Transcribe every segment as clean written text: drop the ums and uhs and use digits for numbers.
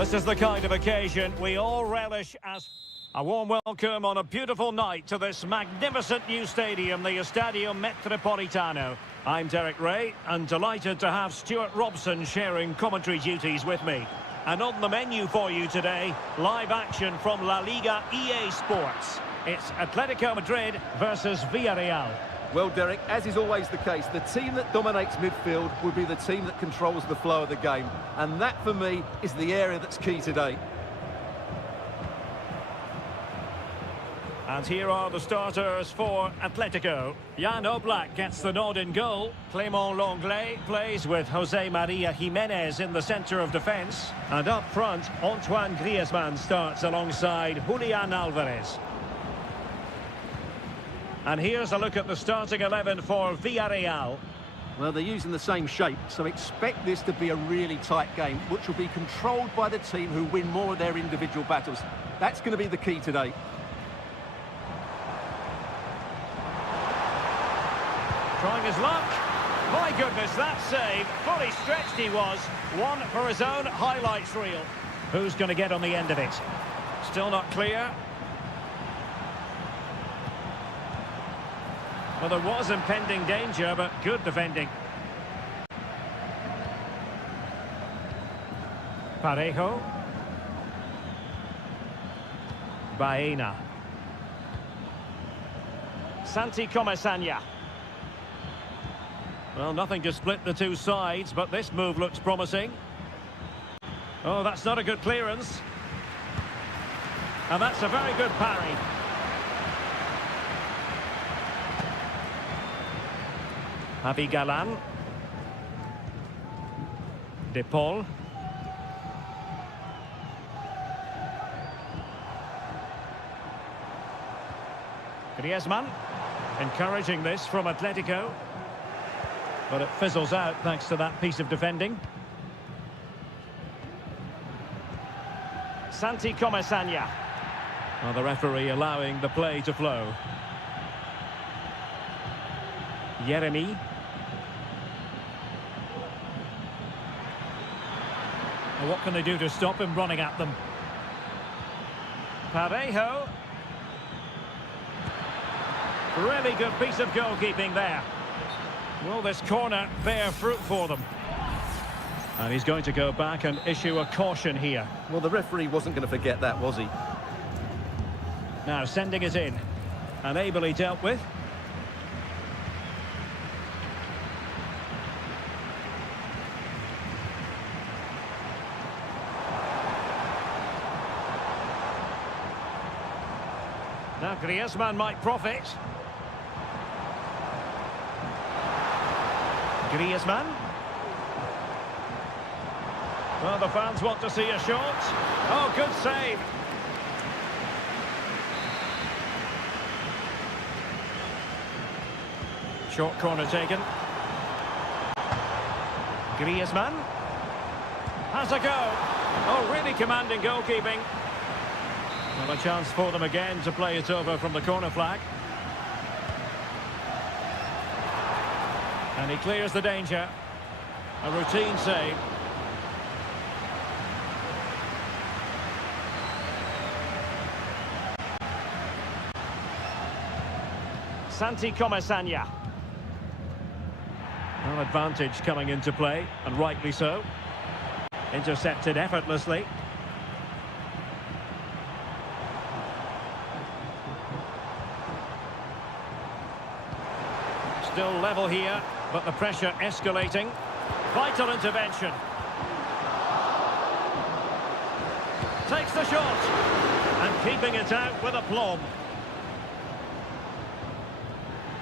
This is the kind of occasion we all relish as... A warm welcome on a beautiful night to this magnificent new stadium, the Estadio Metropolitano. I'm Derek Ray, and delighted to have Stuart Robson sharing commentary duties with me. And on the menu for you today, live action from La Liga EA Sports. It's Atletico Madrid versus Villarreal. Well, Derek, as is always the case, the team that dominates midfield will be the team that controls the flow of the game. And that, for me, is the area that's key today. And here are the starters for Atletico. Jan Oblak gets the nod in goal. Clément Lenglet plays with José María Jiménez in the centre of defence. And up front, Antoine Griezmann starts alongside Julián Álvarez. And here's a look at the starting 11 for Villarreal. Well, they're using the same shape, so expect this to be a really tight game, which will be controlled by the team who win more of their individual battles. That's going to be the key today. Trying his luck. My goodness, that save. Fully stretched he was. One for his own highlights reel. Who's going to get on the end of it? Still not clear. Well, there was impending danger, but good defending. Parejo. Baena. Santi Comesaña. Well, nothing to split the two sides, but this move looks promising. Oh, that's not a good clearance. And that's a very good parry. Javi Galan. De Paul. Griezmann. Encouraging this from Atletico. But it fizzles out thanks to that piece of defending. Santi Comesaña. Well, the referee allowing the play to flow. Yeremy. Well, what can they do to stop him running at them? Parejo. Really good piece of goalkeeping there. Will this corner bear fruit for them? And he's going to go back and issue a caution here. Well, the referee wasn't going to forget that, was he? Now sending it in. And ably dealt with. Now Griezmann might profit. Griezmann. Well, the fans want to see a shot. Oh, good save. Short corner taken. Griezmann. Has a go. Oh, really commanding goalkeeping. Well, a chance for them again to play it over from the corner flag. And he clears the danger. A routine save. Santi Comesaña. Well, advantage coming into play, and rightly so. Intercepted effortlessly. Still level here. But the pressure escalating. Vital intervention. Takes the shot. And keeping it out with aplomb.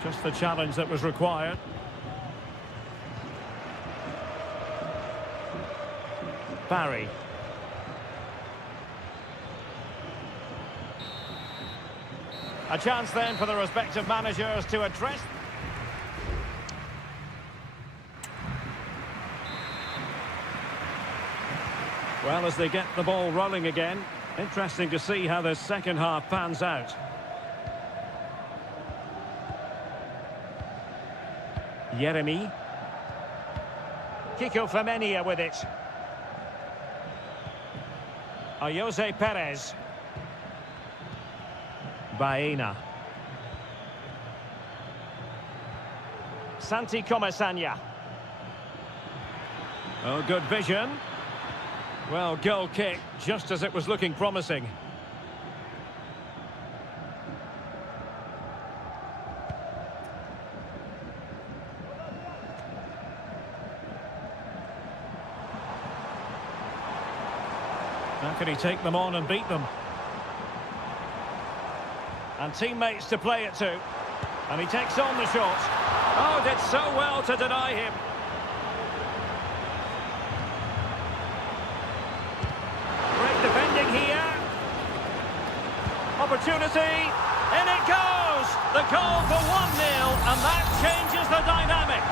Just the challenge that was required. Barry. A chance then for the respective managers to address... Well, as they get the ball rolling again, interesting to see how the second half pans out. Yeremy. Kiko Femenia with it. Jose Perez. Baena. Santi Comesaña. Oh, good vision. Well, goal kick, just as it was looking promising. How can he take them on and beat them? And teammates to play it to. And he takes on the shot. Oh, did so well to deny him. Great defending here. Opportunity. In it goes. The goal for 1-0, and that changes the dynamic.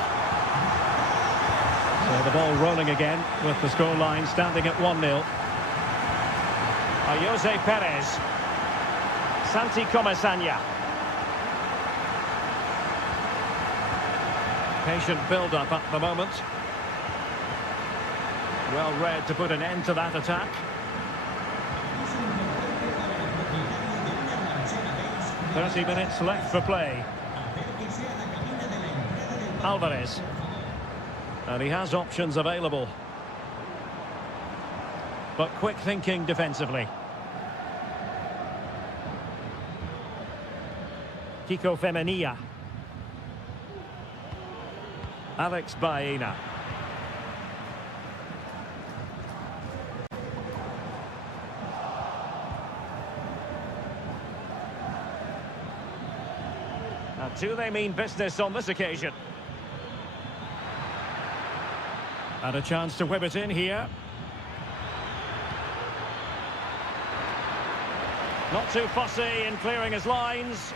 So the ball rolling again with the scoreline standing at 1-0. Jose Perez. Santi Comesaña. Patient build-up at the moment. Well read to put an end to that attack. "30 minutes left for play. Alvarez. And he has options available. But quick thinking defensively. Kiko Femenia. Alex Baena. Now, do they mean business on this occasion? And a chance to whip it in here. Not too fussy in clearing his lines.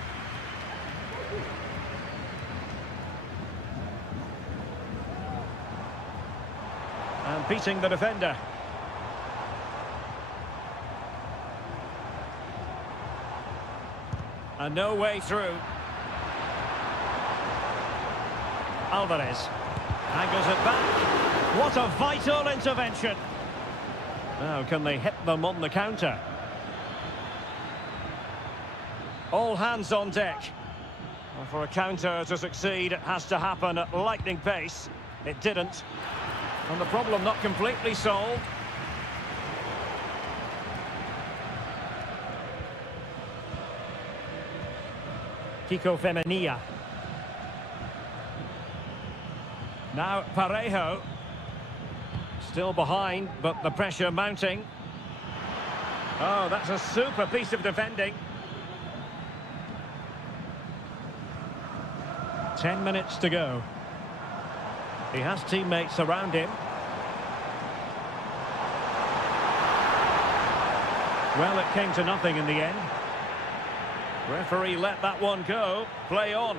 And beating the defender. And no way through. Alvarez angles it back. What a vital intervention. Now can they hit them on the counter? All hands on deck. Well, for a counter to succeed, it has to happen at lightning pace. It didn't. And the problem not completely solved. Kiko Femenia. Now Parejo. Still behind, but the pressure mounting. Oh, that's a super piece of defending. 10 minutes to go. He has teammates around him. Well, it came to nothing in the end. Referee let that one go. Play on.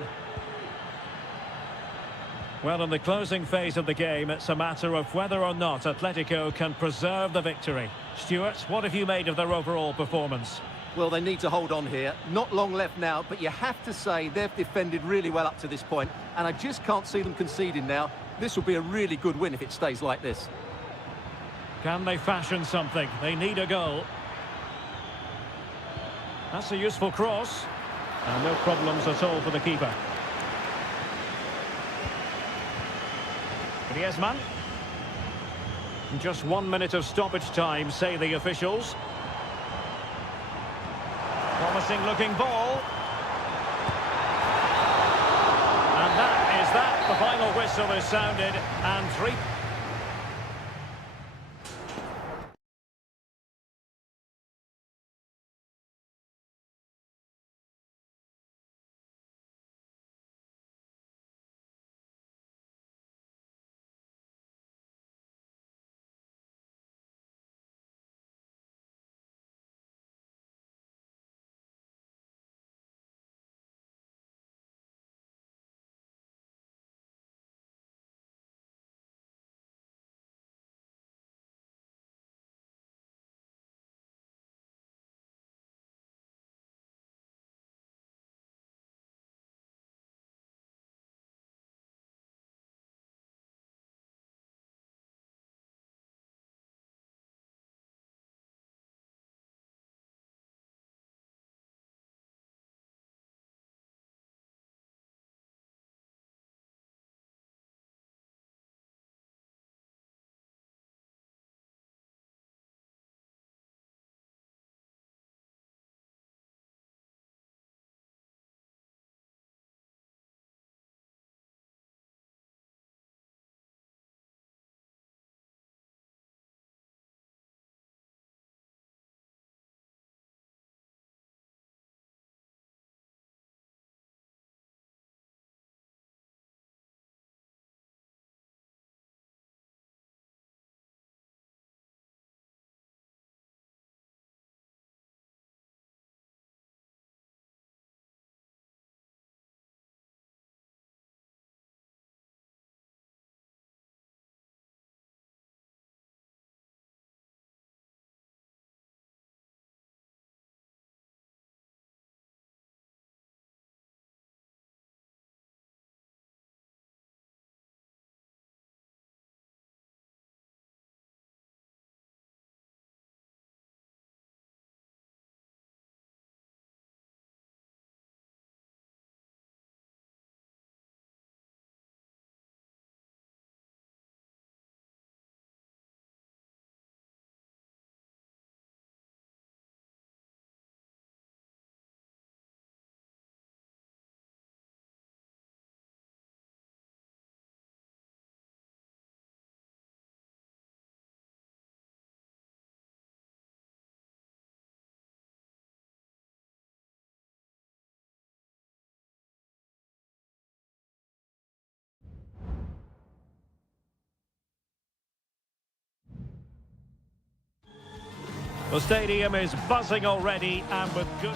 Well, in the closing phase of the game, it's a matter of whether or not Atletico can preserve the victory. Stuart, what have you made of their overall performance? Well, they need to hold on here. Not long left now, but you have to say they've defended really well up to this point, and I just can't see them conceding now. This will be a really good win if it stays like this. Can they fashion something? They need a goal. That's a useful cross. And no problems at all for the keeper. Griezmann. Just 1 minute of stoppage time, say the officials. Promising looking ball. And that is that. The final whistle is sounded and 3 The stadium is buzzing already and with good...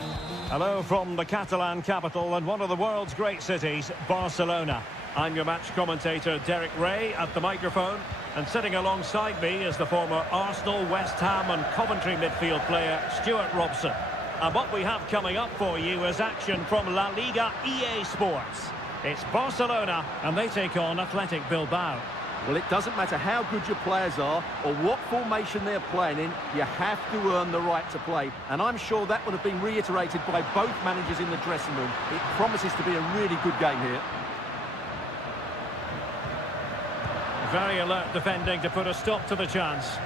Hello from the Catalan capital and one of the world's great cities, Barcelona. I'm your match commentator, Derek Ray, at the microphone. And sitting alongside me is the former Arsenal, West Ham and Coventry midfield player, Stuart Robson. And what we have coming up for you is action from La Liga EA Sports. It's Barcelona and they take on Athletic Bilbao. Well, it doesn't matter how good your players are or what formation they're playing in, you have to earn the right to play. And I'm sure that would have been reiterated by both managers in the dressing room. It promises to be a really good game here. Very alert defending to put a stop to the chance.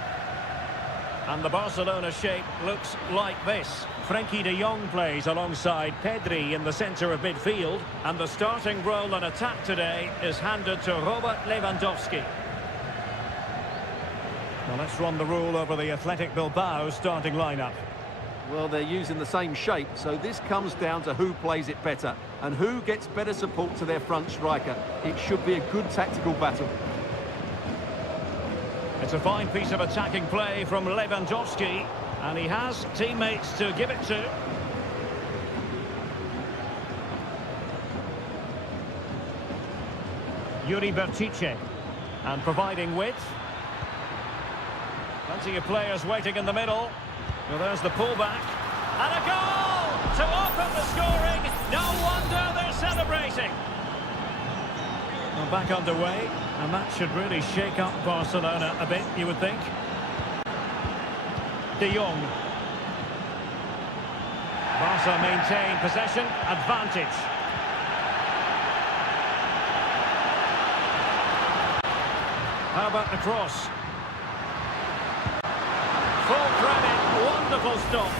And the Barcelona shape looks like this. Frenkie de Jong plays alongside Pedri in the centre of midfield. And the starting role in attack today is handed to Robert Lewandowski. Well, let's run the rule over the Athletic Bilbao starting lineup. Well, they're using the same shape, so this comes down to who plays it better and who gets better support to their front striker. It should be a good tactical battle. It's a fine piece of attacking play from Lewandowski, and he has teammates to give it to. Yuri Berchiche, and providing width. Plenty of players waiting in the middle. Well, there's the pullback. And a goal to open the scoring. No wonder they're celebrating. Well, back underway, and that should really shake up Barcelona a bit, you would think. De Jong. Barca maintain possession, advantage. How about the cross? Full credit, wonderful stop.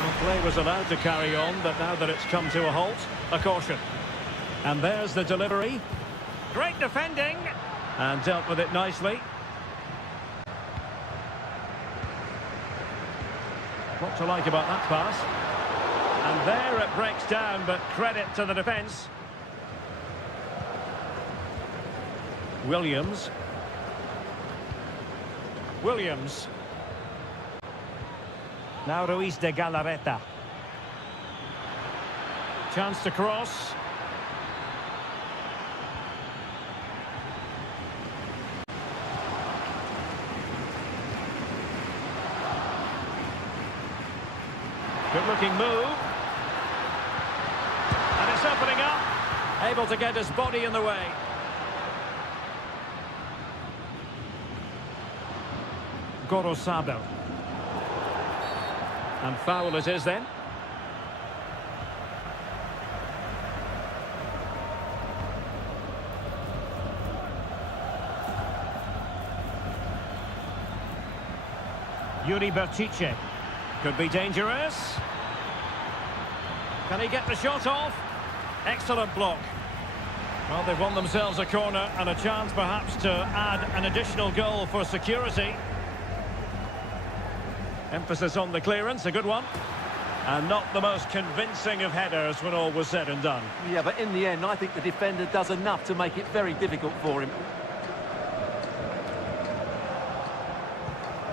Well, play was allowed to carry on, but now that it's come to a halt, a caution. And there's the delivery. Great defending. And dealt with it nicely. What to like about that pass. And there it breaks down, but credit to the defence. Williams. Now Ruiz de Galarreta. Chance to cross. Good-looking move. And it's opening up. Able to get his body in the way. Gorosado. And foul it is then. Yuri Berchiche. Could be dangerous. Can he get the shot off? Excellent block. Well, they've won themselves a corner and a chance perhaps to add an additional goal for security. Emphasis on the clearance, a good one. And not the most convincing of headers when all was said and done. Yeah, but in the end, I think the defender does enough to make it very difficult for him.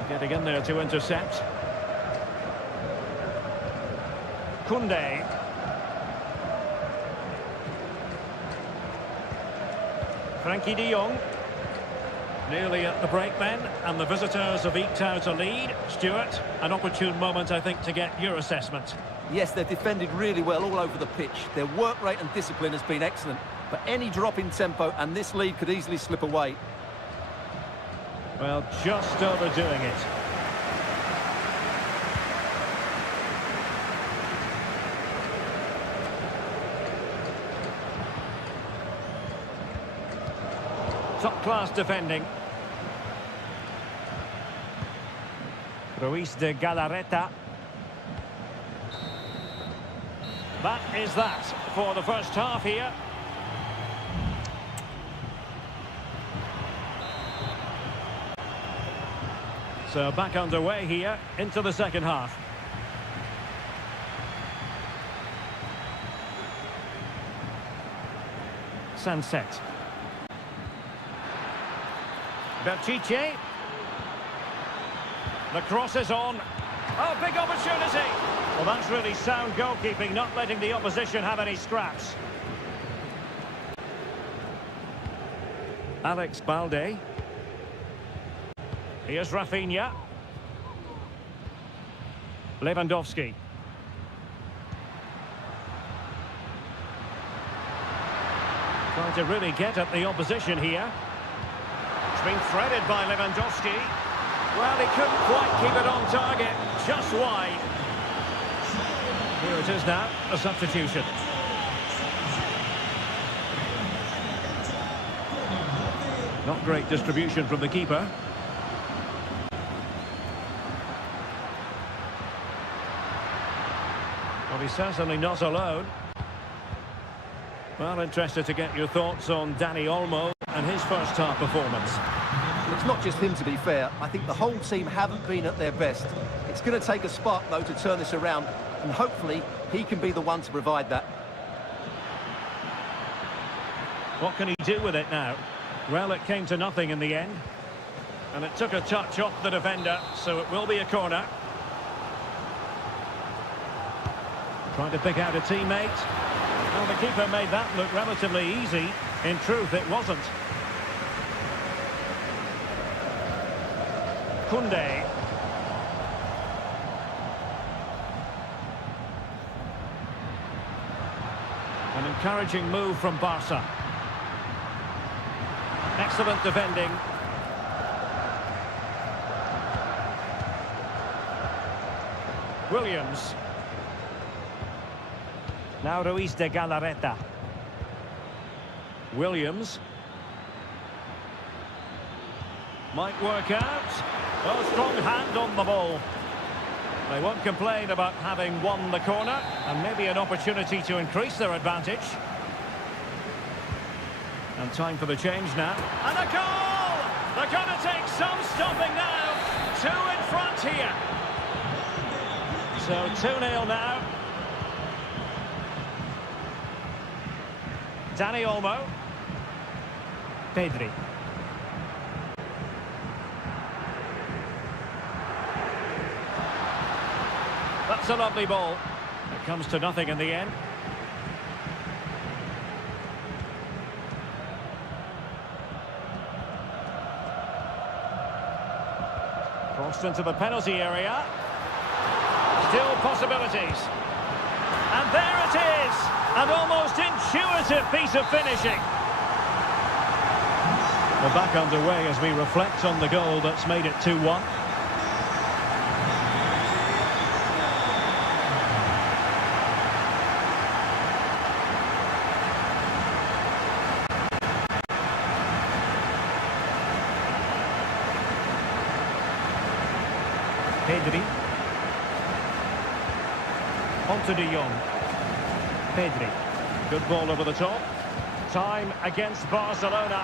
Getting in there to intercept. Koundé. Frenkie de Jong. Nearly at the break then, and the visitors have eked out a lead. Stuart, an opportune moment, I think, to get your assessment. Yes, they've defended really well all over the pitch. Their work rate and discipline has been excellent. But any drop in tempo and this lead could easily slip away. Well, just overdoing it. Top-class defending. Ruiz de Galarreta. That is that for the first half here. So back underway here into the second half. Sunset. Berchiche. The cross is on. Oh, big opportunity. Well, that's really sound goalkeeping, not letting the opposition have any scraps. Alex Balde. Here's Rafinha. Lewandowski. Trying to really get at the opposition here. It's been threaded by Lewandowski. Well, he couldn't quite keep it on target, just wide. Here it is now, a substitution. Not great distribution from the keeper. Well, he's certainly not alone. Well, interested to get your thoughts on Dani Olmo and his first half performance. It's not just him, to be fair. I think the whole team haven't been at their best. It's going to take a spark, though, to turn this around, and hopefully he can be the one to provide that. What can he do with it now? Well, it came to nothing in the end. And it took a touch off the defender, so it will be a corner. Trying to pick out a teammate. Well, the keeper made that look relatively easy. In truth, it wasn't. Koundé. An encouraging move from Barca. Excellent defending. Williams. Now Ruiz de Galarreta. Williams. Might work out. Well, strong hand on the ball. They won't complain about having won the corner, and maybe an opportunity to increase their advantage. And time for the change now. And a goal! They're going to take some stopping now. 2 in front here. So 2-0 now. Dani Olmo. Pedri. That's a lovely ball. It comes to nothing in the end. Crossed into the penalty area. Still possibilities. And there it is! An almost intuitive piece of finishing. We're back underway as we reflect on the goal that's made it 2-1. Pedri. Onto De Jong. Pedri. Good ball over the top. Time against Barcelona.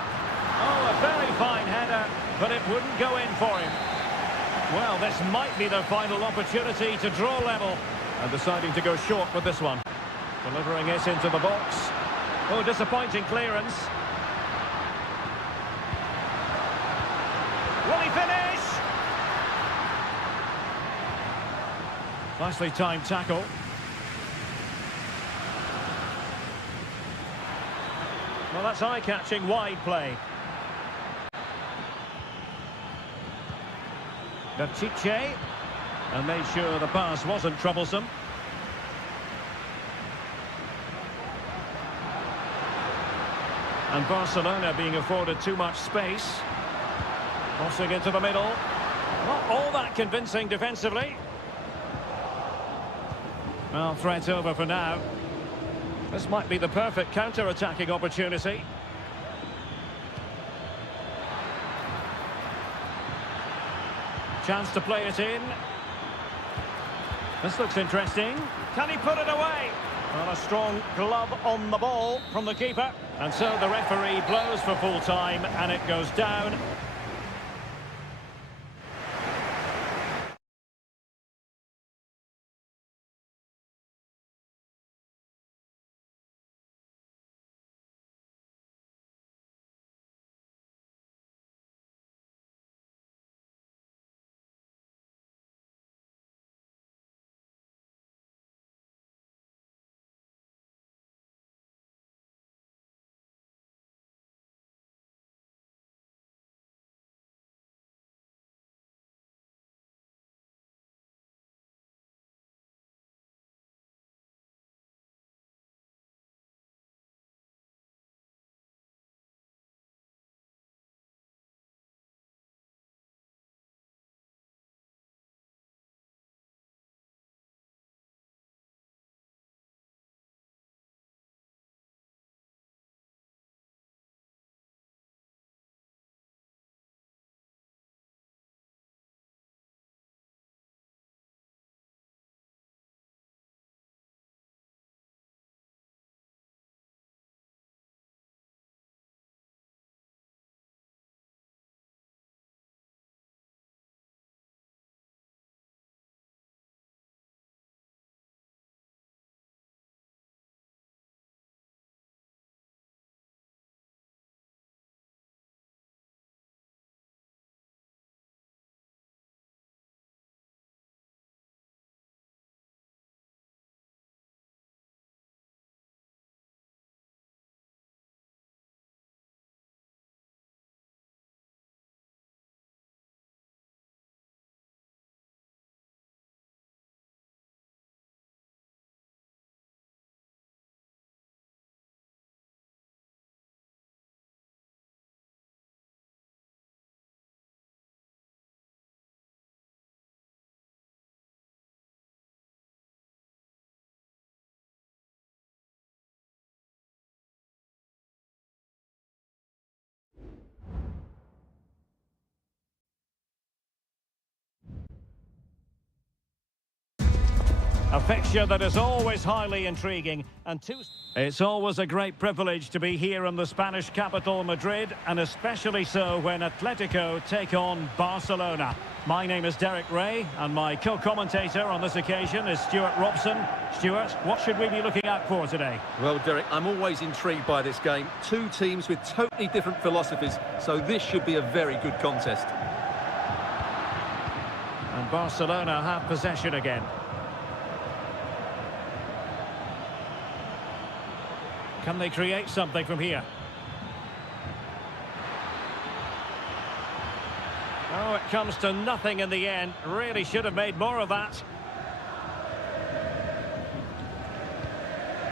Oh, a very fine header, but it wouldn't go in for him. Well, this might be their final opportunity to draw level. And deciding to go short with this one. Delivering it into the box. Oh, disappointing clearance. Will he finish? Nicely timed tackle. Well, that's eye-catching wide play. Chiche, and made sure the pass wasn't troublesome. And Barcelona being afforded too much space. Crossing into the middle. Not all that convincing defensively. Well, threat over for now. This might be the perfect counter-attacking opportunity. Chance to play it in. This looks interesting. Can he put it away? Well, a strong glove on the ball from the keeper. And so the referee blows for full time and it goes down. A fixture that is always highly intriguing, and it's always a great privilege to be here in the Spanish capital, Madrid, and especially so when Atletico take on Barcelona. My name is Derek Ray, and my co-commentator on this occasion is Stuart Robson. Stuart, what should we be looking out for today? Well, Derek, I'm always intrigued by this game. Two teams with totally different philosophies, so this should be a very good contest. And Barcelona have possession again. Can they create something from here? Oh, it comes to nothing in the end. Really should have made more of that.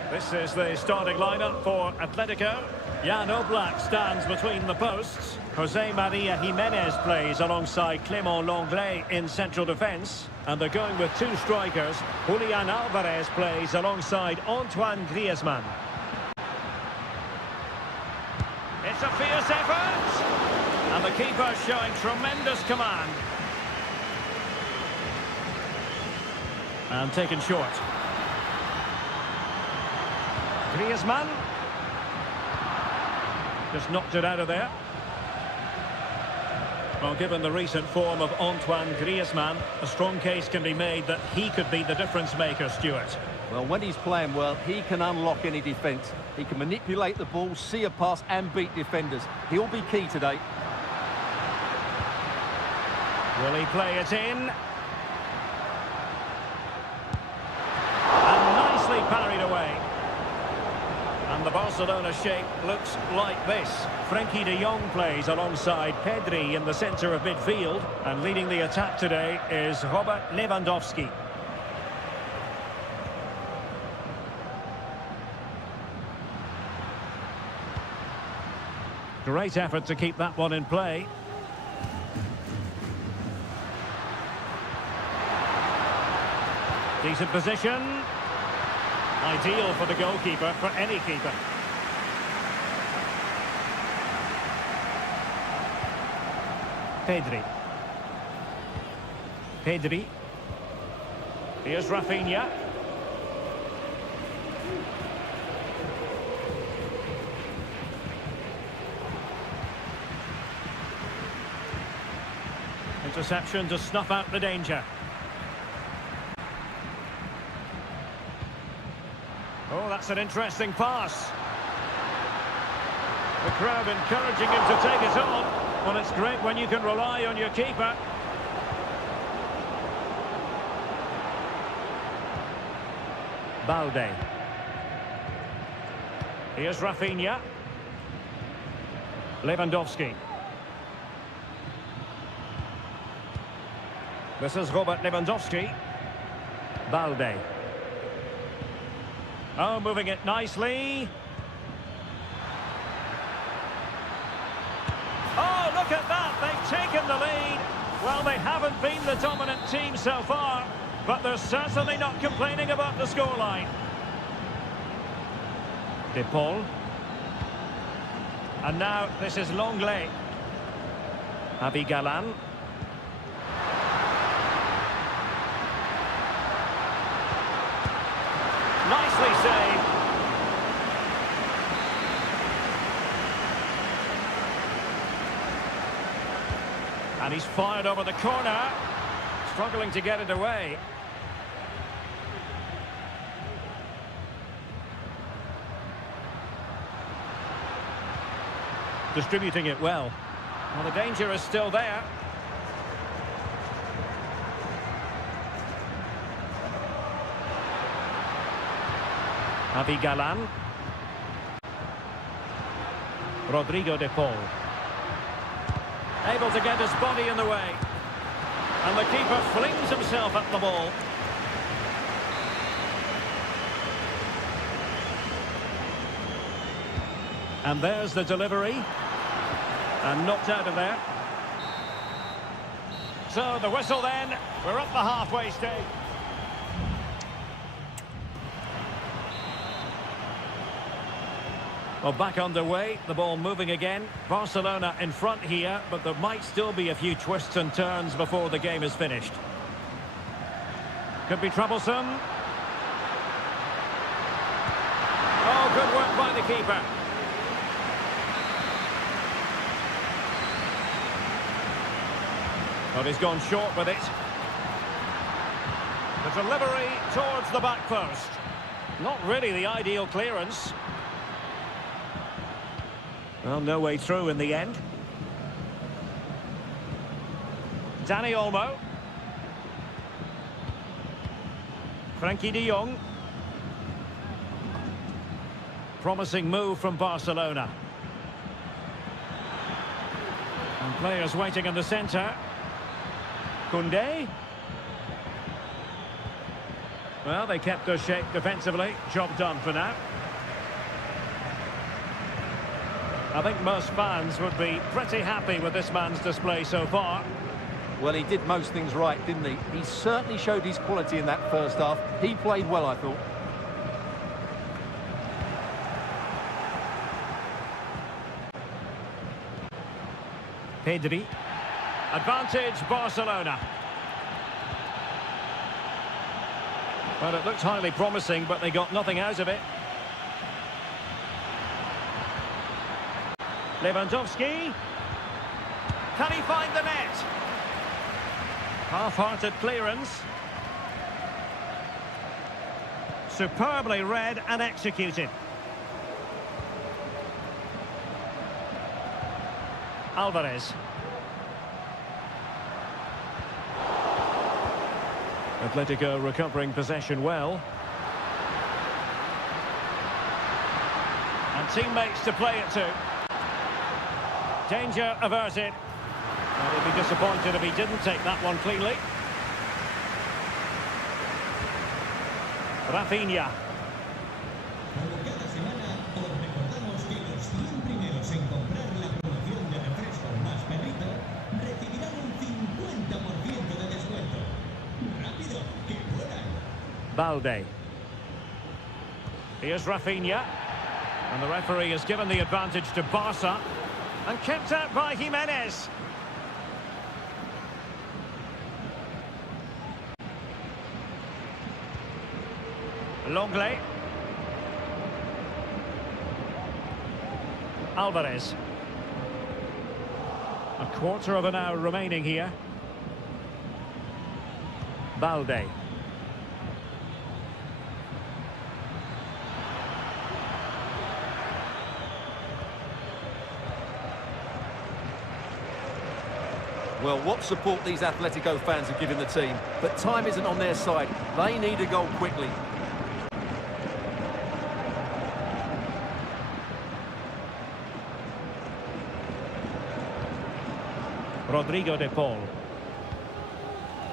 This is the starting lineup for Atletico. Jan Oblak stands between the posts. Jose Maria Jimenez plays alongside Clément Lenglet in central defence. And they're going with two strikers. Julian Alvarez plays alongside Antoine Griezmann. It's a fierce effort! And the keeper showing tremendous command. And taken short. Griezmann. Just knocked it out of there. Well, given the recent form of Antoine Griezmann, a strong case can be made that he could be the difference maker, Stuart. Well, when he's playing well, he can unlock any defence. He can manipulate the ball, see a pass and beat defenders. He'll be key today. Will he play it in? And nicely parried away. And the Barcelona shape looks like this. Frenkie de Jong plays alongside Pedri in the centre of midfield. And leading the attack today is Robert Lewandowski. Great effort to keep that one in play. Decent position. Ideal for the goalkeeper, for any keeper. Pedri. Pedri. Here's Rafinha. Interception to snuff out the danger. Oh, that's an interesting pass. The crowd encouraging him to take it on. Well, it's great when you can rely on your keeper. Balde. Here's Rafinha. Lewandowski. This is Robert Lewandowski. Balde. Oh, moving it nicely. Oh, look at that. They've taken the lead. Well, they haven't been the dominant team so far, but they're certainly not complaining about the scoreline. De Paul. And now this is Lenglet. Javi Galan. Nicely saved. And he's fired over the corner. Struggling to get it away. Distributing it well. Well, the danger is still there. Javi Galan. Rodrigo de Paul. Able to get his body in the way. And the keeper flings himself at the ball. And there's the delivery. And knocked out of there. So the whistle then. We're up the halfway stage. Well, back underway, the ball moving again. Barcelona in front here, but there might still be a few twists and turns before the game is finished. Could be troublesome. goalkeeper. But he's gone short with it. The delivery towards the back post. Not really the ideal clearance. Well, no way through in the end. Danny Olmo. Frankie de Jong. Promising move from Barcelona. And players waiting in the centre. Koundé. Well, they kept their shape defensively. Job done for now. I think most fans would be pretty happy with this man's display so far. Well, he did most things right, didn't he? He certainly showed his quality in that first half. He played well, I thought. Pedri. Advantage Barcelona. Well, it looked highly promising, but they got nothing out of it. Lewandowski. Can he find the net? Half-hearted clearance. Superbly read and executed. Alvarez. Atletico recovering possession well. And teammates to play it to. Danger averted. Well, he'd be disappointed if he didn't take that one cleanly. Rafinha. Cada semana os recordamos que los 100 primeros en comprar la promoción de refresco más perrito recibirán un 50% de descuento. ¡Rápido, que vuelan! Balde. Here's Rafinha. And the referee has given the advantage to Barca. And kept out by Jimenez. Longley. Alvarez. A quarter of an hour remaining here. Balde. Well, what support these Atletico fans are giving the team. But time isn't on their side. They need a goal quickly. Rodrigo de Paul.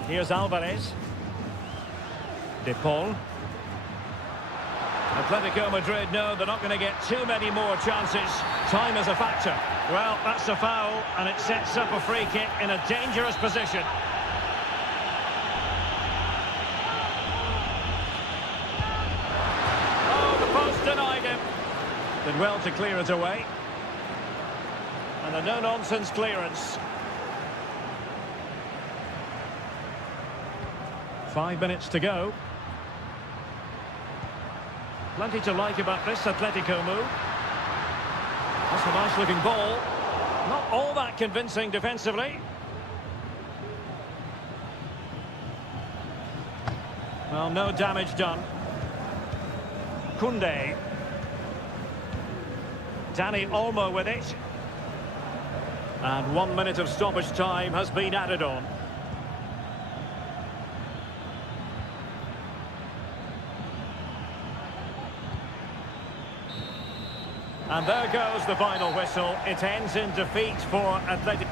Here's Alvarez. De Paul. Atletico Madrid know they're not going to get too many more chances. Time is a factor. Well, that's a foul, and it sets up a free kick in a dangerous position. Oh, the post denied him. Did well to clear it away. And a no-nonsense clearance. 5 minutes to go. Plenty to like about this Atletico move. That's a nice-looking ball. Not all that convincing defensively. Well, no damage done. Koundé. Danny Olmo with it. And 1 minute of stoppage time has been added on. And there goes the final whistle. It ends in defeat for Atletico.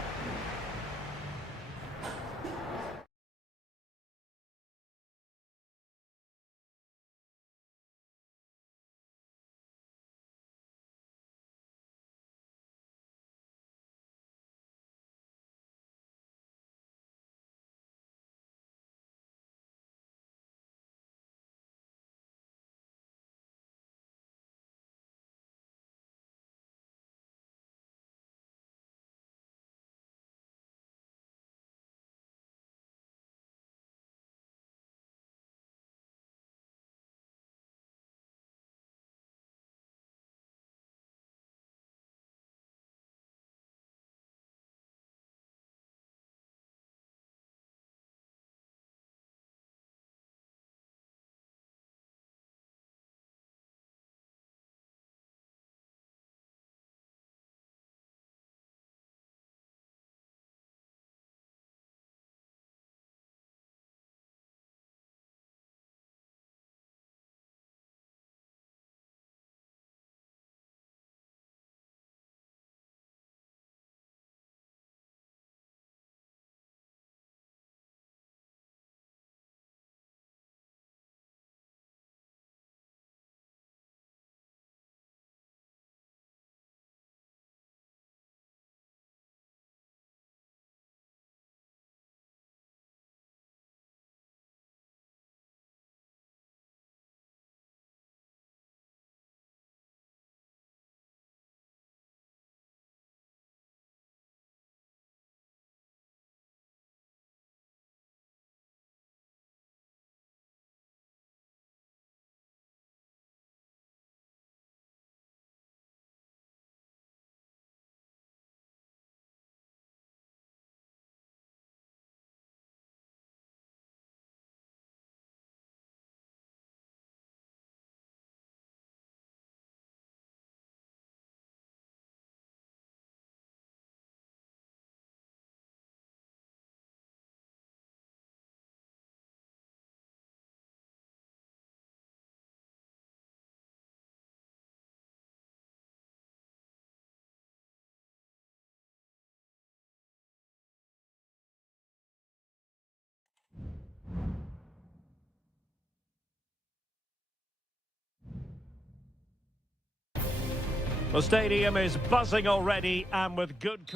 The stadium is buzzing already and with good...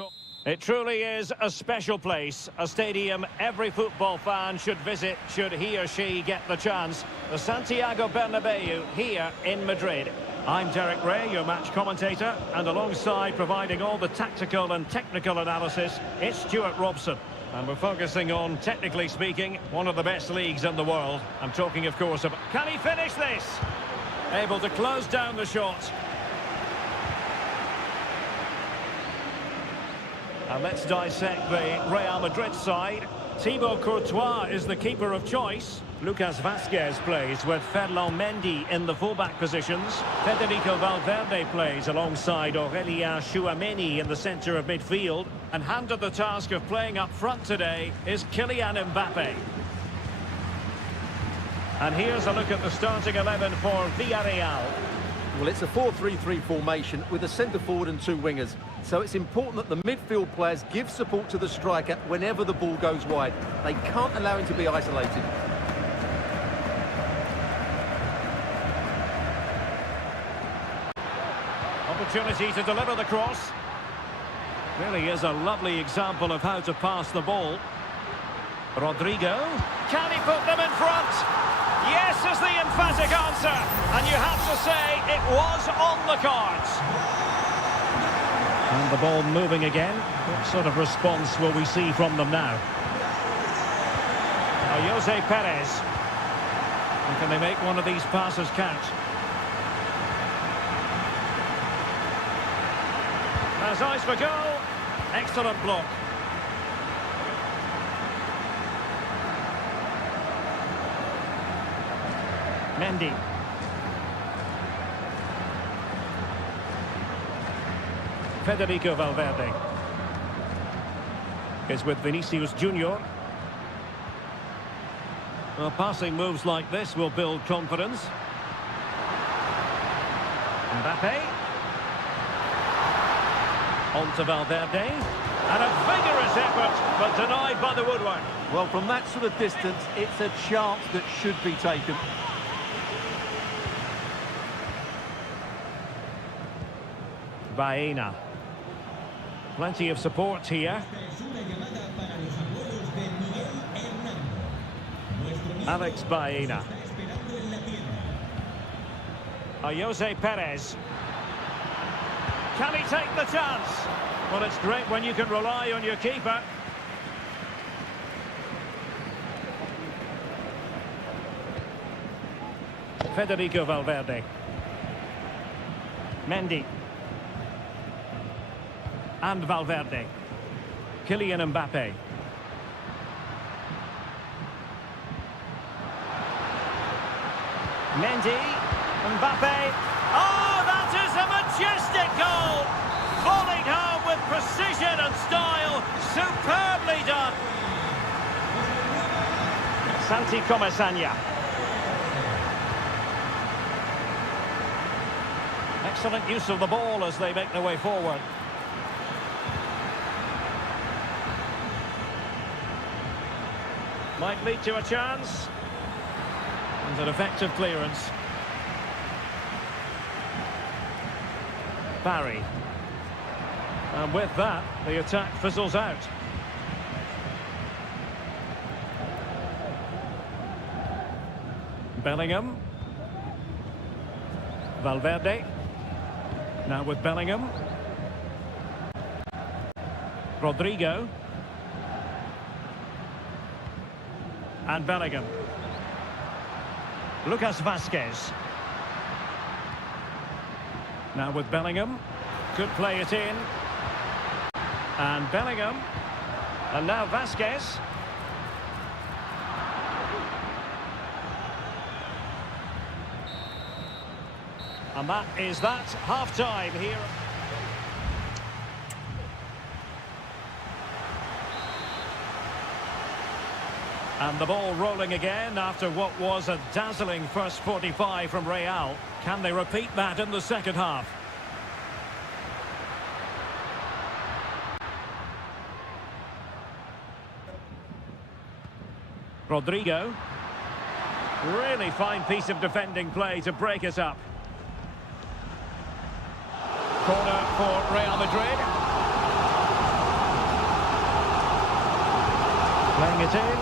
It truly is a special place, a stadium every football fan should visit should he or she get the chance. The Santiago Bernabeu here in Madrid. I'm Derek Ray, your match commentator, and alongside providing all the tactical and technical analysis, it's Stuart Robson. And we're focusing on, technically speaking, one of the best leagues in the world. I'm talking, of course, about... Can he finish this? Able to close down the shot. And let's dissect the Real Madrid side. Thibaut Courtois is the keeper of choice. Lucas Vazquez plays with Ferland Mendy in the fullback positions. Federico Valverde plays alongside Aurélien Tchouameni in the centre of midfield. And handed the task of playing up front today is Kylian Mbappe. And here's a look at the starting 11 for Villarreal. Well, it's a 4-3-3 formation with a centre-forward and two wingers. So it's important that the midfield players give support to the striker whenever the ball goes wide. They can't allow him to be isolated. Opportunity to deliver the cross. Really is a lovely example of how to pass the ball. Rodrigo. Can he put them in front? Yes is the emphatic answer. And you have to say it was on the cards. And the ball moving again. What sort of response will we see from them now? Jose Perez. And can they make one of these passes count? There's eyes for goal. Excellent block. Mendy. Federico Valverde is with Vinicius Junior. Well, passing moves like this will build confidence. Mbappe. On to Valverde. And a vigorous effort, but denied by the woodwork. Well, from that sort of distance, it's a chance that should be taken. Baena. Plenty of support here. Alex Baena. Jose Perez. Can he take the chance? Well, it's great when you can rely on your keeper. Federico Valverde. Mendy. And Valverde. Kylian Mbappe. Mendy. Mbappe. Oh, that is a majestic goal! Volleyed home with precision and style. Superbly done. Santi Comesaña. Excellent use of the ball as they make their way forward. Might lead to a chance. And an effective clearance. Barry. And with that, the attack fizzles out. Bellingham. Valverde. Now with Bellingham. Rodrigo. And Bellingham. Lucas Vazquez. Now with Bellingham. Could play it in. And Bellingham. And now Vazquez. And that is that. Half-time here. And the ball rolling again after what was a dazzling first 45 from Real. Can they repeat that in the second half? Rodrigo. Really fine piece of defending play to break it up. Corner for Real Madrid. Playing it in.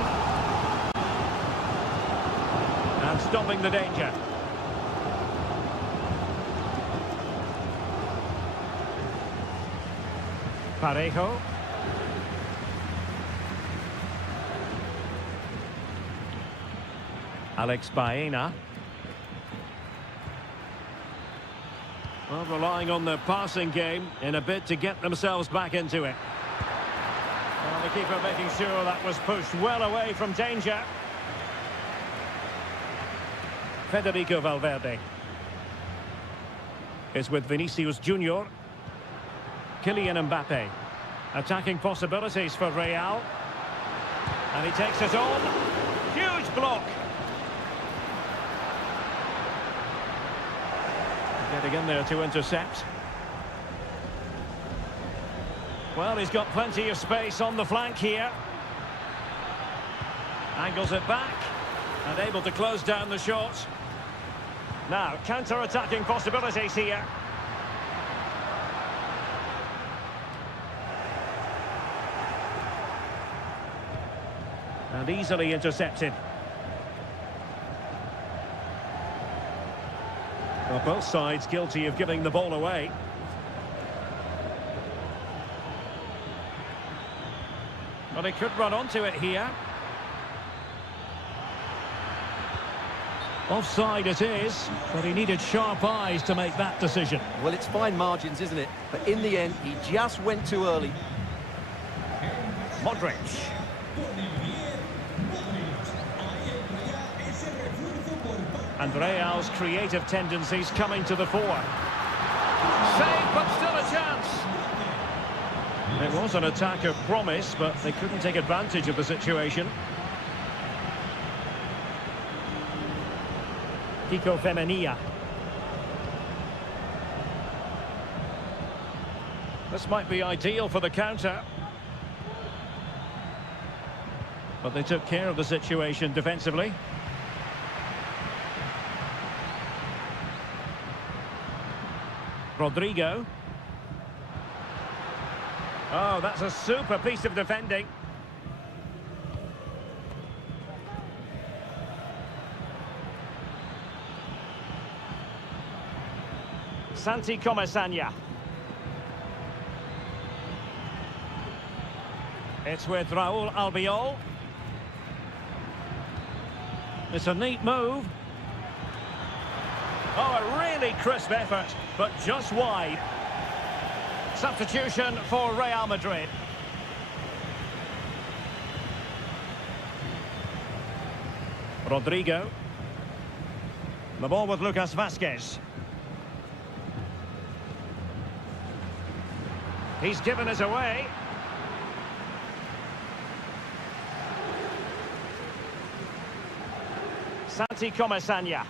And stopping the danger. Parejo. Alex Baena. Well, relying on their passing game in a bid to get themselves back into it. Well, the keeper making sure that was pushed well away from danger. Federico Valverde is with Vinicius Junior. Kylian Mbappe. Attacking possibilities for Real. And he takes it on. Huge block. Getting in there to intercept. Well, he's got plenty of space on the flank here. Angles it back. And able to close down the shot. Now, counter-attacking possibilities here. And easily intercepted. Well, both sides guilty of giving the ball away. Well, he could run onto it here. Offside it is, but he needed sharp eyes to make that decision. Well, it's fine margins, isn't it? But in the end, he just went too early. Modric. And Real's creative tendencies coming to the fore. Save, but still a chance. It was an attack of promise, but they couldn't take advantage of the situation. Kiko Femenia. This might be ideal for the counter. But they took care of the situation defensively. Rodrigo. Oh, that's a super piece of defending. Santi Comesaña. It's with Raúl Albiol. It's a neat move. Oh, a really crisp effort, but just wide. Substitution for Real Madrid. Rodrigo. The ball with Lucas Vázquez. He's given us away. Santi Comesaña.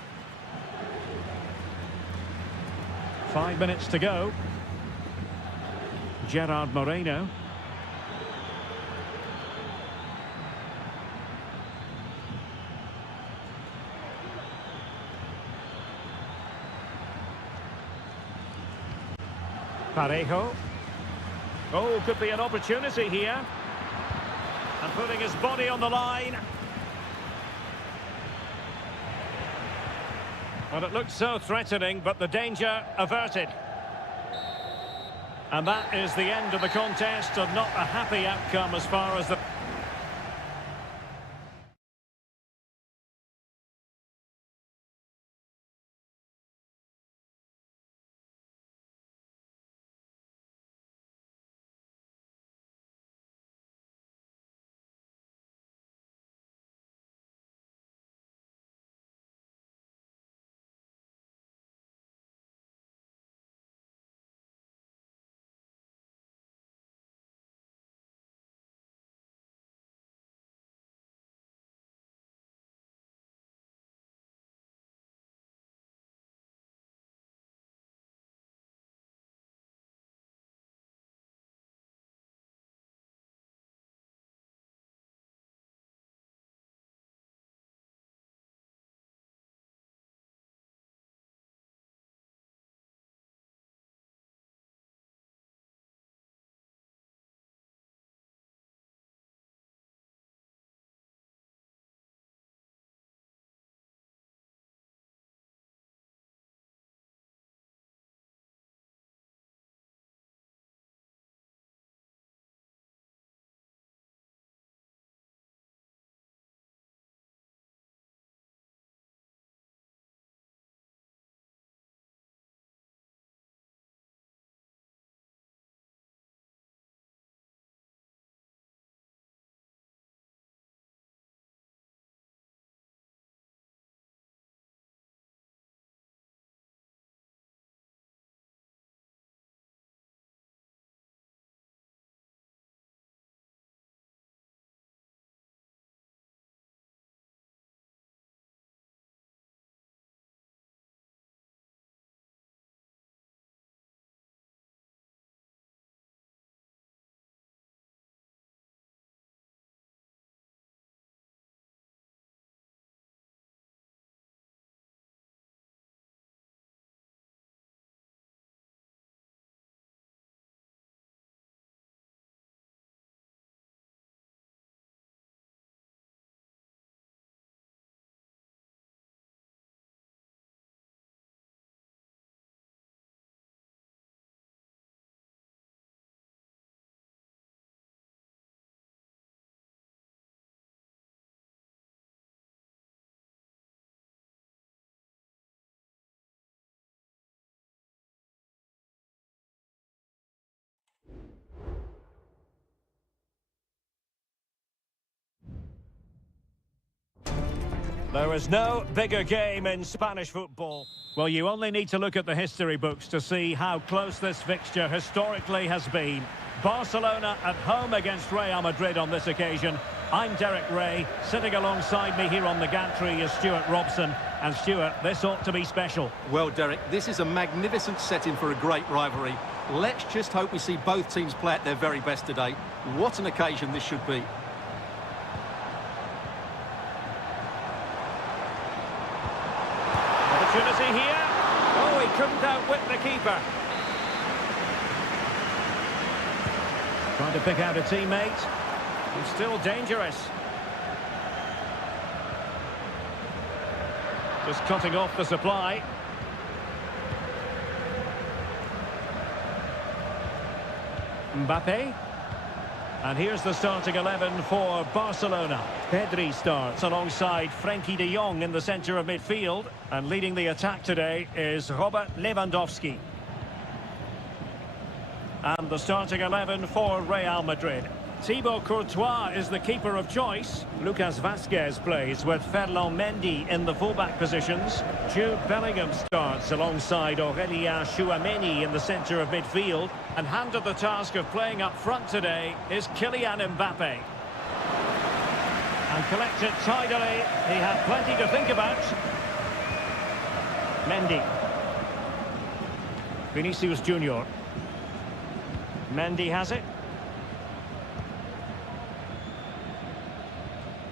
5 minutes to go. Gerard Moreno. Parejo. Oh, could be an opportunity here. And putting his body on the line. Well, it looked so threatening, but the danger averted. And that is the end of the contest, and not a happy outcome as far as the... There is no bigger game in Spanish football. Well, you only need to look at the history books to see how close this fixture historically has been. Barcelona at home against Real Madrid on this occasion. I'm Derek Ray. Sitting alongside me here on the gantry is Stuart Robson. And Stuart, this ought to be special. Well, Derek, this is a magnificent setting for a great rivalry. Let's just hope we see both teams play at their very best today. What an occasion this should be. Opportunity here. Oh, he couldn't outwit the keeper. Trying to pick out a teammate. He's still dangerous. Just cutting off the supply. Mbappe. And here's the starting 11 for Barcelona. Pedri starts alongside Frenkie de Jong in the centre of midfield. And leading the attack today is Robert Lewandowski. And the starting 11 for Real Madrid. Thibaut Courtois is the keeper of choice. Lucas Vazquez plays with Ferland Mendy in the fullback positions. Jude Bellingham starts alongside Aurélien Tchouameni in the centre of midfield. And handed the task of playing up front today is Kylian Mbappe. And collects it tidily. He had plenty to think about. Mendy. Vinicius Junior. Mendy has it.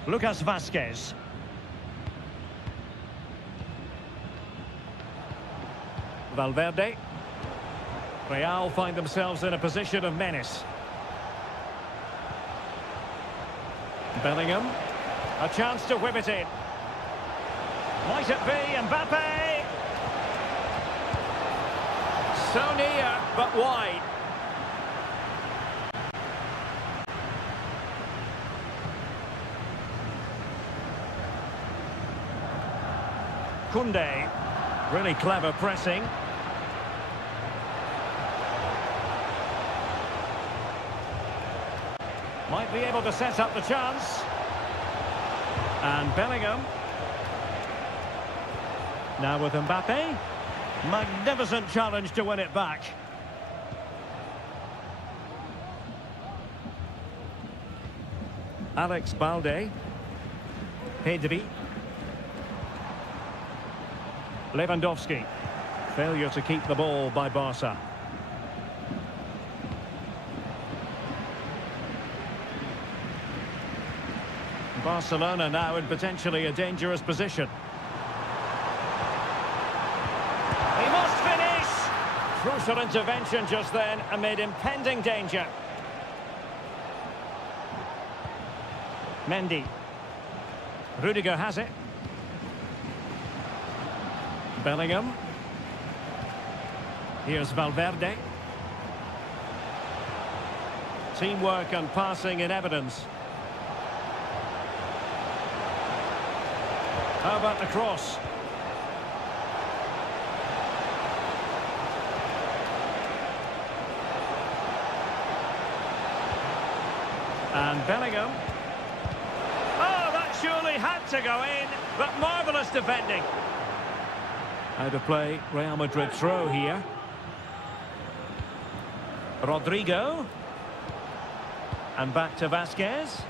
Lucas Vazquez. Valverde. Real find themselves in a position of menace. Bellingham. A chance to whip it in. Might it be Mbappe? So near, but wide. Koundé, really clever pressing. Might be able to set up the chance. And Bellingham. Now with Mbappe. Magnificent challenge to win it back. Alex Balde. Pedri. Lewandowski. Failure to keep the ball by Barca. Barcelona now in potentially a dangerous position. He must finish! Crucial intervention just then amid impending danger. Mendy. Rudiger has it. Bellingham. Here's Valverde. Teamwork and passing in evidence. How about the cross? And Bellingham. Oh, that surely had to go in, but marvellous defending. Out of play, Real Madrid throw here. Rodrigo. And back to Vazquez.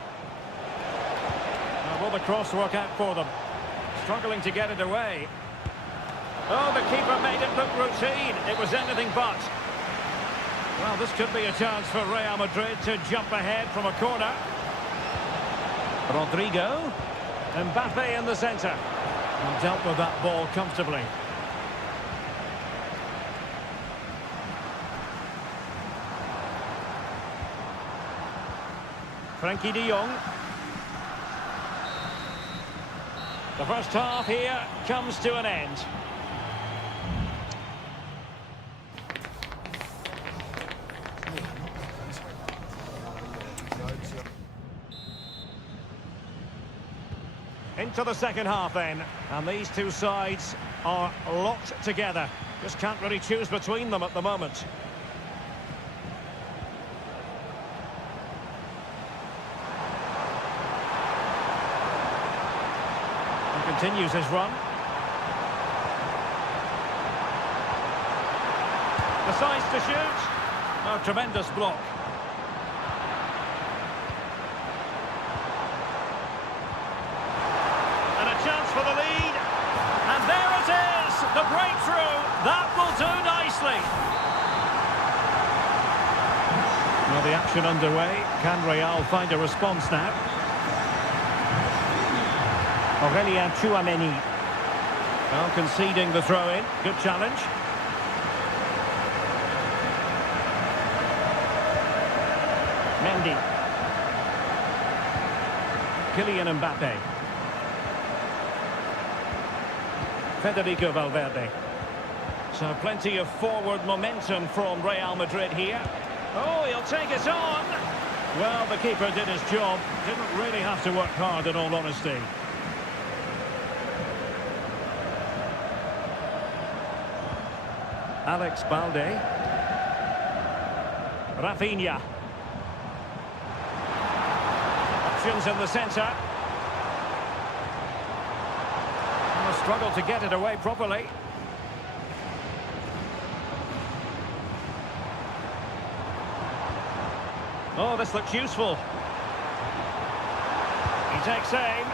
Now, will the cross work out for them? Struggling to get it away. Oh, the keeper made it look routine. It was anything but. Well, this could be a chance for Real Madrid to jump ahead from a corner. Rodrigo. Mbappe in the centre. And dealt with that ball comfortably. Frenkie de Jong. The first half here comes to an end. Into the second half then, and these two sides are locked together. Just can't really choose between them at the moment. Continues his run. Decides to shoot. A tremendous block. And a chance for the lead. And there it is, the breakthrough. That will do nicely. Well, the action underway. Can Real find a response now? Aurelien Tchouameni. Well, conceding the throw-in. Good challenge. Mendy. Kylian Mbappe. Federico Valverde. So plenty of forward momentum from Real Madrid here. Oh, he'll take it on. Well, the keeper did his job. Didn't really have to work hard, in all honesty. Alex Balde. Rafinha. Options in the centre. Struggle to get it away properly. Oh, this looks useful. He takes aim.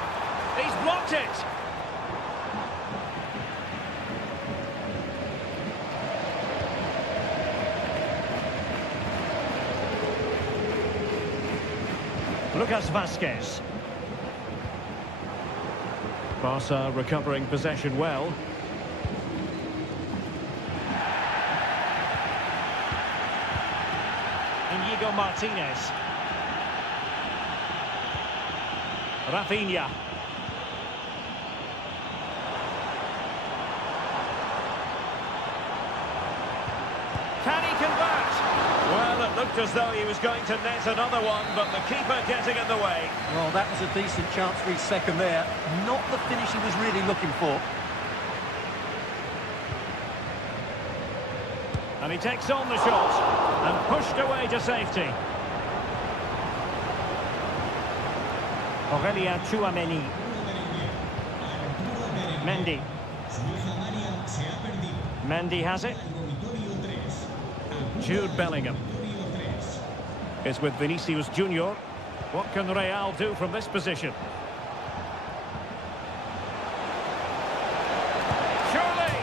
He's blocked it. Lucas Vazquez. Barca recovering possession well. Inigo Martinez. Rafinha. Can he convert? Well, it looked as though he was going to net another one, but the keeper getting in the way. Well, that was a decent chance for his second there. Not the finish he was really looking for. And he takes on the shot and pushed away to safety. Aurelien Tchouameni. Mendy. Mendy has it. Jude Bellingham is with Vinicius Junior. What can Real do from this position? Surely!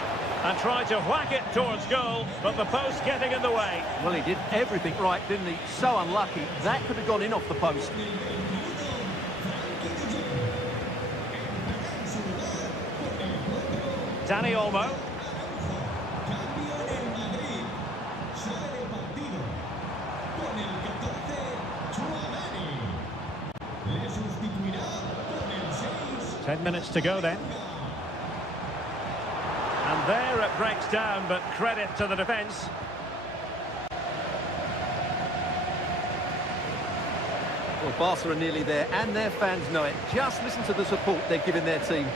And tried to whack it towards goal, but the post getting in the way. Well, he did everything right, didn't he? So unlucky. That could have gone in off the post. Dani Olmo. Sale del partido con el 14, Tchouameni. Le sustituirá con el 6. 10 minutes to go then. And there it breaks down, but credit to the defence. Well, Barca are nearly there, and their fans know it. Just listen to the support they're giving their team.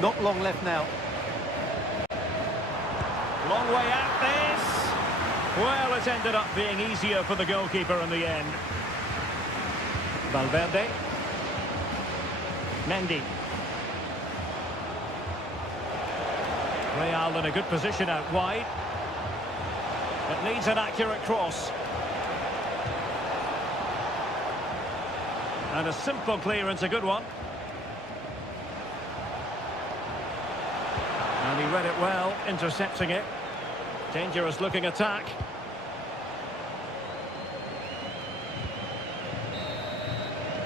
Not long left now. Long way out this. Well, it ended up being easier for the goalkeeper in the end. Valverde. Mendy. Real in a good position out wide. It needs an accurate cross. And a simple clearance, a good one. And he read it well, intercepting it. Dangerous looking attack.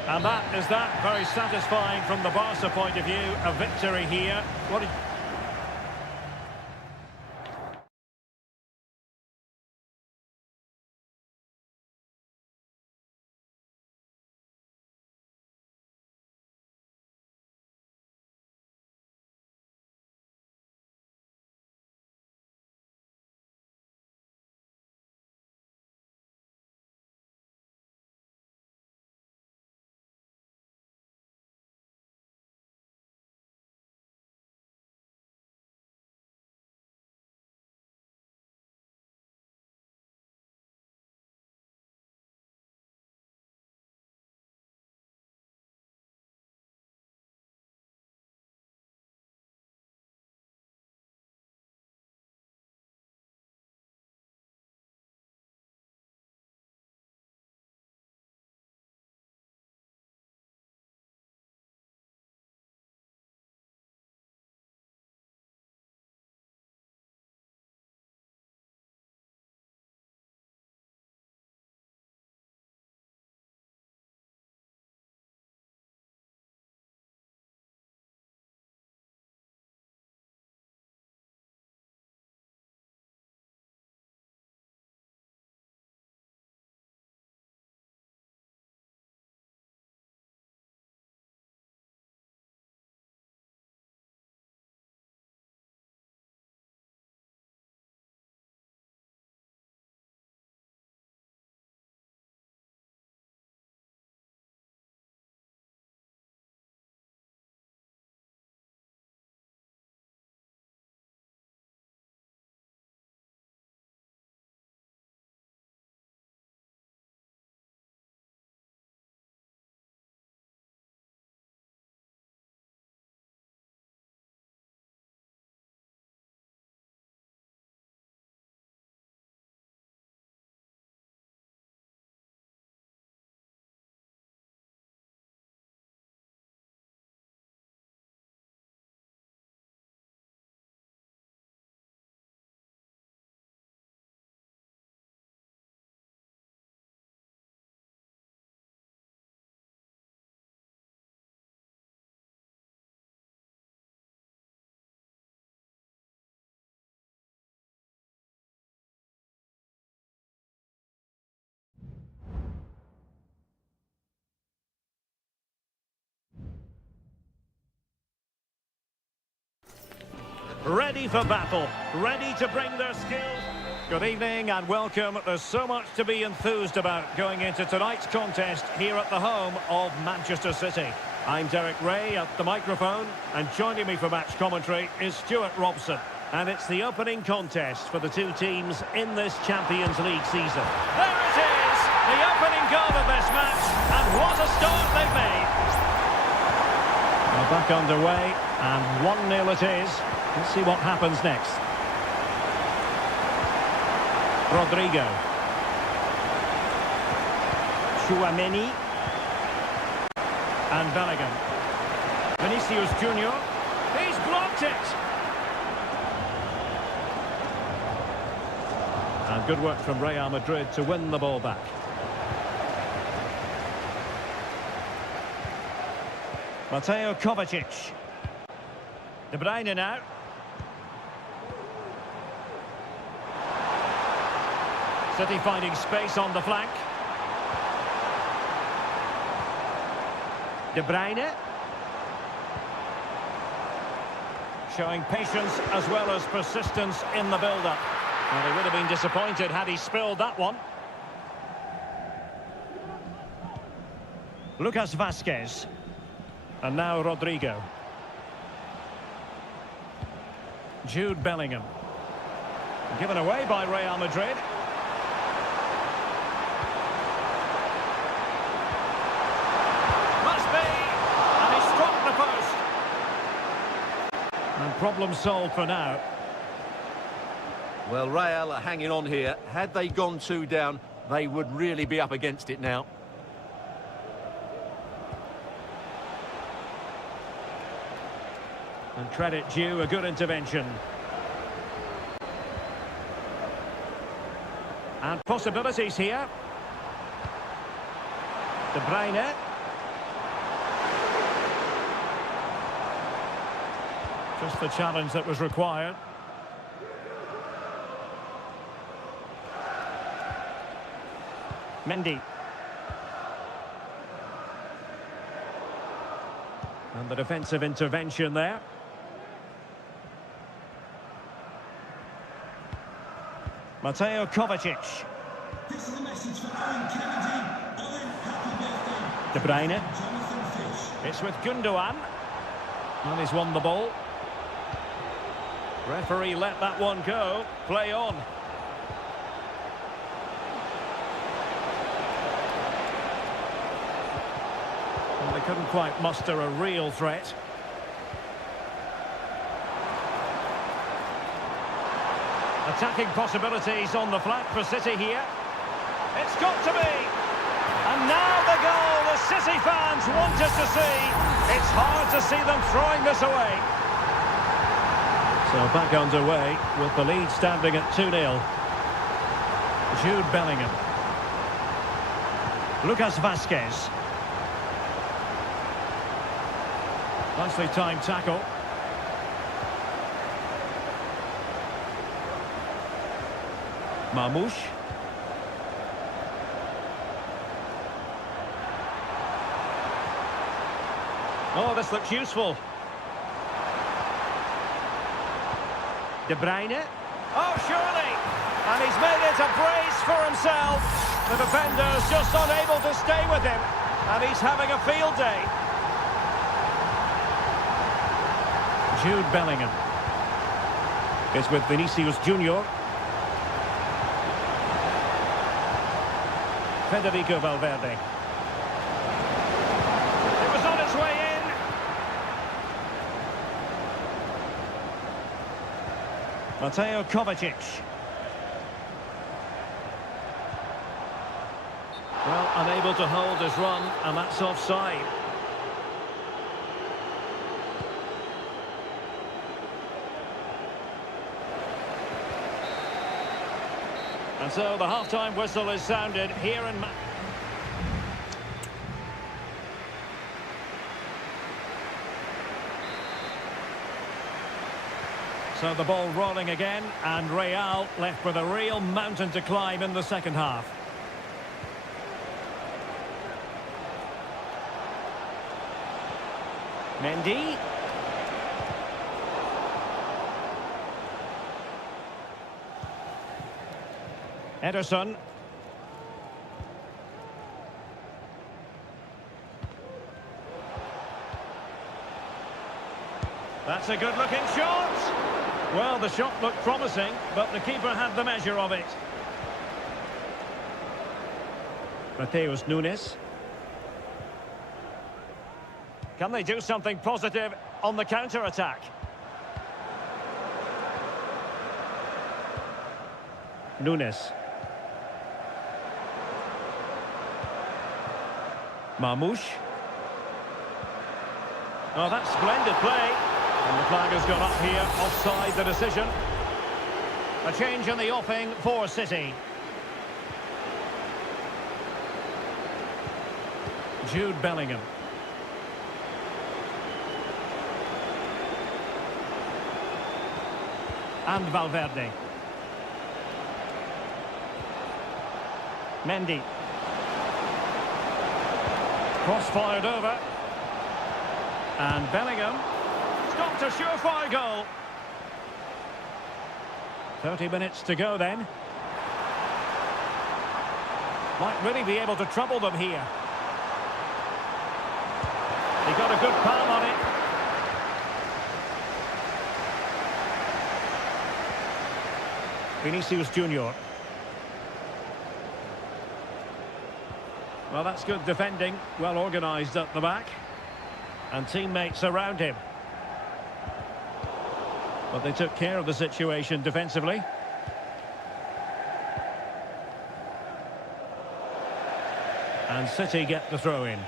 And that is that. Very satisfying from the Barca point of view. A victory here. What did ready for battle, ready to bring their skills. Good evening and welcome. There's so much to be enthused about going into tonight's contest here at the home of Manchester City. I'm Derek Ray at the microphone, and joining me for match commentary is Stuart Robson. And it's the opening contest for the two teams in this Champions League season. There it is! The opening goal of this match, and what a start they've made! We're back underway, and 1-0 it is. Let's see what happens next. Rodrigo. Chouameni. And Bellingham. Vinicius Junior. He's blocked it! And good work from Real Madrid to win the ball back. Mateo Kovacic. De Bruyne now. City finding space on the flank. De Bruyne. Showing patience as well as persistence in the build-up. Well, he would have been disappointed had he spilled that one. Lucas Vazquez. And now Rodrigo. Jude Bellingham. Given away by Real Madrid. Must be! And he struck the post. And problem solved for now. Well, Real are hanging on here. Had they gone 2 down, they would really be up against it now. And credit due, a good intervention. And possibilities here. De Bruyne. Just the challenge that was required. Mendy. And the defensive intervention there. Mateo Kovacic. This is a message for Owen Kennedy. Owen, happy birthday. De Bruyne. Jonathan Fish. It's with Gundogan. And he's won the ball. Referee let that one go. Play on. Well, they couldn't quite muster a real threat. Attacking possibilities on the flank for City here. It's got to be! And now the goal the City fans wanted to see. It's hard to see them throwing this away. So back underway with the lead standing at 2-0. Jude Bellingham. Lucas Vazquez. Nicely timed tackle. Marmoush. Oh, this looks useful. De Bruyne. Oh, surely! And he's made it a brace for himself. The defender's just unable to stay with him. And he's having a field day. Jude Bellingham. Is with Vinicius Junior. Federico Valverde. It was on its way in. Mateo Kovacic. Well, unable to hold his run, and that's offside. And so the half-time whistle is sounded here in... So the ball rolling again, and Real left with a real mountain to climb in the second half. Mendy. Ederson. That's a good-looking shot. Well, the shot looked promising, but the keeper had the measure of it. Mateus Nunes. Can they do something positive on the counter-attack? Nunes. Marmoush. Oh, that's splendid play. And the flag has gone up here, offside the decision. A change in the offing for City. Jude Bellingham. And Valverde. Mendy. Cross fired over. And Bellingham. Stopped a surefire goal. 30 minutes to go then. Might really be able to trouble them here. He got a good palm on it. Vinicius Junior. Well, that's good defending. Well organised at the back. And teammates around him. But they took care of the situation defensively. And City get the throw in.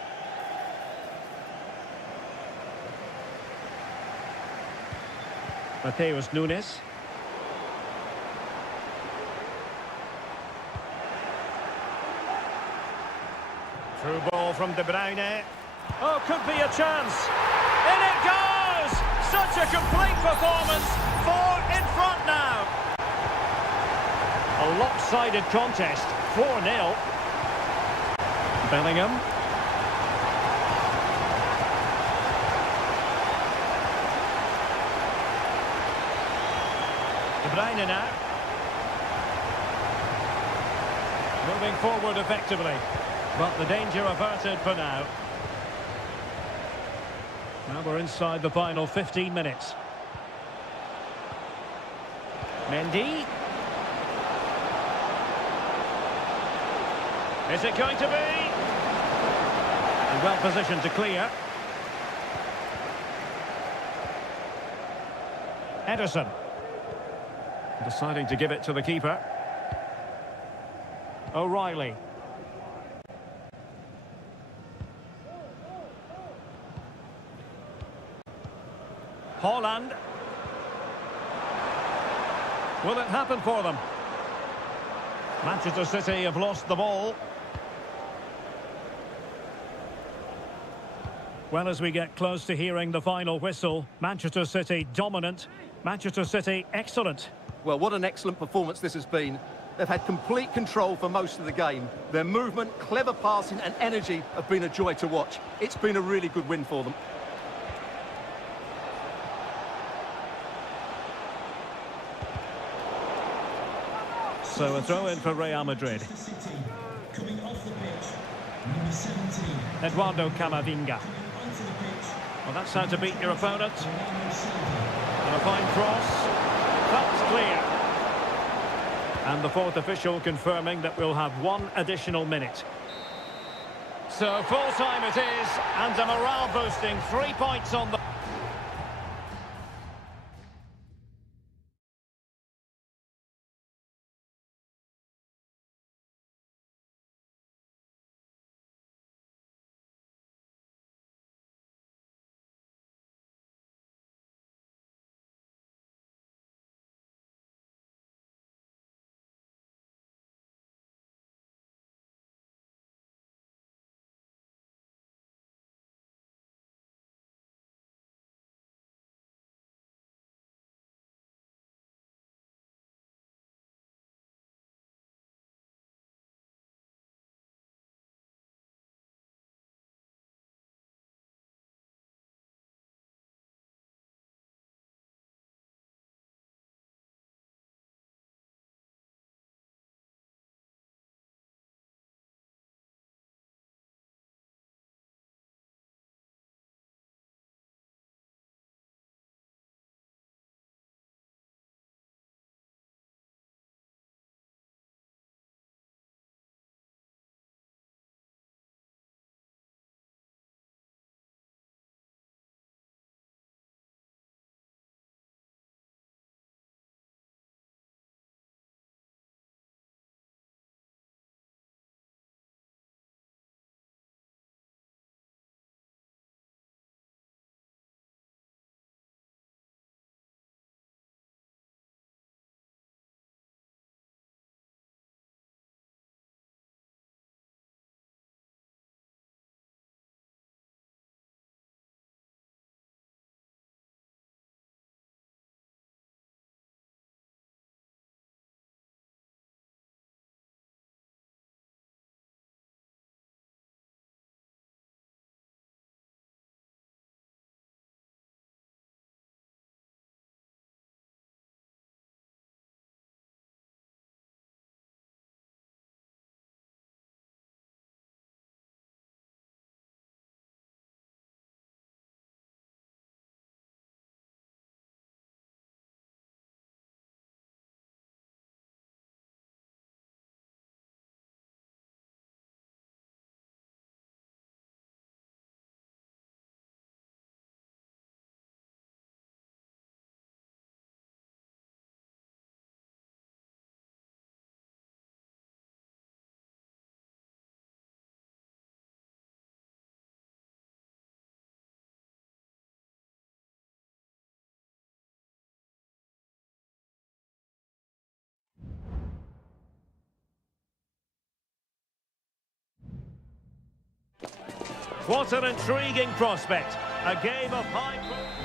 Mateus Nunes. Through ball from De Bruyne. Oh, could be a chance. In it goes! Such a complete performance. 4 in front now. A lopsided contest. 4-0. Bellingham. De Bruyne now. Moving forward effectively. But the danger averted for now. Now we're inside the final 15 minutes. Mendy. Is it going to be? And well positioned to clear. Ederson. Deciding to give it to the keeper. O'Reilly. Haaland. Will it happen for them? Manchester City have lost the ball. Well, as we get close to hearing the final whistle, Manchester City dominant, Manchester City excellent. Well, what an excellent performance this has been. They've had complete control for most of the game. Their movement, clever passing and energy have been a joy to watch. It's been a really good win for them. So a throw in for Real Madrid. Coming off the pitch, number 17. Eduardo Camavinga. Well, that's how to beat your opponent. And a fine cross. That's clear. And the fourth official confirming that we'll have 1 additional minute. So full time it is, and a morale boosting 3 points on the... What an intriguing prospect. A game of high...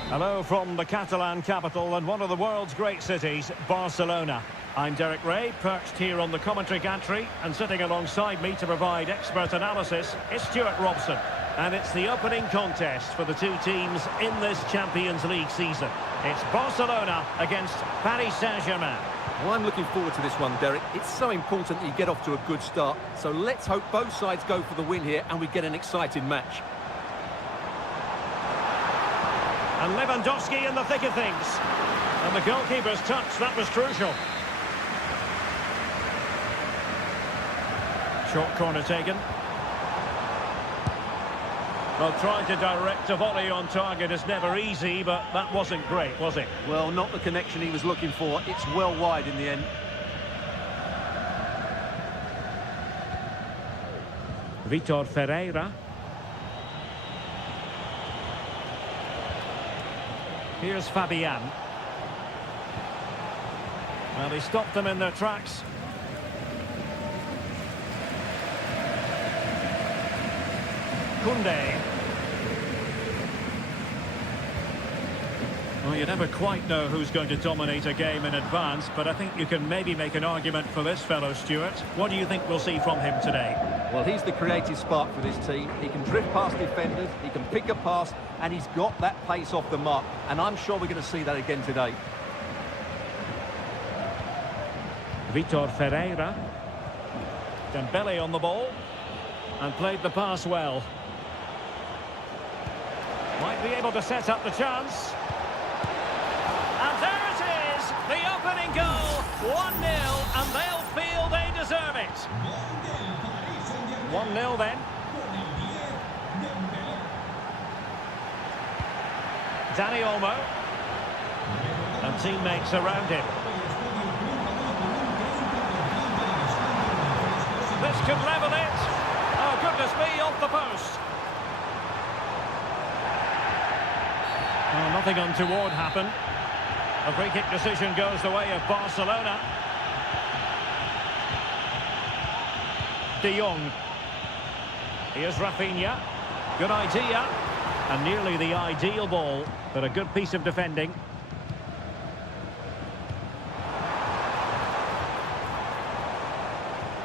Hello from the Catalan capital and one of the world's great cities, Barcelona. I'm Derek Ray, perched here on the commentary gantry, and sitting alongside me to provide expert analysis is Stuart Robson. And it's the opening contest for the two teams in this Champions League season. It's Barcelona against Paris Saint-Germain. Well, I'm looking forward to this one, Derek. It's so important that you get off to a good start. So let's hope both sides go for the win here and we get an exciting match. And Lewandowski in the thick of things. And the goalkeeper's touch, that was crucial. Short corner taken. Well, trying to direct a volley on target is never easy, but that wasn't great, was it? Well, not the connection he was looking for. It's well wide in the end. Vitor Ferreira. Here's Fabian. Well, he stopped them in their tracks. Koundé. Well, you never quite know who's going to dominate a game in advance, but I think you can maybe make an argument for this fellow, Stuart. What do you think we'll see from him today? Well, he's the creative spark for this team. He can drift past defenders, he can pick a pass, and he's got that pace off the mark. And I'm sure we're going to see that again today. Vitor Ferreira. Dembele on the ball. And played the pass well. Might be able to set up the chance. And there it is! The opening goal! 1-0, and they'll feel they deserve it. 1-0 then. Dani Olmo. And teammates around him. This could level it. Oh, goodness me, off the post. Well, nothing untoward happened. A free kick decision goes the way of Barcelona. De Jong. Here's Rafinha. Good idea. And nearly the ideal ball, but a good piece of defending.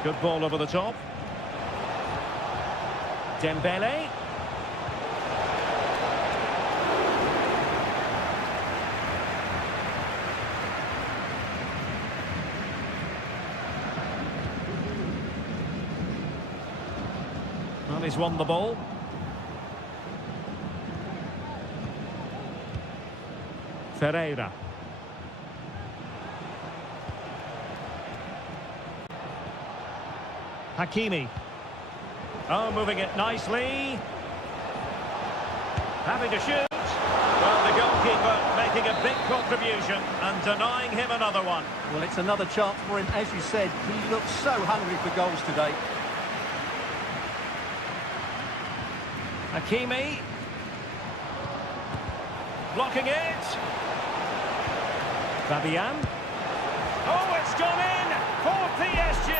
Good ball over the top. Dembele. Well, he's won the ball. Ferreira. Hakimi. Oh, moving it nicely. Having to shoot. Well, the goalkeeper making a big contribution and denying him another one. Well, it's another chance for him. As you said, he looks so hungry for goals today. Hakimi. Blocking it. Fabian. Oh, it's gone in for PSG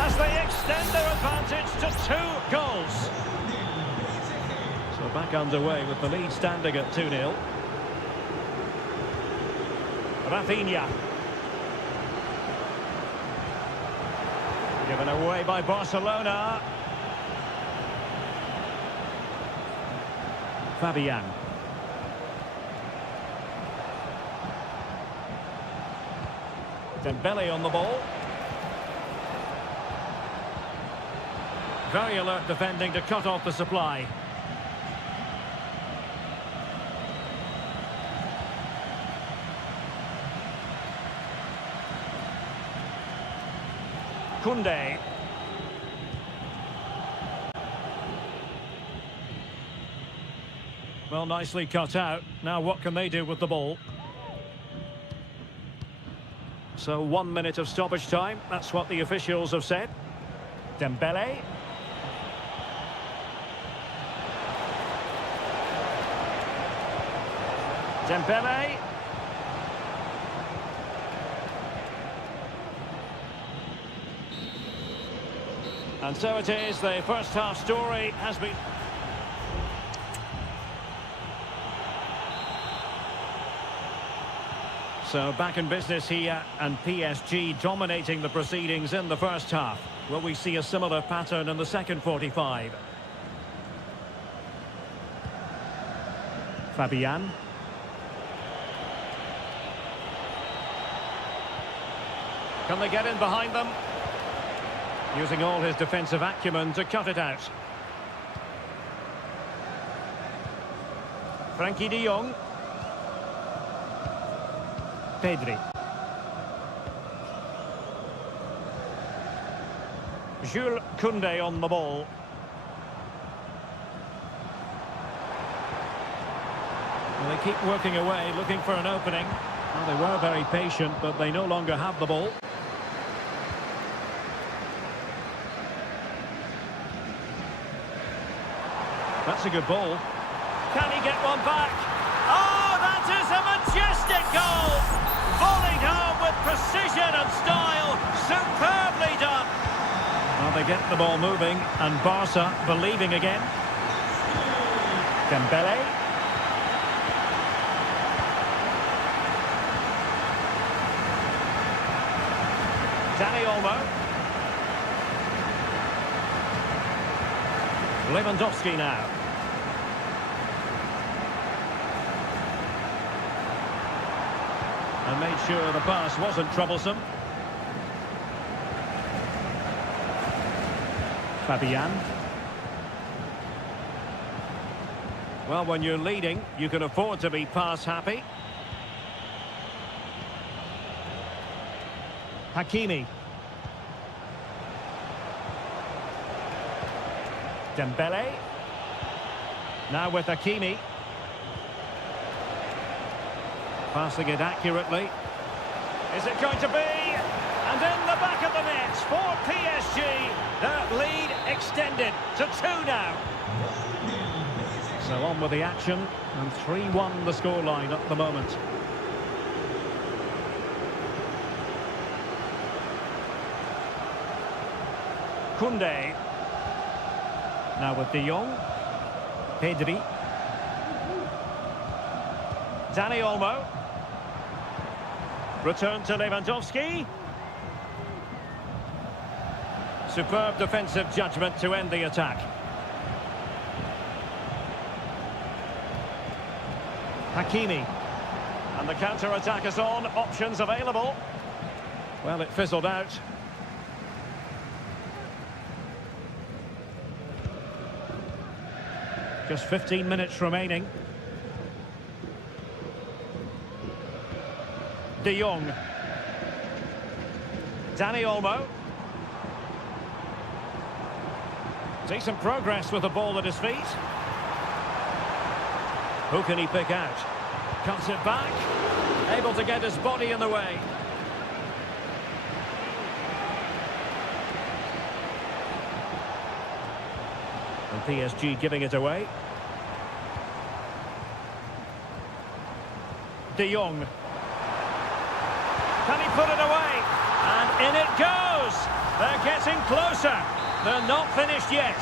as they extend their advantage to 2 goals. So back underway with the lead standing at 2-0. Rafinha. Given away by Barcelona. Fabian. Dembele on the ball. Very alert defending to cut off the supply. Koundé. Well, nicely cut out. Now what can they do with the ball? So 1 minute of stoppage time. That's what the officials have said. Dembele. Dembele. And so it is, the first half story has been... So back in business here, and PSG dominating the proceedings in the first half. Will we see a similar pattern in the second 45? Fabian. Can they get in behind them? Using all his defensive acumen to cut it out. Frankie de Jong. Pedri. Jules Koundé on the ball. Well, they keep working away, looking for an opening. Well, they were very patient, but they no longer have the ball. That's a good ball. Can he get one back? Oh, that is a majestic goal! Volleyed home with precision and style. Superbly done. Well, they get the ball moving, and Barca believing again. Dembele. Dani Olmo. Lewandowski now. And made sure the pass wasn't troublesome. Fabian. Well, when you're leading, you can afford to be pass happy. Hakimi. Dembele. Now with Hakimi. Passing it accurately. Is it going to be? And in the back of the net for PSG. That lead extended to 2 now. So on with the action. And 3-1 the scoreline at the moment. Koundé. Now with de Jong. Pedri. Dani Olmo. Return to Lewandowski. Superb defensive judgment to end the attack. Hakimi. And the counter-attack is on. Options available. Well, it fizzled out. Just 15 minutes remaining. De Jong. Dani Olmo. Decent progress with the ball at his feet. Who can he pick out? Cuts it back. Able to get his body in the way. And PSG giving it away. De Jong. Can he put it away? And in it goes! They're getting closer. They're not finished yet.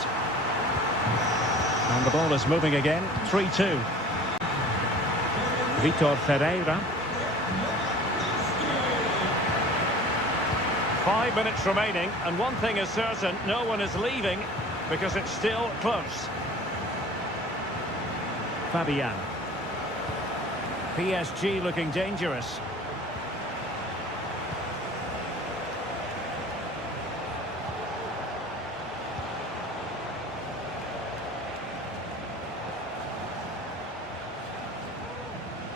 And the ball is moving again. 3-2. Vitor Ferreira. 5 minutes remaining, and one thing is certain, no one is leaving because it's still close. Fabian. PSG looking dangerous.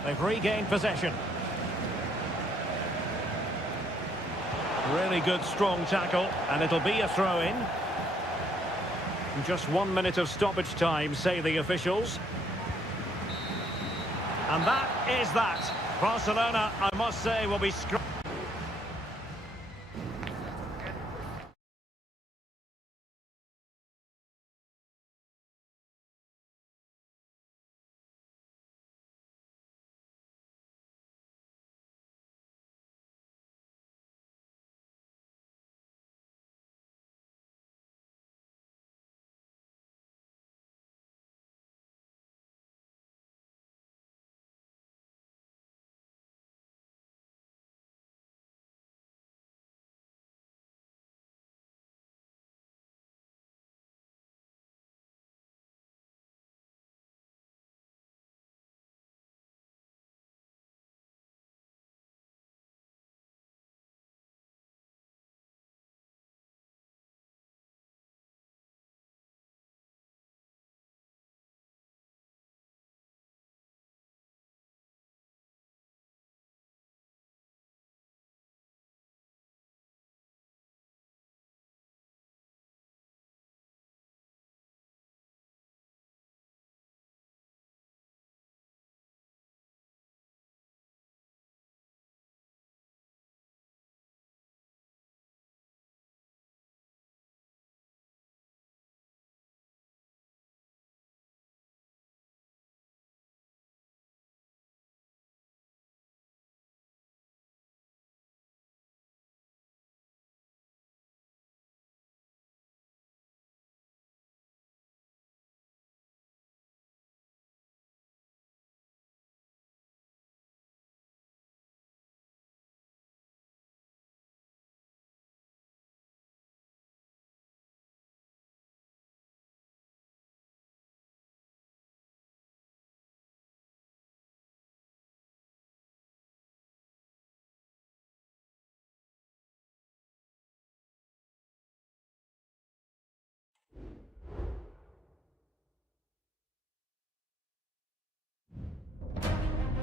They've regained possession. Really good, strong tackle, and it'll be a throw-in. Just 1 minute of stoppage time, say the officials. And that is that. Barcelona, I must say, will be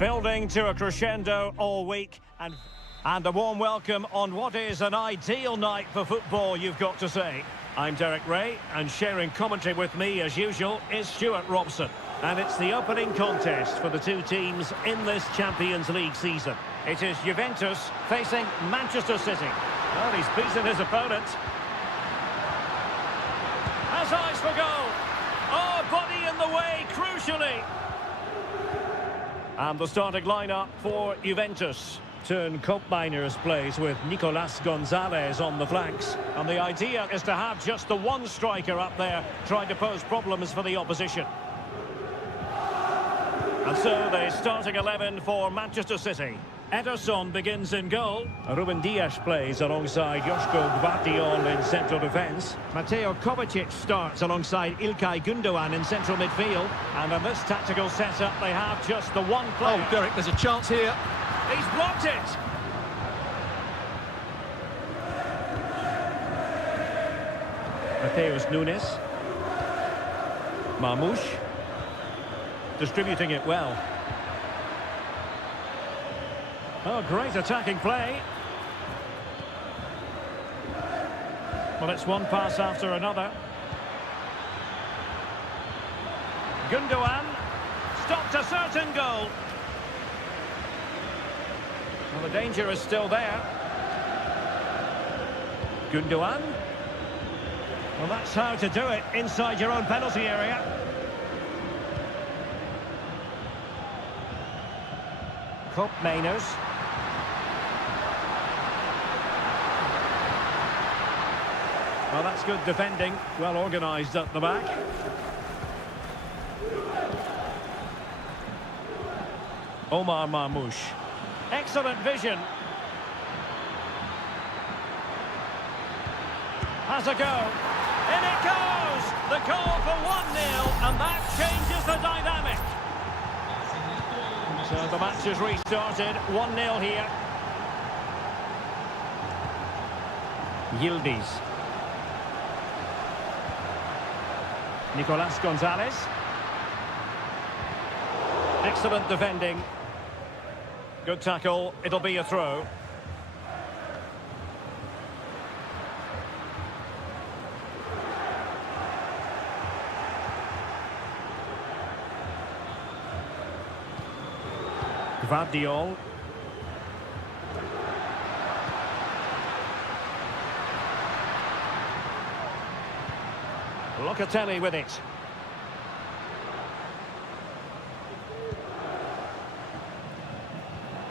Building to a crescendo all week, and a warm welcome on what is an ideal night for football, you've got to say. I'm Derek Ray, and sharing commentary with me, as usual, is Stuart Robson. And it's the opening contest for the two teams in this Champions League season. It is Juventus facing Manchester City. Well, he's beaten his opponent. Has eyes for goal. Oh, body in the way, crucially. And the starting lineup for Juventus. Turn Koopmeiners plays with Nicolas Gonzalez on the flanks. And the idea is to have just the one striker up there trying to pose problems for the opposition. And so the starting 11 for Manchester City. Ederson begins in goal. Ruben Dias plays alongside Joško Gvardiol in central defence. Mateo Kovacic starts alongside Ilkay Gundogan in central midfield. And in this tactical setup, they have just the one player. Oh, Derek, there's a chance here. He's blocked it. Mateus Nunes. Marmoush. Distributing it well. Oh, great attacking play. Well, it's one pass after another. Gundogan stopped a certain goal. Well, the danger is still there. Gundogan. Well, that's how to do it inside your own penalty area. Koopmeiners. Well, that's good defending. Well organised at the back. Omar Marmoush. Excellent vision. Has a go. In it goes! The goal for 1-0, and that changes the dynamic. So the match has restarted. 1-0 here. Yildiz. Nicolas Gonzalez. Excellent defending. Good tackle. It'll be a throw. Gvardiol. Locatelli with it.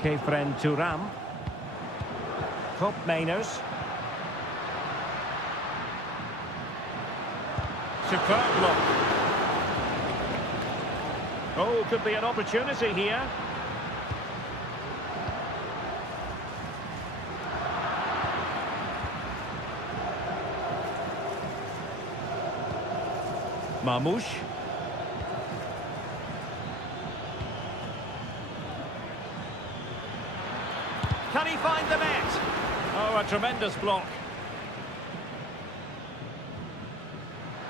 Kefren Turam. Koopmeiners. Superb block. Oh, could be an opportunity here. Marmoush. Can he find the net? Oh, a tremendous block.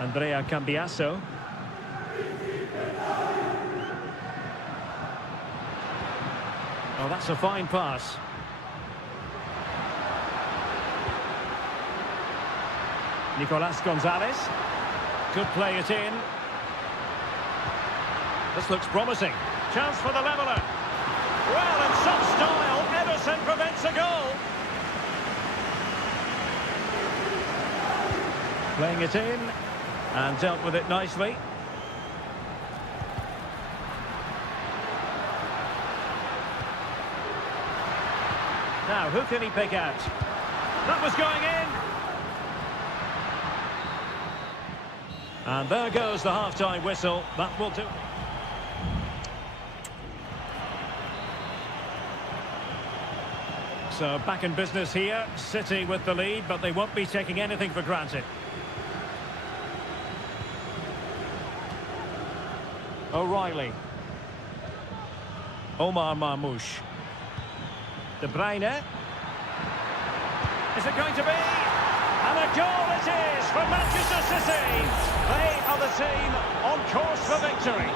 Andrea Cambiasso. Oh, that's a fine pass. Nicolas Gonzalez. Could play it in. This looks promising. Chance for the leveller. Well, in some style, Ederson prevents a goal. Playing it in. And dealt with it nicely. Now, who can he pick out? That was going in. And there goes the half-time whistle. That will do. So back in business here. City with the lead, but they won't be taking anything for granted. O'Reilly. Omar Marmoush. De Bruyne. Is it going to be? And a goal it is for Manchester City. They are the team on course for victory.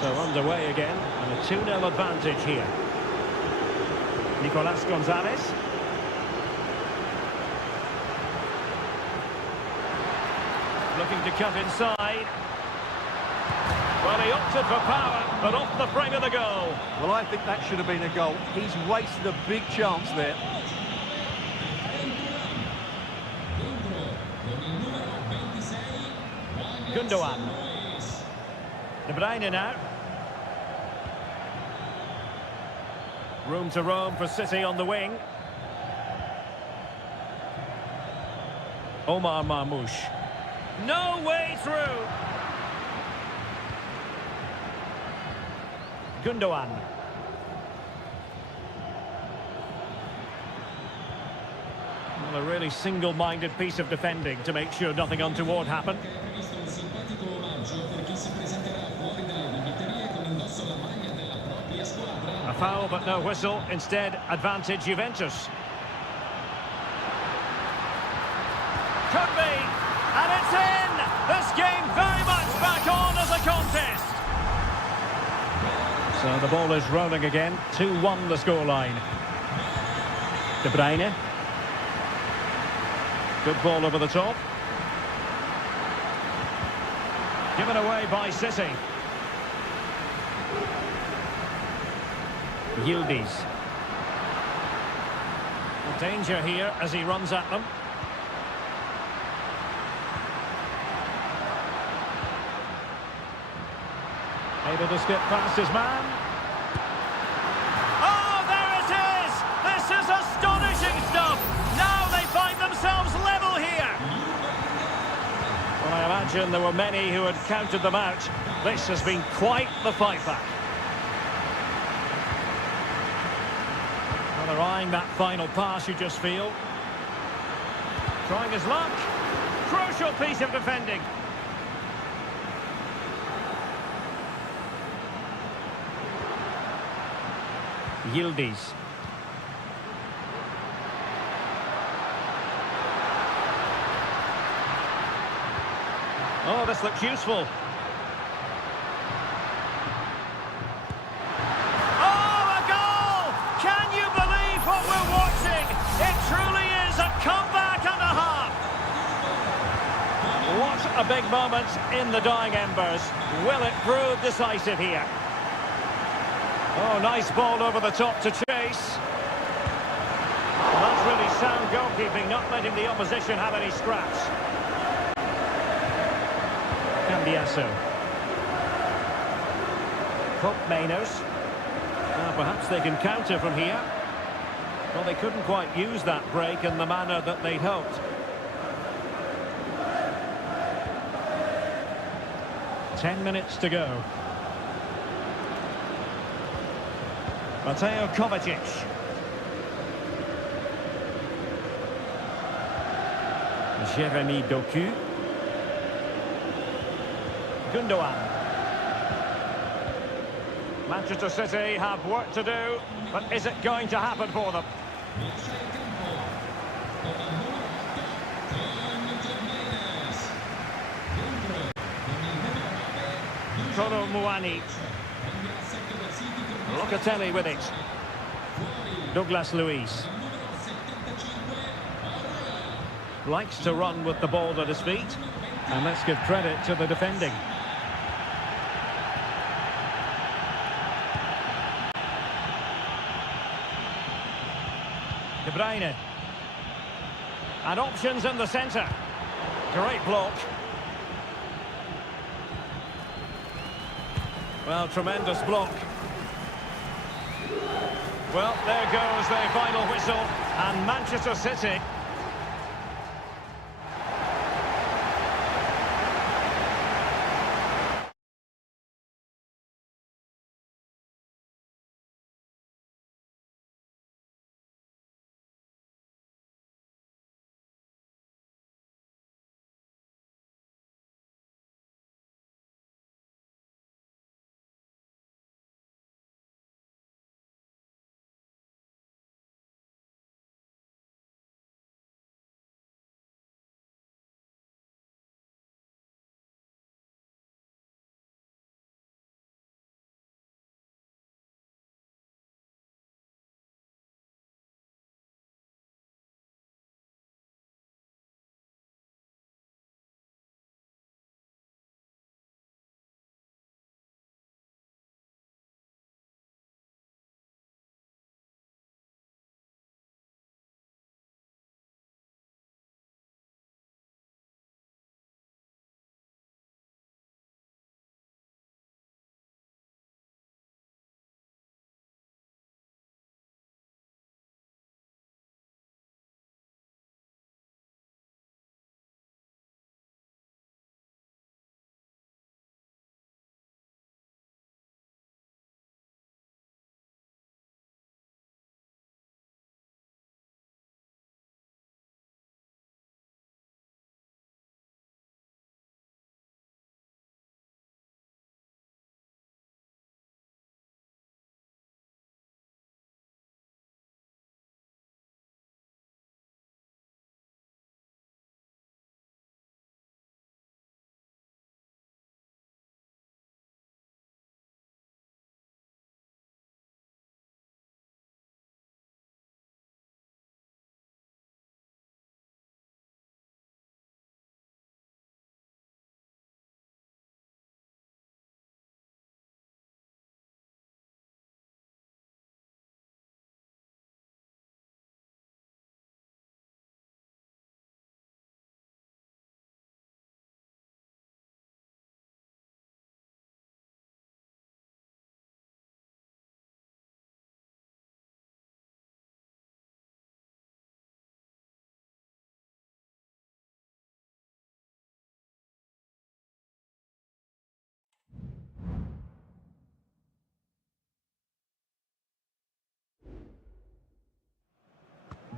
So underway again, and a 2-0 advantage here. Nicolas Gonzalez. Looking to cut inside. Well, he opted for power, but off the frame of the goal. Well, I think that should have been a goal. He's wasted a big chance there. Gundogan. De Bruyne now. Room to roam for City on the wing. Omar Marmoush. No way through. Gundogan. Well, a really single-minded piece of defending to make sure nothing untoward happened. A foul but no whistle. Instead, advantage Juventus. Could be. And it's in! This game very much back on as a contest. So the ball is rolling again. 2-1 the scoreline. De Bruyne. Good ball over the top. Given away by City. Yildiz. Danger here as he runs at them. Able to skip past his man. Oh, there it is! This is astonishing stuff! Now they find themselves level here! Well, I imagine there were many who had counted them out. This has been quite the fight back. Well, they're eyeing that final pass, you just feel. Trying his luck. Crucial piece of defending. Yildiz. Oh, this looks useful. Oh, a goal! Can you believe what we're watching? It truly is a comeback and a half. What a big moment in the dying embers. Will it prove decisive here? Oh, nice ball over the top to chase. Well, that's really sound goalkeeping, not letting the opposition have any scraps. Cambiasso. Pope Mainers. Perhaps they can counter from here. Well, they couldn't quite use that break in the manner that they'd hoped. Ten minutes to go. Mateo Kovacic. Jeremy Doku. Gundogan. Manchester City have work to do, but is it going to happen for them? Kolo Muani. Locatelli with it. Douglas Luiz. Likes to run with the ball at his feet. And let's give credit to the defending. De Bruyne. And options in the centre. Great block. Well, tremendous block. Well, there goes the final whistle, and Manchester City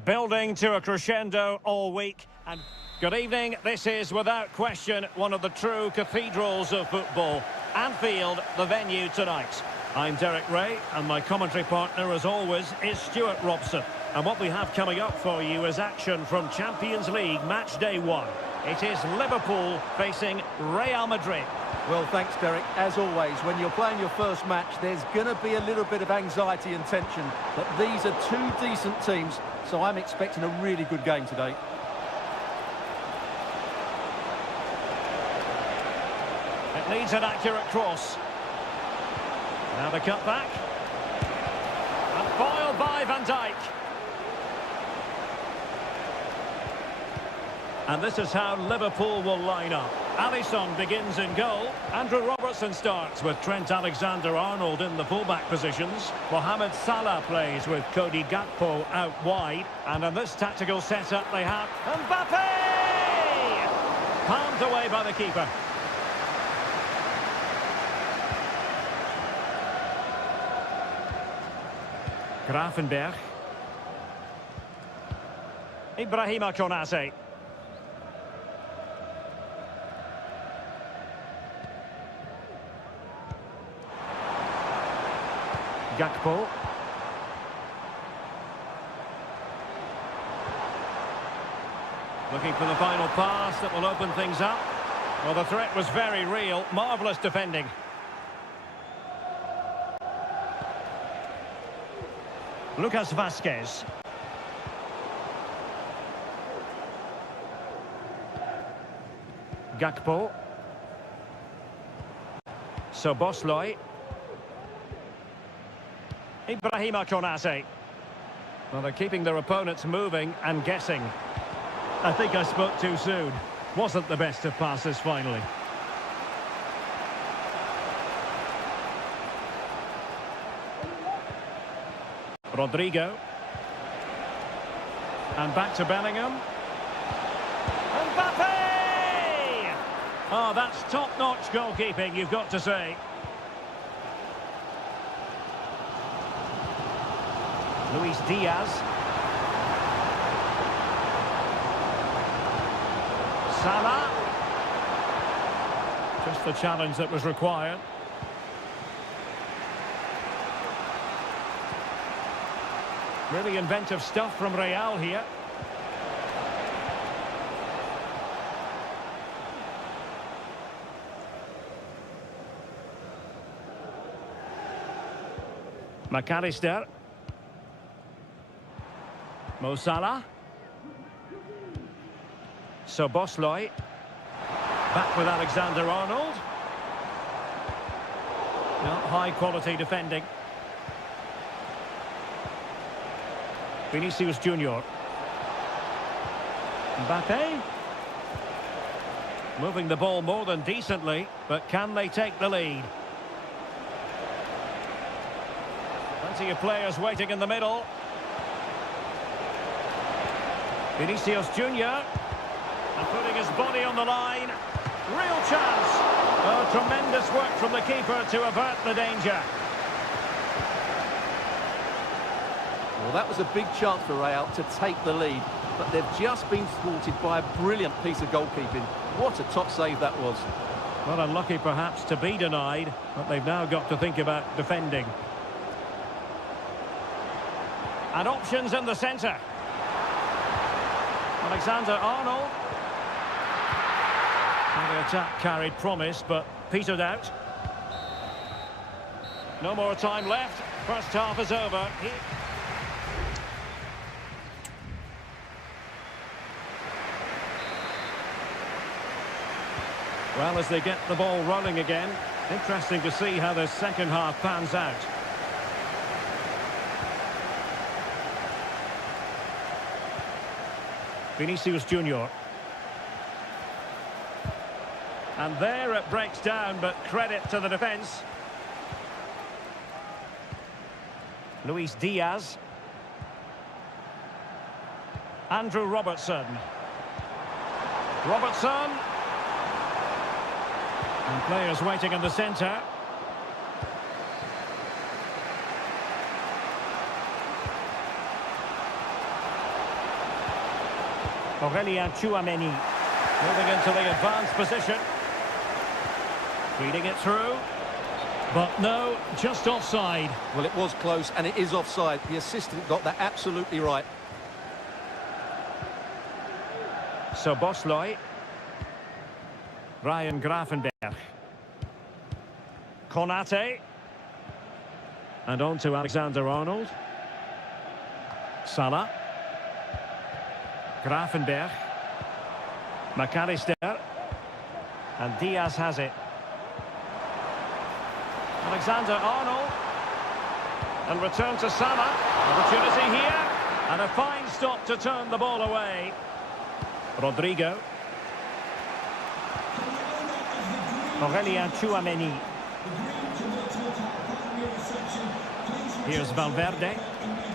Building to a crescendo all week. And good evening. This is, without question, one of the true cathedrals of football. Anfield, the venue tonight. I'm Derek Ray, and my commentary partner, as always, is Stuart Robson. And what we have coming up for you is action from Champions League match day 1. It is Liverpool facing Real Madrid. Well, thanks, Derek. As always, when you're playing your first match, there's going to be a little bit of anxiety and tension. But these are two decent teams, so I'm expecting a really good game today. It needs an accurate cross. Now the cut back. And foiled by Van Dijk. And this is how Liverpool will line up. Alisson begins in goal. Andrew Robertson starts with Trent Alexander-Arnold in the fullback positions. Mohamed Salah plays with Cody Gakpo out wide. And in this tactical setup they have Mbappe! Palmed away by the keeper. Grafenberg. Ibrahima Konate. Gakpo. Looking for the final pass that will open things up. Well, the threat was very real. Marvellous defending. Lucas Vazquez. Gakpo. Szoboszlai. Ibrahima Konate. Well, they're keeping their opponents moving and guessing. I think I spoke too soon. Wasn't the best of passes finally. Rodrigo. And back to Bellingham. Mbappe! Oh, that's top-notch goalkeeping, you've got to say. Luis Diaz. Salah. Just the challenge that was required. Really inventive stuff from Real here. McAllister. Mo Salah. Szoboszlai. Back with Alexander-Arnold. Not high-quality defending. Vinicius Junior. Mbappe. Moving the ball more than decently, but can they take the lead? Plenty of players waiting in the middle. Vinicius Junior. And putting his body on the line. Real chance. Oh, tremendous work from the keeper to avert the danger. Well, that was a big chance for Real to take the lead, but they've just been thwarted by a brilliant piece of goalkeeping. What a top save that was. Well, unlucky perhaps to be denied, but they've now got to think about defending. And options in the centre. Alexander-Arnold. And the attack carried promise, but petered out. No more time left. First half is over. Well, as they get the ball rolling again, interesting to see how the second half pans out. Vinicius Junior. And there it breaks down, but credit to the defence. Luis Diaz. Andrew Robertson. Robertson. And players waiting in the centre. Moving into the advanced position. Feeding it through. But no, just offside. Well, it was close, and it is offside. The assistant got that absolutely right. So Bosley. Ryan Grafenberg. Konate. And on to Alexander-Arnold. Salah. Grafenberg. McAllister. And Diaz has it. Alexander-Arnold. And return to Salah. Opportunity here. And a fine stop to turn the ball away. Rodrigo. Aurelien Tchouameni. Here's Valverde.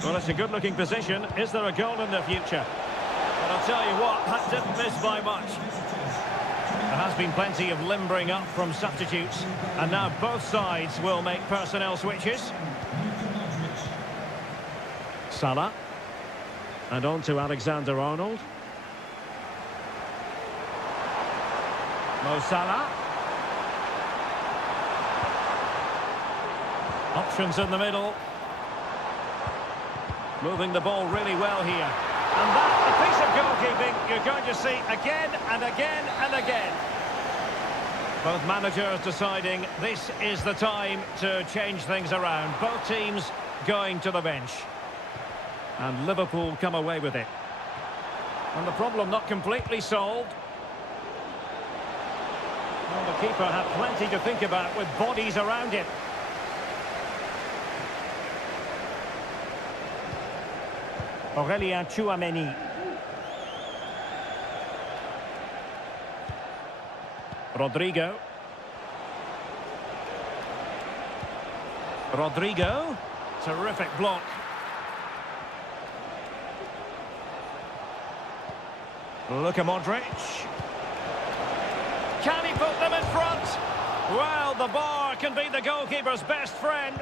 Well, it's a good-looking position. Is there a goal in the future? But I'll tell you what, that didn't miss by much. There has been plenty of limbering up from substitutes, and now both sides will make personnel switches. Salah. And on to Alexander-Arnold. Mo Salah. Options in the middle. Moving the ball really well here. And that, a piece of goalkeeping you're going to see again and again and again. Both managers deciding this is the time to change things around. Both teams going to the bench. And Liverpool come away with it. And the problem not completely solved. Well, the keeper had plenty to think about with bodies around him. Aurelien Tchouameni. Rodrigo. Rodrigo. Terrific block. Luka Modric. Can he put them in front? Well, the bar can be the goalkeeper's best friend.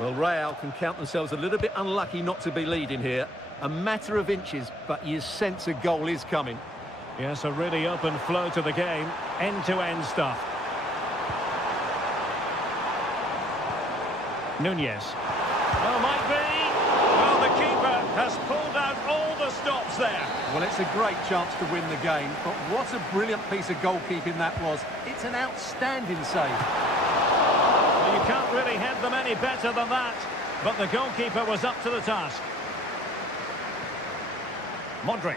Well, Real can count themselves a little bit unlucky not to be leading here. A matter of inches, but you sense a goal is coming. Yes, a really open flow to the game. End-to-end stuff. Nunez. Oh, might be. Well, the keeper has pulled out all the stops there. Well, it's a great chance to win the game, but what a brilliant piece of goalkeeping that was. It's an outstanding save. You can't really head them any better than that, but the goalkeeper was up to the task. Modric.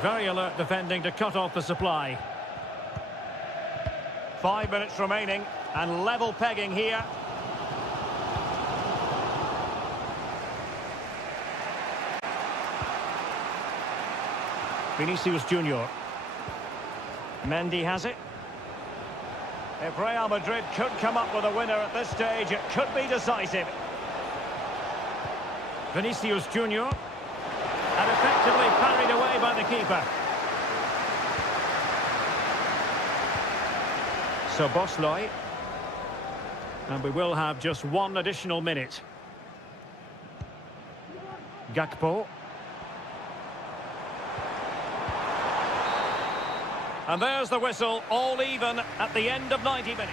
Very alert defending to cut off the supply. 5 minutes remaining, and level pegging here. Vinicius Junior. Mendy has it. If Real Madrid could come up with a winner at this stage, it could be decisive. Vinicius Junior. And effectively parried away by the keeper. So Bosley. And we will have just one additional minute. Gakpo. And there's the whistle, all even at the end of 90 minutes.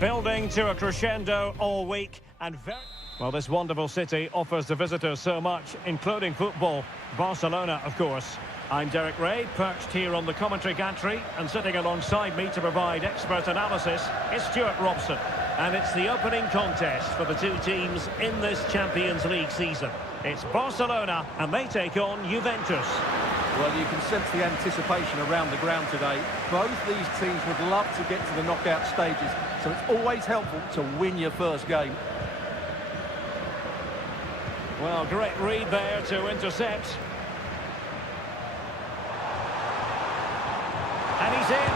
Building to a crescendo all week and very... Well, this wonderful city offers the visitors so much, including football. Barcelona, of course. I'm Derek Ray, perched here on the commentary gantry, and sitting alongside me to provide expert analysis is Stuart Robson. And it's the opening contest for the two teams in this Champions League season. It's Barcelona, and they take on Juventus. Well, you can sense the anticipation around the ground today. Both these teams would love to get to the knockout stages, so it's always helpful to win your first game. Well, great read there to intercept. And he's in.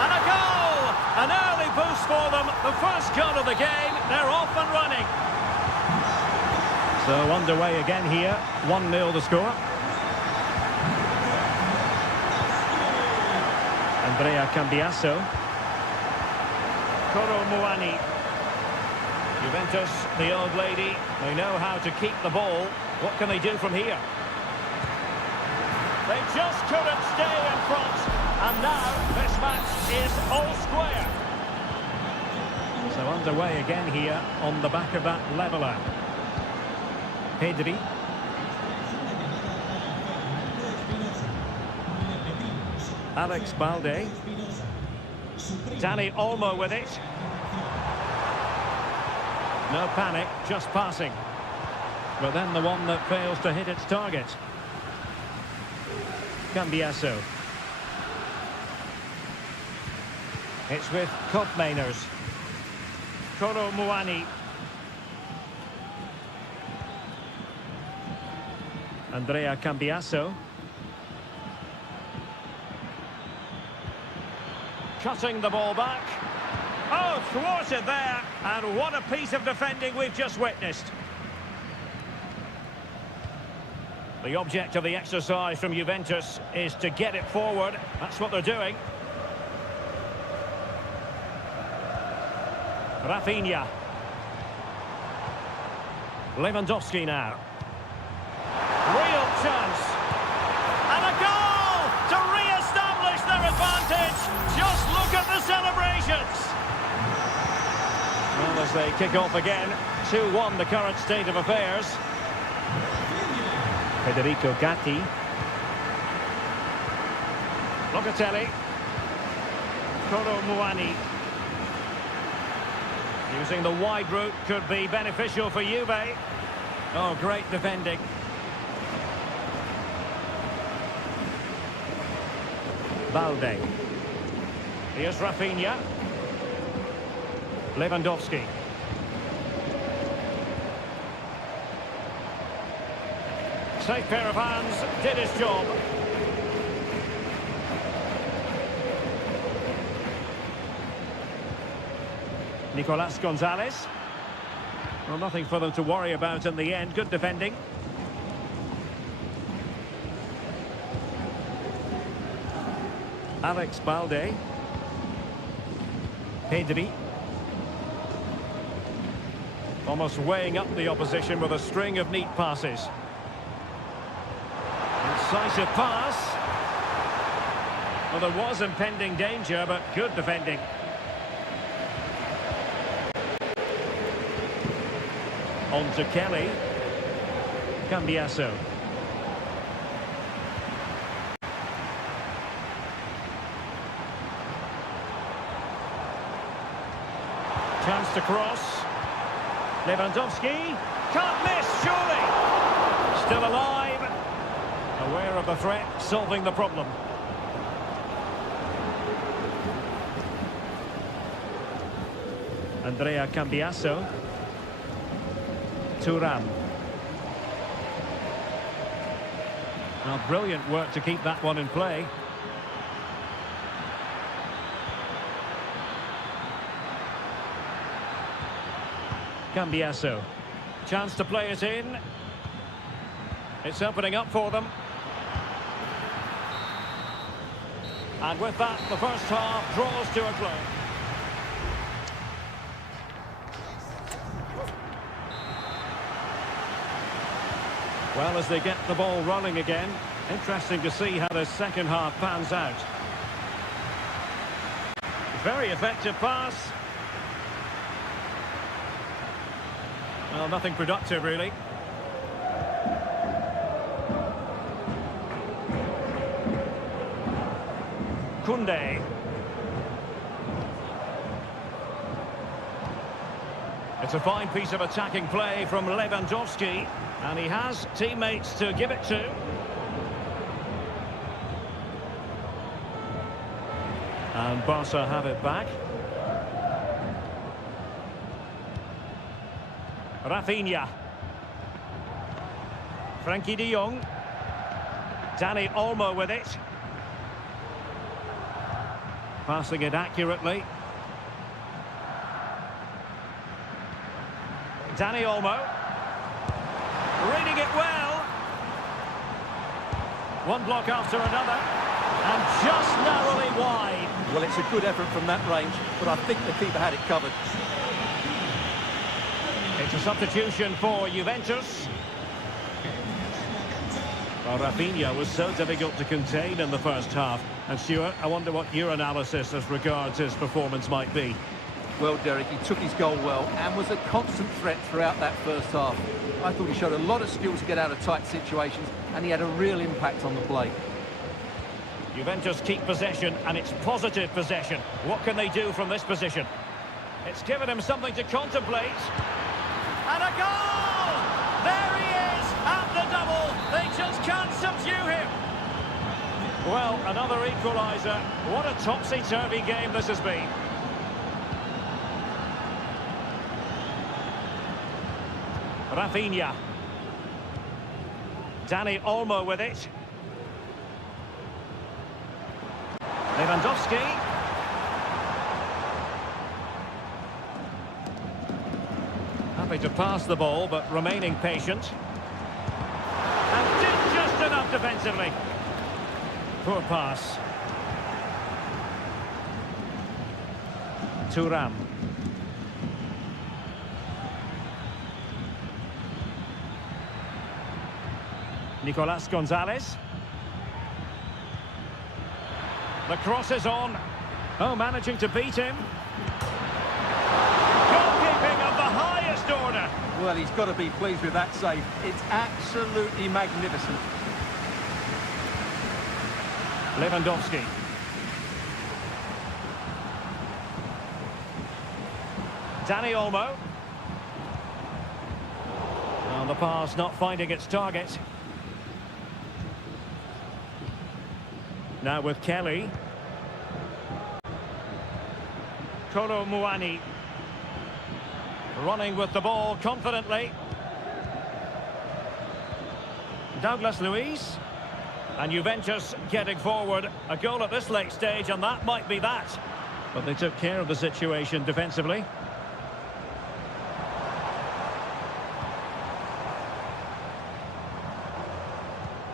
And a goal! An early boost for them. The first goal of the game. They're off and running. So underway again here. 1-0 the score. Andrea Cambiasso. Koro Muani. Juventus, the old lady, they know how to keep the ball. What can they do from here? They just couldn't stay in front. And now this match is all square. So underway again here on the back of that leveller. Pedri. Alex Balde. Dani Olmo with it. No panic, just passing. But then the one that fails to hit its target. Cambiasso. It's with Kopmeiners. Koro Muani. Andrea Cambiasso. Cutting the ball back. Oh, thwarted there. And what a piece of defending we've just witnessed. The object of the exercise from Juventus is to get it forward. That's what they're doing. Rafinha. Lewandowski now. Real chance. And a goal to re-establish their advantage. Just look at the celebrations. Well, as they kick off again, 2-1 the current state of affairs. Federico Gatti. Locatelli. Koro Muani. Using the wide route could be beneficial for Juve. Oh, great defending. Balde. Here's Rafinha. Lewandowski. Safe pair of hands, did his job. Nicolas Gonzalez. Well, nothing for them to worry about in the end. Good defending. Alex Balde. Pedri. Almost weighing up the opposition with a string of neat passes. Incisive pass. Well, there was impending danger, but good defending. On to Kelly. Cambiasso. Chance to cross. Lewandowski. Can't miss, surely. Still alive. Aware of the threat, solving the problem. Andrea Cambiasso. Thuram. Now, brilliant work to keep that one in play. Cambiasso. Chance to play it in. It's opening up for them. And with that, the first half draws to a close. Well, as they get the ball rolling again, interesting to see how the second half pans out. Very effective pass. Well, nothing productive, really. Kunde. It's a fine piece of attacking play from Lewandowski, and he has teammates to give it to. And Barca have it back. Rafinha. Frankie de Jong. Dani Olmo with it. Passing it accurately. Dani Olmo. Reading it well. One block after another. And just narrowly wide. Well, it's a good effort from that range, but I think the keeper had it covered. It's a substitution for Juventus. Well, Rafinha was so difficult to contain in the first half. And Stuart, I wonder what your analysis as regards his performance might be. Well, Derek, he took his goal well and was a constant threat throughout that first half. I thought he showed a lot of skills to get out of tight situations, and he had a real impact on the play. Juventus keep possession, and it's positive possession. What can they do from this position? It's given him something to contemplate. And a goal! There he is, at the double. They just can't subdue him. Well, another equaliser. What a topsy-turvy game this has been. Rafinha. Dani Olmo with it. Lewandowski. Happy to pass the ball, but remaining patient. And did just enough defensively. Poor pass. Thuram. Nicolas Gonzalez. The cross is on. Oh, managing to beat him. Goalkeeping of the highest order. Well, he's got to be pleased with that save. It's absolutely magnificent. Lewandowski. Dani Olmo. Well, the pass not finding its target. Now with Kelly. Kolo Muani. Running with the ball confidently. Douglas Luiz. And Juventus getting forward. A goal at this late stage, and that might be that. But they took care of the situation defensively.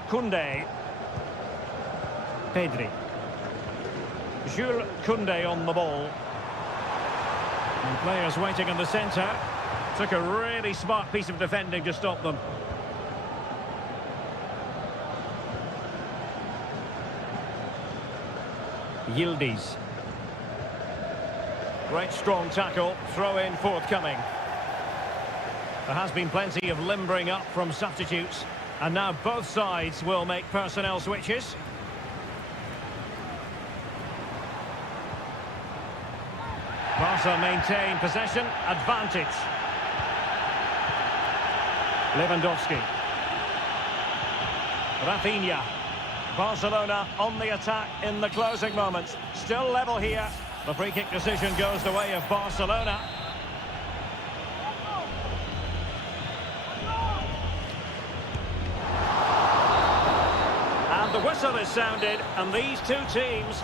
Koundé. Pedri. Jules Koundé on the ball. And players waiting in the centre. Took a really smart piece of defending to stop them. Yildiz. Great strong tackle, throw in forthcoming. There has been plenty of limbering up from substitutes, and now both sides will make personnel switches. Barca maintain possession, advantage. Lewandowski. Rafinha. Barcelona on the attack in the closing moments. Still level here. The free kick decision goes the way of Barcelona. And the whistle is sounded, and these two teams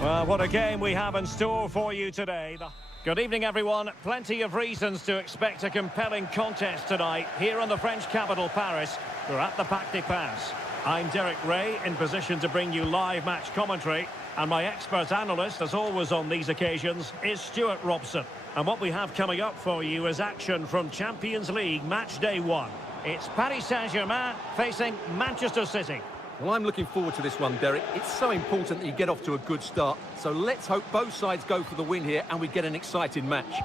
Well, what a game we have in store for you today. Good evening, everyone. Plenty of reasons to expect a compelling contest tonight here in the French capital, Paris. We're at the Parc des Princes. I'm Derek Ray, in position to bring you live match commentary. And my expert analyst, as always on these occasions, is Stuart Robson. And what we have coming up for you is action from Champions League match day 1. It's Paris Saint-Germain facing Manchester City. Well, I'm looking forward to this one, Derek. It's so important that you get off to a good start. So let's hope both sides go for the win here and we get an exciting match.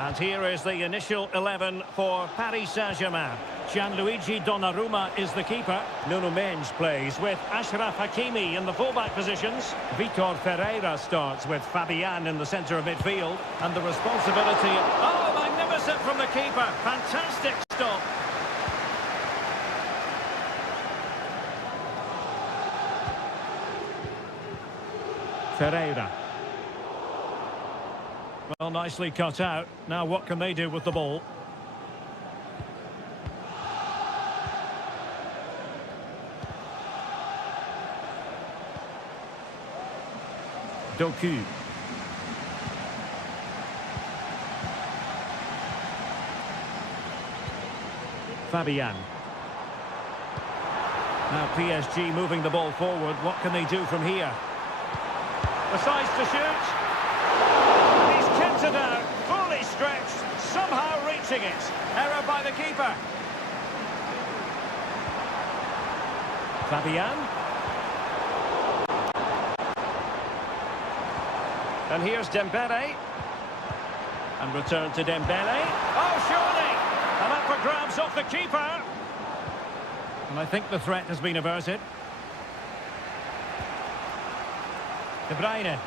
And here is the initial 11 for Paris Saint-Germain. Gianluigi Donnarumma is the keeper. Nuno Mendes plays with Achraf Hakimi in the fullback positions. Vitor Ferreira starts with Fabian in the centre of midfield. And the responsibility... Oh, magnificent from the keeper. Fantastic stop. Ferreira. Well, nicely cut out. Now what can they do with the ball? Doku. Fabian. Now PSG moving the ball forward. What can they do from here? Decides to shoot. He's kept it out, fully stretched, somehow reaching it. Error by the keeper. Fabian. And here's Dembele. And return to Dembele. Oh, surely! And up for grabs off the keeper. And I think the threat has been averted. De Bruyne.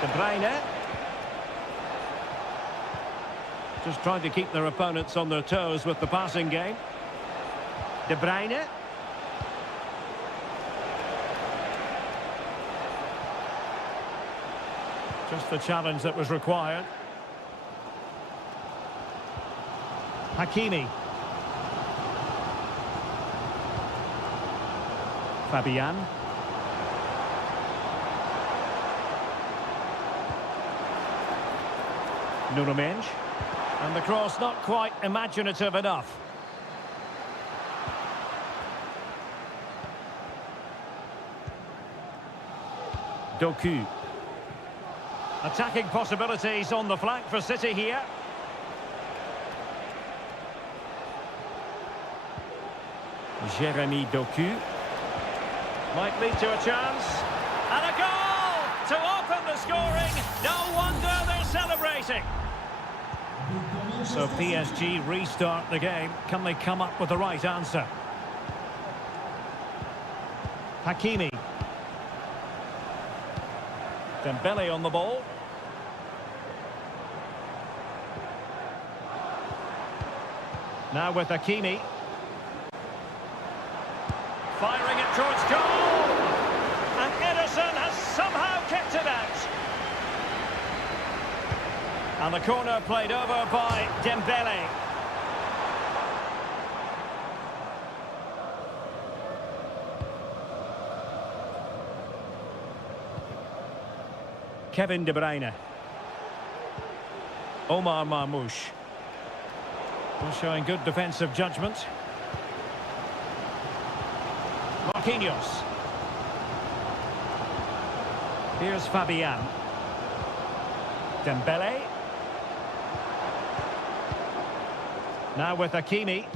De Bruyne. Just trying to keep their opponents on their toes with the passing game. De Bruyne. Just the challenge that was required. Hakimi. Fabian. Nuno Mendes. And the cross not quite imaginative enough. Doku. Attacking possibilities on the flank for City here. Jeremy Doku. Might lead to a chance. And a goal to open the scoring. No wonder they're celebrating. So PSG restart the game. Can they come up with the right answer? Hakimi. Dembele on the ball. Now with Hakimi. Firing it towards goal! And Ederson has somehow kept it out. And the corner played over by Dembele. Kevin De Bruyne. Omar Marmoush. Showing good defensive judgment. Marquinhos. Here's Fabian. Dembele. Now with Hakimi.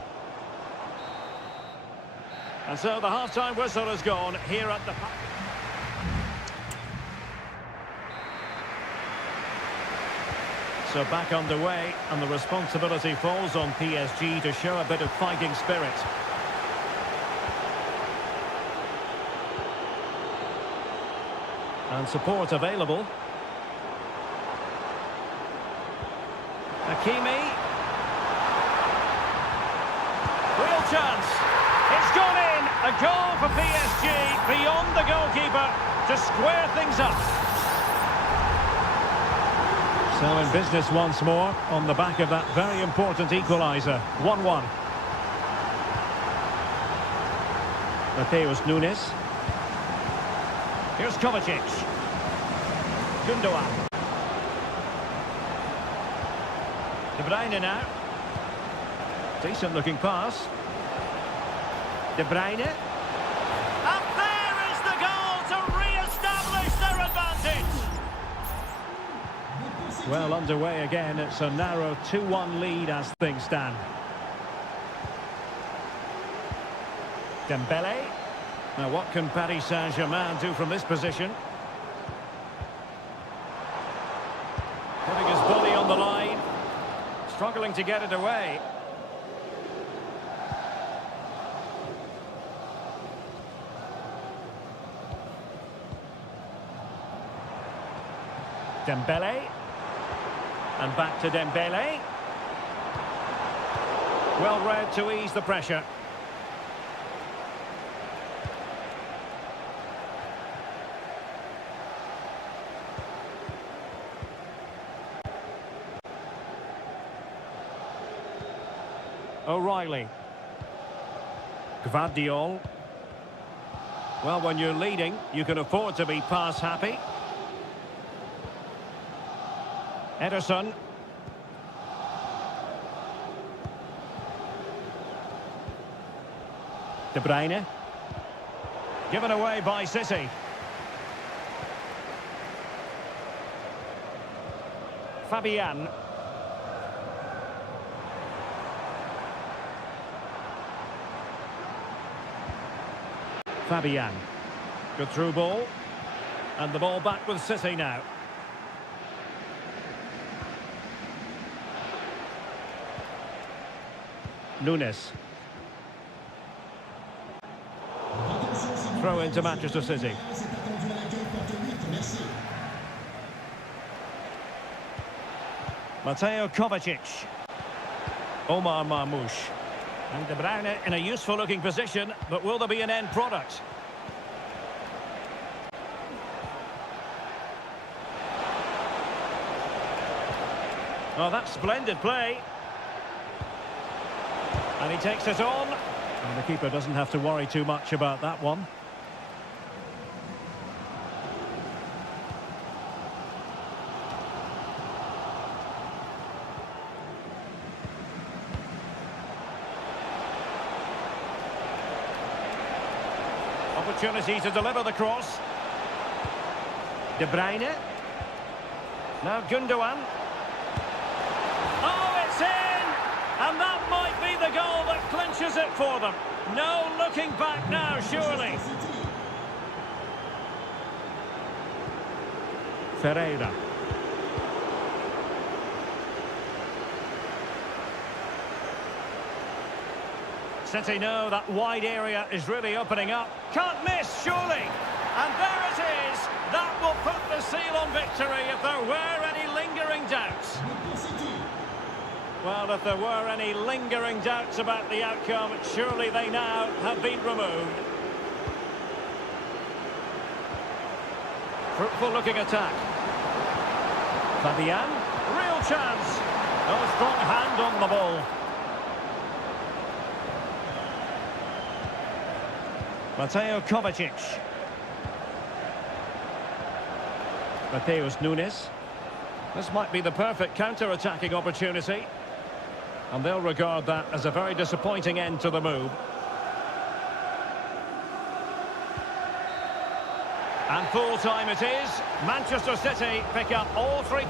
And so the half-time whistle has gone here at the... So back underway, and the responsibility falls on PSG to show a bit of fighting spirit. And support available. Hakimi. Real chance. It's gone in. A goal for PSG beyond the goalkeeper to square things up. So in business once more, on the back of that very important equaliser. 1-1. Mateus Nunes. Here's Kovacic. Gundogan. De Bruyne now. Decent looking pass. De Bruyne. And there is the goal to re-establish their advantage. Well underway again. It's a narrow 2-1 lead as things stand. Dembele. Now what can Paris Saint-Germain do from this position? Putting his body on the line. Struggling to get it away. Dembele. And back to Dembele. Well read to ease the pressure. O'Reilly. Gvardiol. Well, when you're leading, you can afford to be pass happy. Ederson. De Bruyne. Given away by City. Fabian. Fabian. Good through ball. And the ball back with City now. Nunes. Throw into Manchester City. Mateo Kovacic. Omar Marmoush. And De Bruyne in a useful looking position, but will there be an end product? Oh, that's splendid play. And he takes it on. And the keeper doesn't have to worry too much about that one. Opportunity to deliver the cross. De Bruyne. Now Gundogan. Oh, it's in! And that might be the goal that clinches it for them. No looking back now, surely. Ferreira. City know that wide area is really opening up. Can't miss, surely. And there it is. That will put the seal on victory if there were any lingering doubts. Well, if there were any lingering doubts about the outcome, surely they now have been removed. Fruitful looking attack. Fabian, real chance. No strong hand on the ball. Mateo Kovacic. Mateus Nunes. This might be the perfect counter-attacking opportunity. And they'll regard that as a very disappointing end to the move. And full time it is. Manchester City pick up all three.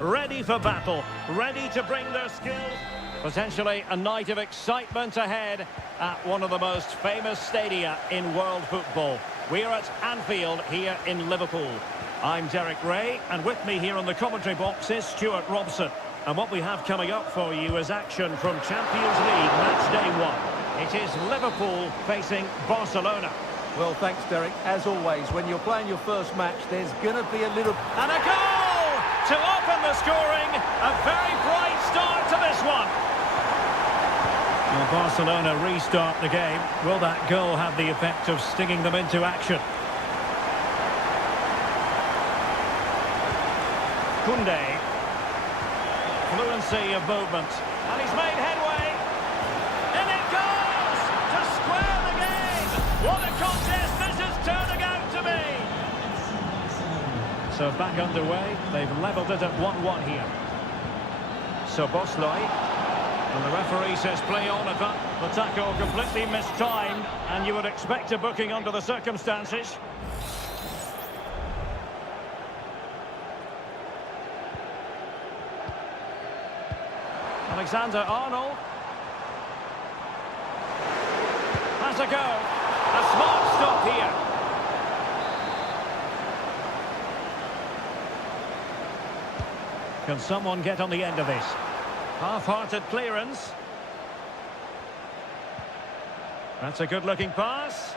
ready for battle, ready to bring their skills. Potentially a night of excitement ahead at one of the most famous stadia in world football. We're at Anfield here in Liverpool. I'm Derek Ray, and with me here on the commentary box is Stuart Robson. And what we have coming up for you is action from Champions League match day 1. It is Liverpool facing Barcelona. Well, thanks, Derek. As always, when you're playing your first match, there's going to be a little... And a goal to open the scoring. A very bright start to this one. Well, Barcelona restart the game. Will that goal have the effect of stinging them into action? Koundé. Fluency of movement. And he's made headway. In it goes to square the game. What a contest this is turning out to be. So back underway. They've levelled it at 1-1 here. So Bosley. And the referee says play on. The tackle completely mistimed, and you would expect a booking under the circumstances. Alexander-Arnold. Has a go. A smart stop here. Can someone get on the end of this? Half-hearted clearance. That's a good-looking pass.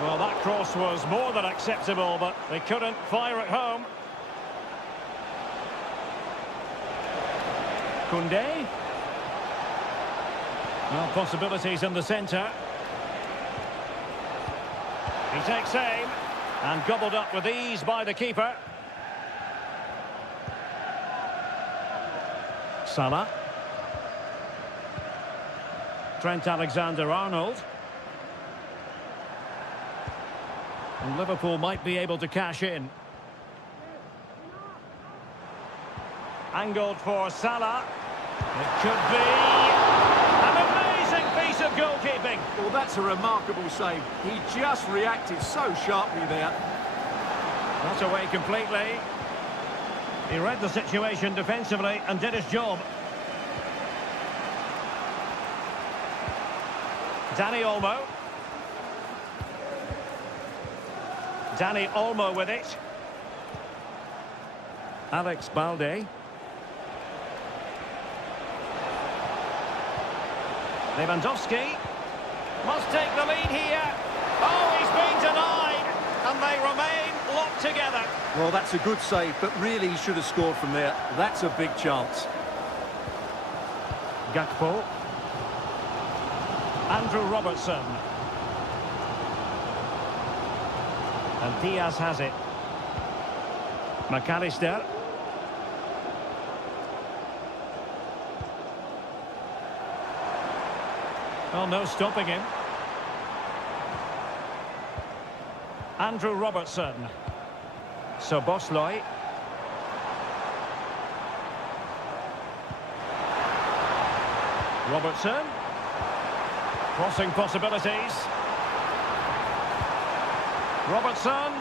Well, that cross was more than acceptable, but they couldn't fire it home. Koundé. Well, possibilities in the centre. He takes aim and gobbled up with ease by the keeper. Salah. Trent Alexander-Arnold. And Liverpool might be able to cash in. Angled for Salah. It could be an amazing piece of goalkeeping. Well, that's a remarkable save. He just reacted so sharply there. Not away completely. He read the situation defensively and did his job. Dani Olmo. Dani Olmo with it. Alex Balde. Lewandowski. Must take the lead here. Oh, he's been denied. And they remain locked together. Well, that's a good save, but really he should have scored from there. That's a big chance. Gakpo. Andrew Robertson. And Diaz has it. McAllister. Oh, no stopping him. Andrew Robertson. So Bosley. Robertson. Crossing possibilities. Robertson.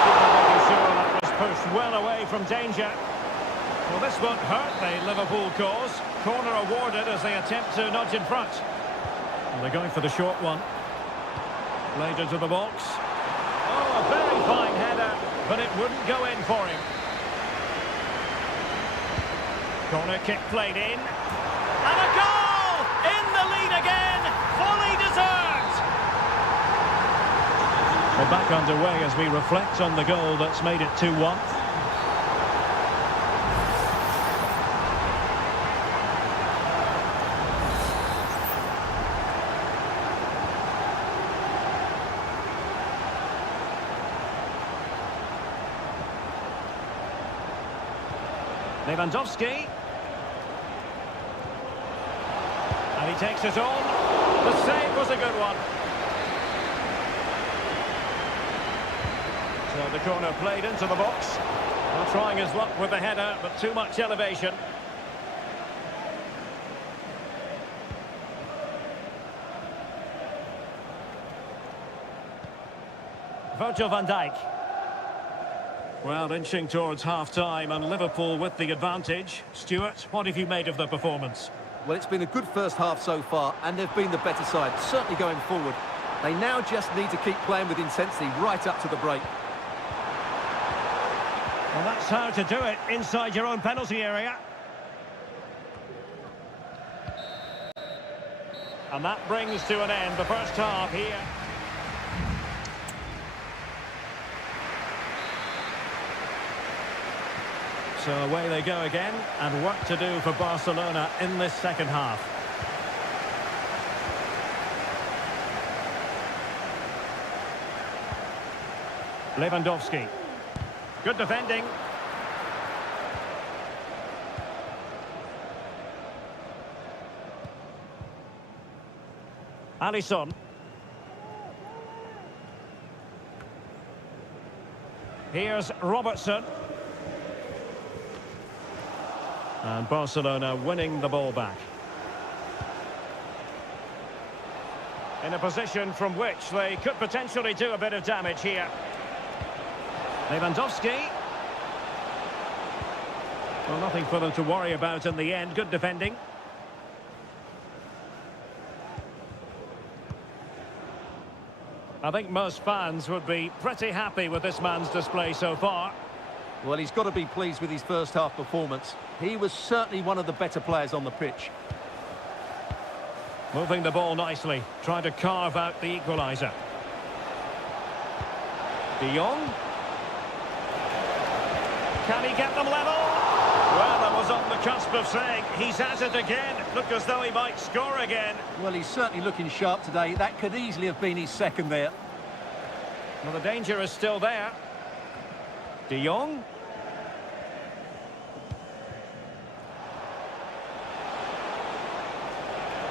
Making sure that was pushed well away from danger. Well, this won't hurt the Liverpool cause. Corner awarded as they attempt to nudge in front. And they're going for the short one. Played into the box. Oh, a very fine header, but it wouldn't go in for him. Corner kick played in. And a goal! In the lead again! Fully deserved! We're back underway as we reflect on the goal that's made it 2-1. Lewandowski. And he takes it on. The save was a good one. So the corner played into the box. Well, trying his luck with the header, but too much elevation. Virgil van Dijk. Well, inching towards half-time and Liverpool with the advantage. Stuart, what have you made of the performance? Well, it's been a good first half so far, and they've been the better side, certainly going forward. They now just need to keep playing with intensity right up to the break. Well, that's how to do it inside your own penalty area. And that brings to an end the first half here. So away they go again, and work to do for Barcelona in this second half. Lewandowski. Good defending. Alisson. Here's Robertson. And Barcelona winning the ball back. In a position from which they could potentially do a bit of damage here. Lewandowski. Well, nothing for them to worry about in the end. Good defending. I think most fans would be pretty happy with this man's display so far. Well, he's got to be pleased with his first half performance. He was certainly one of the better players on the pitch. Moving the ball nicely, trying to carve out the equaliser. De Jong. Can he get them level? Well, I was on the cusp of saying he's at it again. Look as though he might score again. Well, he's certainly looking sharp today. That could easily have been his second there. Well, the danger is still there. De Jong.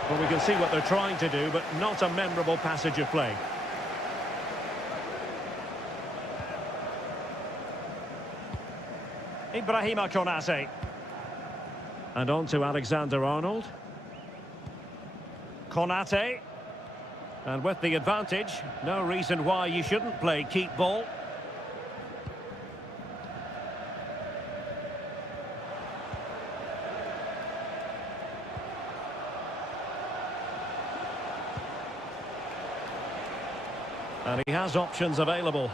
Well, we can see what they're trying to do, but not a memorable passage of play. Ibrahima Konate. And on to Alexander-Arnold. Konate. And with the advantage, no reason why you shouldn't play keep ball. And he has options available.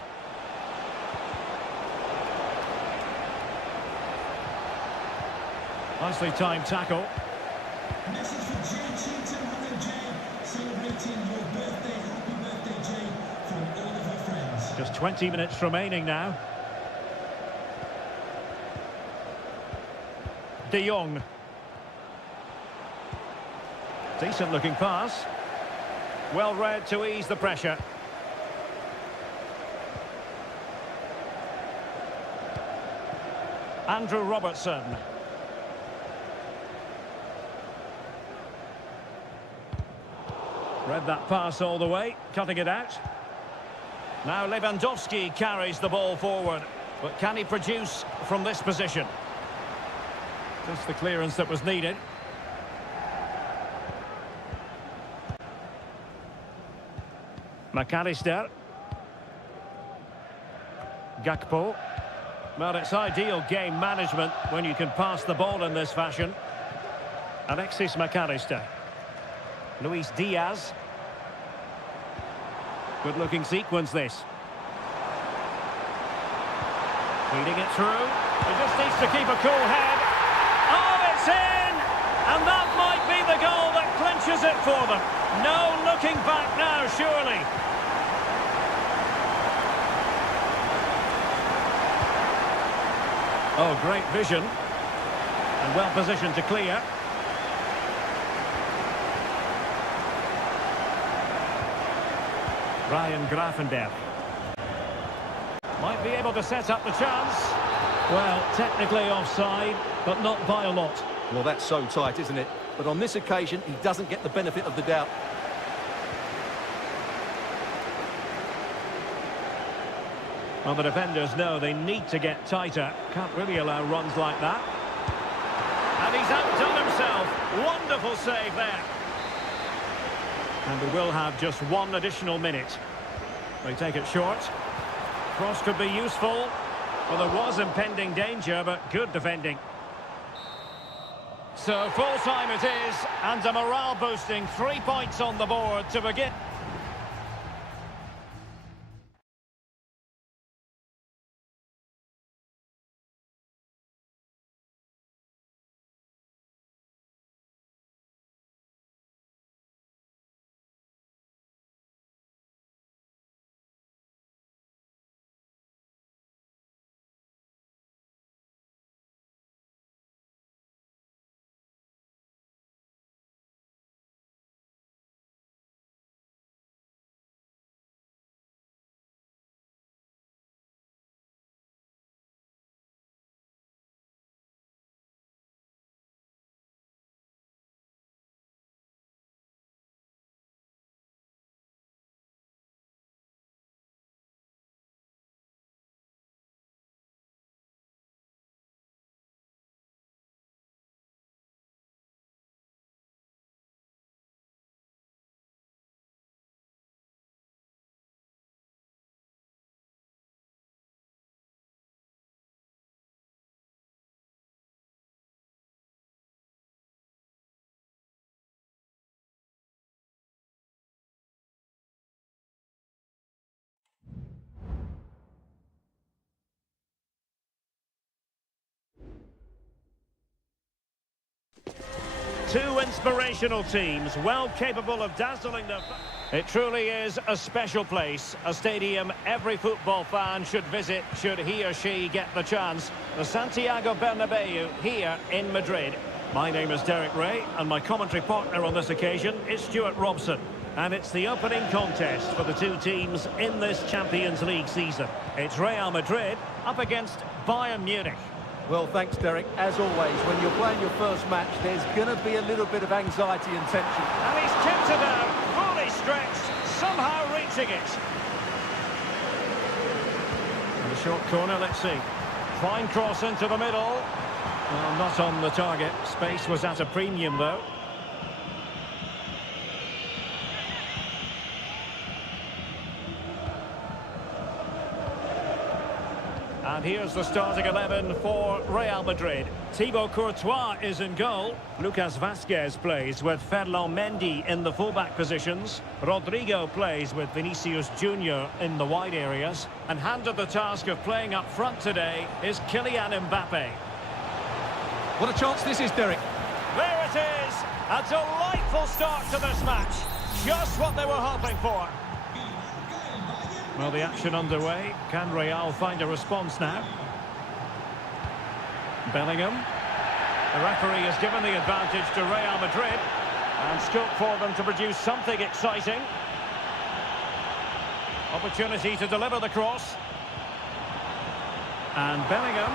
Nicely timed tackle. Message for Jay, celebrating your birthday. Happy birthday, Jay, from all of her friends. Just 20 minutes remaining now. De Jong. Decent looking pass. Well read to ease the pressure. Andrew Robertson. Read that pass all the way, cutting it out. Now Lewandowski carries the ball forward. But can he produce from this position? Just the clearance that was needed. McAllister. Gakpo. Well, it's ideal game management when you can pass the ball in this fashion. Alexis McAllister. Luis Diaz. Good-looking sequence, this. Feeding it through. He just needs to keep a cool head. Oh, it's in! And that might be the goal that clinches it for them. No looking back now, surely. Oh, great vision. And well positioned to clear. Ryan Gravenberch. Might be able to set up the chance. Well, technically offside, but not by a lot. Well, that's so tight, isn't it? But on this occasion, he doesn't get the benefit of the doubt. Well, the defenders know they need to get tighter. Can't really allow runs like that. And he's outdone himself. Wonderful save there. And we will have just one additional minute. They take it short. Cross could be useful. Well, there was impending danger, but good defending. So full time it is, and a morale boosting 3 points on the board to begin. Two inspirational teams, well capable of dazzling the... It truly is a special place, a stadium every football fan should visit should he or she get the chance. The Santiago Bernabeu here in Madrid. My name is Derek Ray, and my commentary partner on this occasion is Stuart Robson. And it's the opening contest for the two teams in this Champions League season. It's Real Madrid up against Bayern Munich. Well, thanks, Derek. As always, when you're playing your first match, there's going to be a little bit of anxiety and tension. And he's kept it out, fully stretched, somehow reaching it. And the short corner, let's see. Fine cross into the middle. Well, not on the target. Space was at a premium, though. And here's the starting 11 for Real Madrid. Thibaut Courtois is in goal. Lucas Vazquez plays with Ferland Mendy in the fullback positions. Rodrigo plays with Vinicius Junior in the wide areas. And handed the task of playing up front today is Kylian Mbappe. What a chance this is, Derek. There it is! A delightful start to this match. Just what they were hoping for. Well, the action underway. Can Real find a response now? Bellingham. The referee has given the advantage to Real Madrid. And scope for them to produce something exciting. Opportunity to deliver the cross. And Bellingham.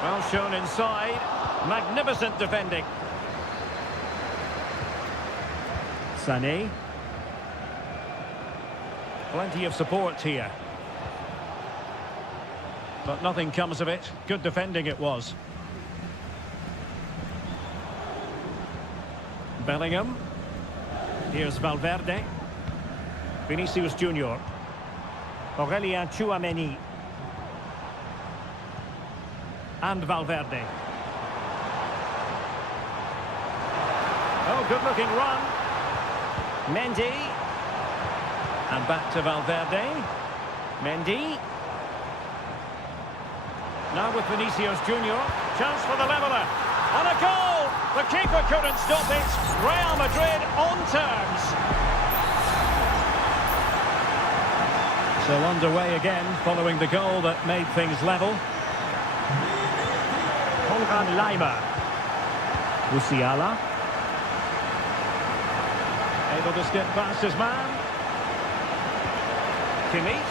Well shown inside. Magnificent defending. Sané. Plenty of support here. But nothing comes of it. Good defending it was. Bellingham. Here's Valverde. Vinicius Junior. Aurelien Tchouameni. And Valverde. Oh, good-looking run. Mendy. And back to Valverde. Mendy. Now with Vinicius Junior. Chance for the leveller. And a goal! The keeper couldn't stop it. Real Madrid on terms. So underway again following the goal that made things level. Konrad Laimer. Musiala. Able to skip past his man. Kimmich.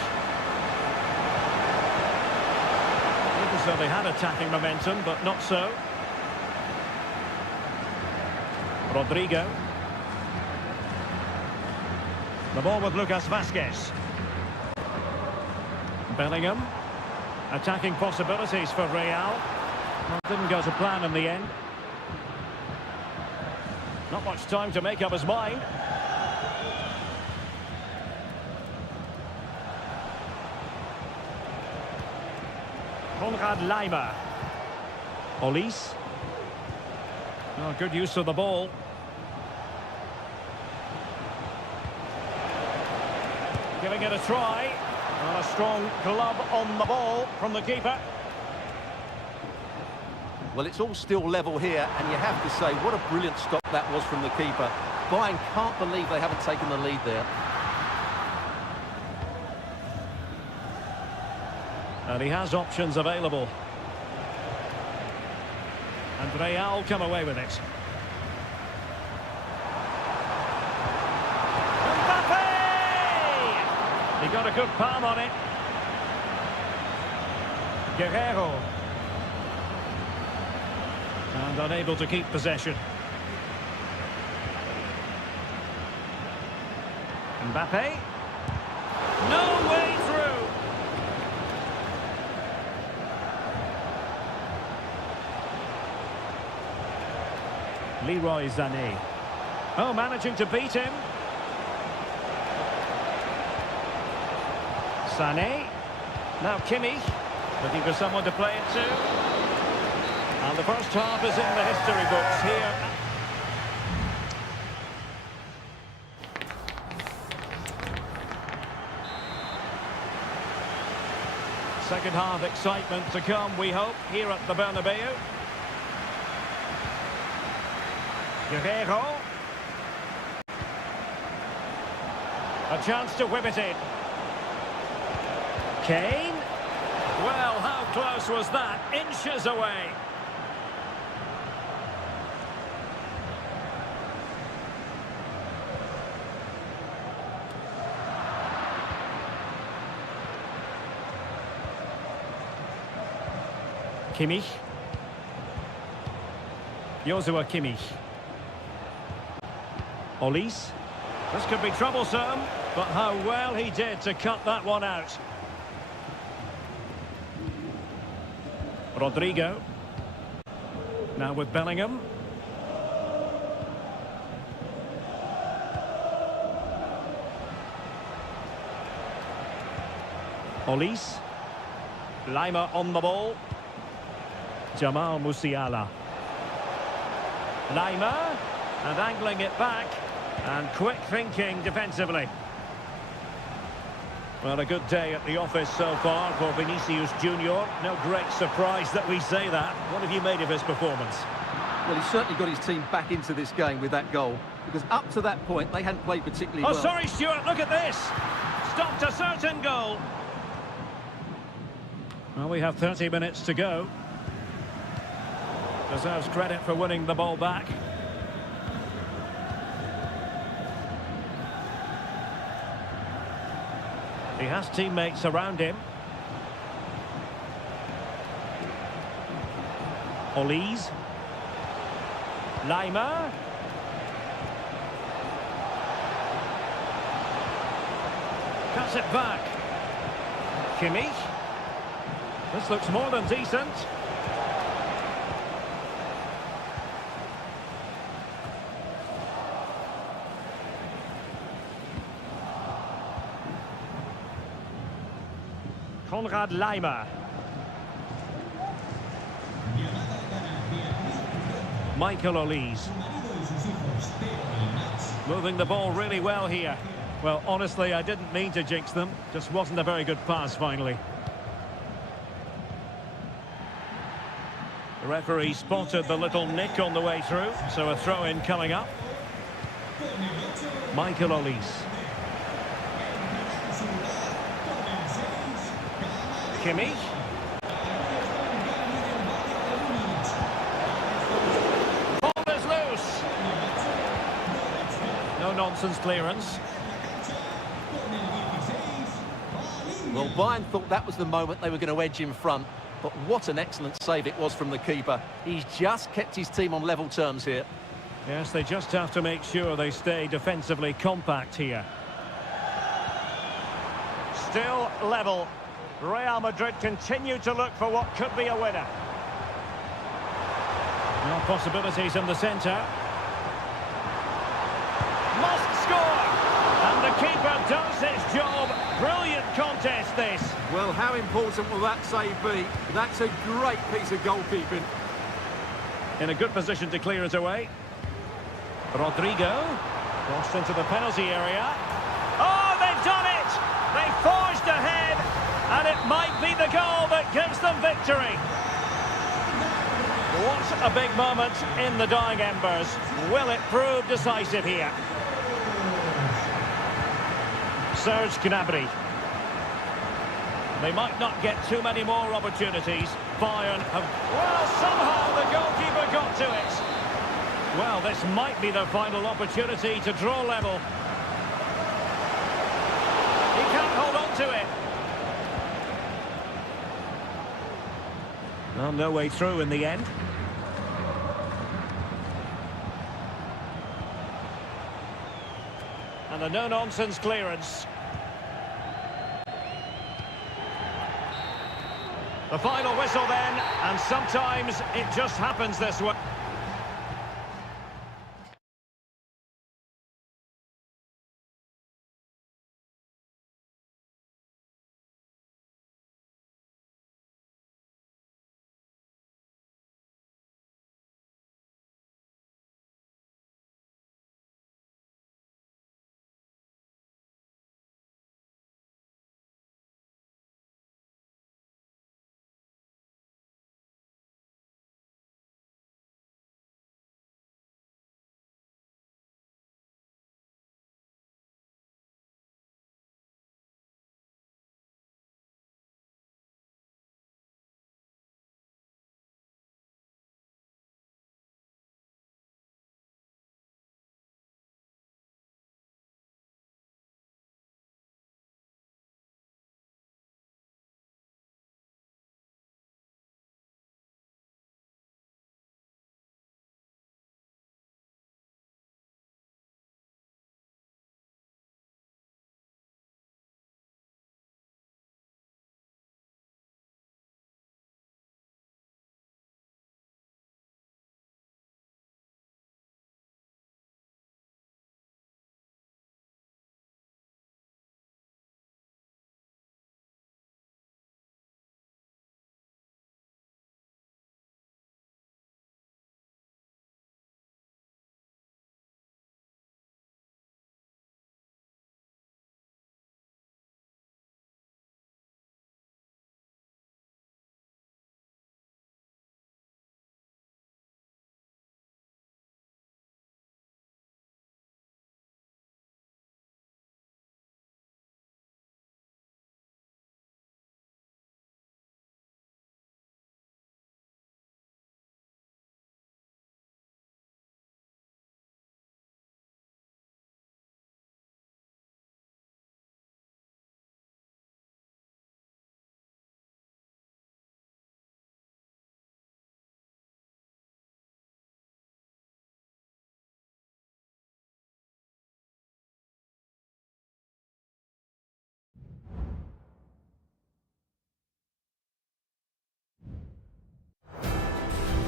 Looked as though they had attacking momentum, but not so. Rodrigo. The ball with Lucas Vazquez. Bellingham. Attacking possibilities for Real. Well, didn't go to plan in the end. Not much time to make up his mind. Konrad Laimer. Olise. Oh, good use of the ball. Giving it a try. And a strong glove on the ball from the keeper. Well, it's all still level here, and you have to say, what a brilliant stop that was from the keeper. Bayern can't believe they haven't taken the lead there. And he has options available. And Real come away with it. Mbappe! He got a good palm on it. Guerrero. And unable to keep possession. Mbappe. No way through. Leroy Sané. Oh, managing to beat him. Sané. Now Kimmich. Looking for someone to play it to. And the first half is in the history books here. Second half excitement to come, we hope, here at the Bernabeu. Guerrero. A chance to whip it in. Kane. Well, how close was that? Inches away. Kimmich. Joshua Kimmich. Olise. This could be troublesome, but how well he did to cut that one out. Rodrigo. Now with Bellingham. Olise. Laimer on the ball. Jamal Musiala. Laimer. And angling it back. And quick thinking defensively. Well, a good day at the office so far for Vinicius Junior. No great surprise that we say that. What have you made of his performance? Well, he's certainly got his team back into this game with that goal. Because up to that point, they hadn't played particularly well. Oh, sorry, Stuart, look at this. Stopped a certain goal. Well, we have 30 minutes to go. Deserves credit for winning the ball back. He has teammates around him. Olise. Laimer. Cuts it back. Kimmich. This looks more than decent. Konrad Laimer. Michael Olise. Moving the ball really well here. Well, honestly, I didn't mean to jinx them. Just wasn't a very good pass, finally. The referee spotted the little nick on the way through, so a throw-in coming up. Michael Olise. Kimmich. Ball is loose. No nonsense clearance. Well, Bayern thought that was the moment they were going to edge in front. But what an excellent save it was from the keeper. He's just kept his team on level terms here. Yes, they just have to make sure they stay defensively compact here. Still level. Real Madrid continue to look for what could be a winner. No possibilities in the centre. Must score! And the keeper does his job Brilliant contest, this. Well, how important will that save be? That's a great piece of goalkeeping. In a good position to clear it away. Rodrigo. Crossed into the penalty area. Oh, they've done it! They forged ahead, and it might be the goal that gives them victory. What a big moment in the dying embers. Will it prove decisive here? Serge Gnabry. They might not get too many more opportunities. Bayern have... Well, somehow the goalkeeper got to it. Well, this might be the final opportunity to draw level. He can't hold on to it. Well, no way through in the end. And a no-nonsense clearance. The final whistle then, and sometimes it just happens this way.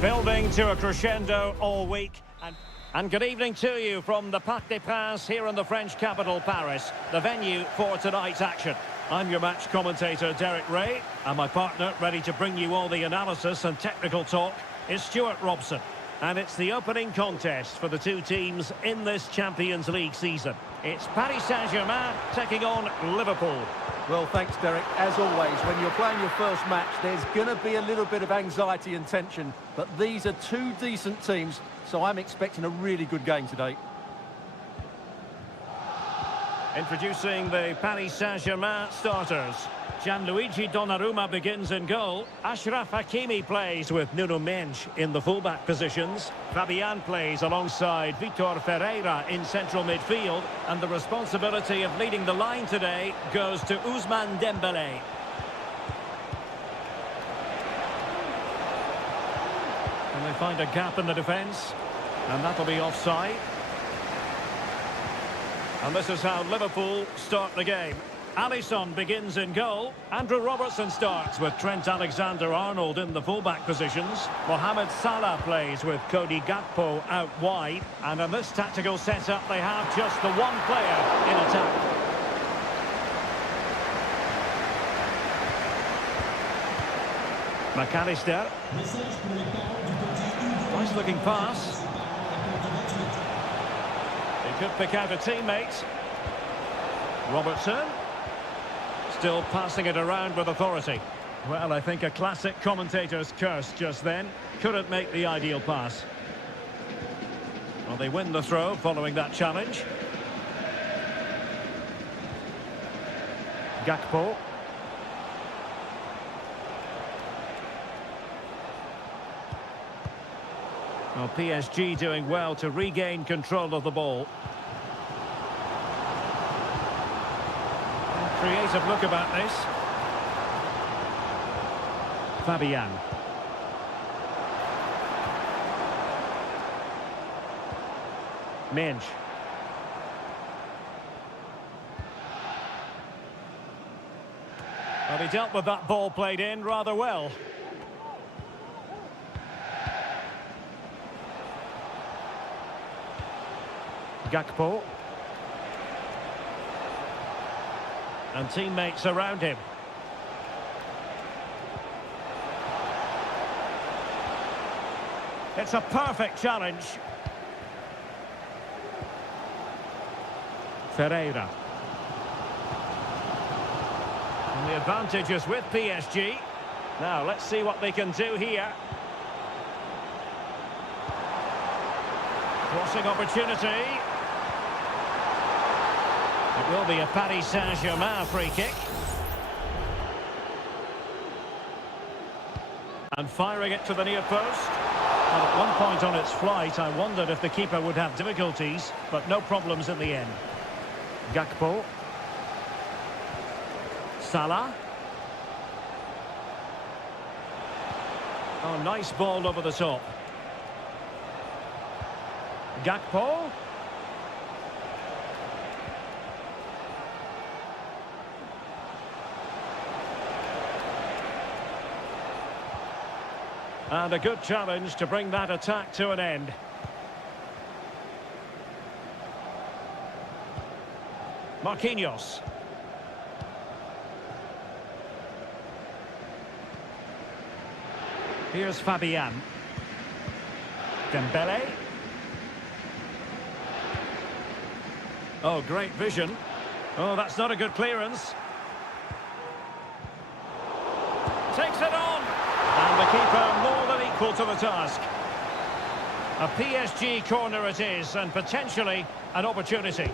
Building to a crescendo all week. And good evening to you from the Parc des Princes here in the French capital, Paris, the venue for tonight's action. I'm your match commentator, Derek Ray, and my partner, ready to bring you all the analysis and technical talk, is Stuart Robson. And it's the opening contest for the two teams in this Champions League season. It's Paris Saint-Germain taking on Liverpool. Well, thanks, Derek. As always, when you're playing your first match, there's going to be a little bit of anxiety and tension. But these are two decent teams, so I'm expecting a really good game today. Introducing the Paris Saint-Germain starters. Gianluigi Donnarumma begins in goal. Achraf Hakimi plays with Nuno Mendes in the fullback positions. Fabian plays alongside Vitor Ferreira in central midfield. And the responsibility of leading the line today goes to Ousmane Dembélé. And they find a gap in the defence. And that'll be offside. And this is how Liverpool start the game. Alisson begins in goal. Andrew Robertson starts with Trent Alexander-Arnold in the fullback positions. Mohamed Salah plays with Cody Gakpo out wide. And in this tactical setup, they have just the one player in attack. McAllister. Nice looking pass. He could pick out a teammate. Robertson. Still passing it around with authority. Well, I think a classic commentator's curse just then. Couldn't make the ideal pass. Well, they win the throw following that challenge. Gakpo. Well, PSG doing well to regain control of the ball. Creative look about this. Fabian. Minge. Well, he dealt with that ball played in rather well. Gakpo. And teammates around him. It's a perfect challenge. Ferreira. And the advantage is with PSG. Now, let's see what they can do here. Crossing opportunity. It will be a Paris Saint-Germain free kick. And firing it to the near post. And at one point on its flight, I wondered if the keeper would have difficulties, but no problems in the end. Gakpo. Salah. Oh, nice ball over the top. Gakpo. And a good challenge to bring that attack to an end. Marquinhos. Here's Fabian. Dembele. Oh, great vision. Oh, that's not a good clearance. Takes it on. And the keeper more than equal to the task. A PSG corner it is, and potentially an opportunity.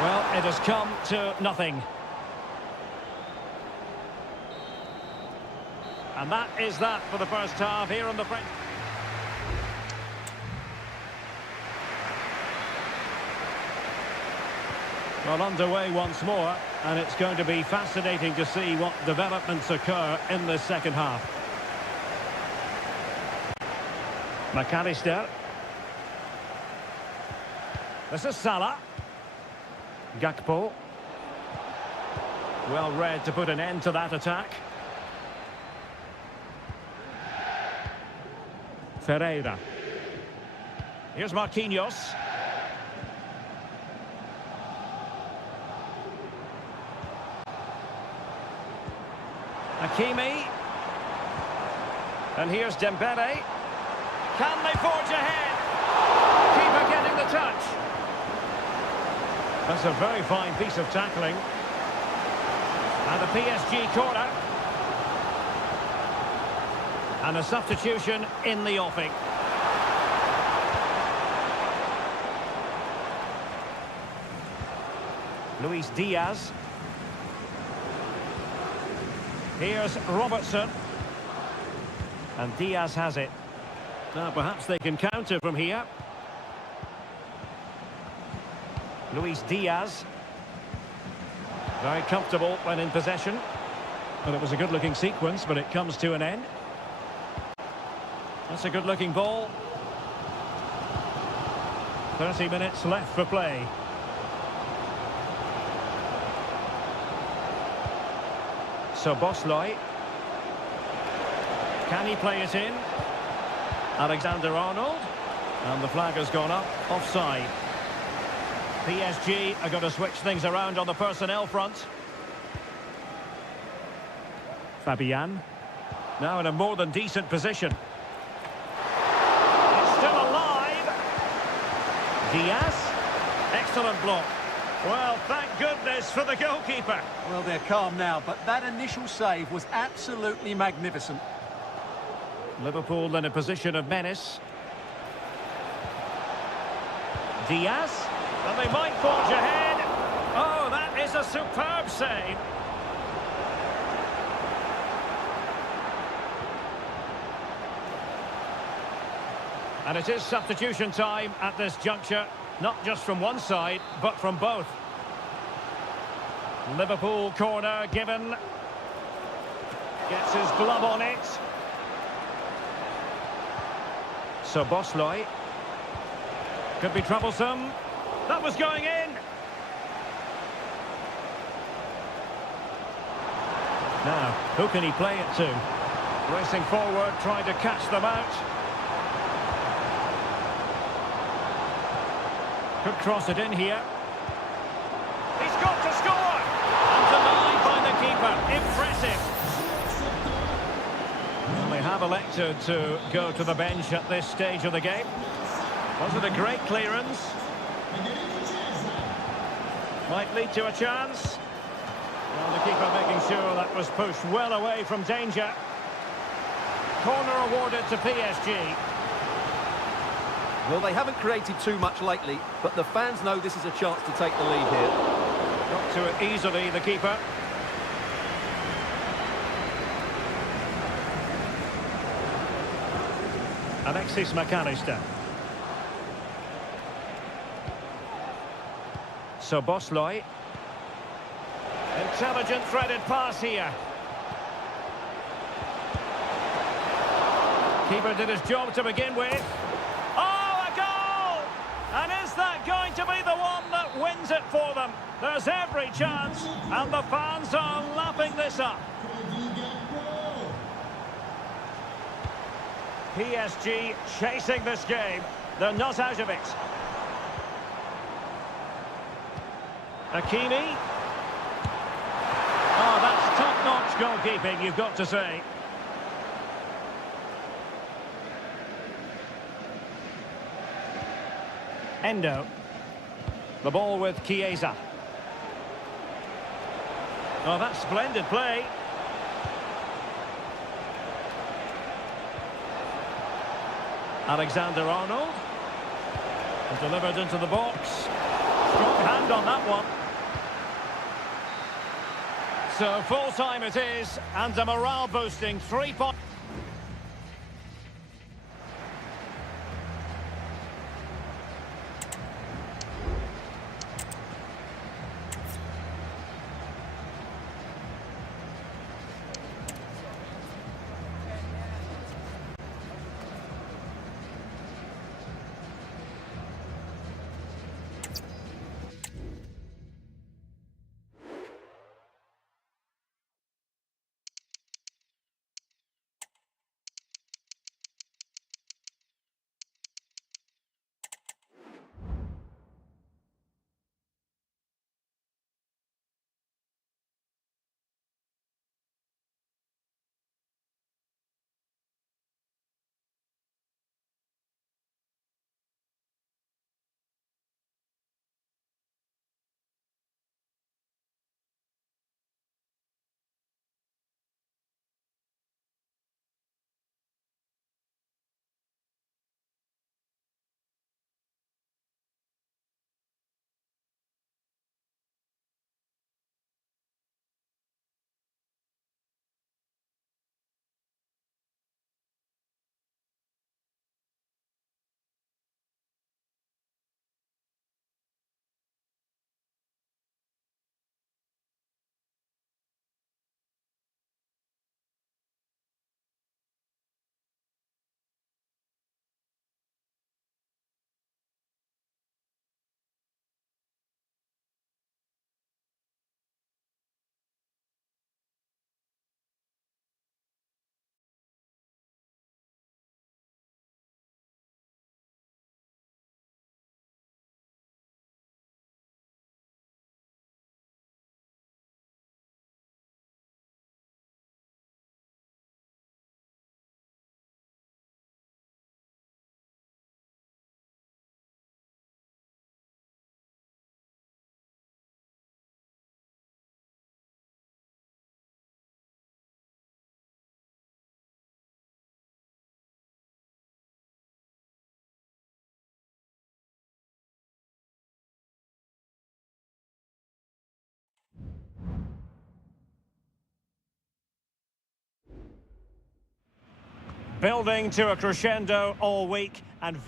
Well, it has come to nothing. And that is that for the first half here on the French. Well, underway once more, and it's going to be fascinating to see what developments occur in the second half. McAllister. This is Salah. Gakpo. Well read to put an end to that attack. Ferreira. Here's Marquinhos. Hakimi. And here's Dembele. Can they forge ahead? Keeper getting the touch. That's a very fine piece of tackling. And a PSG corner. And a substitution in the offing. Luis Diaz. Here's Robertson. And Diaz has it. Now perhaps they can counter from here. Luis Diaz. Very comfortable when in possession. Well, it was a good-looking sequence, but it comes to an end. That's a good-looking ball. 30 minutes left for play. So Bosley. Can he play it in? Alexander-Arnold. And the flag has gone up, offside. PSG are going to switch things around on the personnel front. Fabian. Now in a more than decent position. It's still alive. Diaz. Excellent block. Well, thank goodness for the goalkeeper. Well, they're calm now, but that initial save was absolutely magnificent. Liverpool in a position of menace. Diaz. And they might forge ahead. Oh, that is a superb save. And it is substitution time at this juncture. Not just from one side, but from both. Liverpool corner given. Gets his glove on it. So Bosley. Could be troublesome. That was going in. Now, who can he play it to? Racing forward, trying to catch them out. Could cross it in here. He's got to score! And denied by the keeper. Impressive. Well, they have elected to go to the bench at this stage of the game. Was it a great clearance? Might lead to a chance. Well, the keeper making sure that was pushed well away from danger. Corner awarded to PSG. Well, they haven't created too much lately, but the fans know this is a chance to take the lead here. Got to it easily, the keeper. Alexis McAllister. So Bosley. Intelligent threaded pass here. Keeper did his job to begin with. Oh, a goal! And is that going to be the one that wins it for them? There's every chance, and the fans are lapping this up. PSG chasing this game. They're not out of it. Hakimi. Oh, that's top-notch goalkeeping, you've got to say. Endo. The ball with Chiesa. Oh, that's splendid play. Alexander-Arnold. Delivered into the box. Strong hand on that one. So full time it is, and a morale boosting 3 points. Building to a crescendo all week and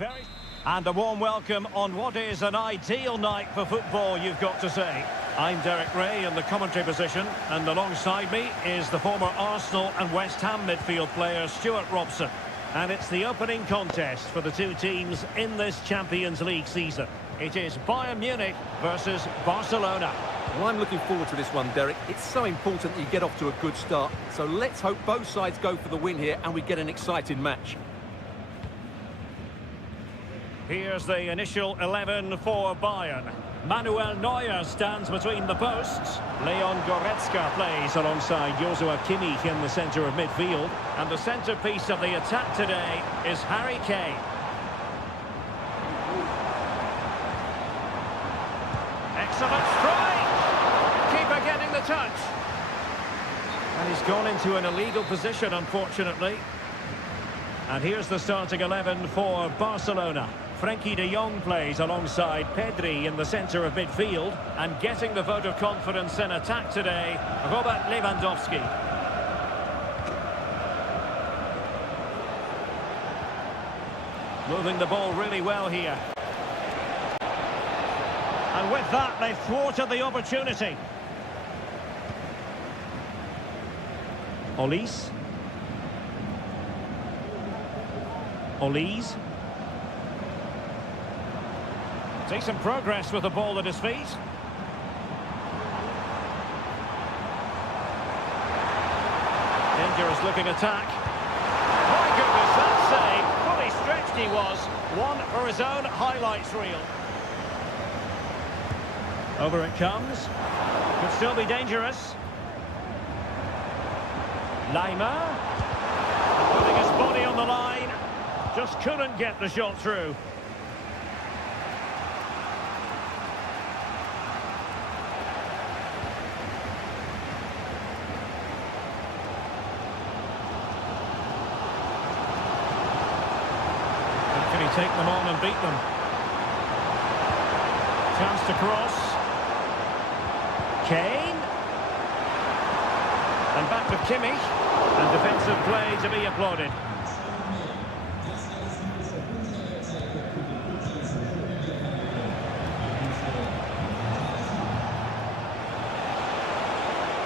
a warm welcome on what is an ideal night for football, you've got to say. I'm Derek Ray in the commentary position, and alongside me is the former Arsenal and West Ham midfield player Stuart Robson. And it's the opening contest for the two teams in this Champions League season. It is Bayern Munich versus Barcelona. Well, I'm looking forward to this one, Derek. It's so important that you get off to a good start. So let's hope both sides go for the win here and we get an exciting match. Here's the initial 11 for Bayern. Manuel Neuer stands between the posts. Leon Goretzka plays alongside Joshua Kimmich in the centre of midfield. And the centrepiece of the attack today is Harry Kane. Excellent strike! Keeper getting the touch. And he's gone into an illegal position, unfortunately. And here's the starting 11 for Barcelona. Frenkie de Jong plays alongside Pedri in the centre of midfield. And getting the vote of confidence in attack today, Robert Lewandowski. Moving the ball really well here. And with that, they've thwarted the opportunity. Olise. Olise. Decent progress with the ball at his feet. Dangerous looking attack. My goodness, that save. Fully stretched he was. One for his own highlights reel. Over it comes. Could still be dangerous. Lima. Putting his body on the line. Just couldn't get the shot through. Can he take them on and beat them? Chance to cross. Kane. And back with Kimmich. And defensive play to be applauded.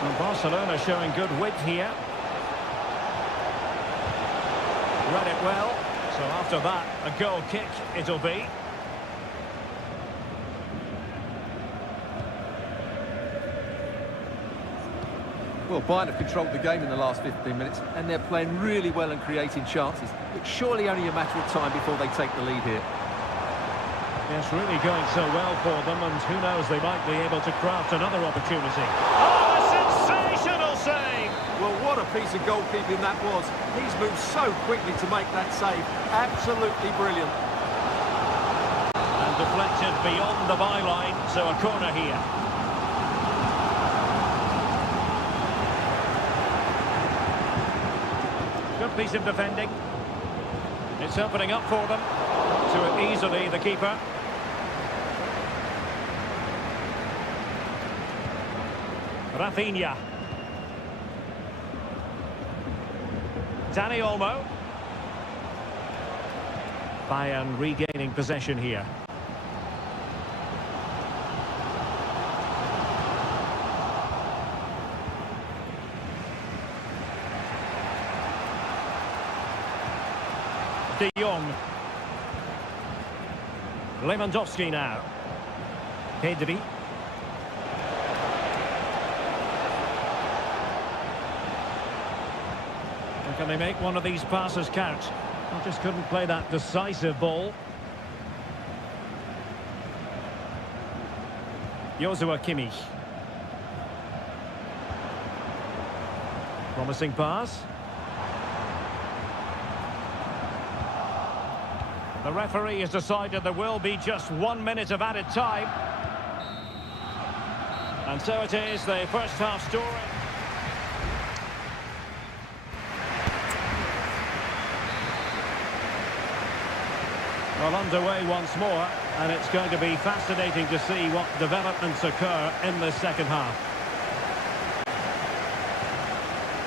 And Barcelona showing good width here. Read it well. So after that, a goal kick it'll be. Well, Bayern have controlled the game in the last 15 minutes and they're playing really well and creating chances. It's surely only a matter of time before they take the lead here. Yes, really going so well for them, and who knows, they might be able to craft another opportunity. Oh, a sensational save! Well, what a piece of goalkeeping that was. He's moved so quickly to make that save. Absolutely brilliant. And deflected beyond the byline, so a corner here. Good piece of defending. It's opening up for them. To it easily, the keeper. Rafinha. Dani Olmo. Bayern regaining possession here. De Jong. Lewandowski now. Pedri. Can they make one of these passes count? They just couldn't play that decisive ball. Joshua Kimmich. Promising pass. The referee has decided there will be just 1 minute of added time. And so it is, the first half story. Well, underway once more, and it's going to be fascinating to see what developments occur in the second half.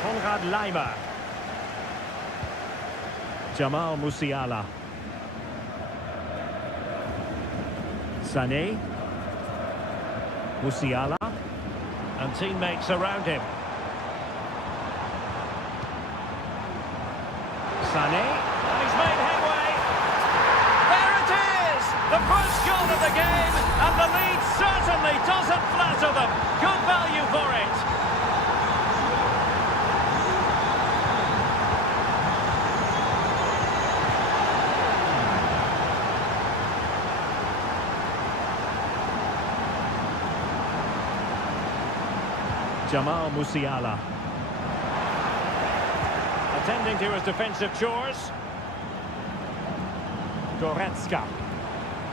Konrad Laimer. Jamal Musiala. Sané. Musiala. And teammates around him. Sané. And he's made headway. There it is! The first goal of the game. And the lead certainly doesn't flatter them. Good value for it. Jamal Musiala. Attending to his defensive chores. Goretzka.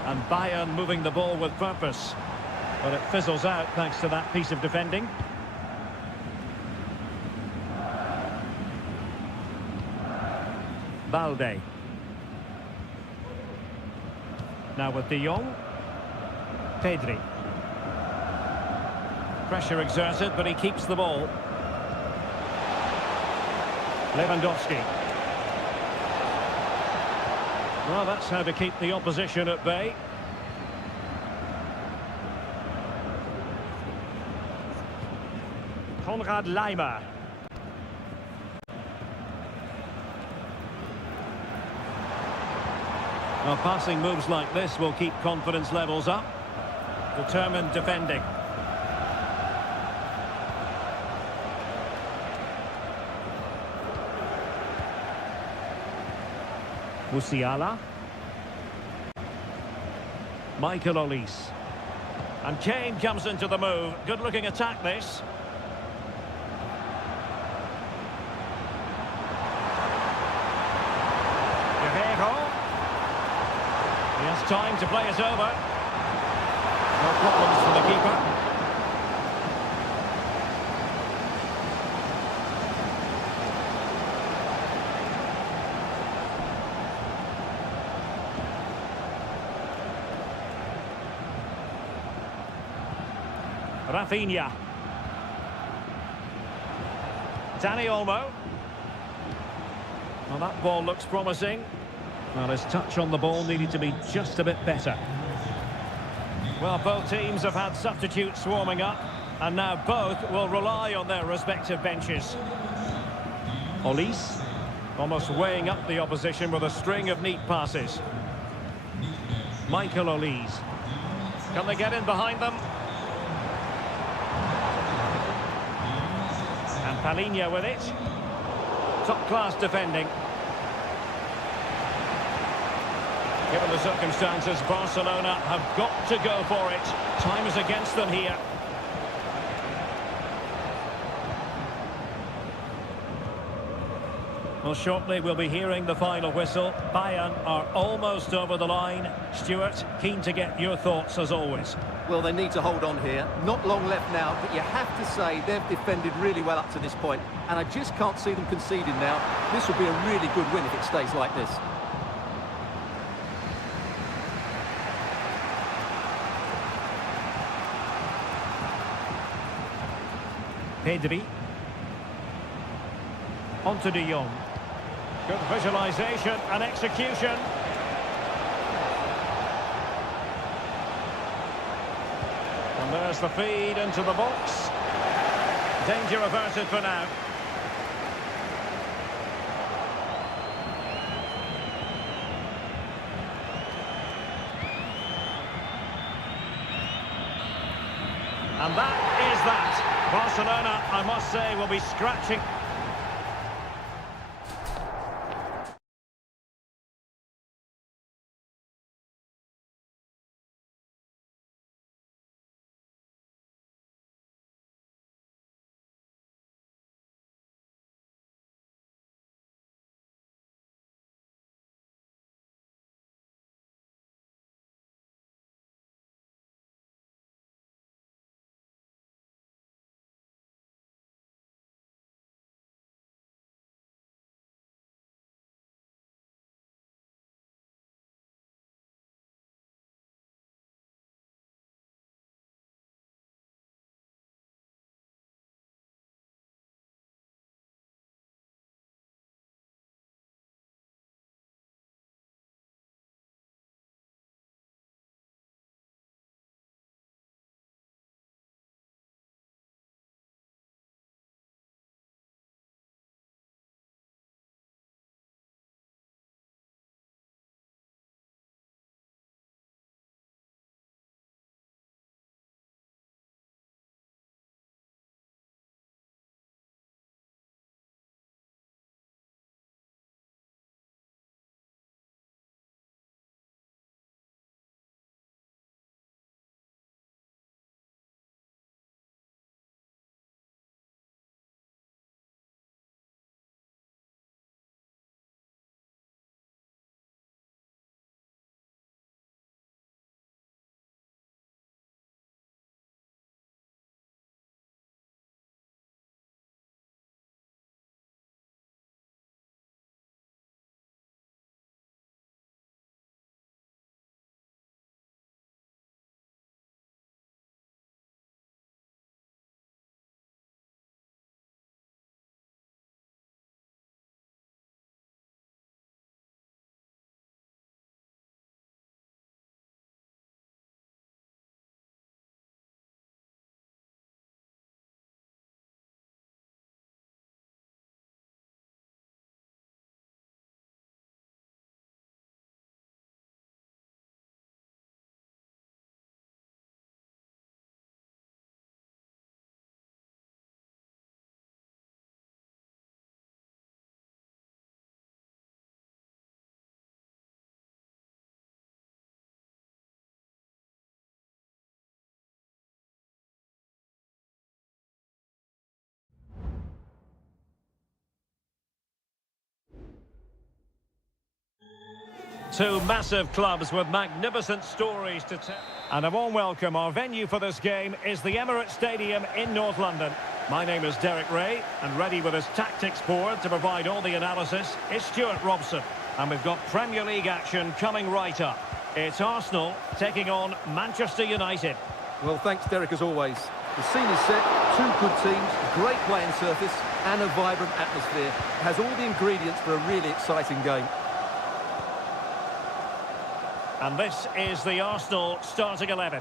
And Bayern moving the ball with purpose. But it fizzles out thanks to that piece of defending. Balde. Now with De Jong. Pedri. Pressure exerted, but he keeps the ball. Lewandowski. Well, that's how to keep the opposition at bay. Konrad Laimer. Well, passing moves like this will keep confidence levels up. Determined defending. Musiala. Michael Olise. And Kane comes into the move. Good-looking attack, this. Guerrero. He has time to play it over. No problems for the keeper. Rafinha. Dani Olmo. Well, that ball looks promising. Well, his touch on the ball needed to be just a bit better. Well, both teams have had substitutes warming up, and now both will rely on their respective benches. Olise, almost weighing up the opposition with a string of neat passes. Michael Olise. Can they get in behind them? And Palhinha with it. Top-class defending. Given the circumstances, Barcelona have got to go for it. Time is against them here. Well, shortly we'll be hearing the final whistle. Bayern are almost over the line. Stuart, keen to get your thoughts as always. Well, they need to hold on here. Not long left now, but you have to say they've defended really well up to this point, and I just can't see them conceding now. This will be a really good win if it stays like this. Pedri. On to De Jong. Good visualisation and execution. And there's the feed into the box. Danger averted for now. And that is that. Barcelona, I must say, will be scratching. Two massive clubs with magnificent stories to tell. And a warm welcome. Our venue for this game is the Emirates Stadium in North London. My name is Derek Ray, and ready with his tactics board to provide all the analysis is Stuart Robson. And we've got Premier League action coming right up. It's Arsenal taking on Manchester United. Well, thanks, Derek, as always. The scene is set, two good teams, great playing surface, and a vibrant atmosphere. It has all the ingredients for a really exciting game. And this is the Arsenal starting 11.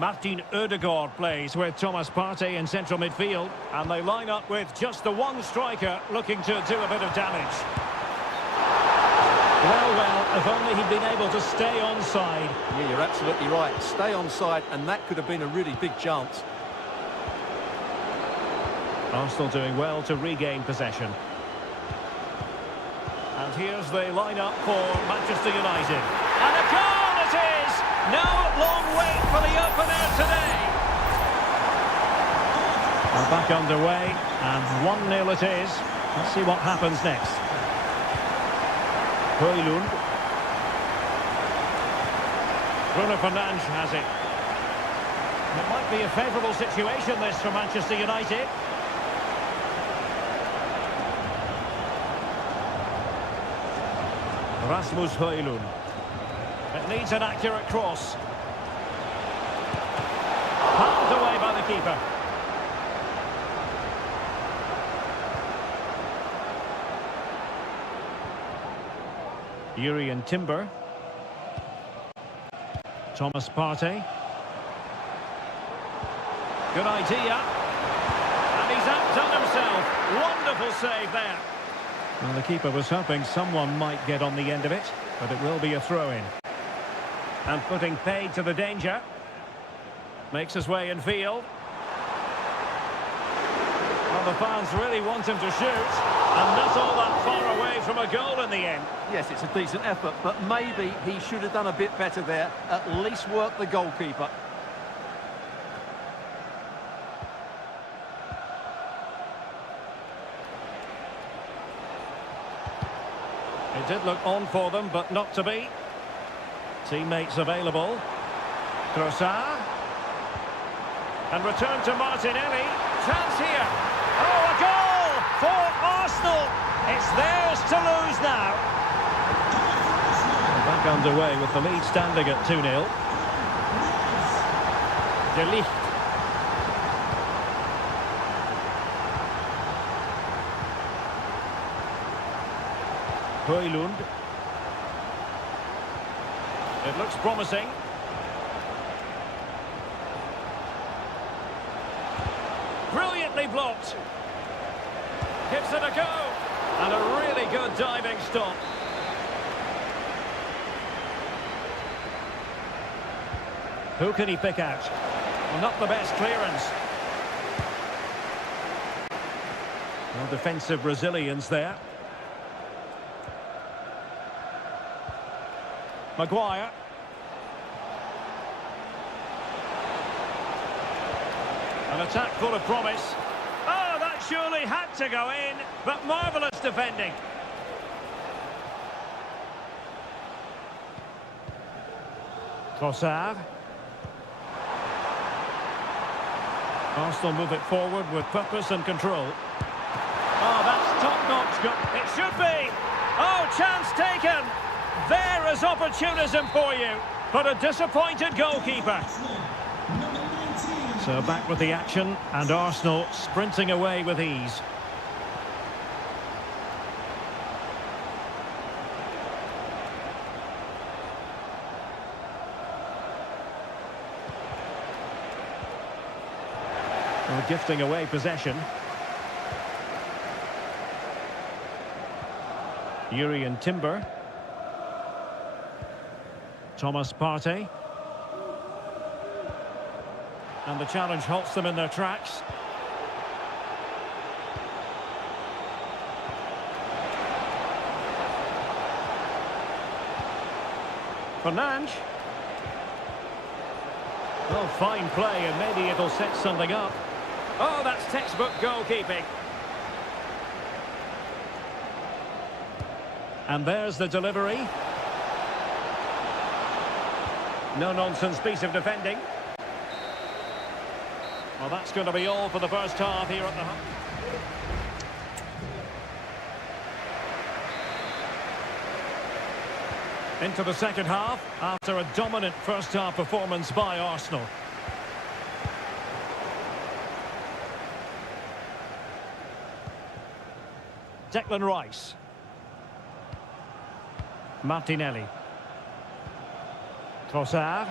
Martin Ødegaard plays with Thomas Partey in central midfield, and they line up with just the one striker looking to do a bit of damage. Well, if only he'd been able to stay onside. Yeah, you're absolutely right. Stay onside, and that could have been a really big chance. Arsenal doing well to regain possession. And here's the lineup for Manchester United. And a goal it is! No long wait for the opener today. We're back underway, and 1-0 it is. Let's see what happens next. Højlund. Bruno Fernandes has it. It might be a favourable situation, this, for Manchester United. Rasmus Højlund. It needs an accurate cross. Palmed away by the keeper. Urian Timber. Thomas Partey. Good idea. And he's outdone himself. Wonderful save there. Well, the keeper was hoping someone might get on the end of it, but it will be a throw-in. And putting paid to the danger. Makes his way in field. Well, the fans really want him to shoot, and not all that far away from a goal in the end. Yes, it's a decent effort, but maybe he should have done a bit better there. At least work the goalkeeper. It did look on for them, but not to be. Teammates available. Trossard. And return to Martinelli. Chance here. Oh, a goal for Arsenal. It's theirs to lose now. Back underway with the lead standing at 2-0. De Ligt. Højlund. It looks promising. Brilliantly blocked. Gives it a go. And a really good diving stop. Who can he pick out? Well, not the best clearance. Well, defensive resilience there. Maguire. An attack full of promise. Oh, that surely had to go in, but marvellous defending. Trossard. Arsenal move it forward with purpose and control. Oh, that's top-notch. It should be. Oh, chance taken. There is opportunism for you, but a disappointed goalkeeper. So back with the action, and Arsenal sprinting away with ease. Well, gifting away possession. Urian Timber. Thomas Partey. And the challenge halts them in their tracks. Fernandes. Oh, fine play, and maybe it'll set something up. Oh, that's textbook goalkeeping. And there's the delivery. No-nonsense piece of defending. Well, that's going to be all for the first half here at the home. Into the second half, after a dominant first-half performance by Arsenal. Declan Rice. Martinelli. Trossard.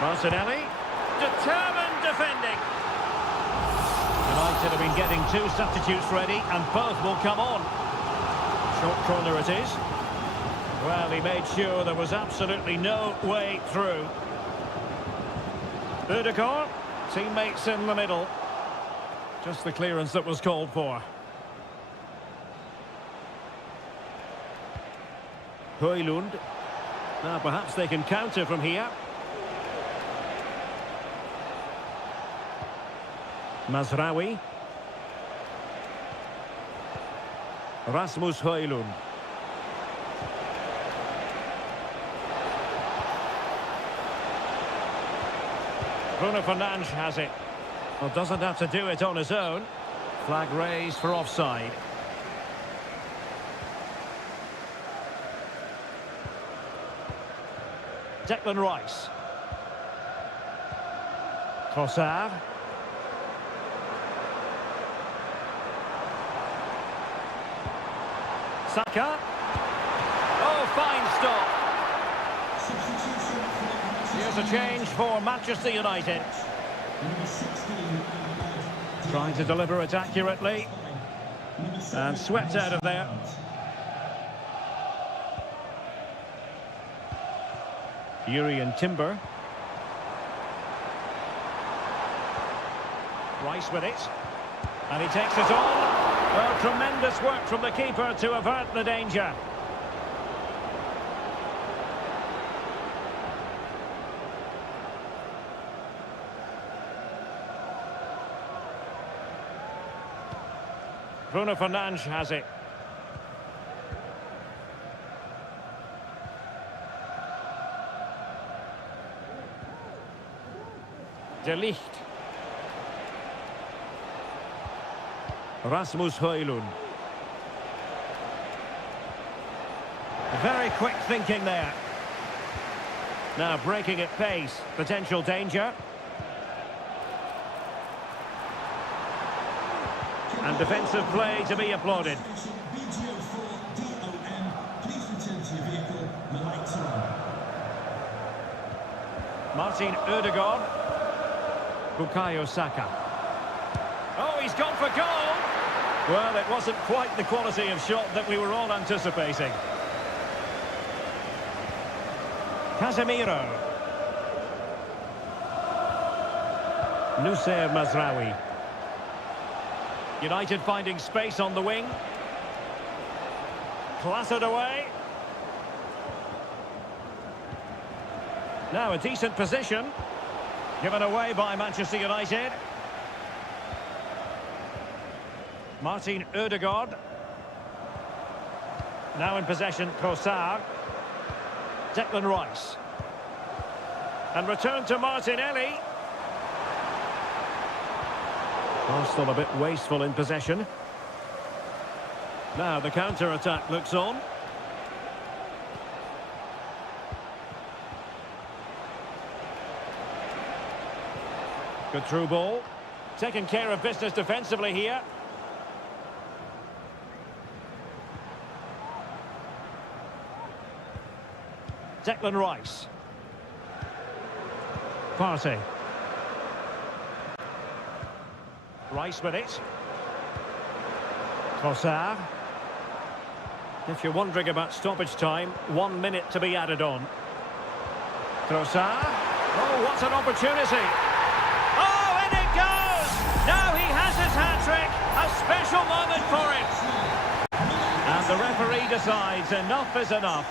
Martinelli. Determined defending. United have been getting two substitutes ready, and both will come on. Short corner it is. Well, he made sure there was absolutely no way through. Ødegaard, teammates in the middle. Just the clearance that was called for. Højlund. Now perhaps they can counter from here. Mazraoui. Rasmus Højlund. Bruno Fernandes has it. Well, doesn't have to do it on his own. Flag raised for offside. Declan Rice. Trossard. Saka. Oh, fine stop. Here's a change for Manchester United. Trying to deliver it accurately. And swept out of there. Urian Timber. Rice with it. And he takes it on. Well, tremendous work from the keeper to avert the danger. Bruno Fernandes has it. De Ligt. Rasmus Højlund. Very quick thinking there. Now breaking at pace. Potential danger. And defensive play to be applauded. Martin Ødegaard. Bukayo Saka. Oh, he's gone for goal! Well, it wasn't quite the quality of shot that we were all anticipating. Casemiro. Nusayr Mazraoui. United finding space on the wing. Clattered away. Now a decent position. Given away by Manchester United. Martin Ødegaard. Now in possession, Trossard. Declan Rice. And return to Martinelli. Arsenal a bit wasteful in possession. Now the counter-attack looks on. Good through ball. Taking care of business defensively here. Declan Rice. Partey. Rice with it. Trossard. If you're wondering about stoppage time, 1 minute to be added on. Trossard. Oh, what an opportunity. Oh, in it goes! Now he has his hat-trick. A special moment for him. And the referee decides enough is enough.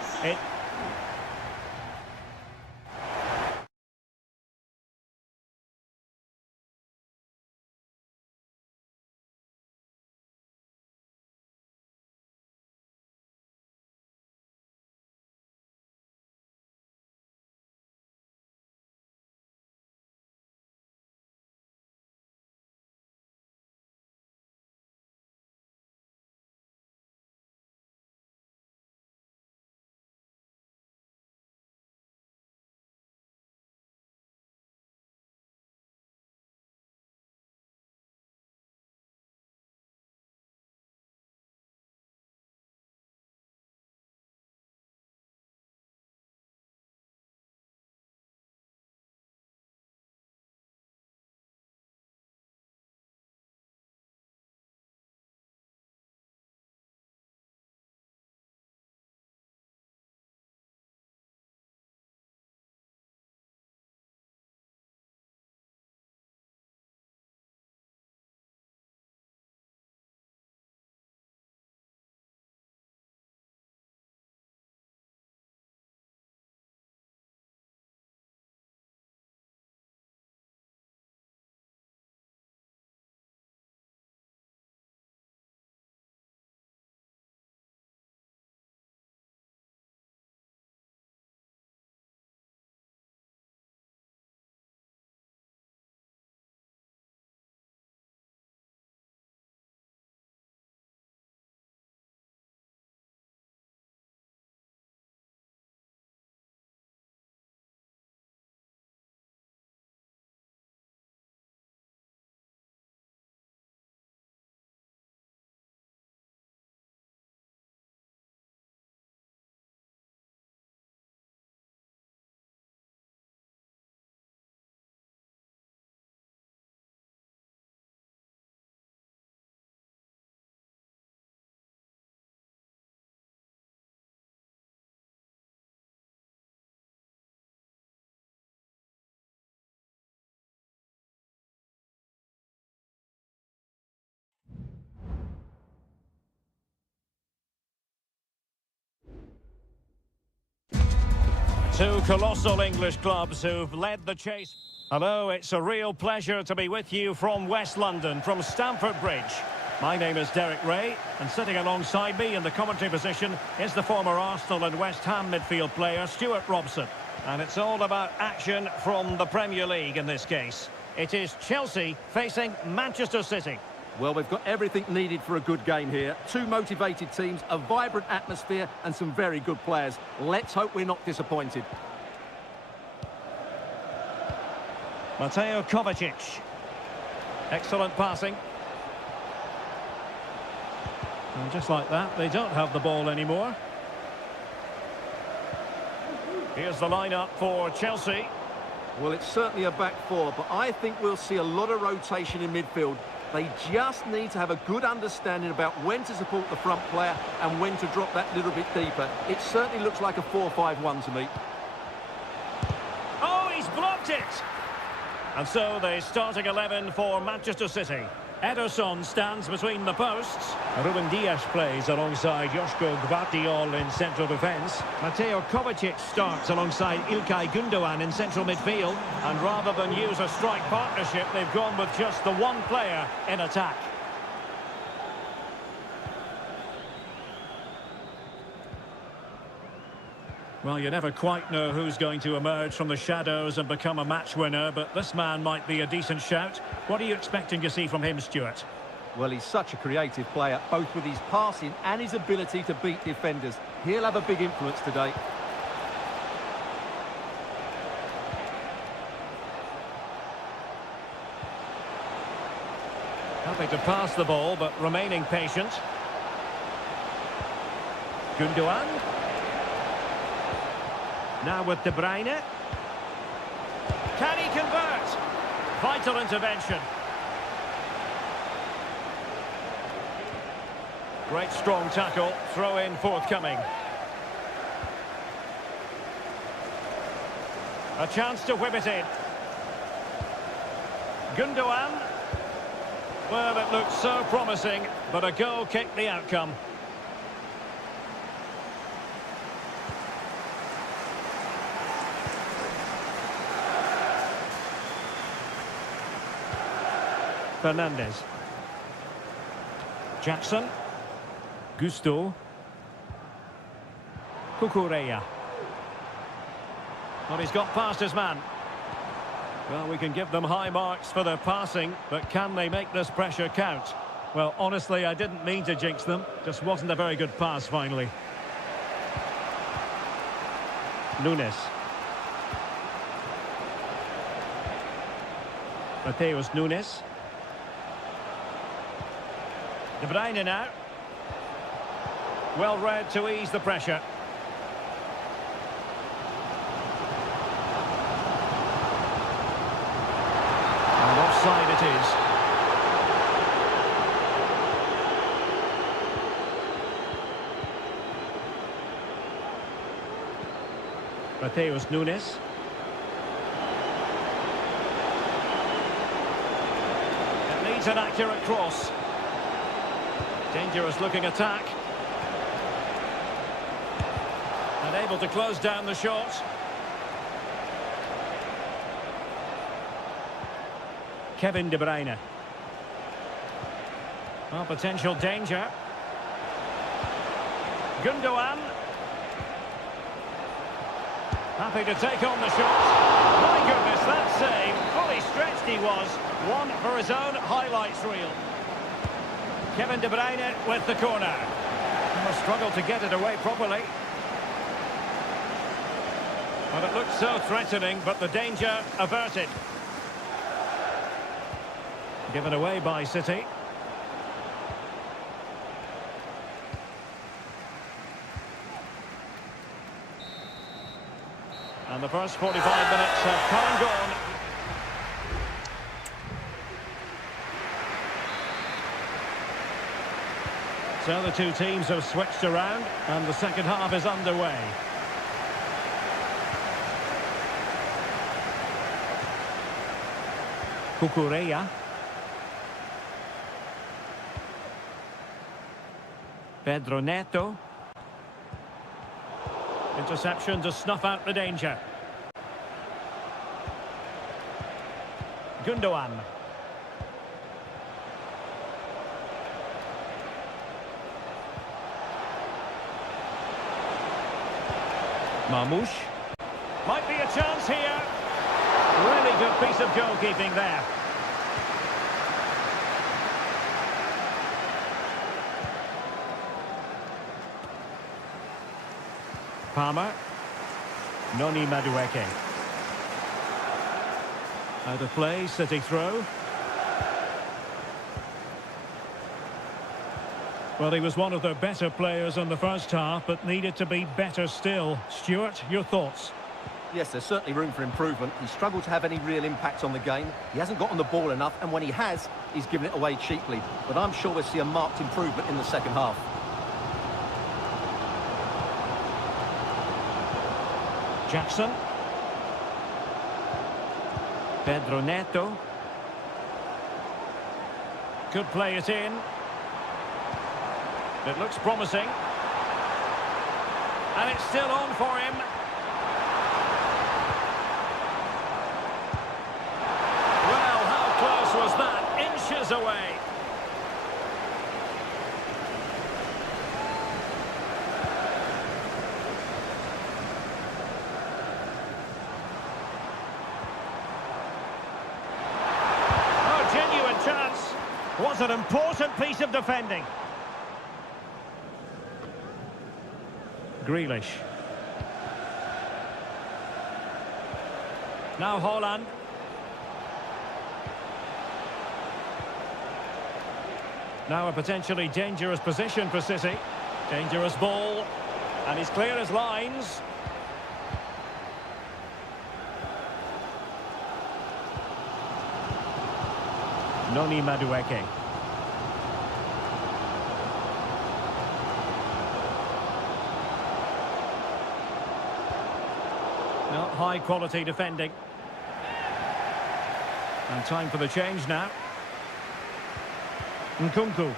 Two colossal English clubs who've led the chase. Hello, it's a real pleasure to be with you from West London, from Stamford Bridge. My name is Derek Ray, and sitting alongside me in the commentary position is the former Arsenal and West Ham midfield player, Stuart Robson. And it's all about action from the Premier League in this case. It is Chelsea facing Manchester City. Well, we've got everything needed for a good game here. Two motivated teams, a vibrant atmosphere and some very good players. Let's hope we're not disappointed. Mateo Kovacic. Excellent passing. And just like that, they don't have the ball anymore. Here's the lineup for Chelsea. Well, it's certainly a back four, but I think we'll see a lot of rotation in midfield. They just need to have a good understanding about when to support the front player and when to drop that little bit deeper. It certainly looks like a 4-5-1 to me. Oh, he's blocked it! And so the starting 11 for Manchester City. Ederson stands between the posts. Ruben Dias plays alongside Joško Gvardiol in central defence. Mateo Kovacic starts alongside İlkay Gündoğan in central midfield. And rather than use a strike partnership, they've gone with just the one player in attack. Well, you never quite know who's going to emerge from the shadows and become a match winner, but this man might be a decent shout. What are you expecting to see from him, Stuart? Well, he's such a creative player, both with his passing and his ability to beat defenders. He'll have a big influence today. Happy to pass the ball, but remaining patient. Gündoğan. Now with De Bruyne. Can he convert? Vital intervention. Great strong tackle. Throw in forthcoming. A chance to whip it in. Gündoğan. Well, it looked so promising, but a goal kicked the outcome. Fernandez. Jackson. Gusto. Cucurella. Well, he's got past his man. Well, we can give them high marks for their passing, but can they make this pressure count? Well, honestly, I didn't mean to jinx them. Just wasn't a very good pass, finally. Nunes. Mateus Nunes. De Bruyne now. Well read to ease the pressure. And offside it is. Mateus Nunes. It needs an accurate cross. Dangerous looking attack. And able to close down the shot. Kevin De Bruyne. Oh, potential danger. Gündoğan. Happy to take on the shot. My goodness, that save. Fully stretched he was. One for his own highlights reel. Kevin De Bruyne with the corner. Struggled to get it away properly. Well, it looked so threatening, but the danger averted. Given away by City. And the first 45 minutes have come and gone. So the two teams have switched around, and the second half is underway. Cucurella. Pedro Neto. Interception to snuff out the danger. Gundogan. Marmoush. Might be a chance here. Really good piece of goalkeeping there. Palmer. Noni Madueke. Out of play, City throw. Well, he was one of their better players in the first half, but needed to be better still. Stuart, your thoughts? Yes, there's certainly room for improvement. He's struggled to have any real impact on the game. He hasn't got on the ball enough, and when he has, he's given it away cheaply. But I'm sure we'll see a marked improvement in the second half. Jackson. Pedro Neto. Could play it in. It looks promising. And it's still on for him. Well, how close was that? Inches away. Oh, genuine chance. Was an important piece of defending. Grealish. Now Haaland. Now a potentially dangerous position for City. Dangerous ball. And he's clear as lines. Noni Madueke. Not high quality defending. And time for the change now. Nkunku.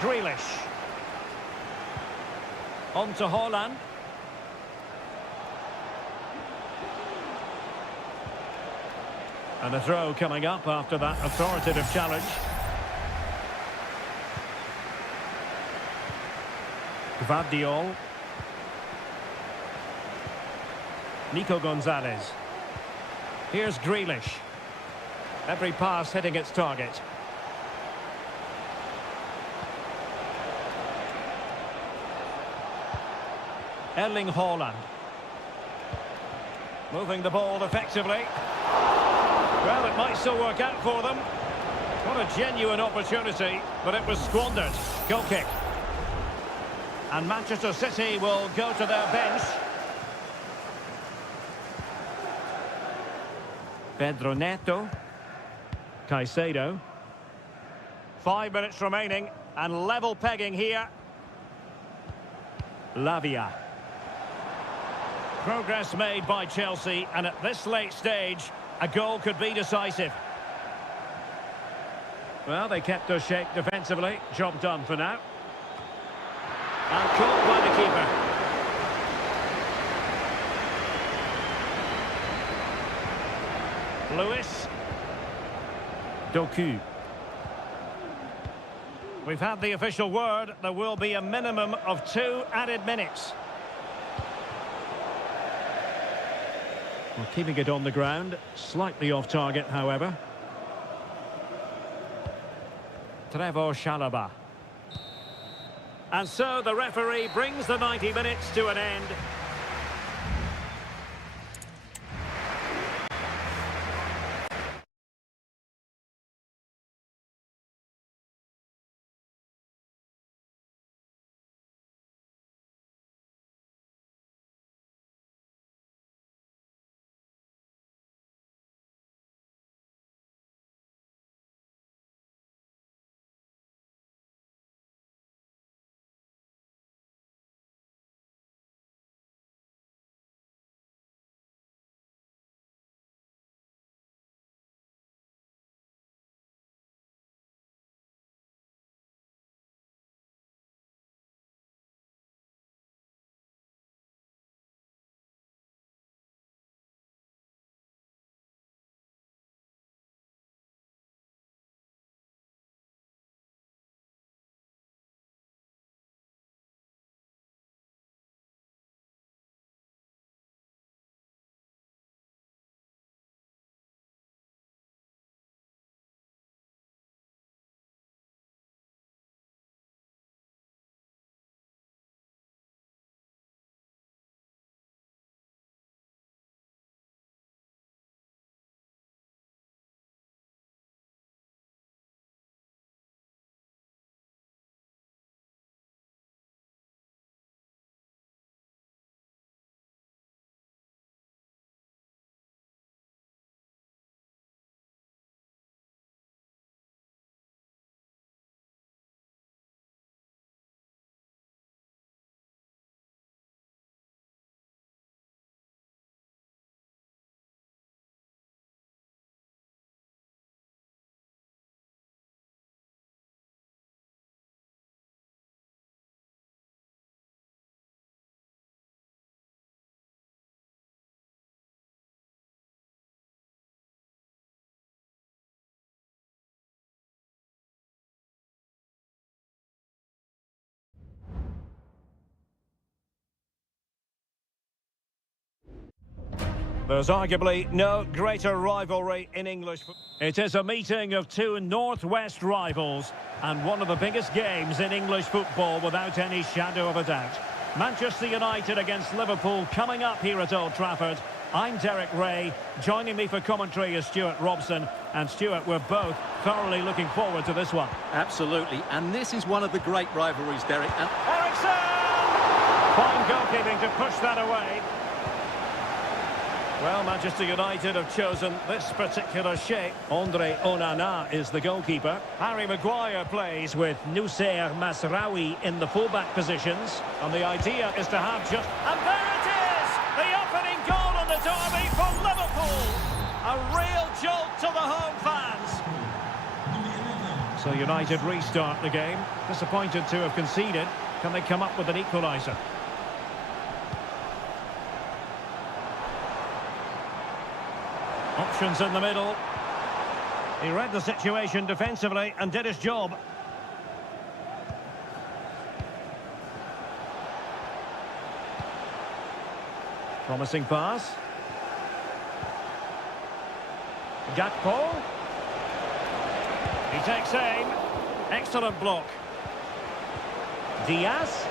Grealish. On to Haaland. And a throw coming up after that authoritative challenge. Gvardiol. Nico Gonzalez. Here's Grealish. Every pass hitting its target. Erling Haaland. Moving the ball effectively. Well, it might still work out for them. What a genuine opportunity, but it was squandered. Goal kick. And Manchester City will go to their bench. Pedro Neto. Caicedo. 5 minutes remaining, and level pegging here. Lavia. Progress made by Chelsea, and at this late stage, a goal could be decisive. Well, they kept their shape defensively. Job done for now. And caught by the keeper. Lewis. Doku. We've had the official word. There will be a minimum of 2 added minutes. Well, keeping it on the ground. Slightly off target, however. Trevor Chalobah. And so the referee brings the 90 minutes to an end. There's arguably no greater rivalry in English. It is a meeting of two northwest rivals and one of the biggest games in English football without any shadow of a doubt. Manchester United against Liverpool coming up here at Old Trafford. I'm Derek Ray. Joining me for commentary is Stuart Robson. And Stuart, we're both thoroughly looking forward to this one. Absolutely, and this is one of the great rivalries, Derek. And Ericsson! Fine goalkeeping to push that away. Well, Manchester United have chosen this particular shape. Andre Onana is the goalkeeper. Harry Maguire plays with Nussair Masraoui in the fullback positions. And the idea is to have just... And there it is! The opening goal on the derby for Liverpool! A real jolt to the home fans. So United restart the game. Disappointed to have conceded. Can they come up with an equaliser? Options in the middle. He read the situation defensively and did his job. Promising pass. Gakpo. He takes aim. Excellent block. Diaz.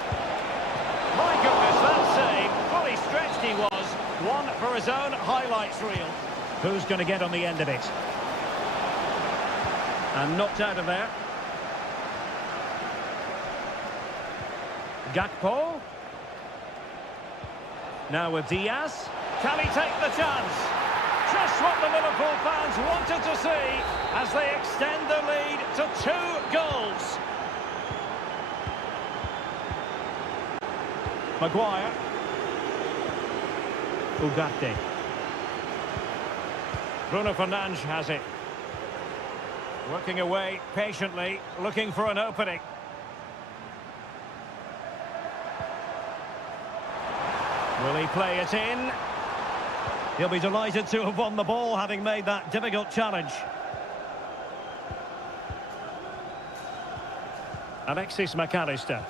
My goodness, that save. Fully stretched he was. One for his own highlights reel. Who's going to get on the end of it? And knocked out of there. Gakpo. Now with Diaz. Can he take the chance? Just what the Liverpool fans wanted to see as they extend the lead to 2 goals. Maguire. Ugarte. Bruno Fernandes has it. Working away patiently, looking for an opening. Will he play it in? He'll be delighted to have won the ball, having made that difficult challenge. Alexis McAllister.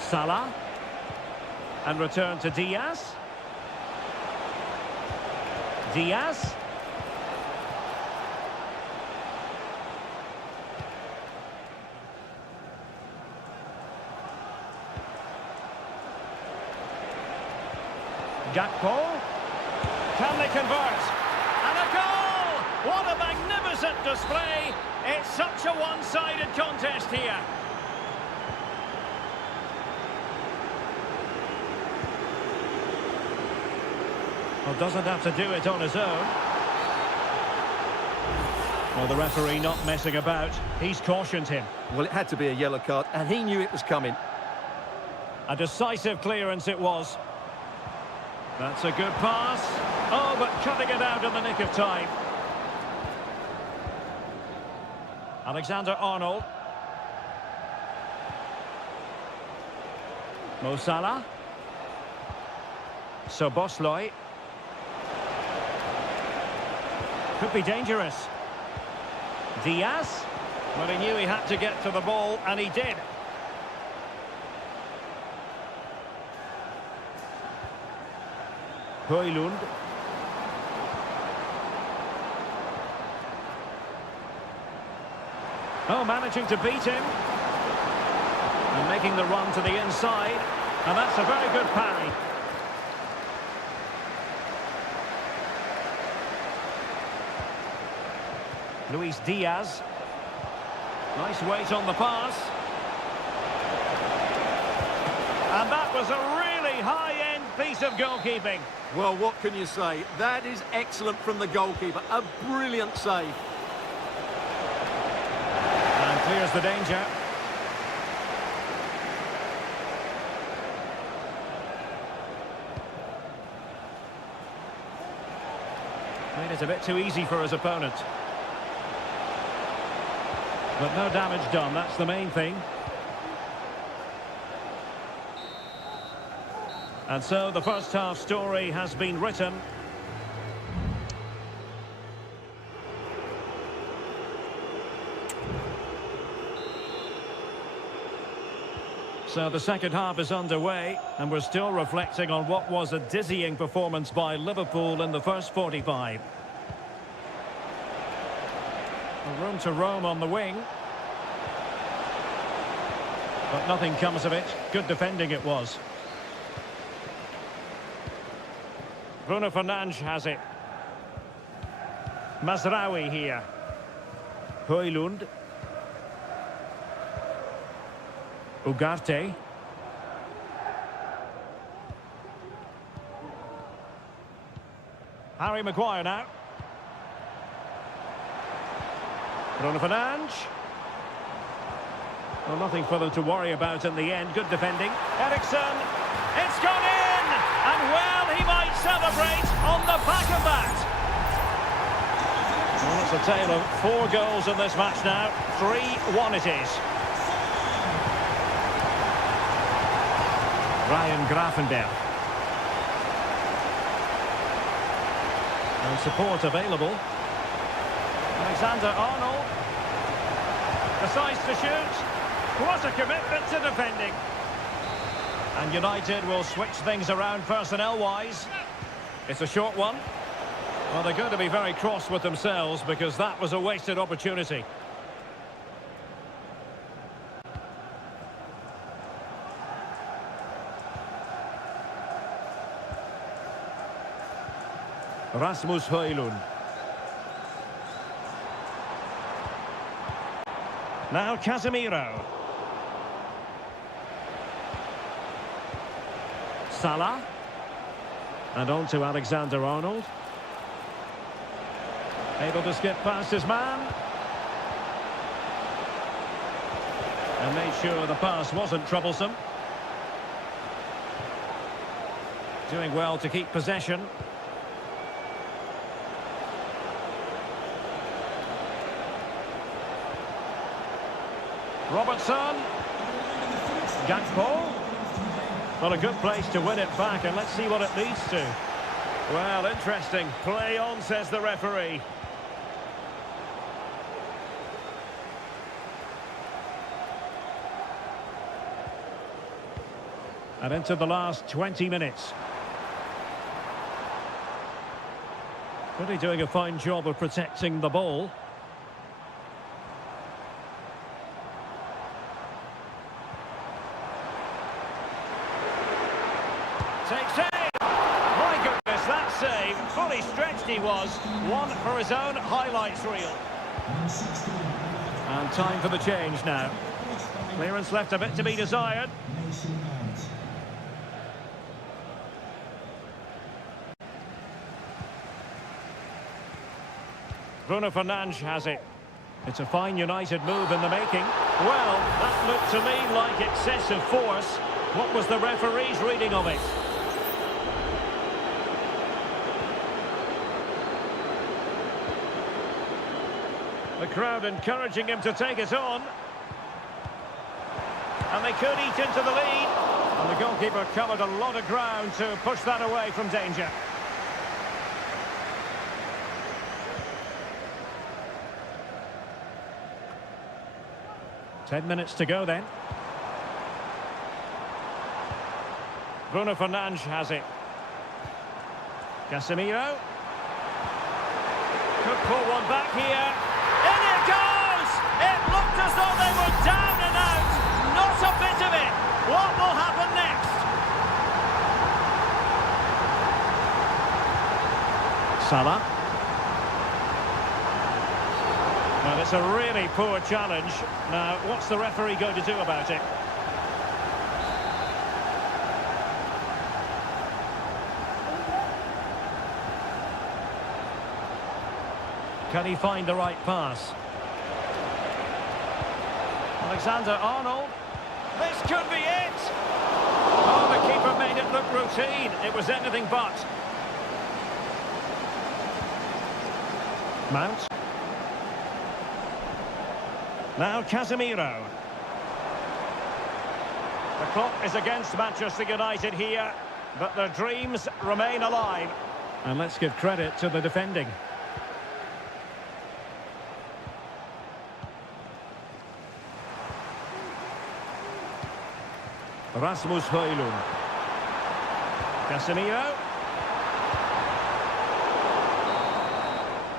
Salah. And return to Diaz. Diaz. Gakpo. Can they convert? And a goal! What a magnificent display! It's such a one-sided contest here. Well, doesn't have to do it on his own. Well, the referee not messing about. He's cautioned him. well, it had to be a yellow card, and he knew it was coming. A decisive clearance it was. That's a good pass. Oh, but cutting it out in the nick of time. Alexander-Arnold. Mo Salah. Szoboszlai. Could be dangerous. Diaz. Well, he knew he had to get to the ball, and he did. Højlund. Oh, managing to beat him. And making the run to the inside. And that's a very good parry. Luis Diaz. Nice weight on the pass. And that was a really high-end piece of goalkeeping. Well, what can you say? That is excellent from the goalkeeper. A brilliant save. And clears the danger. Made it a bit too easy for his opponent. But no damage done, that's the main thing. And so the first half story has been written. So the second half is underway, and we're still reflecting on what was a dizzying performance by Liverpool in the first 45. A room to roam on the wing. But nothing comes of it. Good defending it was. Bruno Fernandes has it. Mazraoui here. Højlund. Ugarte. Harry Maguire now. Bruno Fernandes. Well, nothing for them to worry about in the end. Good defending. Eriksen. It's gone in! And well, he might celebrate on the back of that. Well, it's a tale of 4 goals in this match now. 3-1 it is. Ryan Gravenberch. And support available. Alexander-Arnold. Decides to shoot. What a commitment to defending. And United will switch things around personnel-wise. It's a short one. Well, they're going to be very cross with themselves because that was a wasted opportunity. Rasmus Højlund. Now Casemiro. Salah. And on to Alexander-Arnold. Able to skip past his man. And made sure the pass wasn't troublesome. Doing well to keep possession. Robertson. Gakpo. Well, a good place to win it back, and let's see what it leads to. Well, interesting. Play on, says the referee. And into the last 20 minutes. Really doing a fine job of protecting the ball. Takes aim! My goodness, that save. Fully stretched he was. One for his own highlights reel. And time for the change now. Clearance left a bit to be desired. Bruno Fernandes has it. It's a fine United move in the making. Well, that looked to me like excessive force. What was the referee's reading of it? The crowd encouraging him to take it on. And they could eat into the lead. And the goalkeeper covered a lot of ground to push that away from danger. Ten minutes to go then. Bruno Fernandes has it. Casemiro. Could pull one back here. In it goes! It looked as though they were down and out. Not a bit of it. What will happen next? Salah. Well, it's a really poor challenge. Now, what's the referee going to do about it? Can he find the right pass? Alexander-Arnold. This could be it! Oh, the keeper made it look routine. It was anything but. Mount. Now Casemiro. The clock is against Manchester United here, but their dreams remain alive. And let's give credit to the defending. Rasmus Højlund. Casemiro.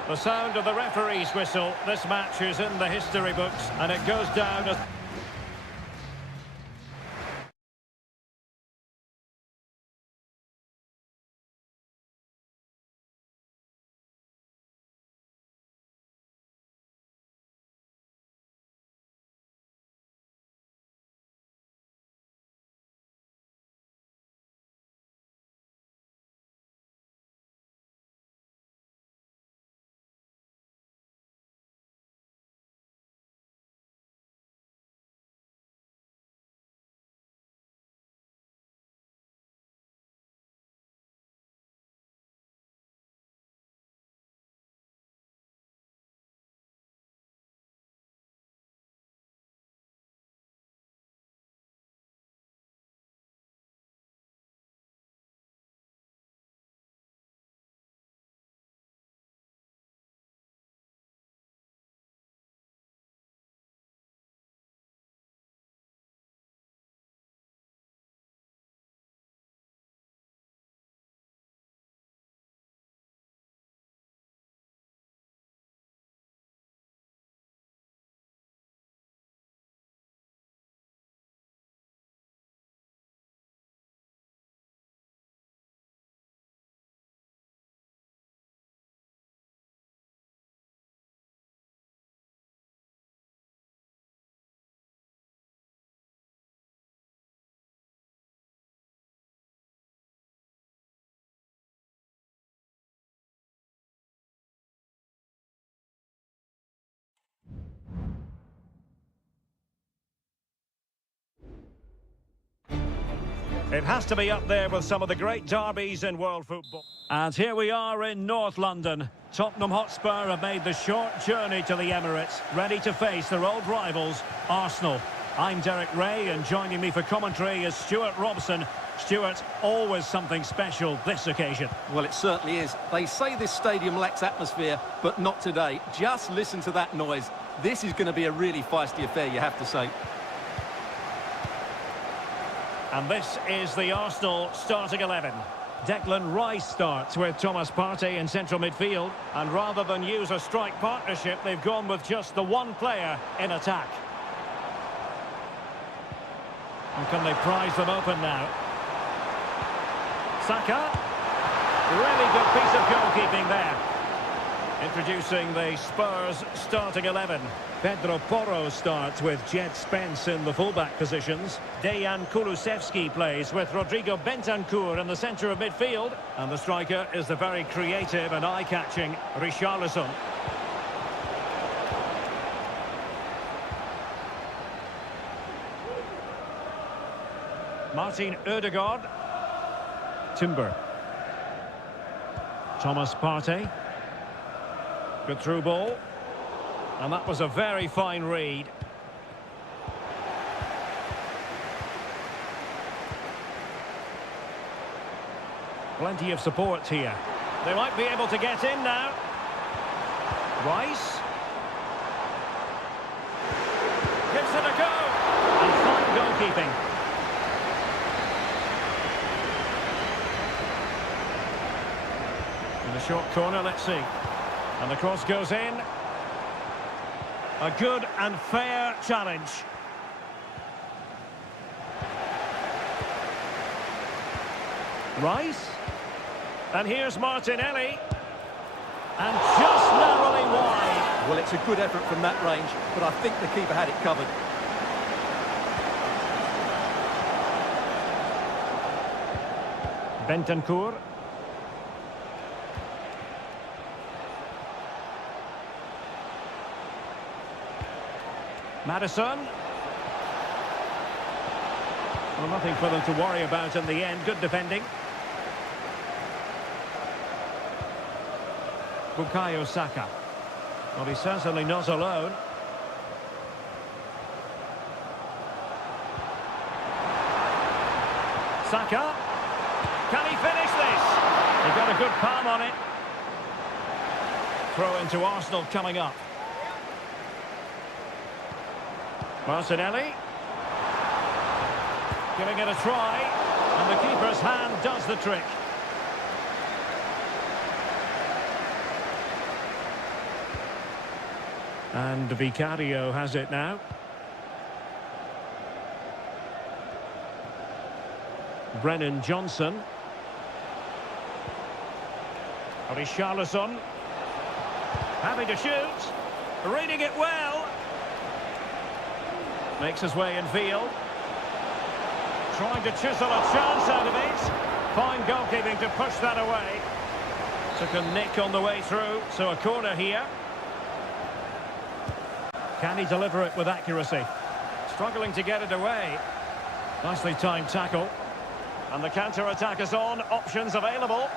The sound of the referee's whistle. This match is in the history books, and it goes down as... It has to be up there with some of the great derbies in world football. And here we are in North London. Tottenham Hotspur have made the short journey to the Emirates, ready to face their old rivals, Arsenal. I'm Derek Ray, and joining me for commentary is Stuart Robson. Stuart, always something special this occasion. Well, it certainly is. They say this stadium lacks atmosphere, but not today. Just listen to that noise. This is going to be a really feisty affair, you have to say. And this is the Arsenal starting 11. Declan Rice starts with Thomas Partey in central midfield. And rather than use a strike partnership, they've gone with just the one player in attack. And can they prize them open now? Saka. Really good piece of goalkeeping there. Introducing the Spurs starting 11. Pedro Porro starts with Jed Spence in the fullback positions. Dejan Kulusevski plays with Rodrigo Bentancur in the centre of midfield. And the striker is the very creative and eye-catching Richarlison. Martin Ødegaard. Timber. Thomas Partey. Good through ball. And that was a very fine read. Plenty of support here. They might be able to get in now. Rice. Gives it a go. And fine goalkeeping. In the short corner, let's see. And the cross goes in. A good and fair challenge. Rice. And here's Martinelli. And just narrowly wide. Well, it's a good effort from that range, but I think the keeper had it covered. Bentancur. Maddison. Well, nothing for them to worry about in the end. Good defending. Bukayo Saka. Well, he's certainly not alone. Saka. Can he finish this? He got a good palm on it. Throw into Arsenal coming up. Martinelli. Giving it a try, and the keeper's hand does the trick. And Vicario has it now. Brennan Johnson. Richarlison. Having to shoot. Reading it well. Makes his way in field. Trying to chisel a chance out of it. Fine goalkeeping to push that away. Took a nick on the way through, so a corner here. Can he deliver it with accuracy? Struggling to get it away. Nicely timed tackle. And the counter-attack is on. Options available.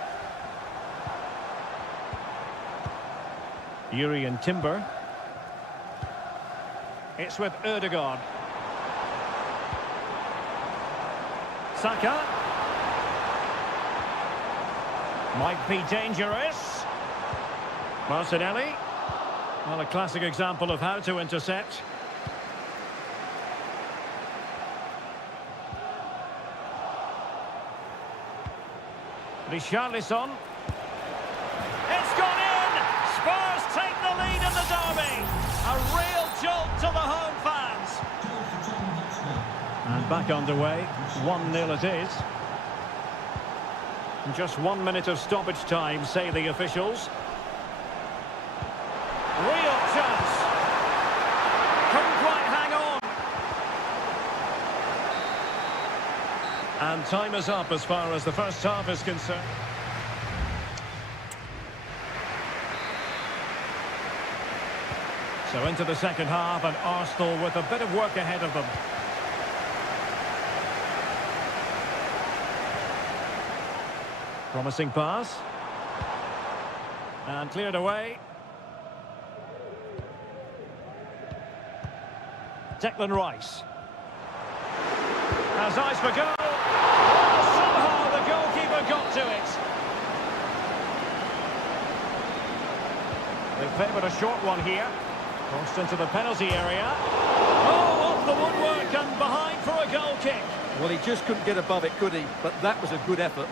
Yuri and Timber. It's with Ødegaard. Saka. Might be dangerous. Martinelli. Well, a classic example of how to intercept. Richarlison. It's gone in! Spurs take the lead in the derby. A real jolt to the home fans. And back underway. 1-0 it is. And just 1 minute of stoppage time, say the officials. Real chance. Couldn't quite hang on. And time is up as far as the first half is concerned. So into the second half, and Arsenal with a bit of work ahead of them. Promising pass. And cleared away. Declan Rice. Has eyes for goal. Somehow the goalkeeper got to it. They favoured a short one here. Crossed into the penalty area. Oh, off the woodwork and behind for a goal kick. Well, he just couldn't get above it, could he? But that was a good effort.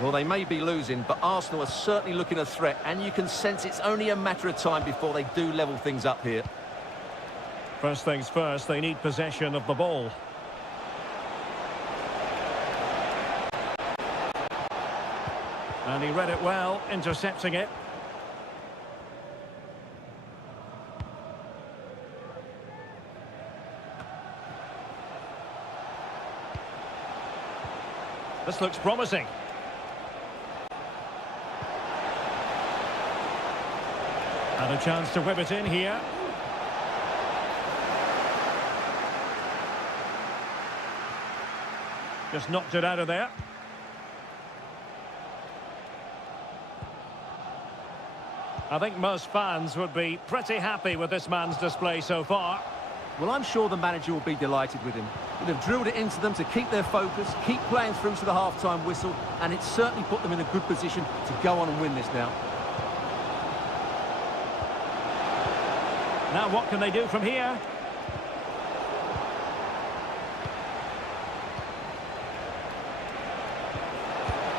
Well, they may be losing, but Arsenal are certainly looking a threat, and you can sense it's only a matter of time before they do level things up here. First things first, they need possession of the ball. And he read it well, intercepting it. This looks promising. And a chance to whip it in here. Just knocked it out of there. I think most fans would be pretty happy with this man's display so far. Well, I'm sure the manager will be delighted with him. They've drilled it into them to keep their focus, keep playing through to the half-time whistle, and it's certainly put them in a good position to go on and win this now. Now what can they do from here?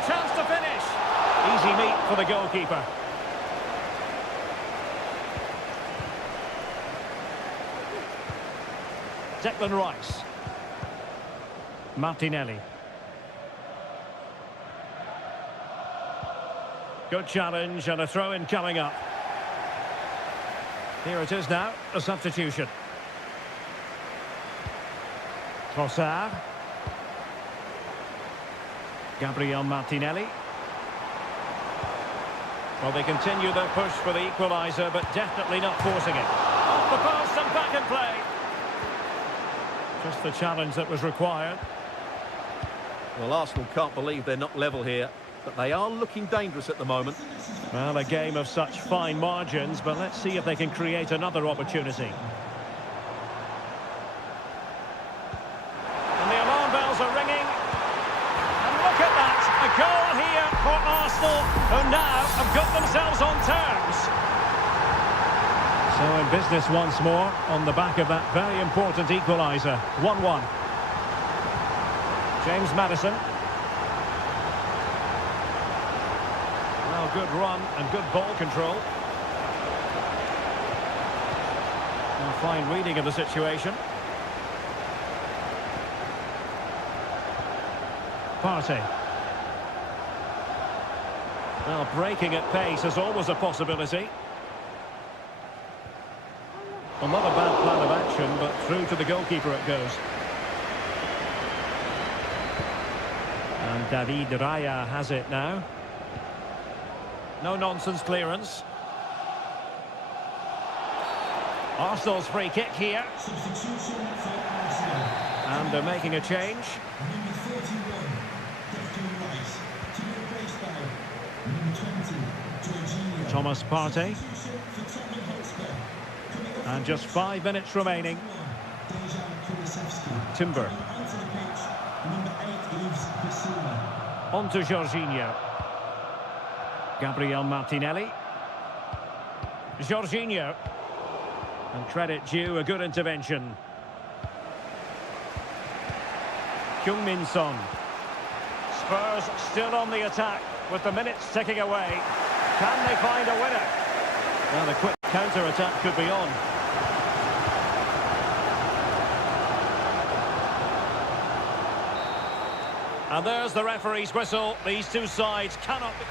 Chance to finish. Easy meat for the goalkeeper. Declan Rice. Martinelli. Good challenge and a throw-in coming up. Here it is now, a substitution. Trossard. Gabriel Martinelli. Well, they continue their push for the equaliser, but definitely not forcing it. Off the post and back in play. Just the challenge that was required. Well, Arsenal can't believe they're not level here, but they are looking dangerous at the moment. Well, a game of such fine margins, but let's see if they can create another opportunity. And the alarm bells are ringing. And look at that, a goal here for Arsenal, who now have got themselves on terms. So So in business once more on the back of that very important equaliser. 1-1. James Maddison. Well, good run and good ball control. A fine reading of the situation. Partey. Well, breaking at pace is always a possibility. Well, not a bad plan of action, but through to the goalkeeper it goes. And David Raya has it now. No-nonsense clearance. Arsenal's free kick here. Substitution for Arsenal. And they're making a change. Number 41, Declan Rice, to be replaced by number 20, Jorginho. Thomas Partey. Substitution for Tottenham Hotspur. Coming off And the just bench, 5 minutes remaining. Dejan Kulusevski. Timber. Coming onto the pitch, number 8, Yves Bissouma. On to Jorginho. Gabriel Martinelli. Jorginho. And credit due, a good intervention. Heung-min Son. Spurs still on the attack with the minutes ticking away. Can they find a winner? Well, a quick counter-attack could be on. And there's the referee's whistle. These two sides cannot be...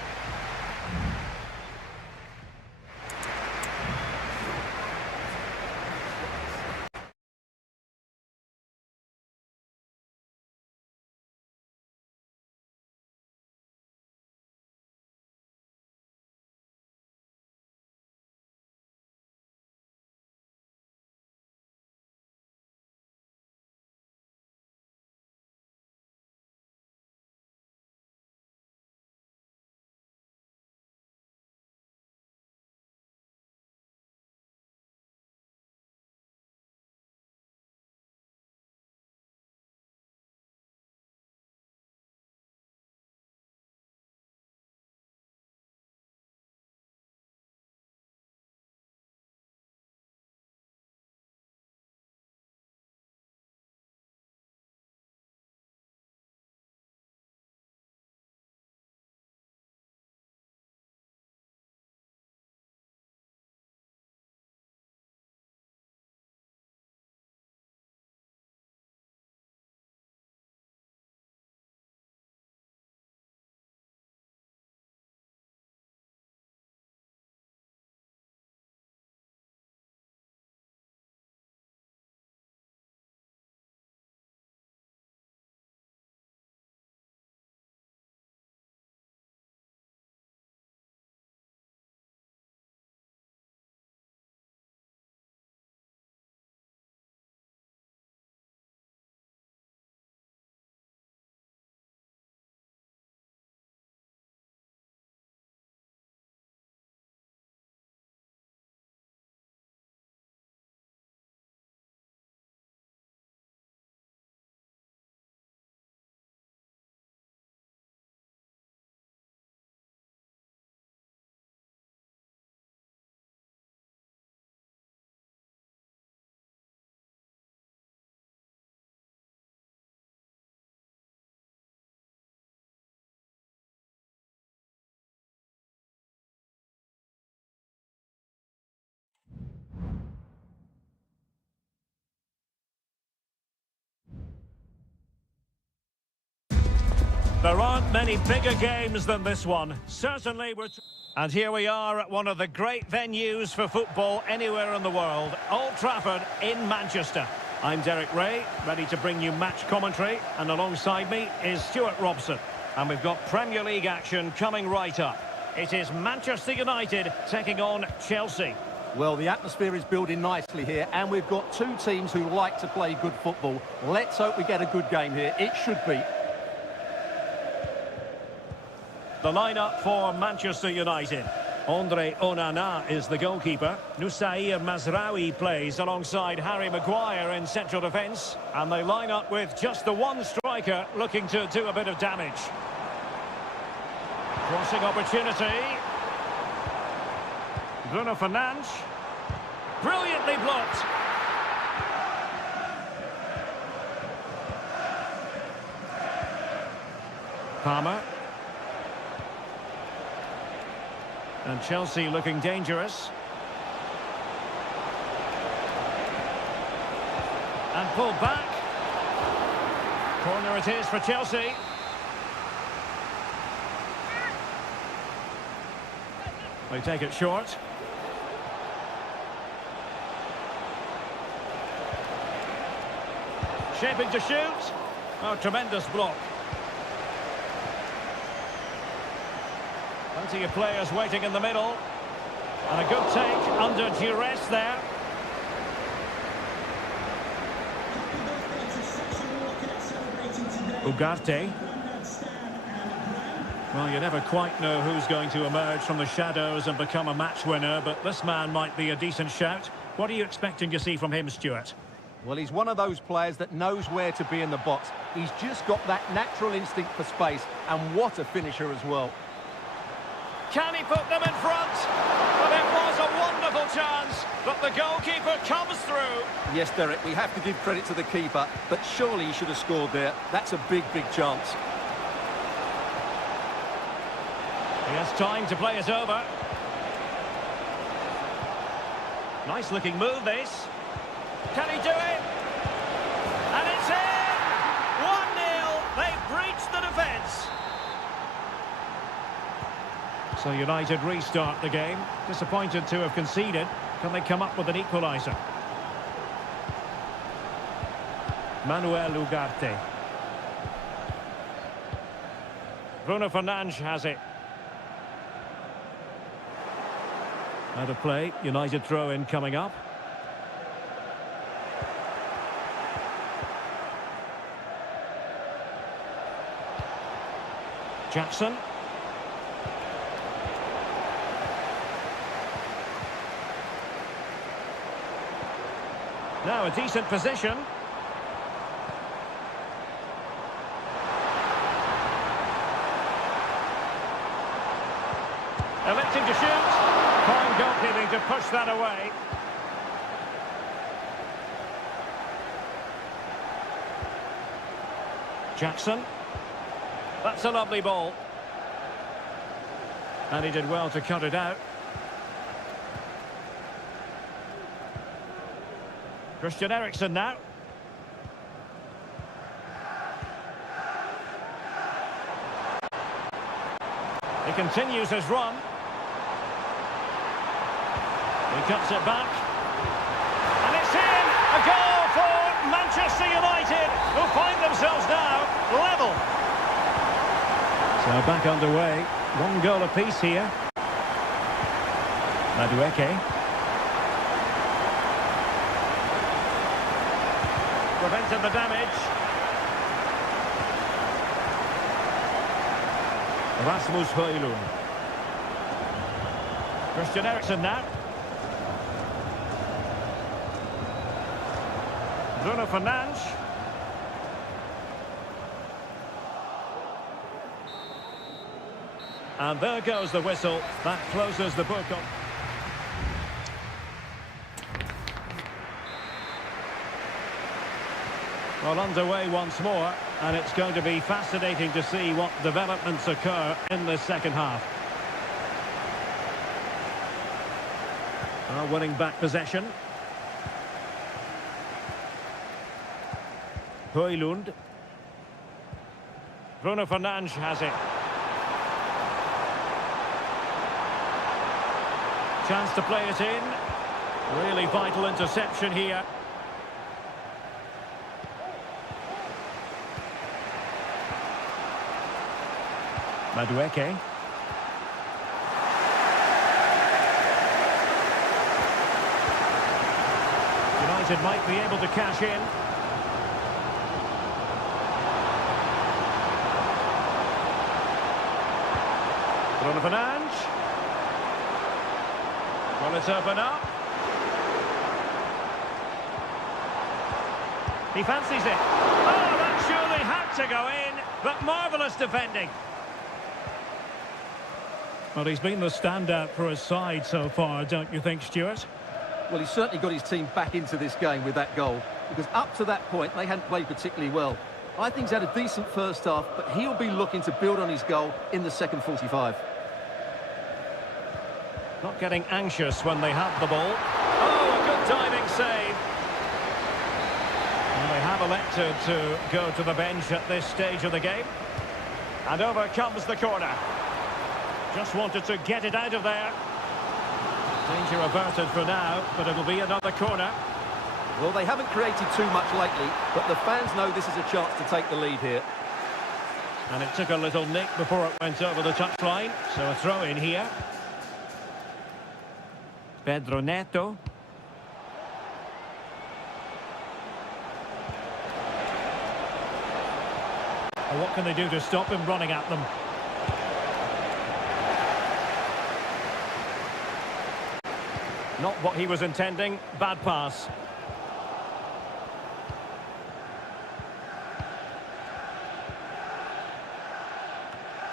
There aren't many bigger games than this one. Certainly we're... And here we are at one of the great venues for football anywhere in the world. Old Trafford in Manchester. I'm Derek Ray, ready to bring you match commentary. And alongside me is Stuart Robson. And we've got Premier League action coming right up. It is Manchester United taking on Chelsea. Well, the atmosphere is building nicely here, and we've got two teams who like to play good football. Let's hope we get a good game here. It should be. The lineup for Manchester United. Andre Onana is the goalkeeper. Nusair Mazraoui plays alongside Harry Maguire in central defence. And they line up with just the one striker looking to do a bit of damage. Crossing opportunity. Bruno Fernandes. Brilliantly blocked. Palmer. And Chelsea looking dangerous. And pulled back. Corner it is for Chelsea. They take it short. Shaping to shoot. Oh, tremendous block. Plenty of players waiting in the middle. And a good take under duress there. Ugarte. Well, you never quite know who's going to emerge from the shadows and become a match winner, but this man might be a decent shout. What are you expecting to see from him, Stuart? Well, he's one of those players that knows where to be in the box. He's just got that natural instinct for space, and what a finisher as well. Can he put them in front? But it was a wonderful chance, but the goalkeeper comes through. Yes, Derek, we have to give credit to the keeper, but surely he should have scored there. That's a big, big chance. He has time to play it over. Nice looking move, this. Can he do it? And it's in! 1-0. They've breached the defence. So United restart the game. Disappointed to have conceded. Can they come up with an equaliser? Manuel Ugarte. Bruno Fernandes has it. Out of play, United throw-in coming up. Jackson. Now a decent position. Electing to shoot. Fine goalkeeping to push that away. Jackson. That's a lovely ball. And he did well to cut it out. Christian Eriksen now. He continues his run. He cuts it back. And it's in! A goal for Manchester United, who find themselves now level. So back underway. One goal apiece here. Madueke. Prevented the damage. Rasmus Højlund. Christian Eriksen now. Bruno Fernandes. And there goes the whistle. That closes the book on. Well, underway once more, and it's going to be fascinating to see what developments occur in the second half. Winning back possession. Højlund. Bruno Fernandes has it. Chance to play it in. Really vital interception here. Madueke. United might be able to cash in. Bruno Fernandes. Well, it's open up. He fancies it. Oh, that surely had to go in, but marvellous defending. Well, he's been the standout for his side so far, don't you think, Stuart? Well, he's certainly got his team back into this game with that goal, because up to that point, they hadn't played particularly well. I think he's had a decent first half, but he'll be looking to build on his goal in the second 45. Not getting anxious when they have the ball. Oh, a good diving save. And they have elected to go to the bench at this stage of the game. And over comes the corner. Just wanted to get it out of there. Danger averted for now, but it'll be another corner. Well, they haven't created too much lately, but the fans know this is a chance to take the lead here. And it took a little nick before it went over the touchline, so a throw in here. Pedro Neto. Well, what can they do to stop him running at them? Not what he was intending. Bad pass.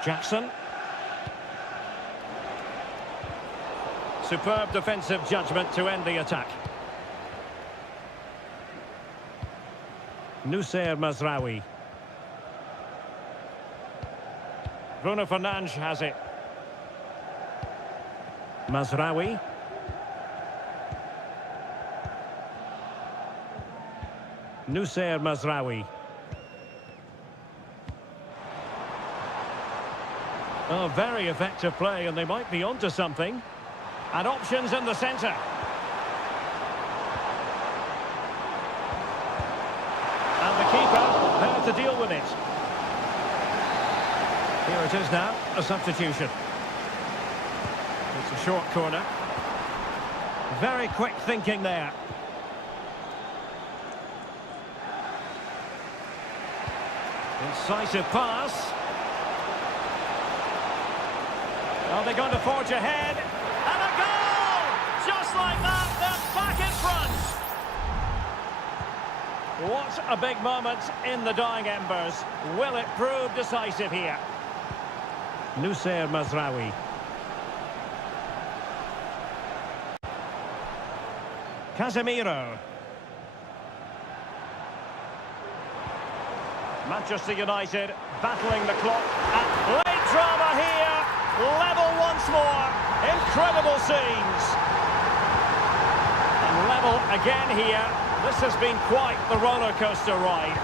Jackson. Superb defensive judgment to end the attack. Nusair Mazraoui. Bruno Fernandes has it. Mazraoui. Nusair Mazraoui. Oh, very effective play, and they might be onto something. And options in the centre. And the keeper there to deal with it. Here it is now, a substitution. It's a short corner. Very quick thinking there. Incisive pass. Are they going to forge ahead? And a goal! Just like that, they're back in front. What a big moment in the dying embers. Will it prove decisive here? Nusair Mazraoui. Casemiro. Manchester United battling the clock. And late drama here. Level once more. Incredible scenes. And level again here. This has been quite the roller coaster ride.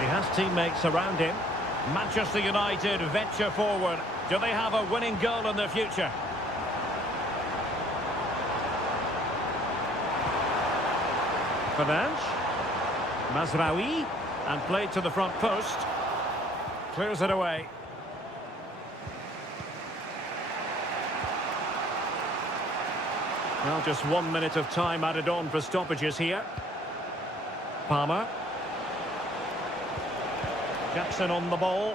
He has teammates around him. Manchester United venture forward. Do they have a winning goal in the future? Fernandes. Mazraoui, and played to the front post. Clears it away. Well, just 1 minute of time added on for stoppages here. Palmer. Jackson on the ball.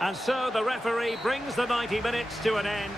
And so the referee brings the 90 minutes to an end.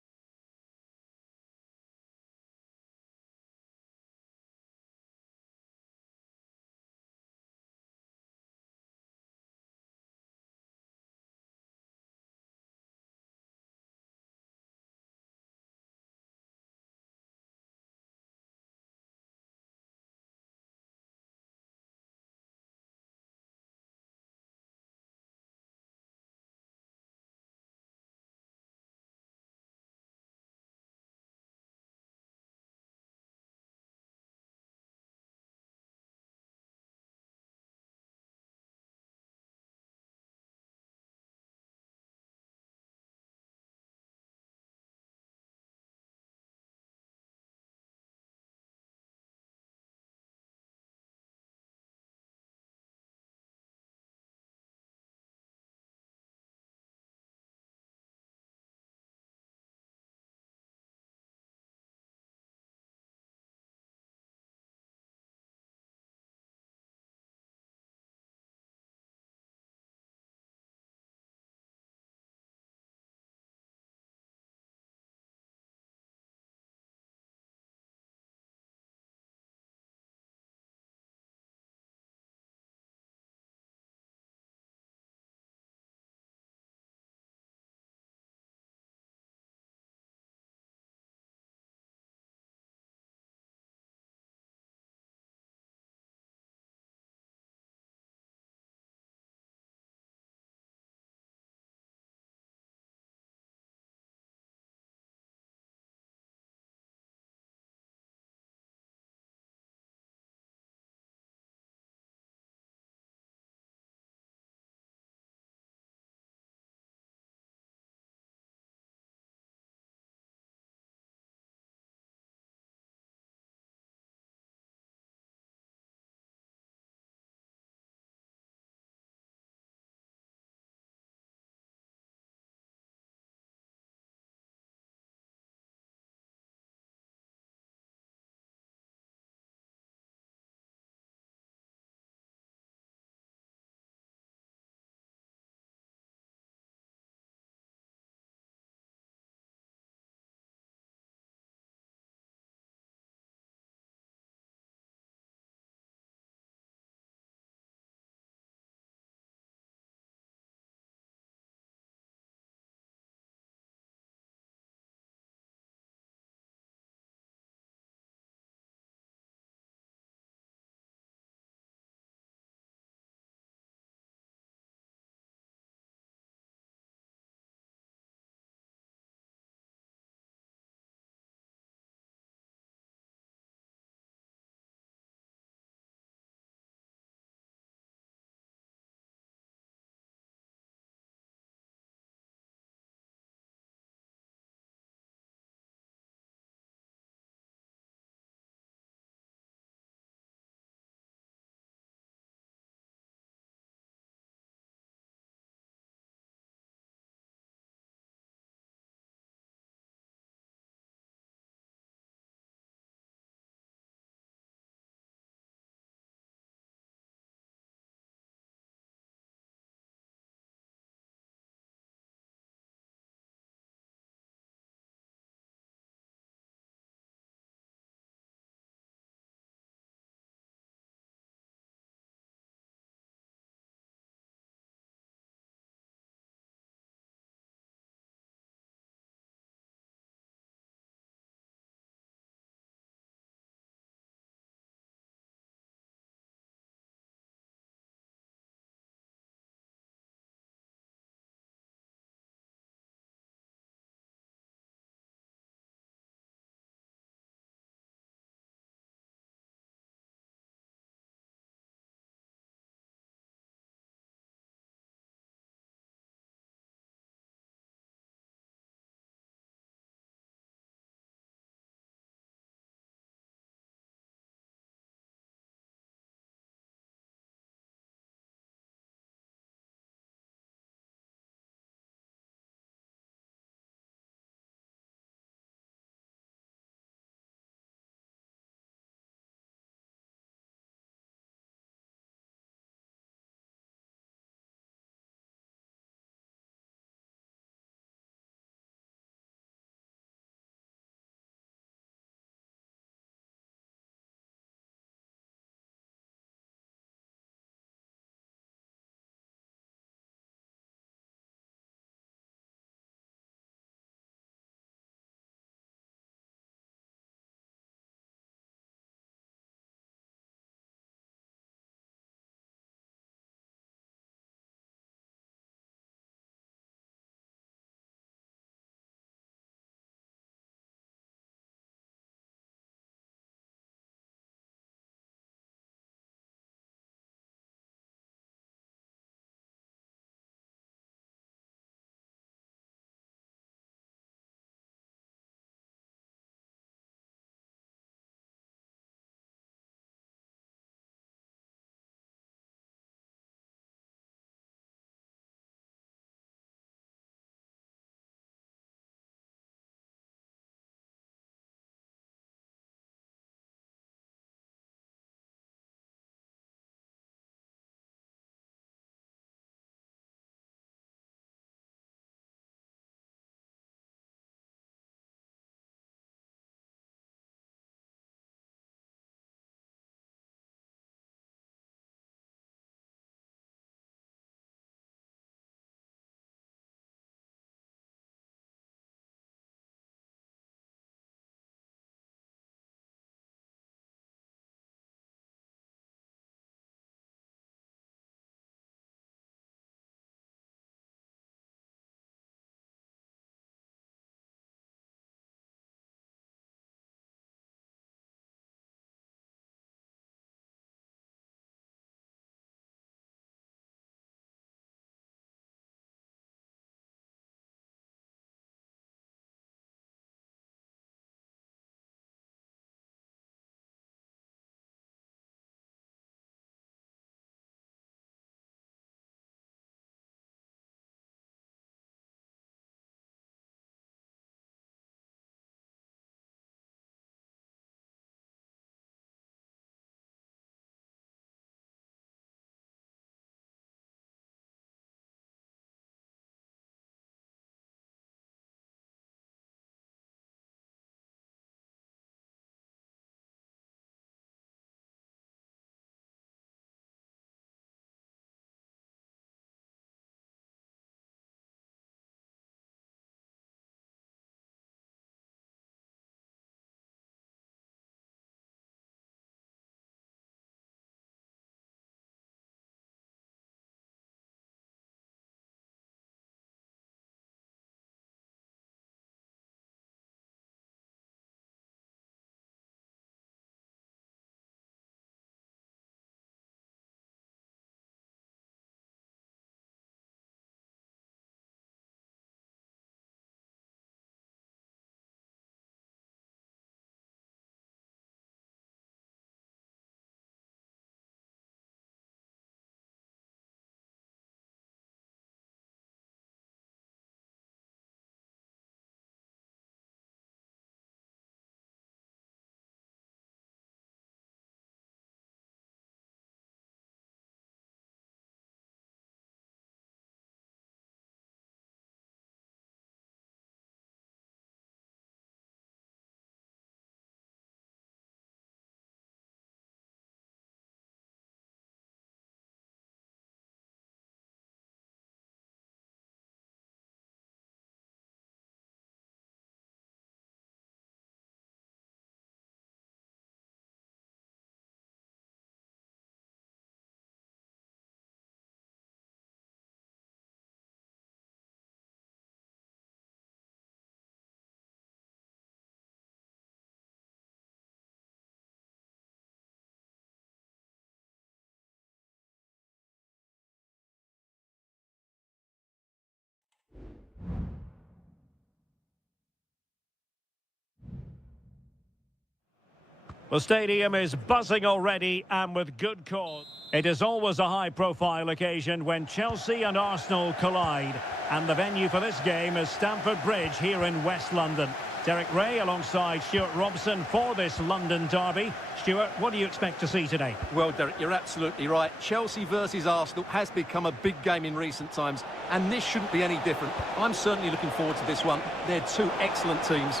The stadium is buzzing already, and with good cause. It is always a high-profile occasion when Chelsea and Arsenal collide. And the venue for this game is Stamford Bridge here in West London. Derek Ray alongside Stuart Robson for this London derby. Stuart, what do you expect to see today? Well, Derek, you're absolutely right. Chelsea versus Arsenal has become a big game in recent times, and this shouldn't be any different. I'm certainly looking forward to this one. They're two excellent teams.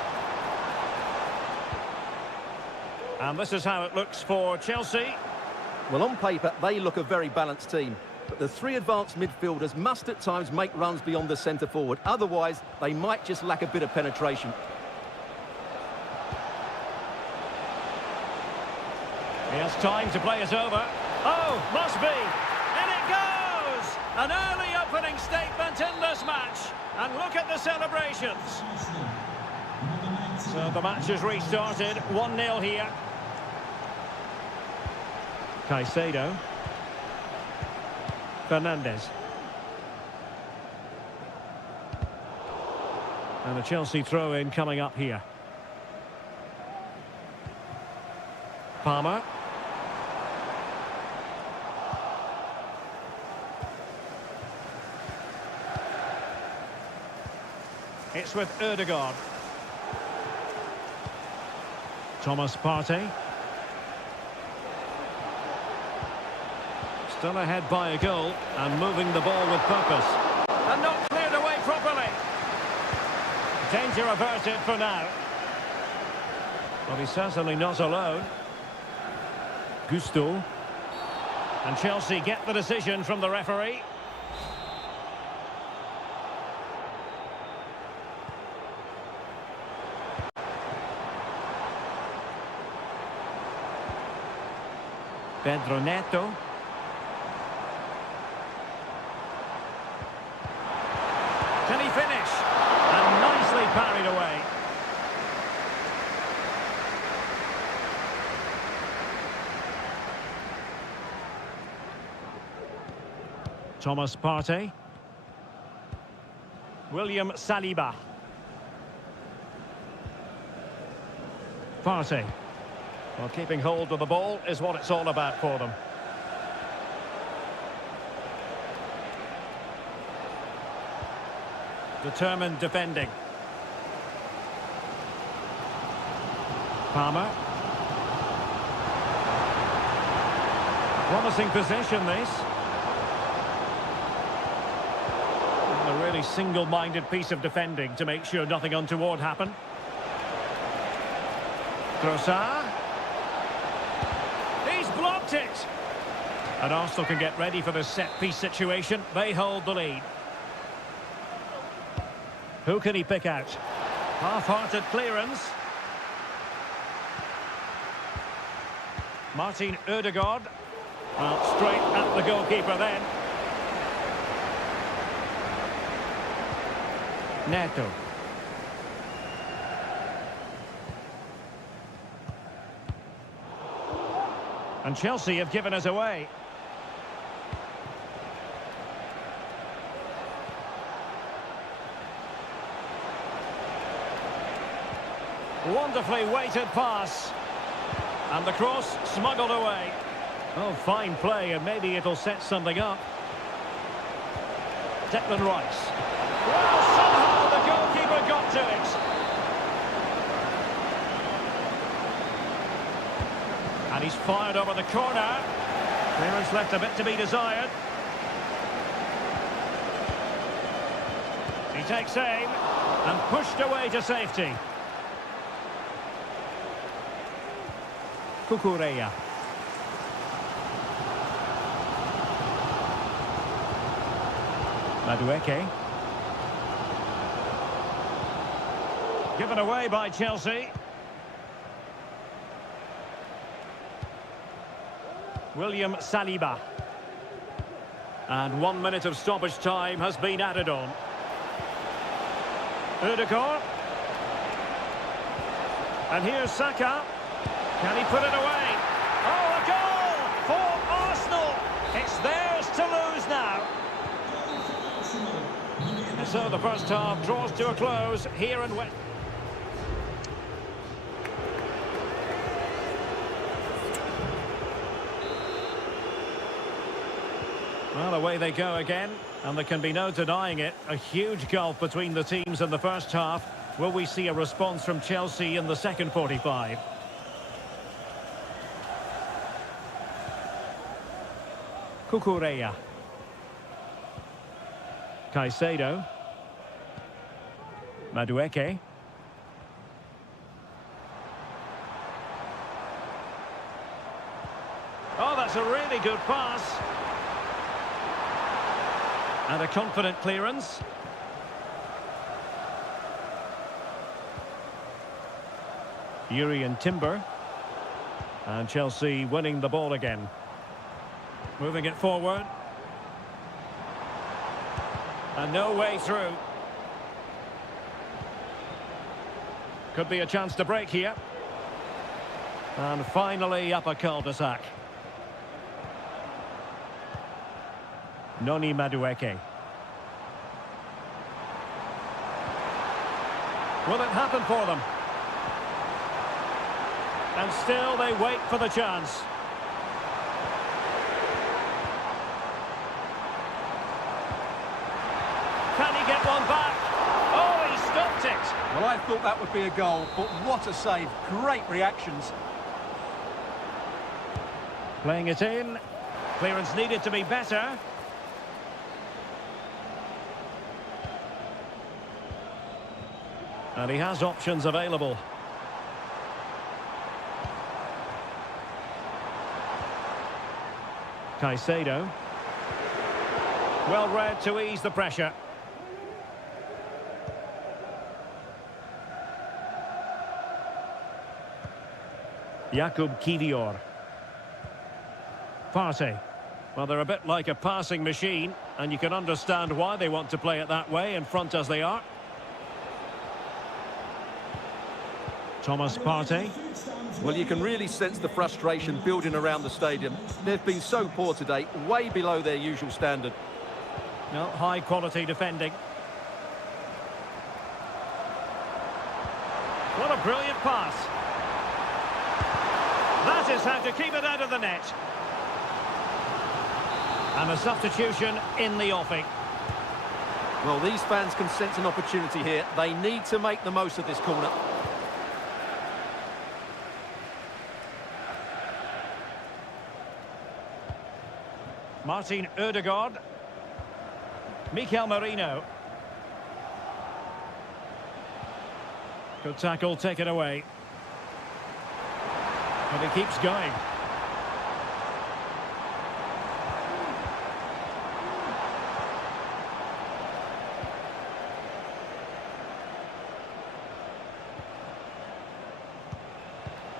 And this is how it looks for Chelsea. Well, on paper, they look a very balanced team. But the three advanced midfielders must at times make runs beyond the centre-forward. Otherwise, they might just lack a bit of penetration. He has time to play it over. Oh, must be. In it goes! An early opening statement in this match. And look at the celebrations. So the match has restarted. 1-0 here. Caicedo. Fernandes. And a Chelsea throw-in coming up here. Palmer. It's with Ødegaard. Thomas Partey. Still ahead by a goal and moving the ball with purpose. And not cleared away properly. Danger averted for now. Well, he's certainly not alone. Gusto. And Chelsea get the decision from the referee. Pedro Neto. Can he finish? And nicely parried away. Thomas Partey. William Saliba. Partey. Well, keeping hold of the ball is what it's all about for them. Determined defending. Palmer. Promising possession, this. And a really single-minded piece of defending to make sure nothing untoward happened. Trossard. He's blocked it. And Arsenal can get ready for this set-piece situation. They hold the lead. Who can he pick out? Half-hearted clearance. Martin Ødegaard. Well, straight at the goalkeeper then. Neto. And Chelsea have given us away. Wonderfully weighted pass. And the cross smuggled away. Oh, fine play, and maybe it'll set something up. Declan Rice. Well, somehow the goalkeeper got to it. And he's fired over the corner. Clearance left a bit to be desired. He takes aim and pushed away to safety. Cucurella. Madueke. Given away by Chelsea. William Saliba. And 1 minute of stoppage time has been added on. Ødegaard. And here's Saka. Can he put it away? Oh, a goal for Arsenal! It's theirs to lose now. And so the first half draws to a close here in West. Well, away they go again, and there can be no denying it. A huge gulf between the teams in the first half. Will we see a response from Chelsea in the second 45? Cucurella. Caicedo. Madueke. Oh, that's a really good pass. And a confident clearance. Urian Timber. And Chelsea winning the ball again. Moving it forward. And no way through. Could be a chance to break here. And finally up a cul-de-sac. Noni Madueke. Will it happen for them? And still they wait for the chance. Can he get one back? Oh, he stopped it. Well, I thought that would be a goal, but what a save. Great reactions. Playing it in. Clearance needed to be better. And he has options available. Caicedo. Well read to ease the pressure. Jakub Kivior. Partey. Well, they're a bit like a passing machine, and you can understand why they want to play it that way, in front as they are. Thomas Partey. Well, you can really sense the frustration building around the stadium. They've been so poor today, way below their usual standard. No, high quality defending. What a brilliant pass. That is how to keep it out of the net. And a substitution in the offing. Well, these fans can sense an opportunity here. They need to make the most of this corner. Martin Ødegaard. Mikel Merino. Good tackle, taken away. And he keeps going.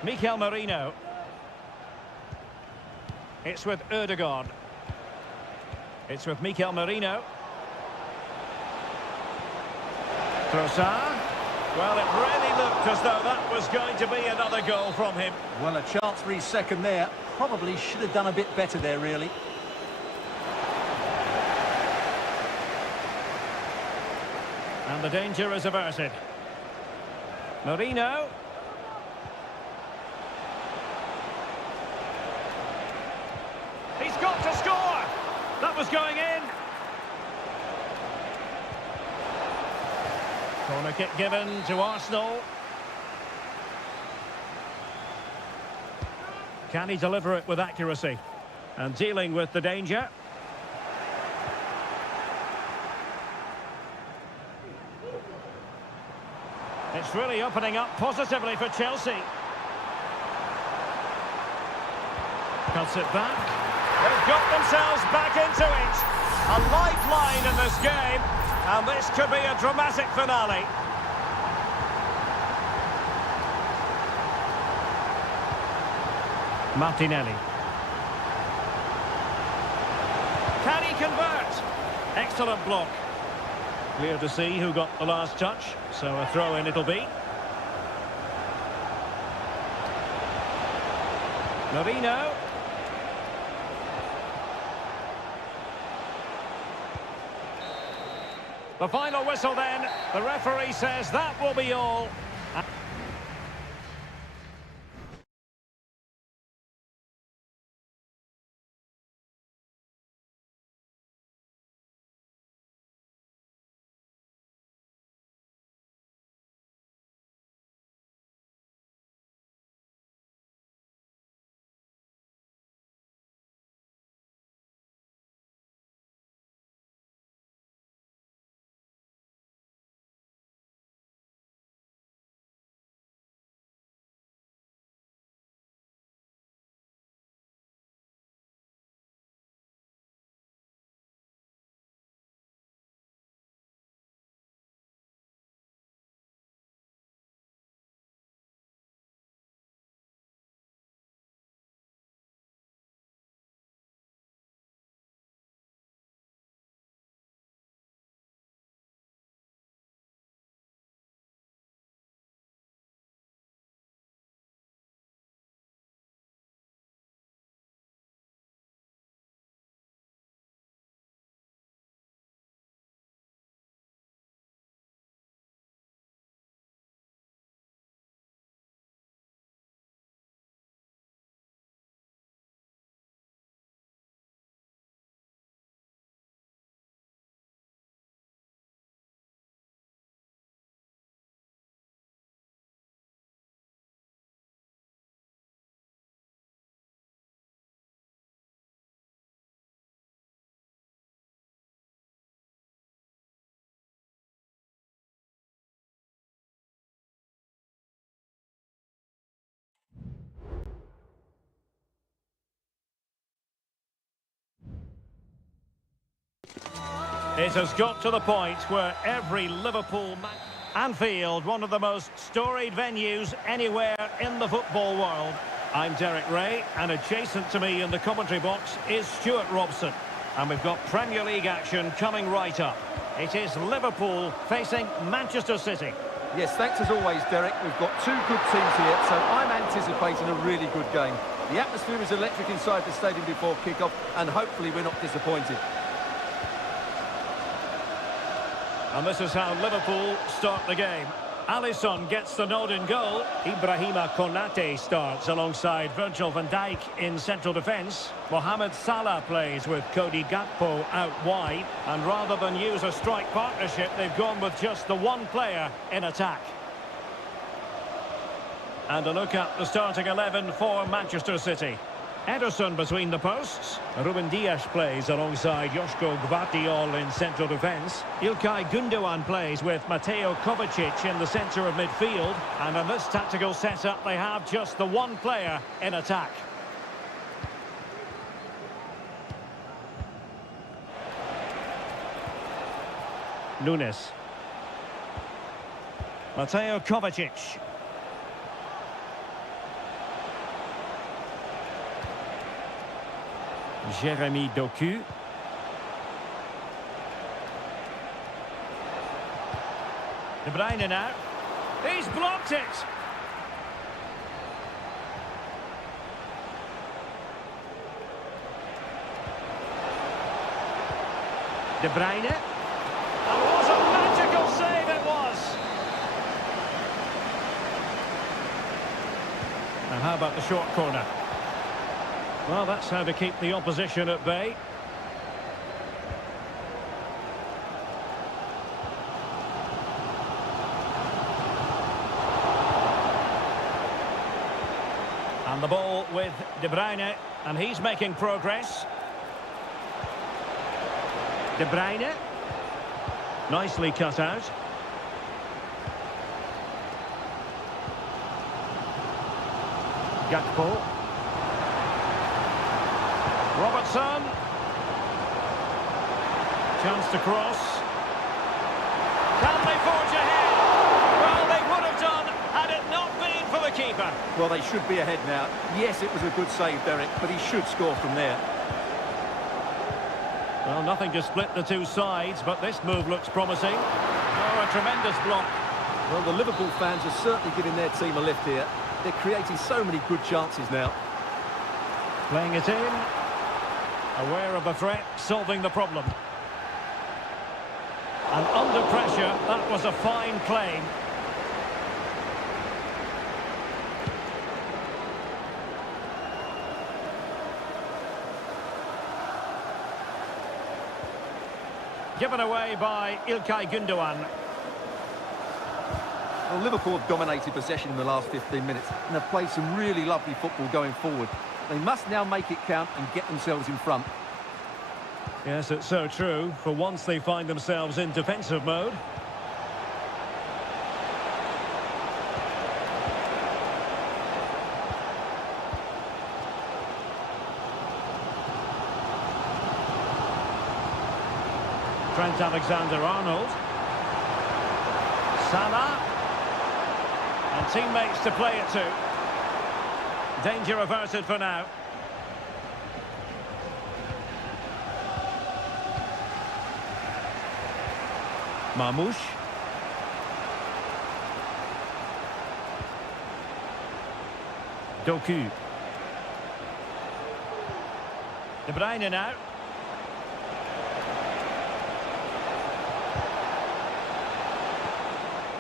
Mikel Merino. It's with Ødegaard. It's with Mikel Merino. Trossard. Well, it really looked as though that was going to be another goal from him. Well, a chance for his second there. Probably should have done a bit better there, really. And the danger is averted. Merino. He's got to score! That was going in. Corner kick given to Arsenal. Can he deliver it with accuracy? And dealing with the danger. It's really opening up positively for Chelsea. Cuts it back. They've got themselves back into it. A lifeline in this game, and this could be a dramatic finale. Martinelli. Can he convert? Excellent block. Clear to see who got the last touch, so a throw-in it'll be. Merino. The final whistle then. The referee says that will be all. It has got to the point where every Liverpool match... Anfield, one of the most storied venues anywhere in the football world. I'm Derek Ray, and adjacent to me in the commentary box is Stuart Robson. And we've got Premier League action coming right up. It is Liverpool facing Manchester City. Yes, thanks as always, Derek. We've got two good teams here, so I'm anticipating a really good game. The atmosphere is electric inside the stadium before kick-off, and hopefully we're not disappointed. And this is how Liverpool start the game. Alisson gets the nod in goal. Ibrahima Konate starts alongside Virgil van Dijk in central defence. Mohamed Salah plays with Cody Gakpo out wide. And rather than use a strike partnership, they've gone with just the one player in attack. And a look at the starting 11 for Manchester City. Ederson between the posts. Ruben Dias plays alongside Joško Gvardiol in central defence. İlkay Gündoğan plays with Mateo Kovacic in the centre of midfield. And in this tactical setup, they have just the one player in attack. Nunes. Mateo Kovacic. Jeremy Doku. De Bruyne now. He's blocked it. De Bruyne. And what a magical save it was. And how about the short corner? Well, that's how to keep the opposition at bay. And the ball with De Bruyne, and he's making progress. De Bruyne. Nicely cut out. Gakpo. Robertson. Chance to cross. Can they forge ahead? Well, they would have done had it not been for the keeper. Well, they should be ahead now. Yes, it was a good save, Derek, but he should score from there. Well, nothing to split the two sides, but this move looks promising. Oh, a tremendous block. Well, the Liverpool fans are certainly giving their team a lift here. They're creating so many good chances now. Playing it in. Aware of the threat, solving the problem. And under pressure, that was a fine claim. Given away by İlkay Gündoğan. Well, Liverpool have dominated possession in the last 15 minutes and have played some really lovely football going forward. They must now make it count and get themselves in front. Yes, it's so true. For once they find themselves in defensive mode. Trent Alexander-Arnold. Salah. And teammates to play it to. Danger averted for now. Marmoush. Doku. De Bruyne now.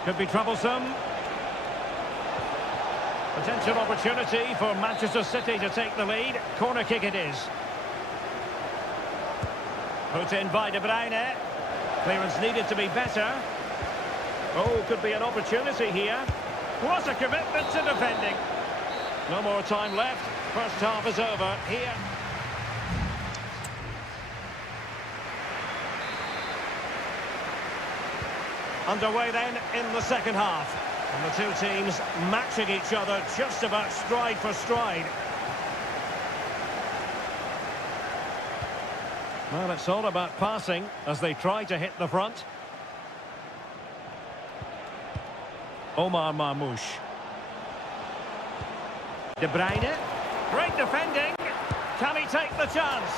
Could be troublesome. Potential opportunity for Manchester City to take the lead. Corner kick it is. Put in by De Bruyne. Clearance needed to be better. Oh, could be an opportunity here. What a commitment to defending. No more time left. First half is over here. Underway then in the second half. And the two teams matching each other just about stride for stride. Well, it's all about passing as they try to hit the front. Omar Marmoush. De Bruyne. Great defending. Can he take the chance?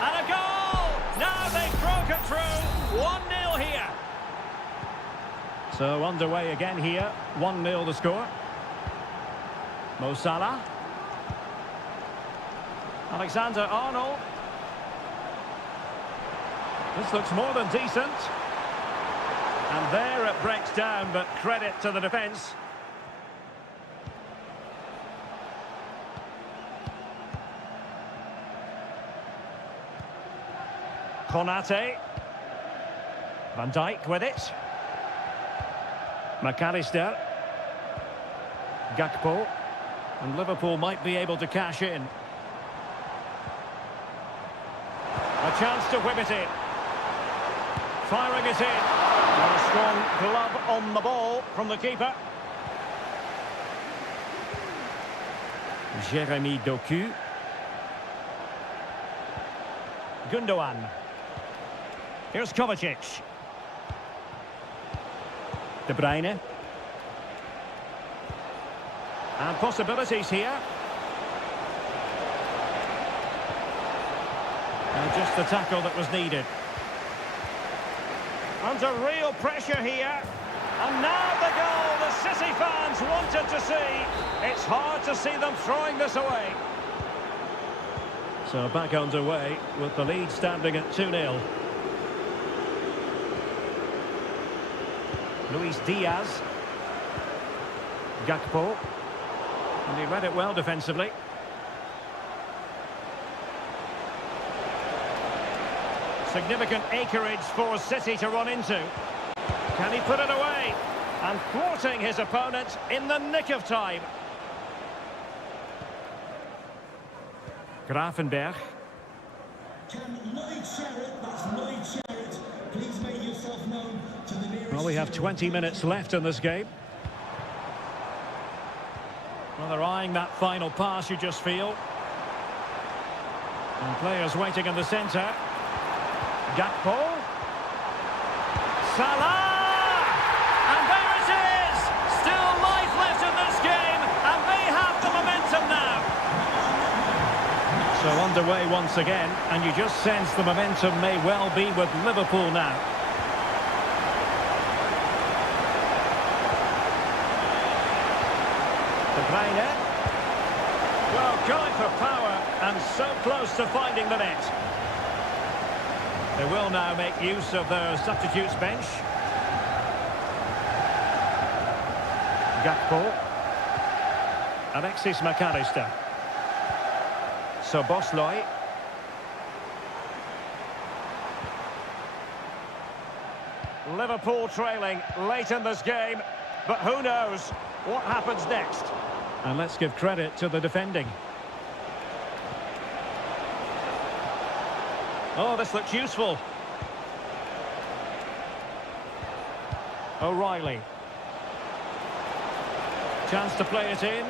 And a goal! Now they've broken through. 1-0 here. So underway again here. 1-0 the score. Mo Salah. Alexander-Arnold. This looks more than decent. And there it breaks down, but credit to the defence. Konate. Van Dijk with it. McAllister. Gakpo. And Liverpool might be able to cash in. A chance to whip it in. Firing it in. And a strong glove on the ball from the keeper. Jeremy Doku. Gundogan. Here's Kovacic. De Bruyne. And possibilities here. And just the tackle that was needed. Under real pressure here. And now the goal the City fans wanted to see. It's hard to see them throwing this away. So back underway with the lead standing at 2-0. Luis Diaz. Gakpo. And he read it well defensively. Significant acreage for City to run into. Can he put it away? And thwarting his opponent in the nick of time. Grafenberg. Well, we have 20 minutes left in this game. Well, they're eyeing that final pass, you just feel. And players waiting in the centre. Gakpo. Salah! And there it is! Still life left in this game, and they have the momentum now. So underway once again, and you just sense the momentum may well be with Liverpool now. De Bruyne. Well, going for power and so close to finding the net. They will now make use of their substitutes bench. Gakpo. Alexis McAllister. Szoboszlai. Liverpool trailing late in this game, but who knows what happens next. And let's give credit to the defending. Oh, this looks useful. O'Reilly. Chance to play it in.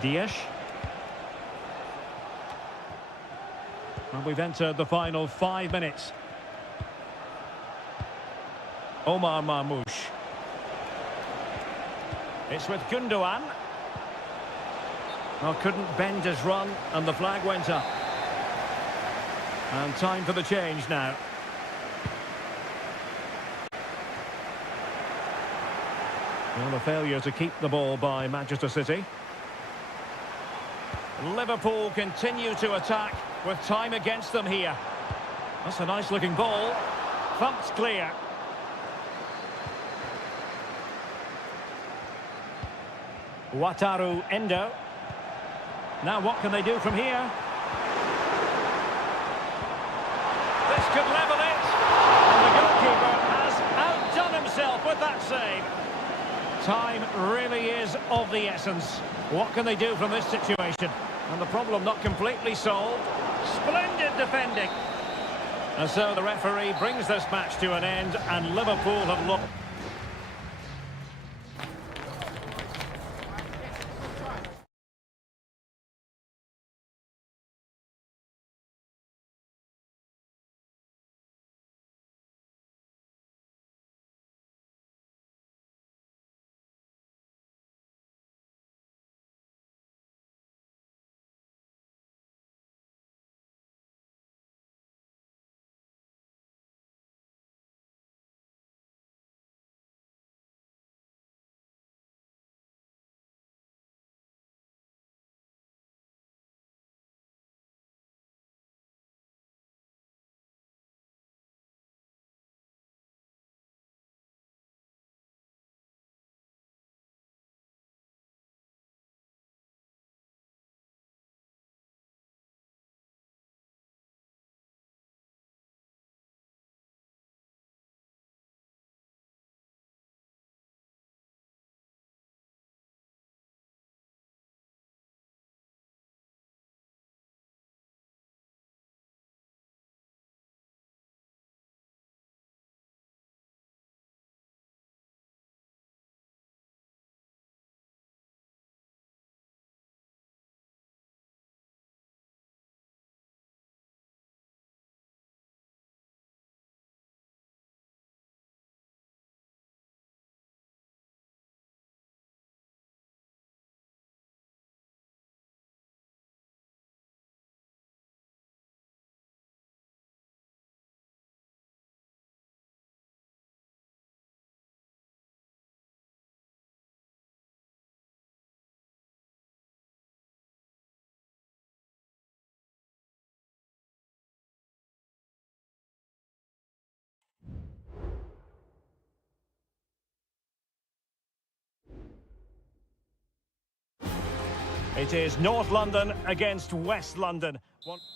Diaz. And we've entered the final 5 minutes. Omar Marmoush. It's with Gundogan. Well, couldn't bend his run, and the flag went up. And time for the change now. Well, a failure to keep the ball by Manchester City. Liverpool continue to attack with time against them here. That's a nice-looking ball. Thumped clear. Wataru Endo. Now what can they do from here? This could level it. And the goalkeeper has outdone himself with that save. Time really is of the essence. What can they do from this situation? And the problem not completely solved. Splendid defending. And so the referee brings this match to an end, and Liverpool have looked. It is North London against West London.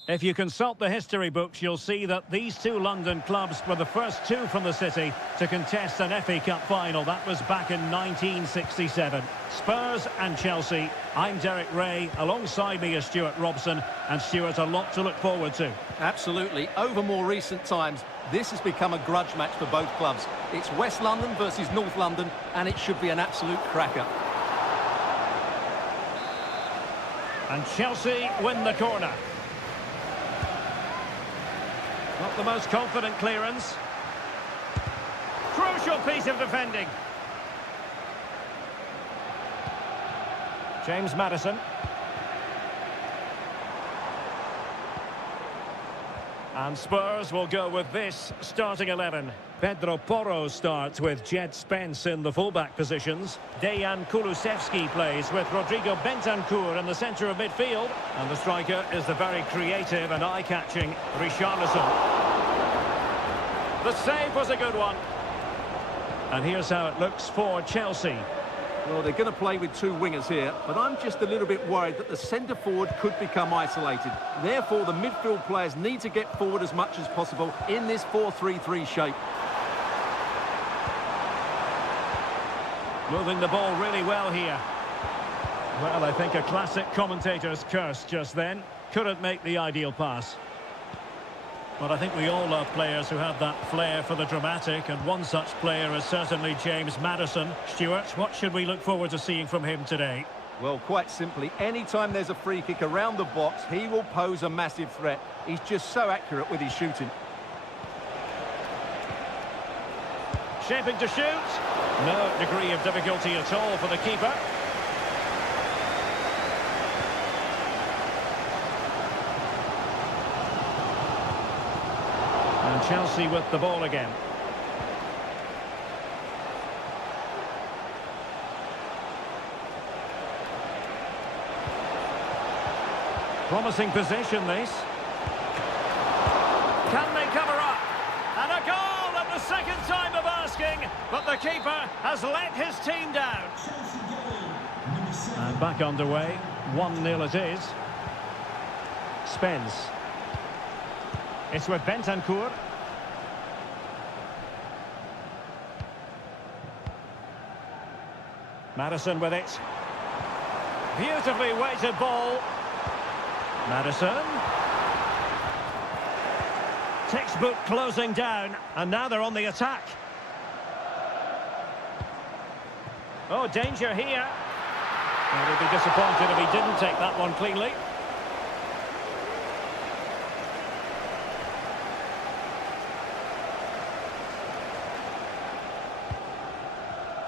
If you consult the history books, you'll see that these two London clubs were the first two from the city to contest an FA Cup final. That was back in 1967. Spurs and Chelsea. I'm Derek Ray. Alongside me is Stuart Robson. And Stuart, a lot to look forward to. Absolutely. Over more recent times, this has become a grudge match for both clubs. It's West London versus North London, and it should be an absolute cracker. And Chelsea win the corner. Not the most confident clearance. Crucial piece of defending. James Maddison. And Spurs will go with this starting 11. Pedro Porro starts with Jed Spence in the fullback positions. Dejan Kulusevski plays with Rodrigo Bentancur in the centre of midfield. And the striker is the very creative and eye-catching Richarlison. The save was a good one. And here's how it looks for Chelsea. Well, they're going to play with two wingers here, but I'm just a little bit worried that the centre-forward could become isolated. Therefore, the midfield players need to get forward as much as possible in this 4-3-3 shape. Moving the ball really well here. Well, I think a classic commentator's curse just then. Couldn't make the ideal pass. But I think we all love players who have that flair for the dramatic, and one such player is certainly James Maddison. Stuart, what should we look forward to seeing from him today? Well, quite simply, anytime there's a free kick around the box, he will pose a massive threat. He's just so accurate with his shooting. Shaping to shoot. No degree of difficulty at all for the keeper. And Chelsea with the ball again. Promising position, this. Can they cover up? And a goal at the second time of asking, but the keeper has let his team down. And back underway, 1-0 it is. Spence. It's with Bentancur. Maddison with it. Beautifully weighted ball. Maddison. Textbook closing down, and now they're on the attack. Oh, danger here. And he'd be disappointed if he didn't take that one cleanly.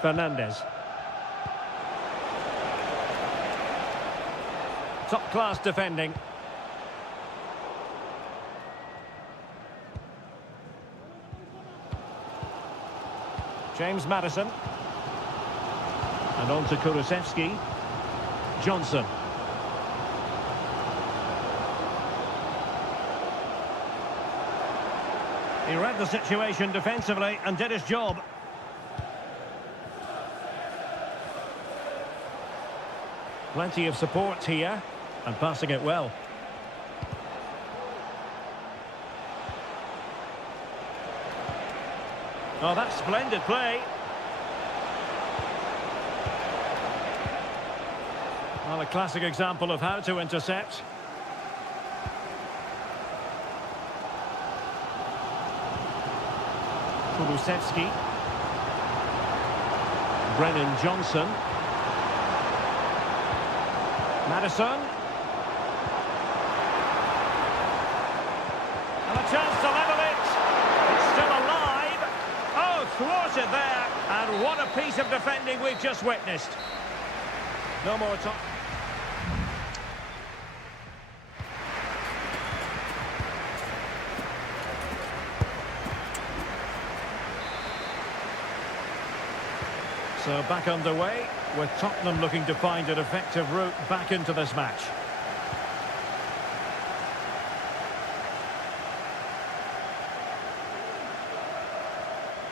Fernandez. Top-class defending. James Maddison. And on to Kulusevski. Johnson. He read the situation defensively and did his job. Plenty of support here, and passing it well. Oh, that's splendid play. Well, a classic example of how to intercept. Kulusevski. Brennan Johnson. Maddison. And a chance to level it. It's still alive. Oh, thwarted there. And what a piece of defending we've just witnessed. No more time. So back underway, with Tottenham looking to find an effective route back into this match.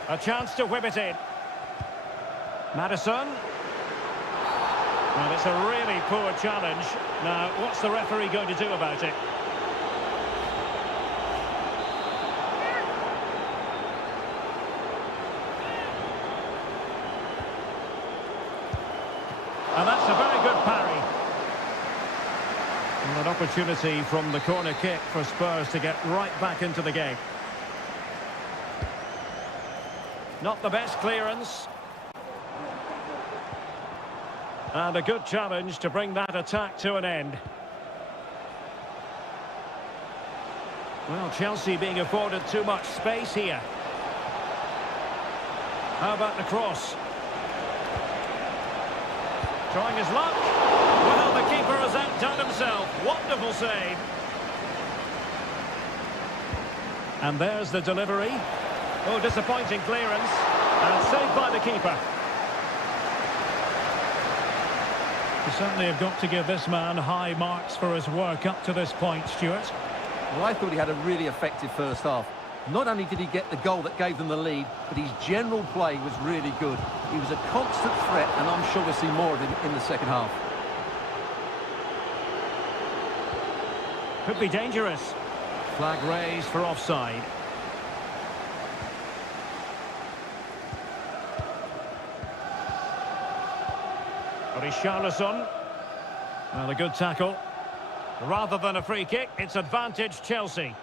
A chance to whip it in. Maddison. Well, it's a really poor challenge. Now, what's the referee going to do about it? And that's a very good parry. And an opportunity from the corner kick for Spurs to get right back into the game. Not the best clearance. And a good challenge to bring that attack to an end. Well, Chelsea being afforded too much space here. How about the cross? Trying his luck. Well, the keeper has outdone himself. Wonderful save. And there's the delivery. Oh, disappointing clearance. And saved by the keeper. You certainly have got to give this man high marks for his work up to this point, Stuart. Well, I thought he had a really effective first half. Not only did he get the goal that gave them the lead, but his general play was really good. He was a constant threat, and I'm sure we'll see more of him in the second half. Could be dangerous. Flag raised for offside. Richarlison. Well, a good tackle. Rather than a free kick, it's advantage Chelsea.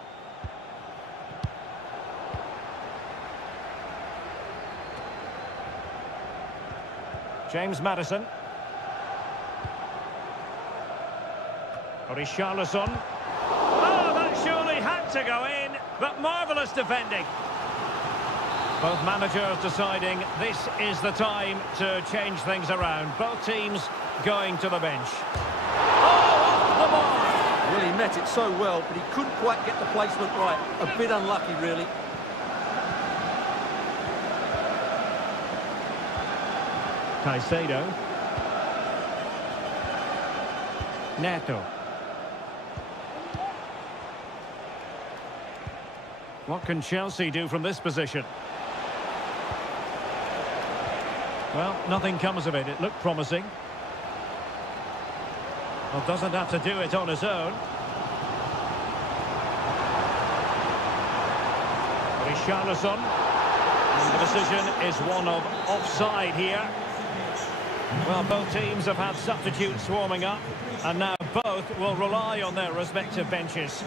James Maddison. Richarlison. Oh, that surely had to go in, but marvellous defending. Both managers deciding this is the time to change things around. Both teams going to the bench. Oh, off the ball! Well, he met it so well, but he couldn't quite get the placement right. A bit unlucky, really. Caicedo. Neto. What can Chelsea do from this position? Well, nothing comes of it. It looked promising. Well, doesn't have to do it on his own. Richarlison. And the decision is one of offside here. Well, both teams have had substitutes warming up, and now both will rely on their respective benches.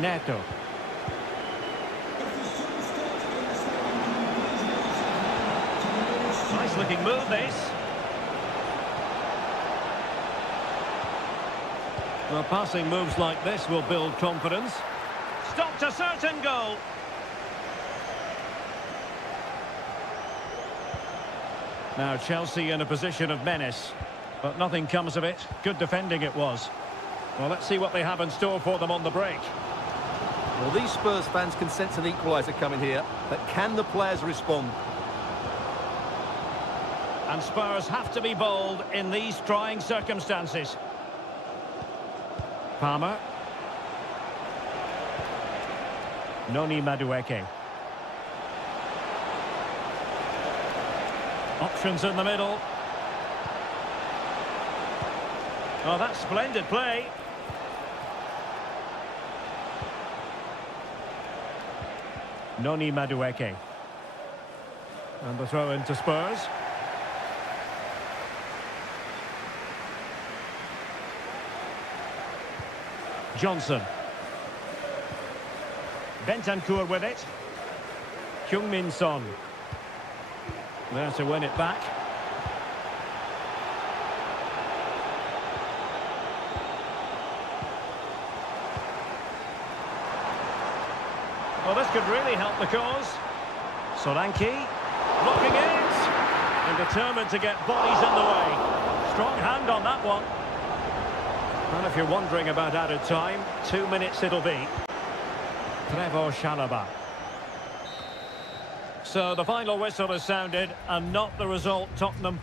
Neto. Nice looking move, this. Well, passing moves like this will build confidence. Stopped a certain goal. Now Chelsea in a position of menace, but nothing comes of it. Good defending it was. Well, let's see what they have in store for them on the break. Well, these Spurs fans can sense an equaliser coming here, but can the players respond? And Spurs have to be bold in these trying circumstances. Palmer. Noni Madueke. Options in the middle. Oh, that's splendid play. Noni Madueke. And the throw into Spurs. Johnson. Bentancur with it. Heung-min Son. There to win it back. Well, this could really help the cause. Solanke, blocking it. And determined to get bodies in the way. Strong hand on that one. And if you're wondering about added time, 2 minutes it'll be. Trevor Chalobah. So the final whistle has sounded, and not the result Tottenham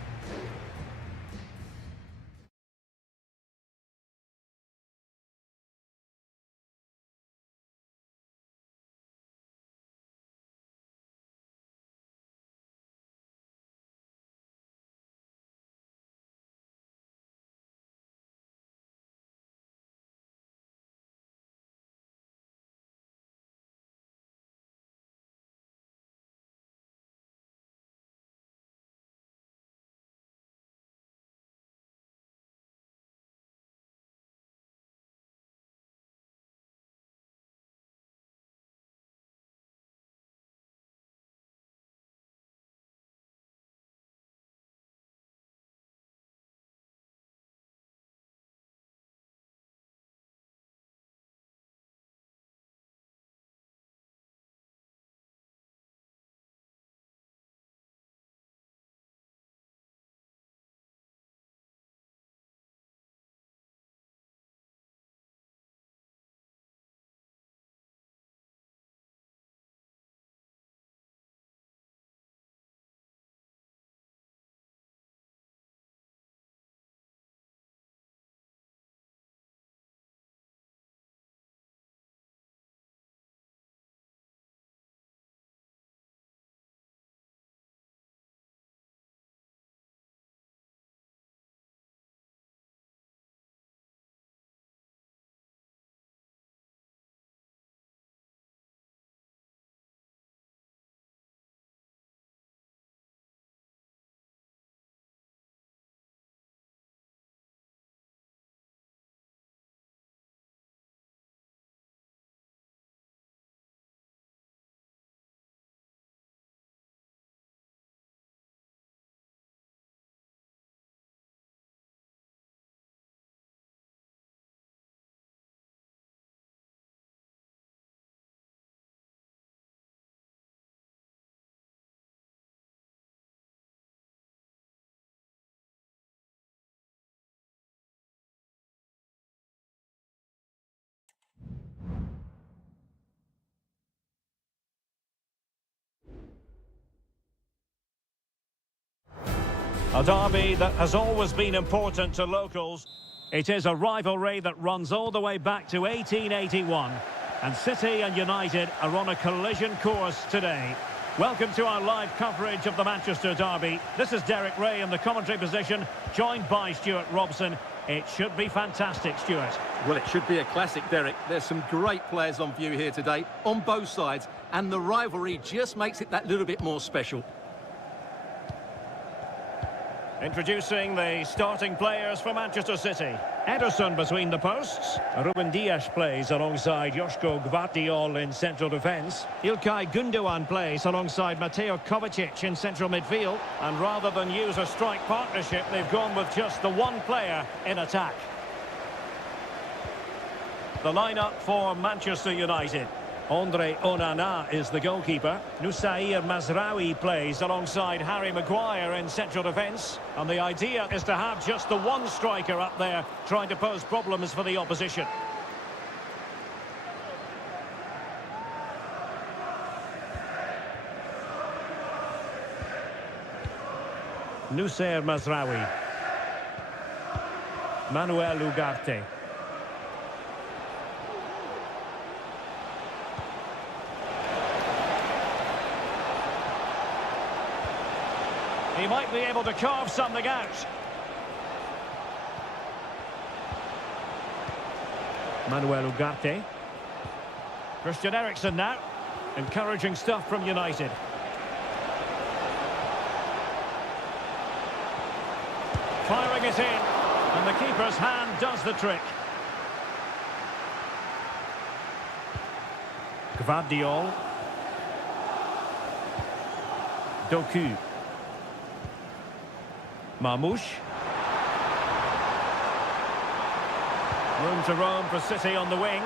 A derby that has always been important to locals. It is a rivalry that runs all the way back to 1881. And City and United are on a collision course today. Welcome to our live coverage of the Manchester derby. This is Derek Ray in the commentary position, joined by Stuart Robson. It should be fantastic, Stuart. Well, it should be a classic, Derek. There's some great players on view here today, on both sides, and the rivalry just makes it that little bit more special. Introducing the starting players for Manchester City. Ederson between the posts. Ruben Dias plays alongside Joško Gvardiol in central defence. Ilkay Gundogan plays alongside Mateo Kovacic in central midfield. And rather than use a strike partnership, they've gone with just the one player in attack. The lineup for Manchester United. Andre Onana is the goalkeeper. Nusair Mazraoui plays alongside Harry Maguire in central defence. And the idea is to have just the one striker up there trying to pose problems for the opposition. Nusair Mazraoui. Manuel Ugarte. He might be able to carve something out. Manuel Ugarte. Christian Eriksen now. Encouraging stuff from United. Firing it in. And the keeper's hand does the trick. Gvardiol. Doku. Marmoush. Room to roam for City on the wing.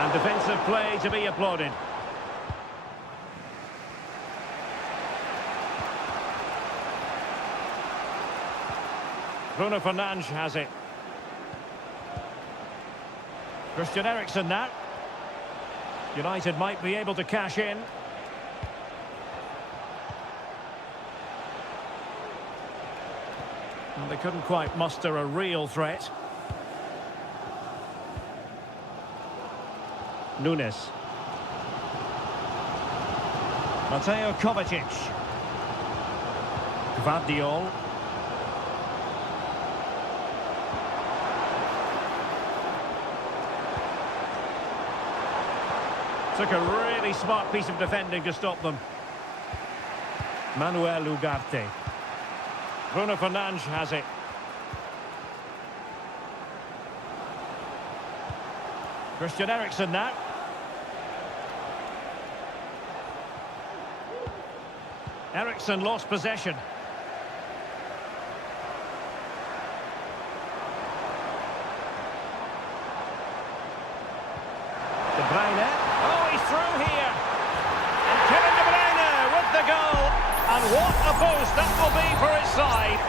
And defensive play to be applauded. Bruno Fernandes has it. Christian Eriksen now. United might be able to cash in. And they couldn't quite muster a real threat. Nunes. Mateo Kovacic. Gvardiol. Took a really smart piece of defending to stop them. Manuel Ugarte. Bruno Fernandes has it. Christian Eriksen now. Eriksen lost possession. De Bruyne. Oh, he's through here. And Kevin De Bruyne with the goal. And what a boost that will be for his side.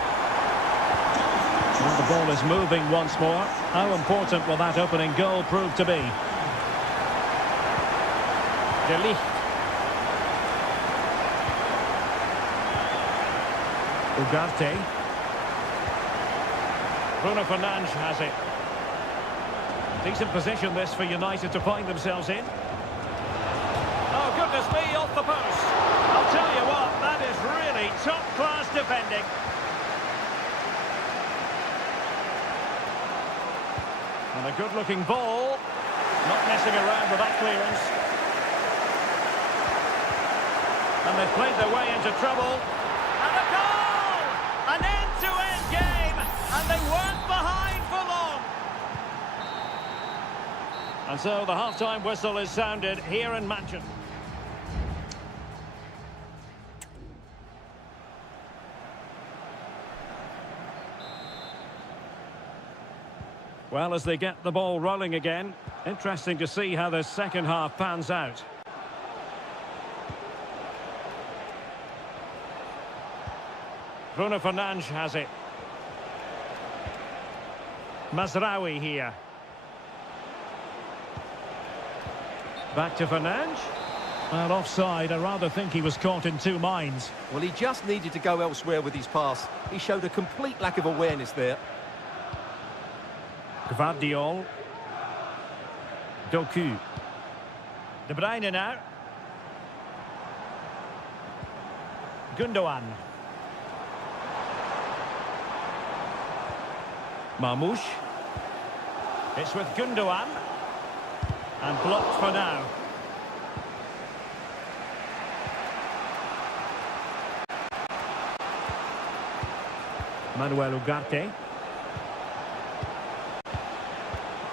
And the ball is moving once more. How important will that opening goal prove to be? De Ligt. Ugarte. Bruno Fernandes has it. Decent position this for United to find themselves in. Oh, goodness me, off the post. I'll tell you what, that is really top-class defending. And a good-looking ball. Not messing around with that clearance. And they've played their way into trouble. And a goal! An end-to-end game! And they weren't behind for long. And so the half-time whistle is sounded here in Manchester. Well, as they get the ball rolling again, interesting to see how the second half pans out. Bruno Fernandes has it. Mazraoui here. Back to Fernandes. Well, offside. I rather think he was caught in two minds. Well, he just needed to go elsewhere with his pass. He showed a complete lack of awareness there. Gvardiol. Doku. De Bruyne now. Gundogan. Marmoush. It's with Gundogan. And blocked for now. Manuel Ugarte.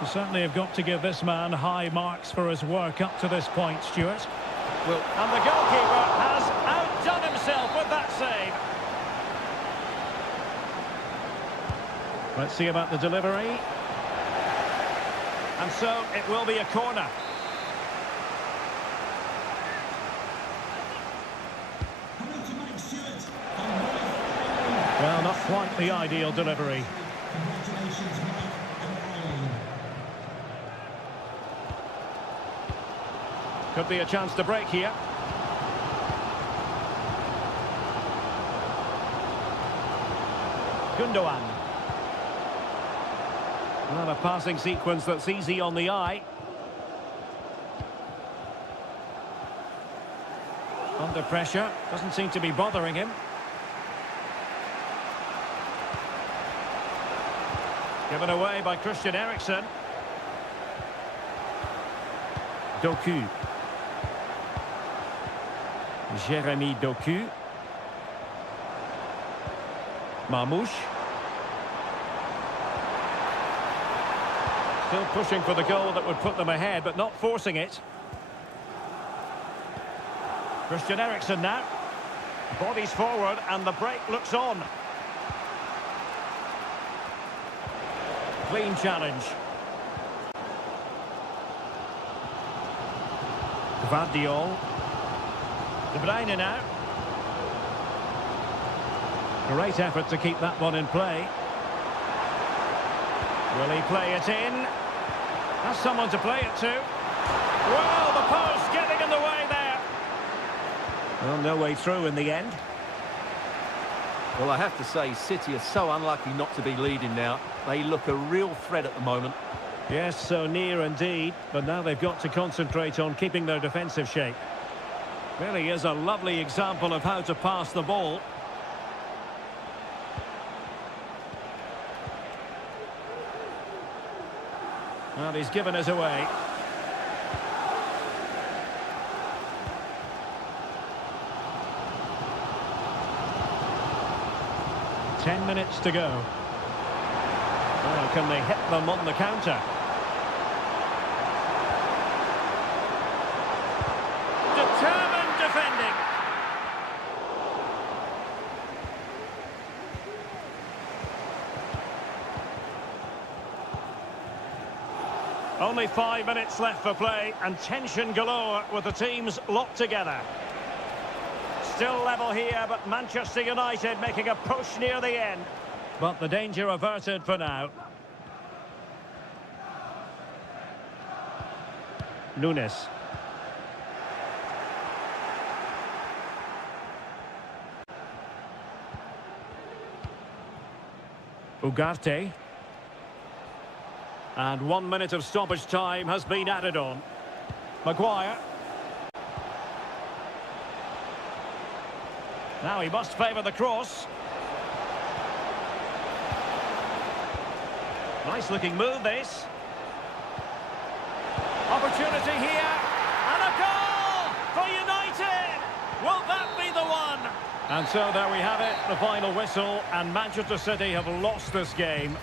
You certainly have got to give this man high marks for his work up to this point, Stuart. Well, And the goalkeeper has outdone himself with that save. Let's see about the delivery. And so it will be a corner. Penalty Mike Stewart. Well, not quite the ideal delivery. Congratulations, Mike and Riley. Could be a chance to break here. Gundogan. Not a passing sequence that's easy on the eye. Under pressure, doesn't seem to be bothering him. Given away by Christian Eriksen. Doku. Jeremy Doku. Marmoush. Still pushing for the goal that would put them ahead, but not forcing it. Christian Eriksen now. Bodies forward and the break looks on. Clean challenge. Gvardiol. De Bruyne now. Great effort to keep that one in play. Will he play it in? Has someone to play it to. Well, the post getting in the way there. Well, no way through in the end. well, I have to say, City are so unlucky not to be leading now. They look a real threat at the moment. Yes, so near indeed, but now they've got to concentrate on keeping their defensive shape. Really is a lovely example of how to pass the ball. Well, he's given us away. Ten minutes to go. Well, can they hit them on the counter? Determined defending. Only 5 minutes left for play and tension galore with the teams locked together. Still level here, but Manchester United making a push near the end. But the danger averted for now. Nunes. Ugarte. And 1 minute of stoppage time has been added on. Maguire. Now he must favour the cross. Nice looking move this. Opportunity here. And a goal for United! Will that be the one? And so there we have it, the final whistle, and Manchester City have lost this game.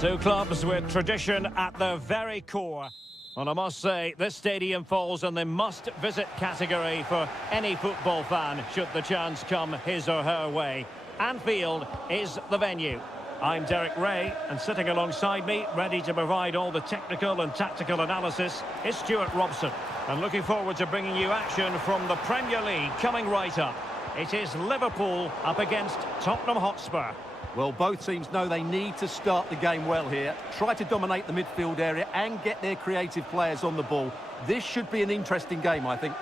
Two clubs with tradition at their very core. And I must say, this stadium falls in the must-visit category for any football fan, should the chance come his or her way. Anfield is the venue. I'm Derek Ray, and sitting alongside me, ready to provide all the technical and tactical analysis, is Stuart Robson. And looking forward to bringing you action from the Premier League coming right up. It is Liverpool up against Tottenham Hotspur. Well, both teams know they need to start the game well here. Try to dominate the midfield area and get their creative players on the ball. This should be an interesting game, I think.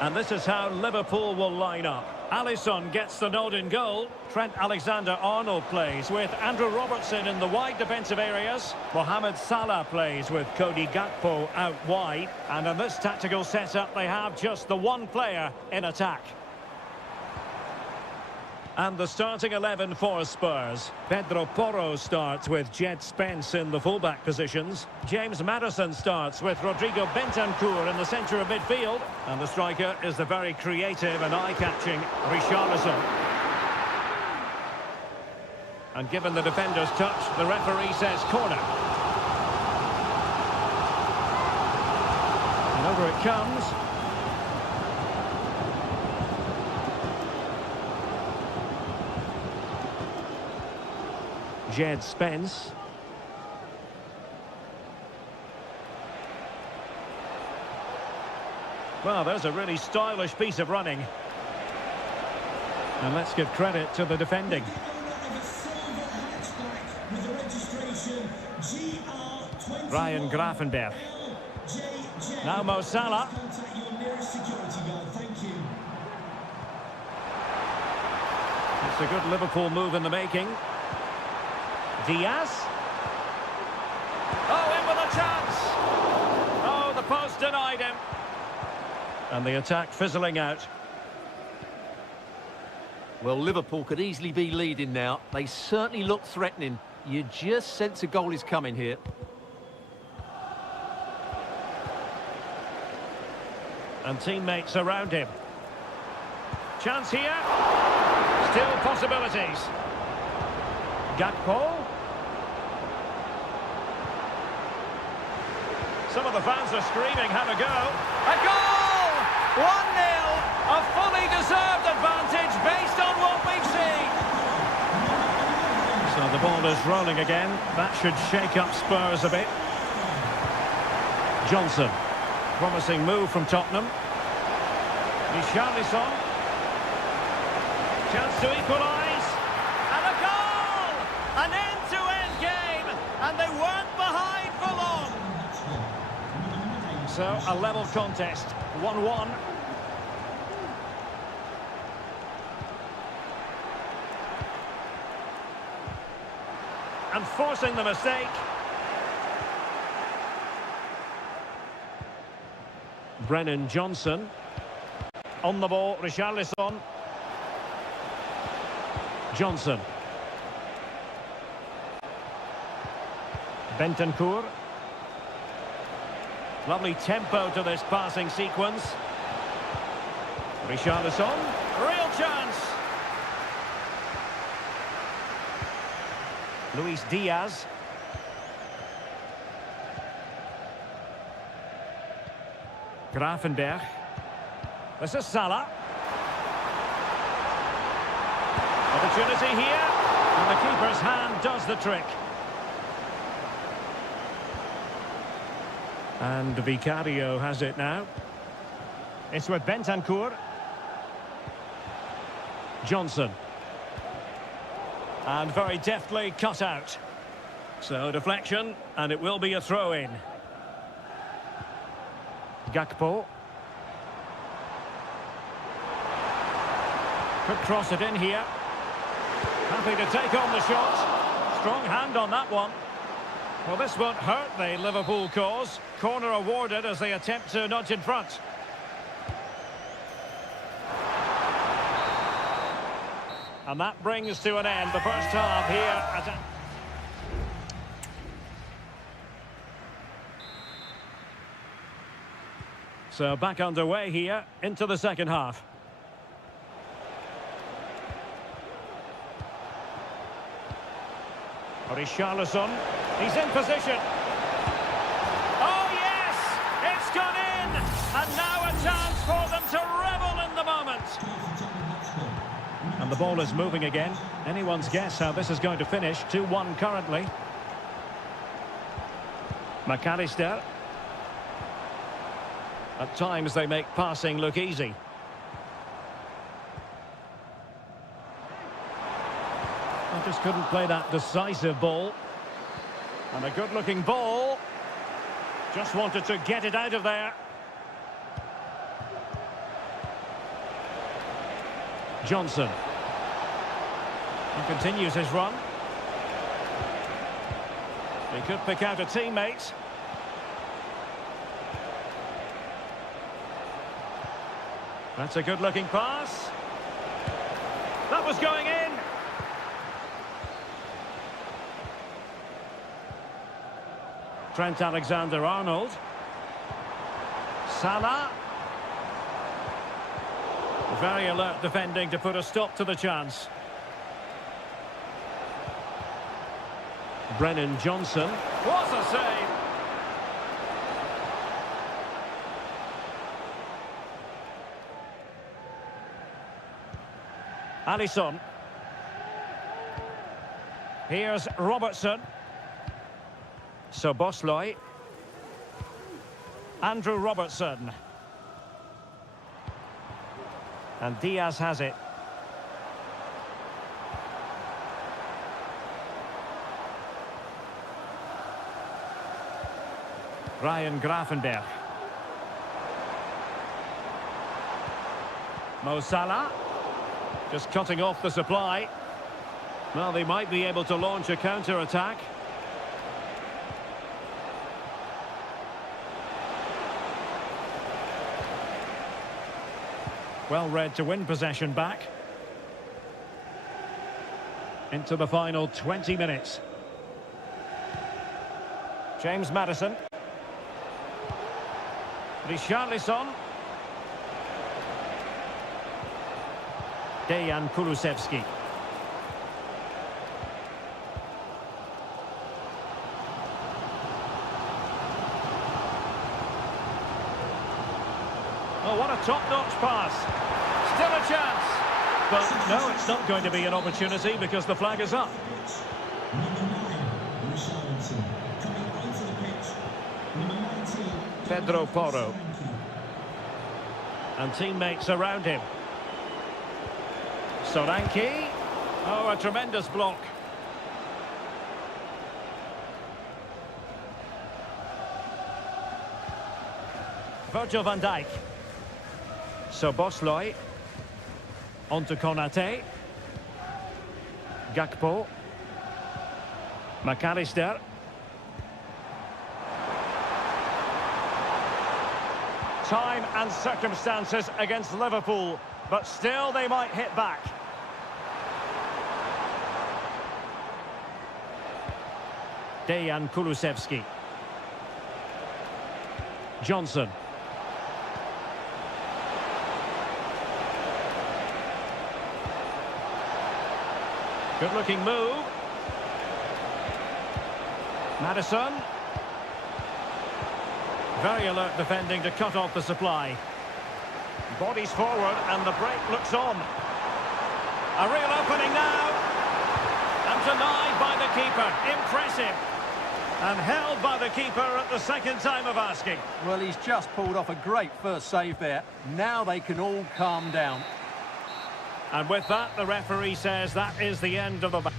And this is how Liverpool will line up. Alisson gets the nod in goal. Trent Alexander-Arnold plays with Andrew Robertson in the wide defensive areas. Mohamed Salah plays with Cody Gakpo out wide. And in this tactical setup, they have just the one player in attack. And the starting 11 for Spurs. Pedro Porro starts with Jed Spence in the fullback positions. James Maddison starts with Rodrigo Bentancur in the centre of midfield. And the striker is the very creative and eye-catching Richarlison. And given the defender's touch, the referee says corner. And over it comes. Jed Spence. Well, there's a really stylish piece of running. And let's give credit to the defending. Ryan Gravenberch. Now Mo Salah. It's a good Liverpool move in the making. Diaz. Oh, in with a chance. Oh, the post denied him. And the attack fizzling out. Well, Liverpool could easily be leading now. They certainly look threatening. You just sense a goal is coming here. And teammates around him. Chance here. Still possibilities. Gakpo. Some of the fans are screaming, have a go. A goal! 1-0! A fully deserved advantage based on what we've seen. So the ball is rolling again. That should shake up Spurs a bit. Johnson. Promising move from Tottenham. Richarlison. Chance to equalise. And a goal! An end-to-end game. And they weren't behind for long. So, a level contest, 1-1. And forcing the mistake. Brennan Johnson. On the ball, Richarlison. Johnson. Bentancur. Lovely tempo to this passing sequence. Richarlison. Real chance. Luis Diaz. Gravenberch. This is Salah. Opportunity here. And the keeper's hand does the trick. And Vicario has it now. It's with Bentancur. Johnson. And very deftly cut out. So deflection, and it will be a throw-in. Gakpo. Could cross it in here. Happy to take on the shot. Strong hand on that one. Well, this won't hurt the Liverpool cause. Corner awarded as they attempt to nudge in front. And that brings to an end the first half here at... So back underway here into the second half. Richarlison. He's in position. Oh, yes! It's gone in! And now a chance for them to revel in the moment. And the ball is moving again. Anyone's guess how this is going to finish. 2-1 currently. McAllister. At times they make passing look easy. I just couldn't play that decisive ball. And a good-looking ball. Just wanted to get it out of there. Johnson. He continues his run. He could pick out a teammate. That's a good-looking pass. That was going in. Trent Alexander-Arnold. Salah. Very alert defending to put a stop to the chance. Brennan Johnson. What a save! Alisson. Here's Robertson. Szoboszlai. Andrew Robertson. And Diaz has it. Ryan Gravenberch. Mo Salah. Just cutting off the supply. Well, they might be able to launch a counter-attack. Well read to win possession back. Into the final 20 minutes. James Maddison. Richarlison. Dejan Kulusevski. Oh, what a top-notch pass. Still a chance. But no, it's not going to be an opportunity because the flag is up. Pedro Porro. And teammates around him. Solanke. Oh, a tremendous block. Virgil van Dijk. Szoboszlai. On to Konate. Gakpo. McAllister. Time and circumstances against Liverpool, but still they might hit back. Dejan Kulusevski. Johnson. Good-looking move. Maddison. Very alert defending to cut off the supply. Bodies forward and the break looks on. A real opening now. And denied by the keeper. Impressive. And held by the keeper at the second time of asking. Well, he's just pulled off a great first save there. Now they can all calm down. And with that, the referee says that is the end of the match.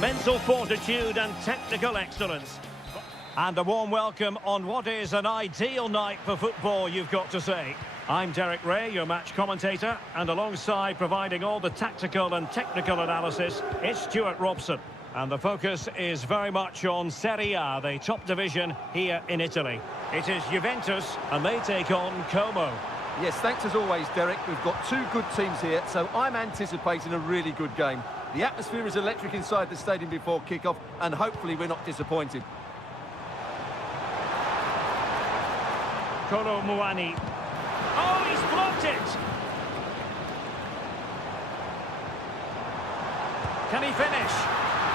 mental fortitude and technical excellence. And a warm welcome on what is an ideal night for football, you've got to say. I'm Derek Ray, your match commentator, and alongside providing all the tactical and technical analysis, it's Stuart Robson. And the focus is very much on Seria, the top division here in Italy. It is Juventus, and they take on Como. Yes, thanks as always, Derek. We've got two good teams here, so I'm anticipating a really good game. The atmosphere is electric inside the stadium before kick-off, and hopefully we're not disappointed. Kolo Muani. Oh, he's blocked it! Can he finish?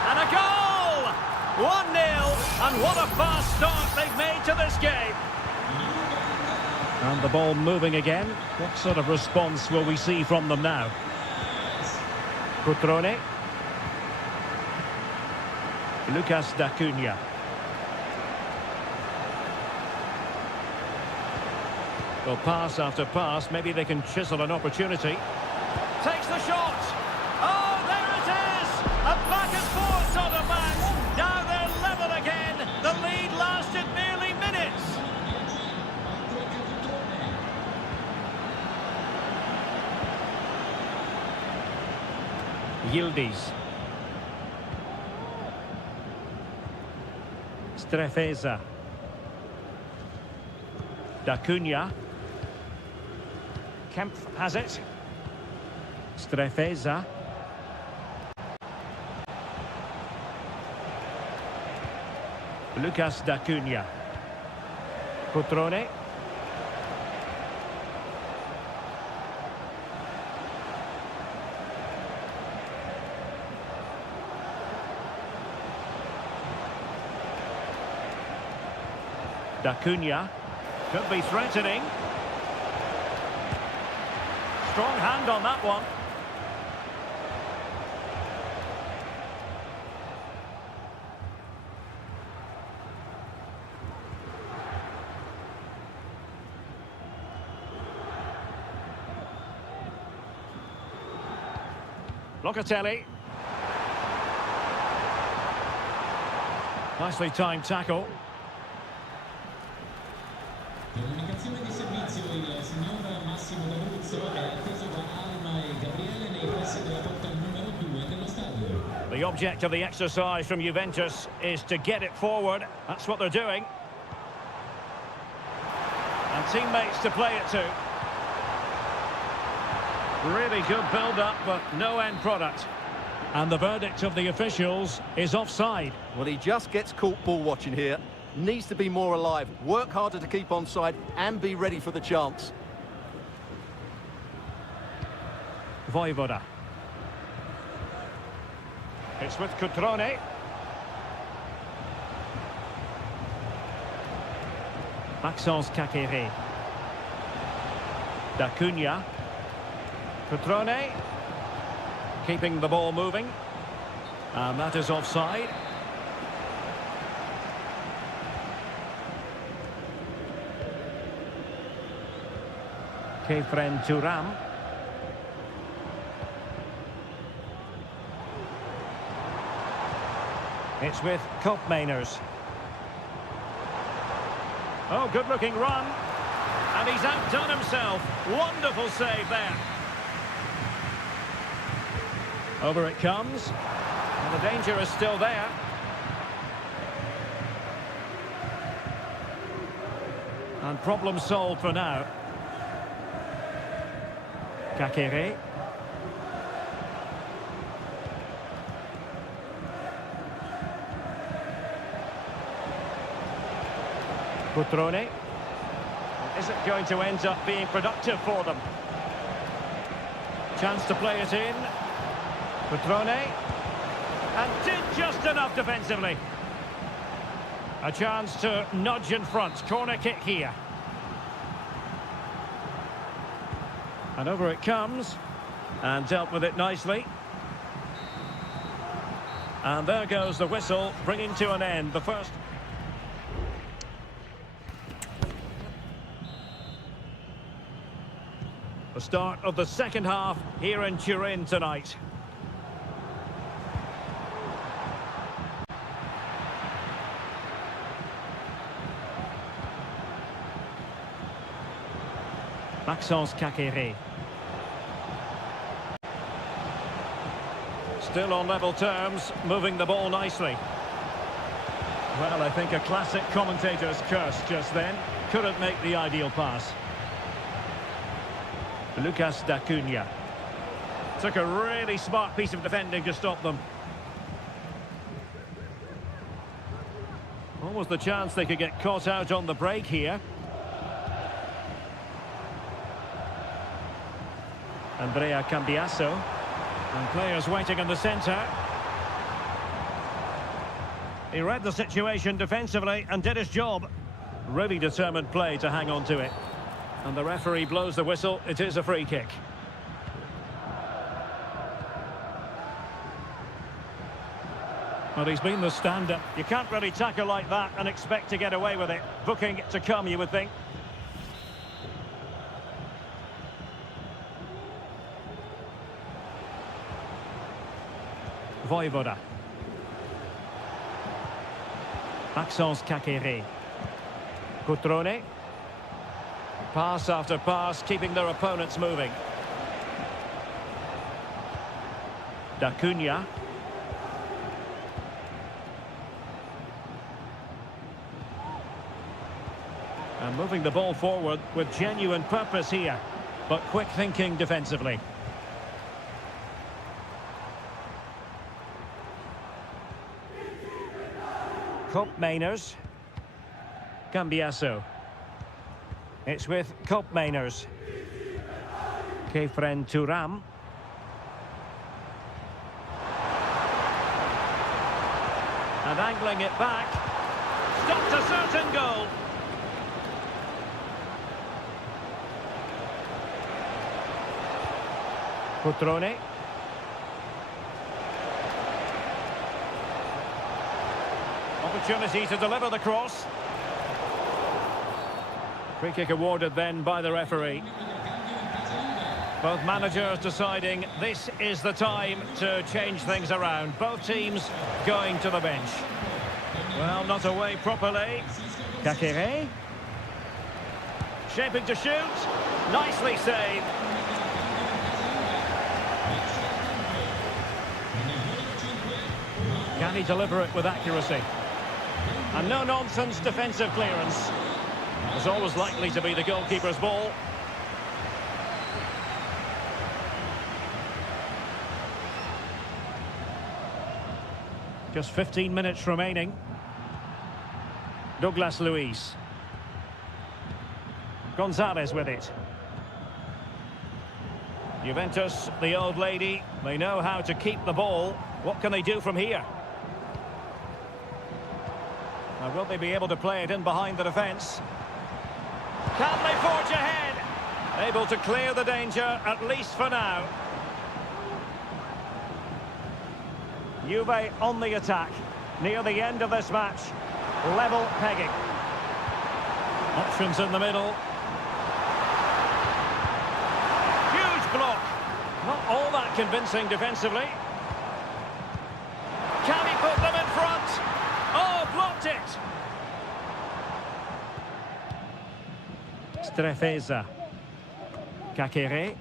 And a goal! 1-0, and what a fast start they've made to this game. And the ball moving again. What sort of response will we see from them now? Cutrone. Lucas D'Acunha. Well, pass after pass, maybe they can chisel an opportunity. Takes the shot! Oh, there it is! A back and forth sort of match! Now they're level again! The lead lasted nearly minutes! Yildiz. Strefeza. D'Acunha. Kempf has it. Strefeza. Lucas D'Acunha. Cutrone. D'Acunha. Could be threatening. Strong hand on that one. Locatelli. Nicely timed tackle. Comunicazione di servizio, il signor Massimo D'Abruzzo è atteso da Alma e Gabriele nei pressi della porta numero 2 dello stadio. The object of the exercise from Juventus is to get it forward. That's what they're doing. And teammates to play it to. Really good build-up, but no end product. And the verdict of the officials is offside. Well, he just gets caught ball watching here. Needs to be more alive, work harder to keep onside, and be ready for the chance. Voivoda. It's with Cutrone. Maxence Kakere. D'Acunha. Cutrone. Keeping the ball moving. And that is offside. Kefren Turam. It's with Koopmeiners. Oh, good-looking run. And he's outdone himself. Wonderful save there. Over it comes. And the danger is still there. And problem solved for now. Kakere. Cutrone. Is it going to end up being productive for them? Chance to play it in. Cutrone. And did just enough defensively. A chance to nudge in front. Corner kick here. And over it comes. And dealt with it nicely. And there goes the whistle, bringing to an end the first. The start of the second half here in Turin tonight. Kakere. Still on level terms, moving the ball nicely. Well, I think a classic commentator's curse just then. Couldn't make the ideal pass. Lucas D'Acunha. Took a really smart piece of defending to stop them. Almost the chance they could get caught out on the break here. Andrea Cambiasso. And players waiting in the centre. He read the situation defensively and did his job. Really determined play to hang on to it. And the referee blows the whistle. It is a free kick. Well, he's been the stand-up. You can't really tackle like that and expect to get away with it. Booking to come, you would think. Voivoda. Kakere. Cutrone. Pass after pass, keeping their opponents moving. D'Acunha. And moving the ball forward with genuine purpose here, but quick thinking defensively. Koopmeiners. Cambiasso. It's with Koopmeiners. Kefren Turam. And angling it back. Stopped a certain goal. Cutrone. Opportunity to deliver the cross. Free kick awarded then by the referee. Both managers deciding this is the time to change things around. Both teams going to the bench. Well, not away properly. Kakere. Shaping to shoot. Nicely saved. Can he deliver it with accuracy? And no-nonsense defensive clearance. It's always likely to be the goalkeeper's ball. Just 15 minutes remaining. Douglas Luiz. Gonzalez with it. Juventus, the old lady, they know how to keep the ball. What can they do from here? Now, will they be able to play it in behind the defence? Can they forge ahead? Able to clear the danger, at least for now. Juve on the attack. Near the end of this match. Level pegging. Options in the middle. Huge block. Not all that convincing defensively. Can he put them in front? Oh, blocked it! Strefeza. Kakere.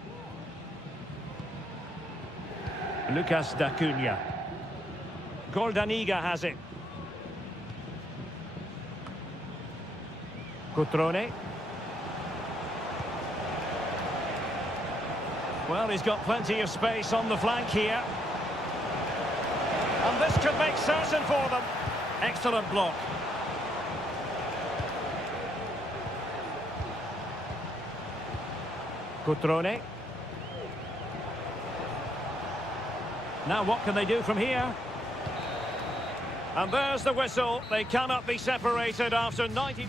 Lucas D'Acunha. Goldaniga has it. Cutrone. Well, he's got plenty of space on the flank here. And this could make certain for them. Excellent block. Cutrone. Now what can they do from here? And there's the whistle. They cannot be separated after 90...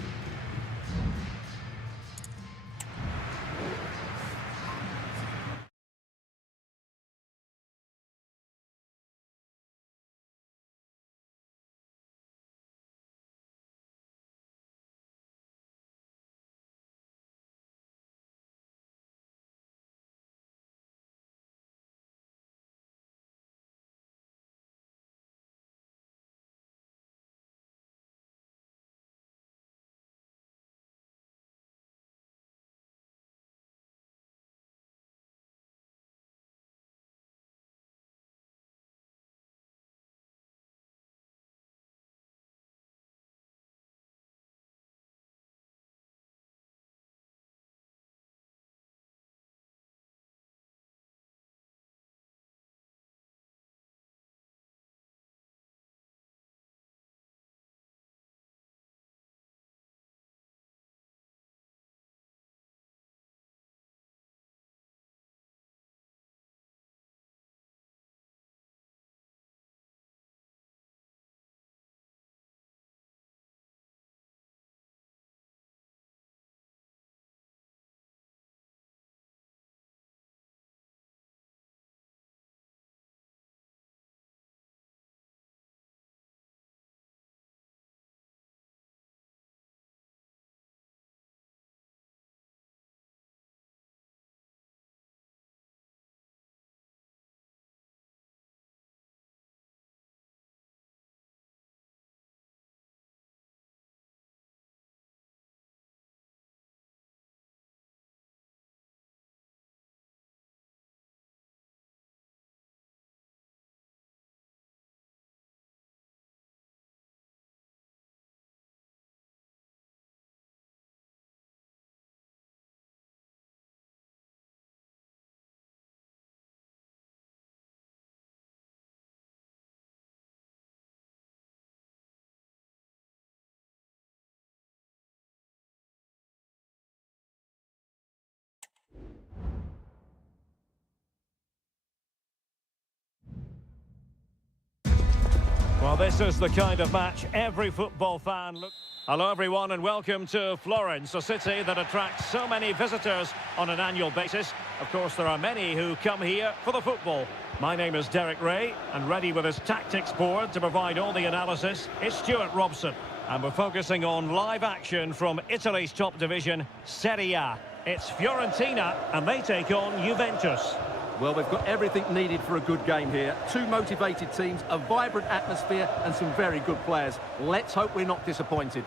this is the kind of match every football fan looks. Hello everyone and welcome to Florence, a city that attracts so many visitors on an annual basis. Of course, there are many who come here for the football. My name is Derek Ray, and ready with his tactics board to provide all the analysis is Stuart Robson. And we're focusing on live action from Italy's top division, Seria. It's Fiorentina, and they take on Juventus. Well, they've got everything needed for a good game here. Two motivated teams, a vibrant atmosphere, and some very good players. Let's hope we're not disappointed.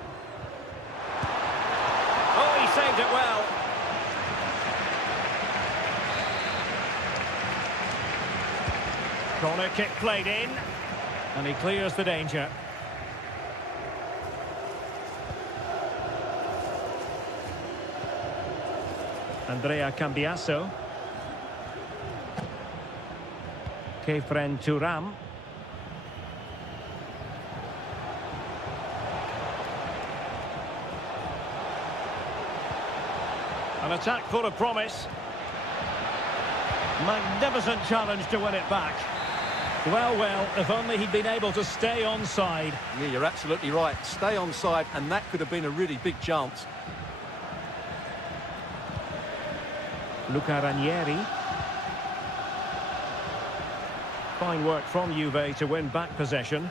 Oh, he saved it well. Corner kick played in, and he clears the danger. Andrea Cambiasso. Kefren Turam. An attack full of promise. Magnificent challenge to win it back. Well, if only he'd been able to stay onside. Yeah, you're absolutely right. Stay onside, and that could have been a really big chance. Luca Ranieri. Fine work from Juve to win back possession.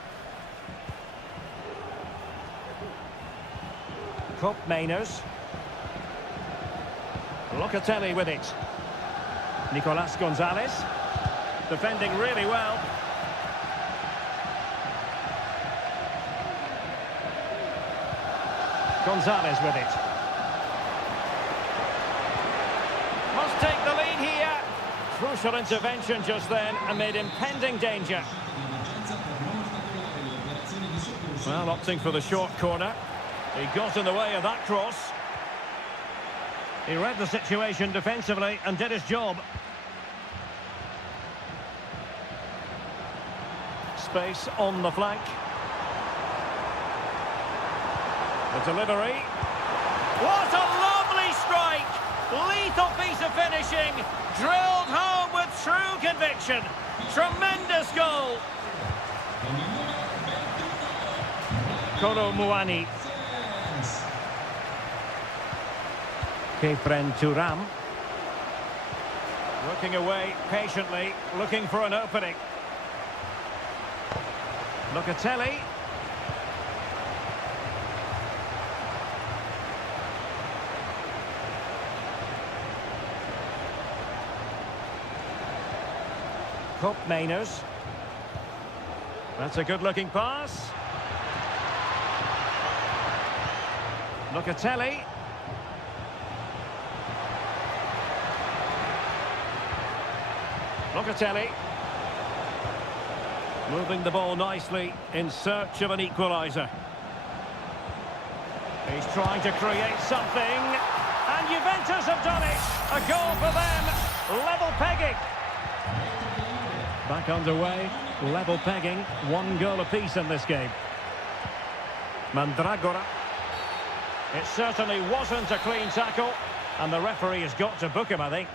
Kopp Mainers. Locatelli with it. Nicolas Gonzalez. Defending really well. Gonzalez with it. Must take the lead here. Crucial intervention just then amid impending danger. Well, opting for the short corner. He got in the way of that cross. He read the situation defensively and did his job. Space on the flank. The delivery. What a lovely strike! Lethal piece of finishing. Drilled home with true conviction. Tremendous goal. Kolo Muani. Kefren Turam. Working away patiently, looking for an opening. Locatelli. Kopp Mainers. That's a good-looking pass. Locatelli. Locatelli. Moving the ball nicely in search of an equaliser. He's trying to create something. And Juventus have done it. A goal for them. Level pegging. Back underway. Level pegging. One goal apiece in this game. Mandragora. It certainly wasn't a clean tackle. And the referee has got to book him, I think.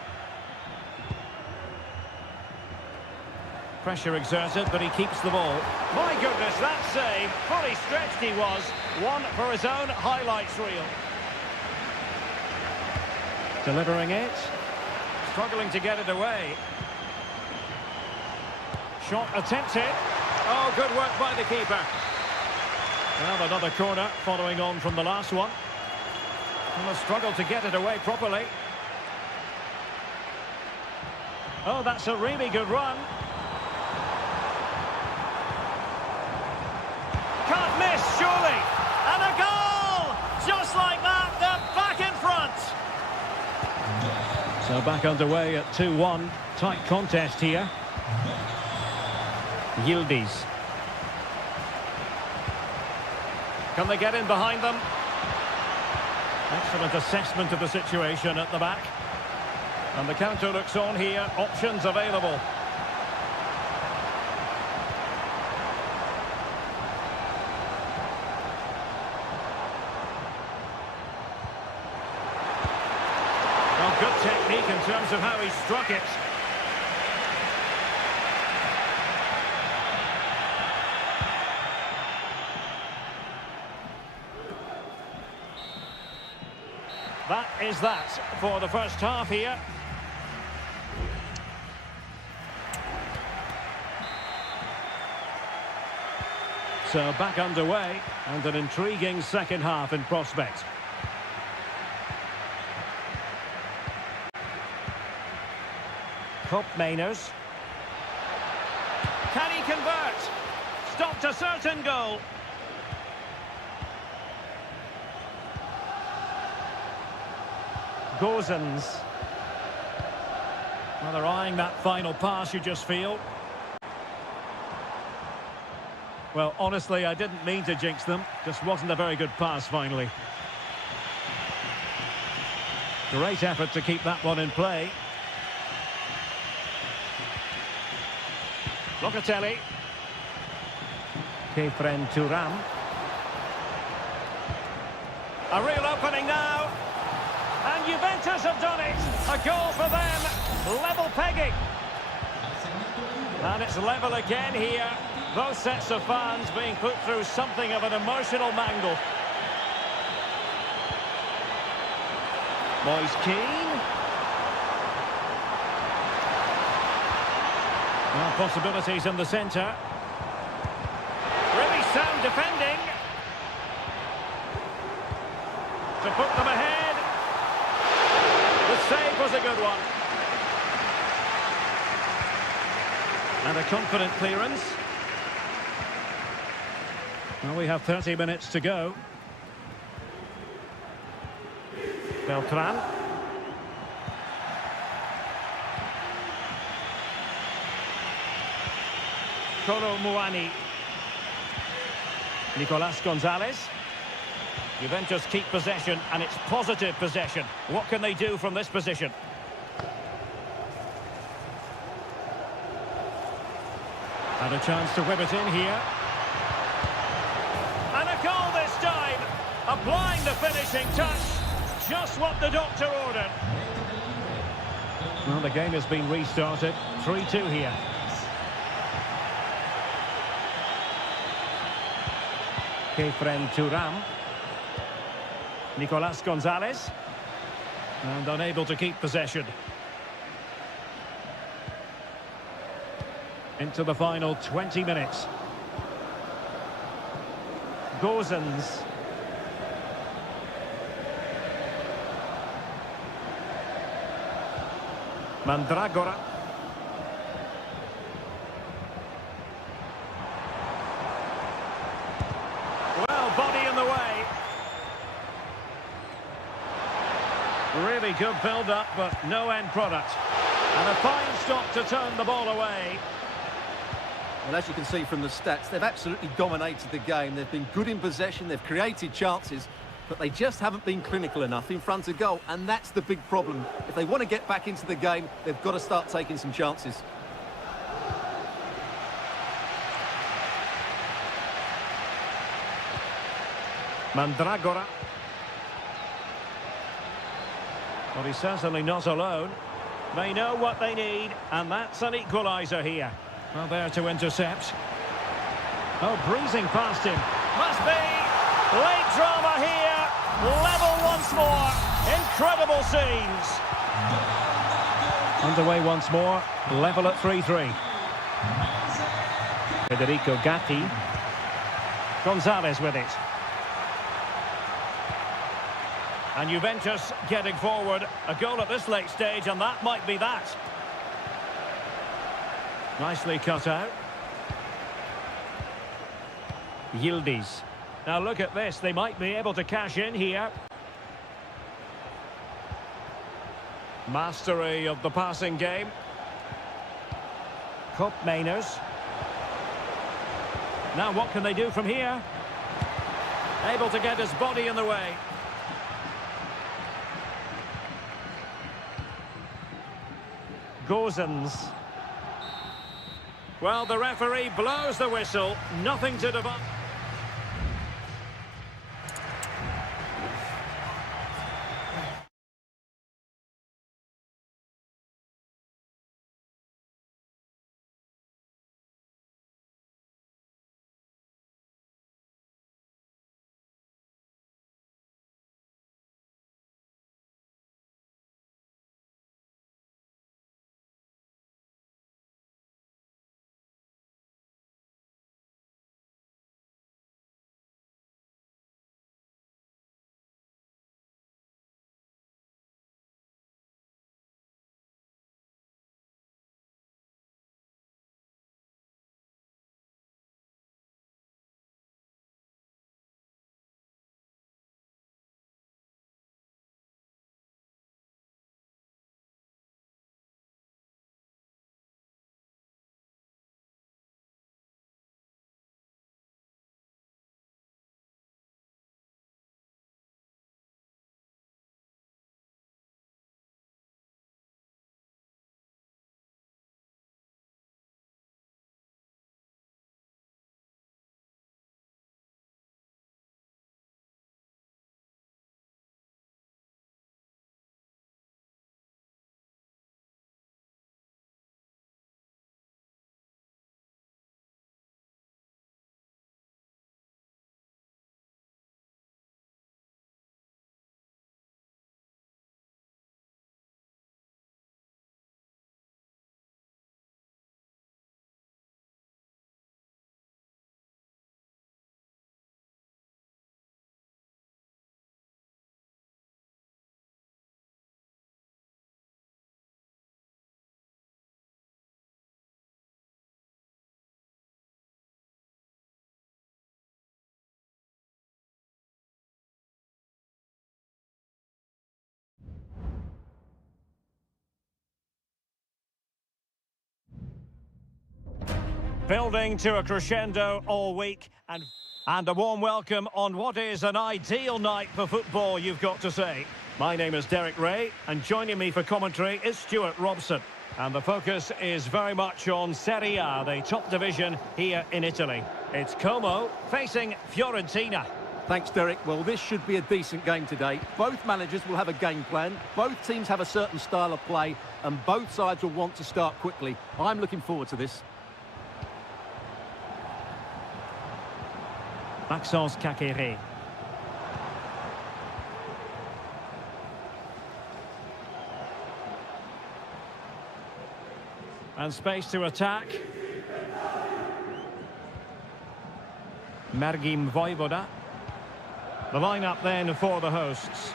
Pressure exerted, but he keeps the ball. My goodness, that save. Fully stretched he was. One for his own highlights reel. Delivering it. Struggling to get it away. Shot attempted. Oh, good work by the keeper. Well, another corner following on from the last one. Well, a struggle to get it away properly. Oh, that's a really good run. Can't miss, surely. And a goal! Just like that, they're back in front. So back underway at 2-1. Tight contest here. Yildiz. Can they get in behind them? Excellent assessment of the situation at the back. And the counter looks on here. Options available. Well, good technique in terms of how he struck it. is that for the first half here. So back underway, and an intriguing second half in prospect. Mainers. Can he convert? Stopped a certain goal. Gozens. Well, they're eyeing that final pass, you just feel. Well, honestly, I didn't mean to jinx them. Just wasn't a very good pass, finally. Great effort to keep that one in play. Locatelli. Kefren Turam. A real opening now. And Juventus have done it. A goal for them. Level pegging. And it's level again here. Both sets of fans being put through something of an emotional mangle. Moise Keane. Well, possibilities in the centre. Really sound defending. To put them ahead. The save was a good one. And a confident clearance. Well, we have 30 minutes to go. Beltran. Kolo Muani. Nicolas Gonzalez. Juventus keep possession, and it's positive possession. What can they do from this position? And a chance to whip it in here. And a goal this time. Applying the finishing touch. Just what the doctor ordered. Well, the game has been restarted. 3-2 here. Kefren Turam. Nicolas Gonzalez. And unable to keep possession. Into the final 20 minutes. Gozens. Mandragora. Well, body in the way. Really good build-up, but no end product. And a fine stop to turn the ball away. Well, as you can see from the stats, they've absolutely dominated the game. They've been good in possession, they've created chances, but they just haven't been clinical enough in front of goal, and that's the big problem. If they want to get back into the game, they've got to start taking some chances. Mandragora. Well, he's certainly not alone. They know what they need, and that's an equaliser here. Well, there to intercept. Oh, breezing past him. Must be. Late drama here. Level once more. Incredible scenes. Underway once more. Level at 3-3. Federico Gatti. Gonzalez with it. And Juventus getting forward. A goal at this late stage, and that might be that. Nicely cut out. Yildiz. Now look at this. They might be able to cash in here. Mastery of the passing game. Mainers. Now what can they do from here? Able to get his body in the way. Gozens. Well, the referee blows the whistle. Nothing to debate. Building to a crescendo all week and a warm welcome on what is an ideal night for football, you've got to say. My name is Derek Ray and joining me for commentary is Stuart Robson. And the focus is very much on Seria, the top division here in Italy. It's Como facing Fiorentina. Thanks, Derek. Well, this should be a decent game today. Both managers will have a game plan. Both teams have a certain style of play and both sides will want to start quickly. I'm looking forward to this. Maxence Kakere. And space to attack. Mergim Vojvoda. The lineup then for the hosts.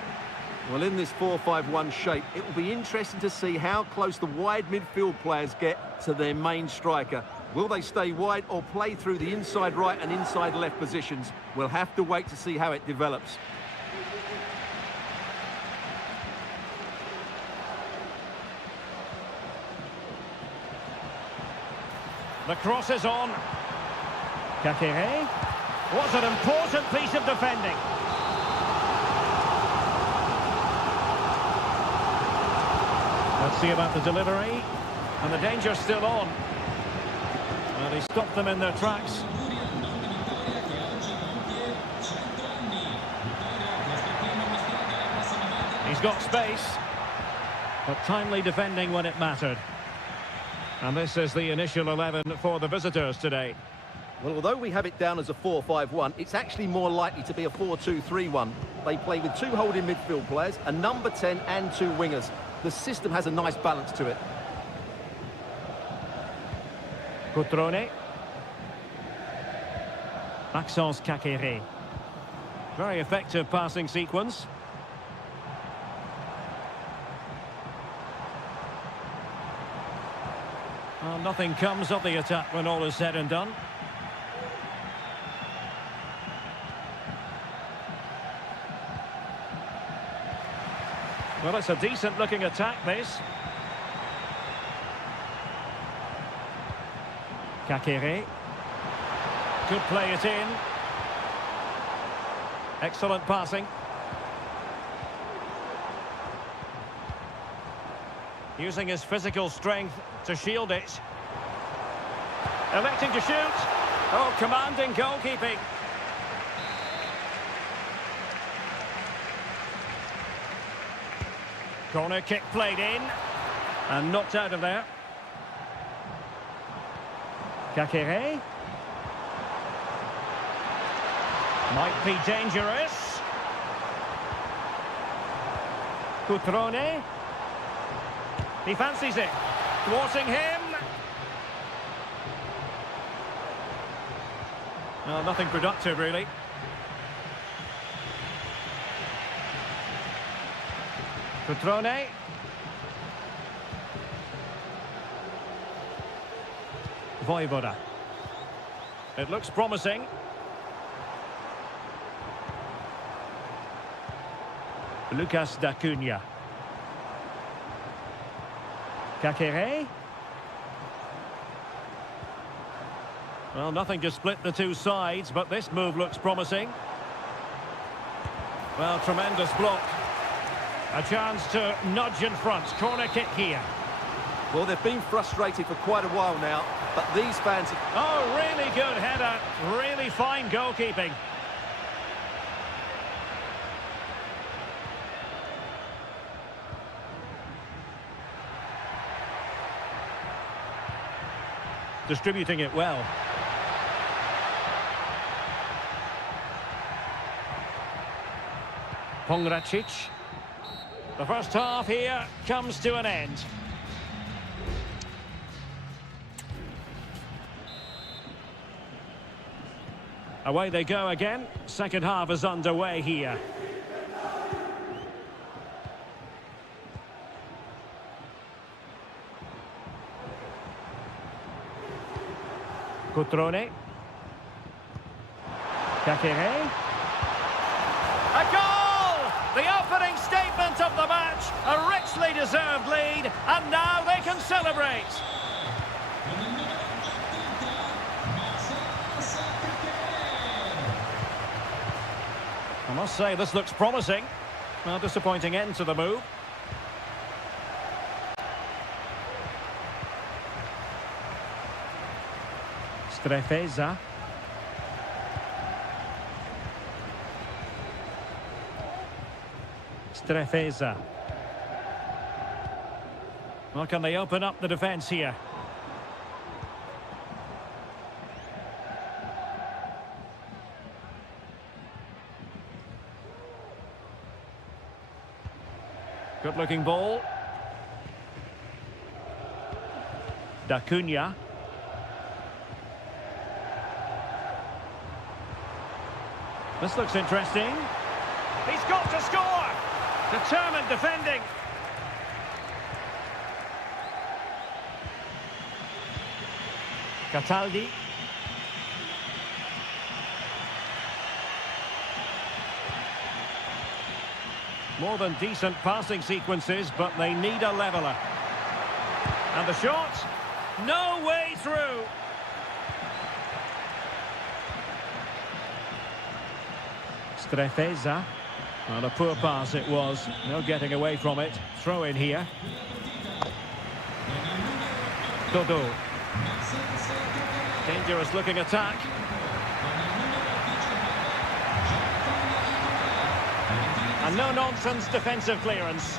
Well, in this 4-5-1 shape, it will be interesting to see how close the wide midfield players get to their main striker. Will they stay wide or play through the inside right and inside left positions? We'll have to wait to see how it develops. The cross is on. Kakere. What an important piece of defending. Let's see about the delivery. And the danger's still on. And he stopped them in their tracks. He's got space. But timely defending when it mattered. And this is the initial 11 for the visitors today. Well, although we have it down as a 4-5-1, it's actually more likely to be a 4-2-3-1. They play with two holding midfield players, a number 10 and two wingers. The system has a nice balance to it. Cutrone. Maxence Kakere. Very effective passing sequence. Well, nothing comes of the attack when all is said and done. Well, it's a decent-looking attack, this. Kakere. Could play it in. Excellent passing. Using his physical strength to shield it. Electing to shoot. Oh, commanding goalkeeping. Corner kick played in. And knocked out of there. Kakere. Might be dangerous. Cutrone. He fancies it. Thwarting him. Well, nothing productive, really. Cutrone. Vojvoda. It looks promising. Lucas D'Acunha. Kakere. Well, nothing to split the two sides, but this move looks promising. Well, tremendous block. A chance to nudge in front. Corner kick here. Well, they've been frustrated for quite a while now, but these fans... Oh, really good header. Really fine goalkeeping. Distributing it well. Pongracic. The first half here comes to an end. Away they go again. Second half is underway here. Cutrone. Kakere. A goal! The opening statement of the match. A richly deserved lead. And now they can celebrate. must say this looks promising. Well, disappointing end to the move. Strefeza. Strefeza. Well, can they open up the defence here? Good-looking ball. Da Cunha. This looks interesting. He's got to score! Determined defending. Cataldi. More than decent passing sequences, but they need a leveller. And the shot, no way through. Strefeza. Well, a poor pass it was. No getting away from it. Throw in here. Dodo. Dangerous looking attack. And no-nonsense defensive clearance.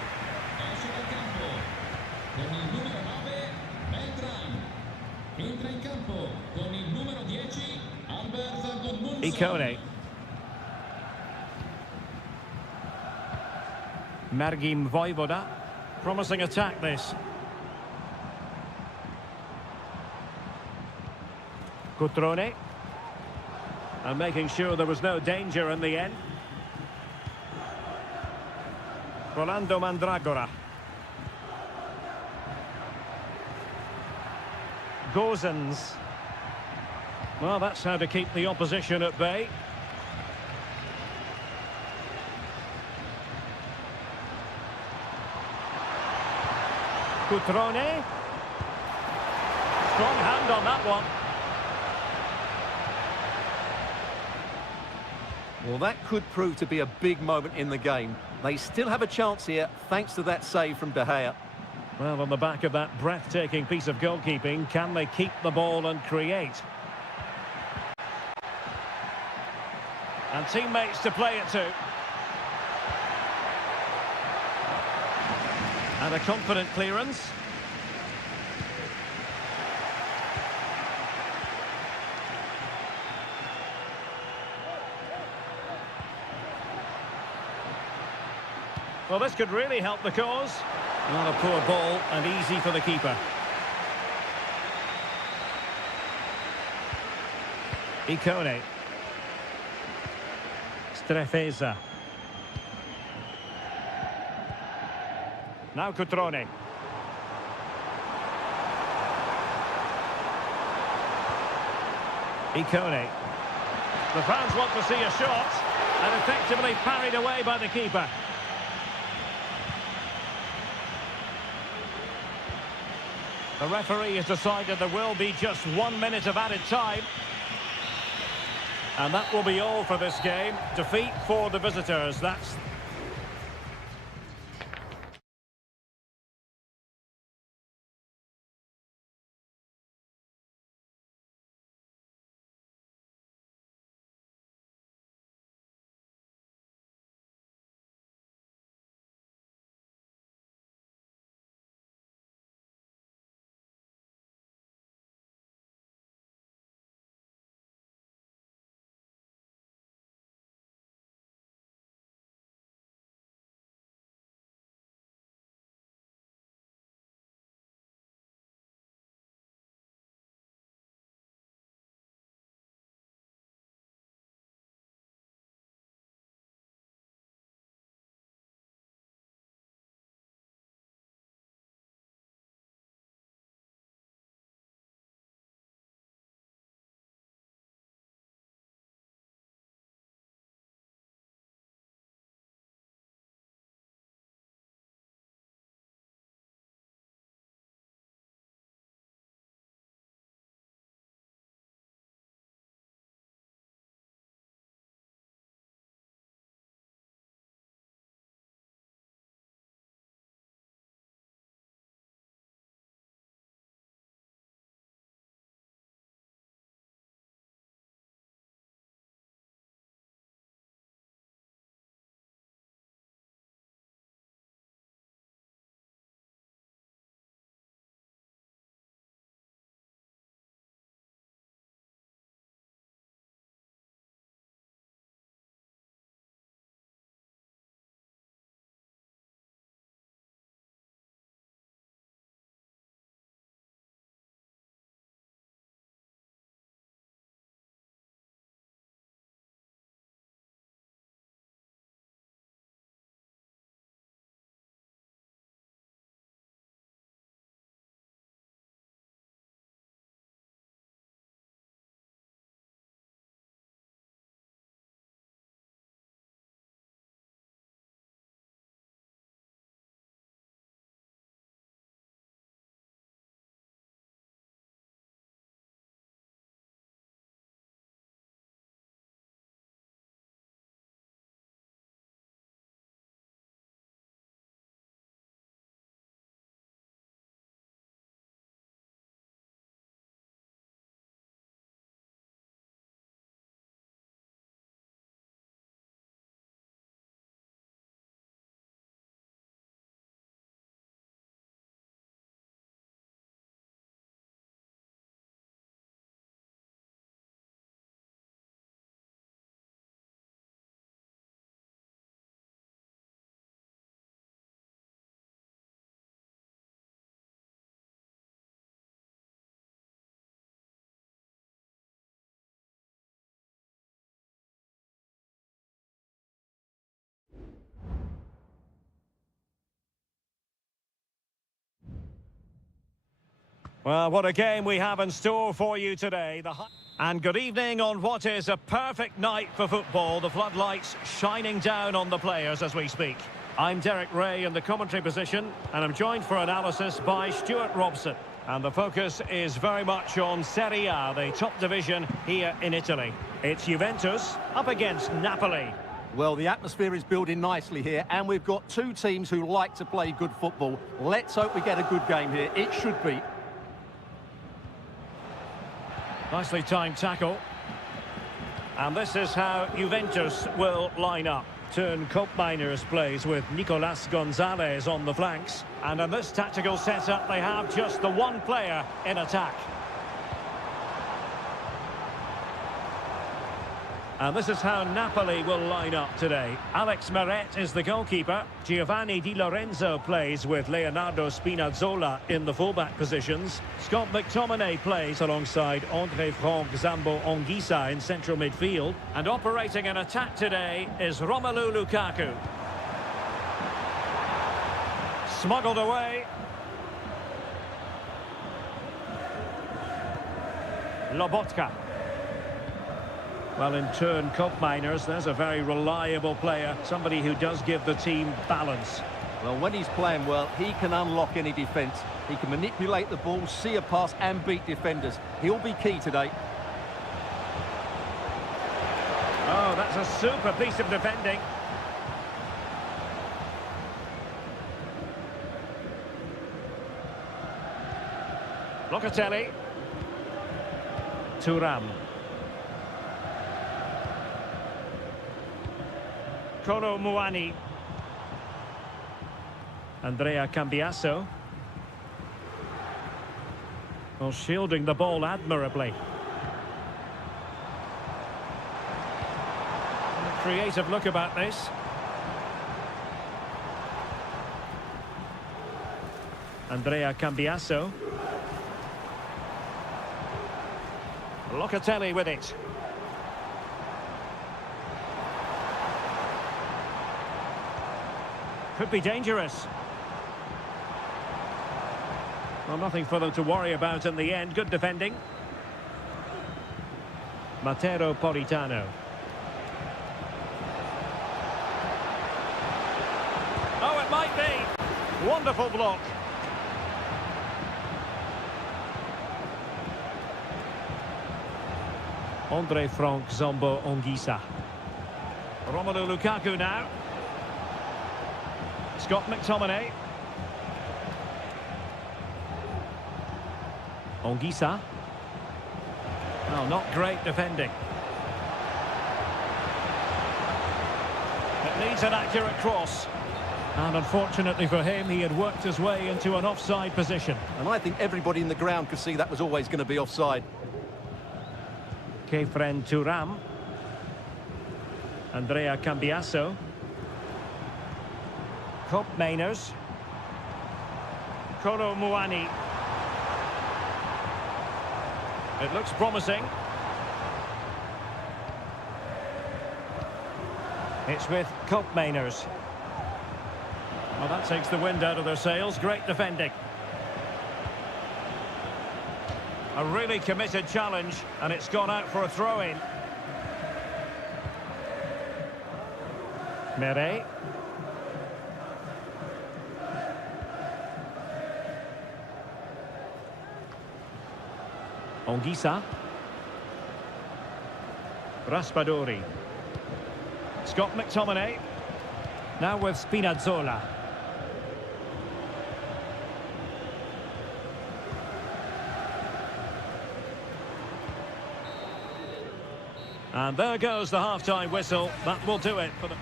Icone. Margim Vojvoda. Promising attack this. Cutrone. And making sure there was no danger in the end. Rolando Mandragora. Gozens. Well, that's how to keep the opposition at bay. Cutrone. Strong hand on that one. Well, that could prove to be a big moment in the game. They still have a chance here, thanks to that save from De Gea. Well, on the back of that breathtaking piece of goalkeeping, can they keep the ball and create? And teammates to play it to. And a confident clearance. Well, this could really help the cause. Not a poor ball and easy for the keeper. Icone. Strefeza. Now Cutrone. Icone. The fans want to see a shot, and effectively parried away by the keeper. The referee has decided there will be just 1 minute of added time. And that will be all for this game. Defeat for the visitors. That's Well, what a game we have in store for you today. And good evening on what is a perfect night for football. The floodlights shining down on the players as we speak. I'm Derek Ray in the commentary position, and I'm joined for analysis by Stuart Robson. And the focus is very much on Seria, the top division here in Italy. It's Juventus up against Napoli. Well, the atmosphere is building nicely here, and we've got two teams who like to play good football. Let's hope we get a good game here. It should be. Nicely timed tackle. And this is how Juventus will line up. Turn Miners plays with Nicolas Gonzalez on the flanks. And in this tactical setup, they have just the one player in attack. And this is how Napoli will line up today. Alex Meret is the goalkeeper. Giovanni Di Lorenzo plays with Leonardo Spinazzola in the fullback positions. Scott McTominay plays alongside André Franck Zambo Anguissa in central midfield. And operating an attack today is Romelu Lukaku. Smuggled away. Lobotka. Well, in turn, Miners, there's a very reliable player, somebody who does give the team balance. Well, when he's playing well, he can unlock any defence. He can manipulate the ball, see a pass and beat defenders. He'll be key today. Oh, that's a super piece of defending. Locatelli. Thuram. Kolo Muani. Andrea Cambiasso. Well, shielding the ball admirably. A creative look about this. Andrea Cambiasso. Locatelli with it. Could be dangerous. Well, nothing for them to worry about in the end. Good defending. Matteo Politano. Oh, it might be. Wonderful block. André Franck Zambo Anguissa. Romelu Lukaku now. Scott McTominay. Anguissa. Oh, not great defending. It needs an accurate cross. And unfortunately for him, he had worked his way into an offside position. And I think everybody in the ground could see that was always going to be offside. Kefren Thuram. Andrea Cambiasso. Miners. Kolo Muani. It looks promising. It's with Miners. Well, that takes the wind out of their sails. Great defending. A really committed challenge, and it's gone out for a throw-in. Meret. Anguissa. Raspadori. Scott McTominay. Now with Spinazzola. And there goes the half-time whistle. That will do it for the...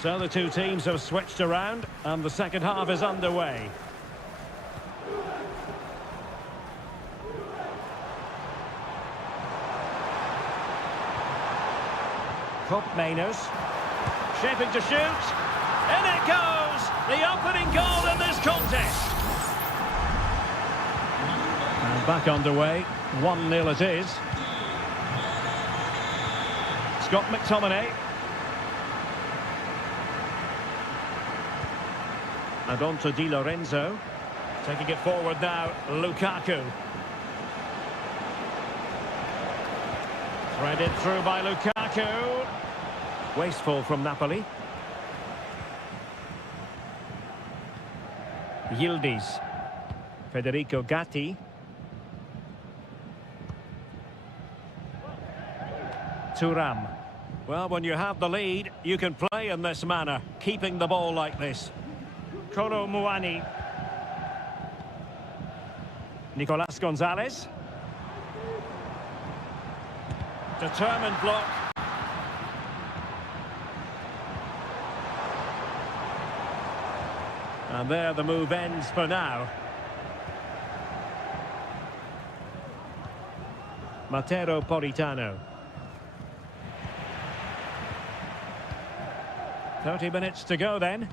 So the two teams have switched around, and the second half is underway. Miners, shaping to shoot, in it goes! The opening goal in this contest! And back underway, 1-0 it is. Scott McTominay. And on to Di Lorenzo. Taking it forward now, Lukaku. Threaded through by Lukaku. Wasteful from Napoli. Yildiz. Federico Gatti. Thuram. Well, when you have the lead, you can play in this manner, keeping the ball like this. Kolo Muani. Nicolas Gonzalez. Determined block. And there the move ends for now. Matteo Politano. 30 minutes to go then.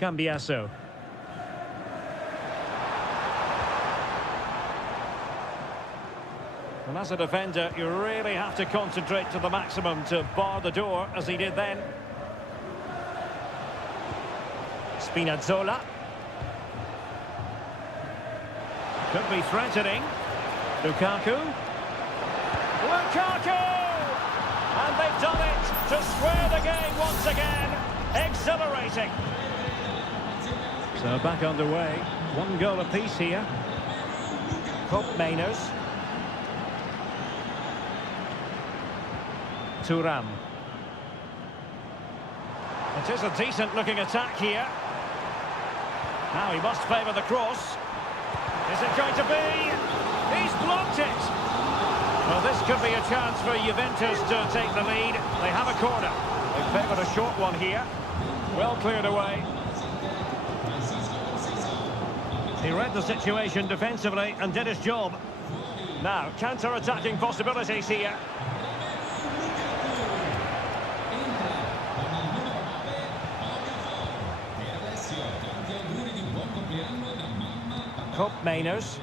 Cambiasso. And as a defender, you really have to concentrate to the maximum to bar the door, as he did then. Spinazzola. Could be threatening. Lukaku. Lukaku! And they've done it to square the game once again. Exhilarating. So back underway. One goal apiece here. Hope Mainers. Thuram. It is a decent looking attack here. Now he must favour the cross. Is it going to be? He's blocked it. Well, this could be a chance for Juventus to take the lead. They have a corner. They favoured a short one here. Well cleared away. He read the situation defensively and did his job. Now, counter-attacking possibilities here. Hope Mainers.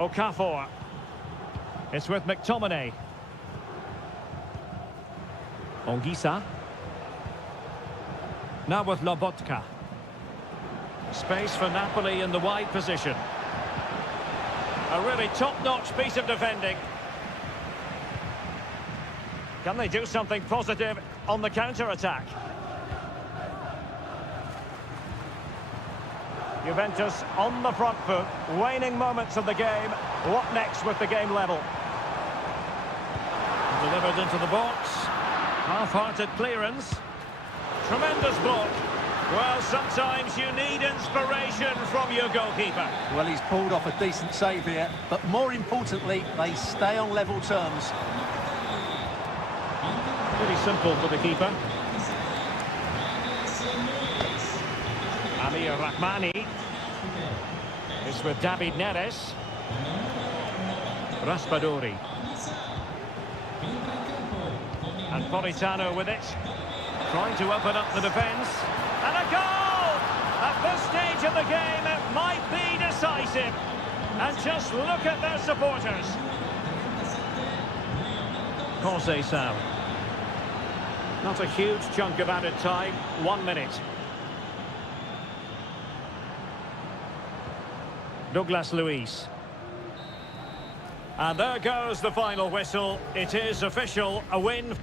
Okafor. It's with McTominay. Ongisa. Now with Lobotka. Space for Napoli in the wide position. A really top-notch piece of defending. Can they do something positive on the counter-attack? Juventus on the front foot, waning moments of the game. What next with the game level? Delivered into the box. Half-hearted clearance. Tremendous block. Well, sometimes you need inspiration from your goalkeeper. Well, he's pulled off a decent save here, but more importantly, they stay on level terms. Pretty simple for the keeper. Amir Rahmani. It's with David Neres. Raspadori. And Politano with it. Trying to open up the defence. And a goal! At this stage of the game, it might be decisive. And just look at their supporters. Conceição. Not a huge chunk of added time. 1 minute. Douglas Luiz. And there goes the final whistle. It is official, a win.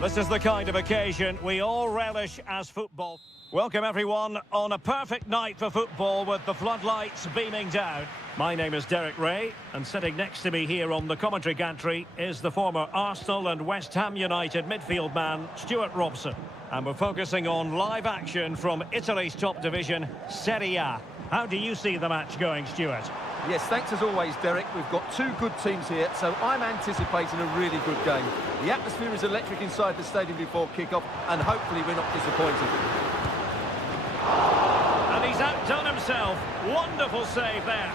This is the kind of occasion we all relish as football. Welcome everyone on a perfect night for football with the floodlights beaming down. My name is Derek Ray, and sitting next to me here on the commentary gantry is the former Arsenal and West Ham United midfield man, Stuart Robson. And we're focusing on live action from Italy's top division, Seria. How do you see the match going, Stuart? Yes, thanks as always, Derek. We've got two good teams here, so I'm anticipating a really good game. The atmosphere is electric inside the stadium before kick-off, and hopefully we're not disappointed. And he's outdone himself. Wonderful save there.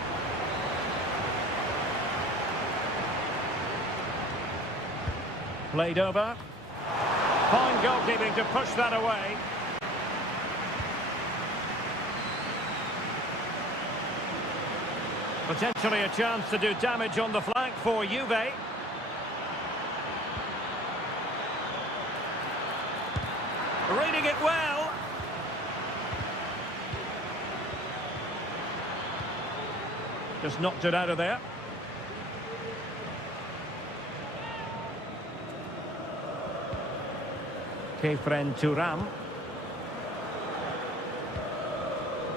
Played over. Fine goalkeeping to push that away. Potentially a chance to do damage on the flank for Juve. Reading it well. Just knocked it out of there. Kefren Turam.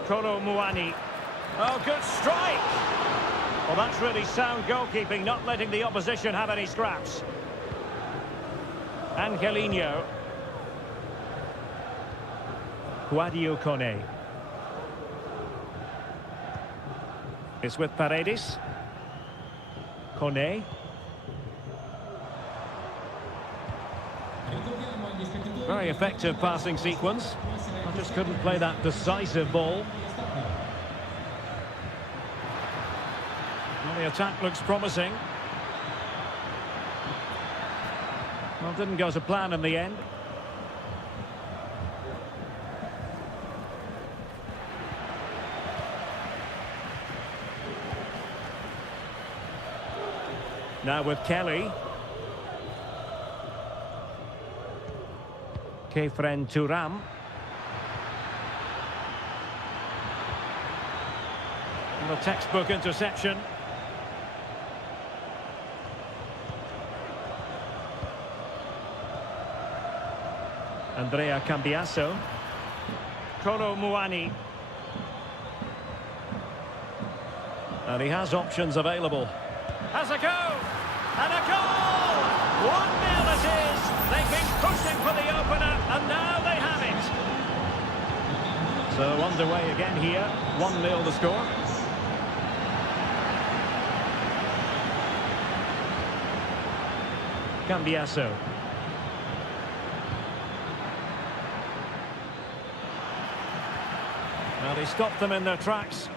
Kolo Muani. Oh, good strike! Well, that's really sound goalkeeping, not letting the opposition have any scraps. Angelino. Guadio Kone. It's with Paredes. Kone. Very effective passing sequence. I just couldn't play that decisive ball. Well, the attack looks promising. Well, didn't go to plan in the end. Now with Kelly. Kefren Turam. And the textbook interception. Andrea Cambiaso. Kolo Muani. And he has options available. Has a go! And a goal! 1-0 it is! They've been pushing for the opener, and now they have it! So underway again here. 1-0 the score. Cambiaso. Well, they stopped them in their tracks.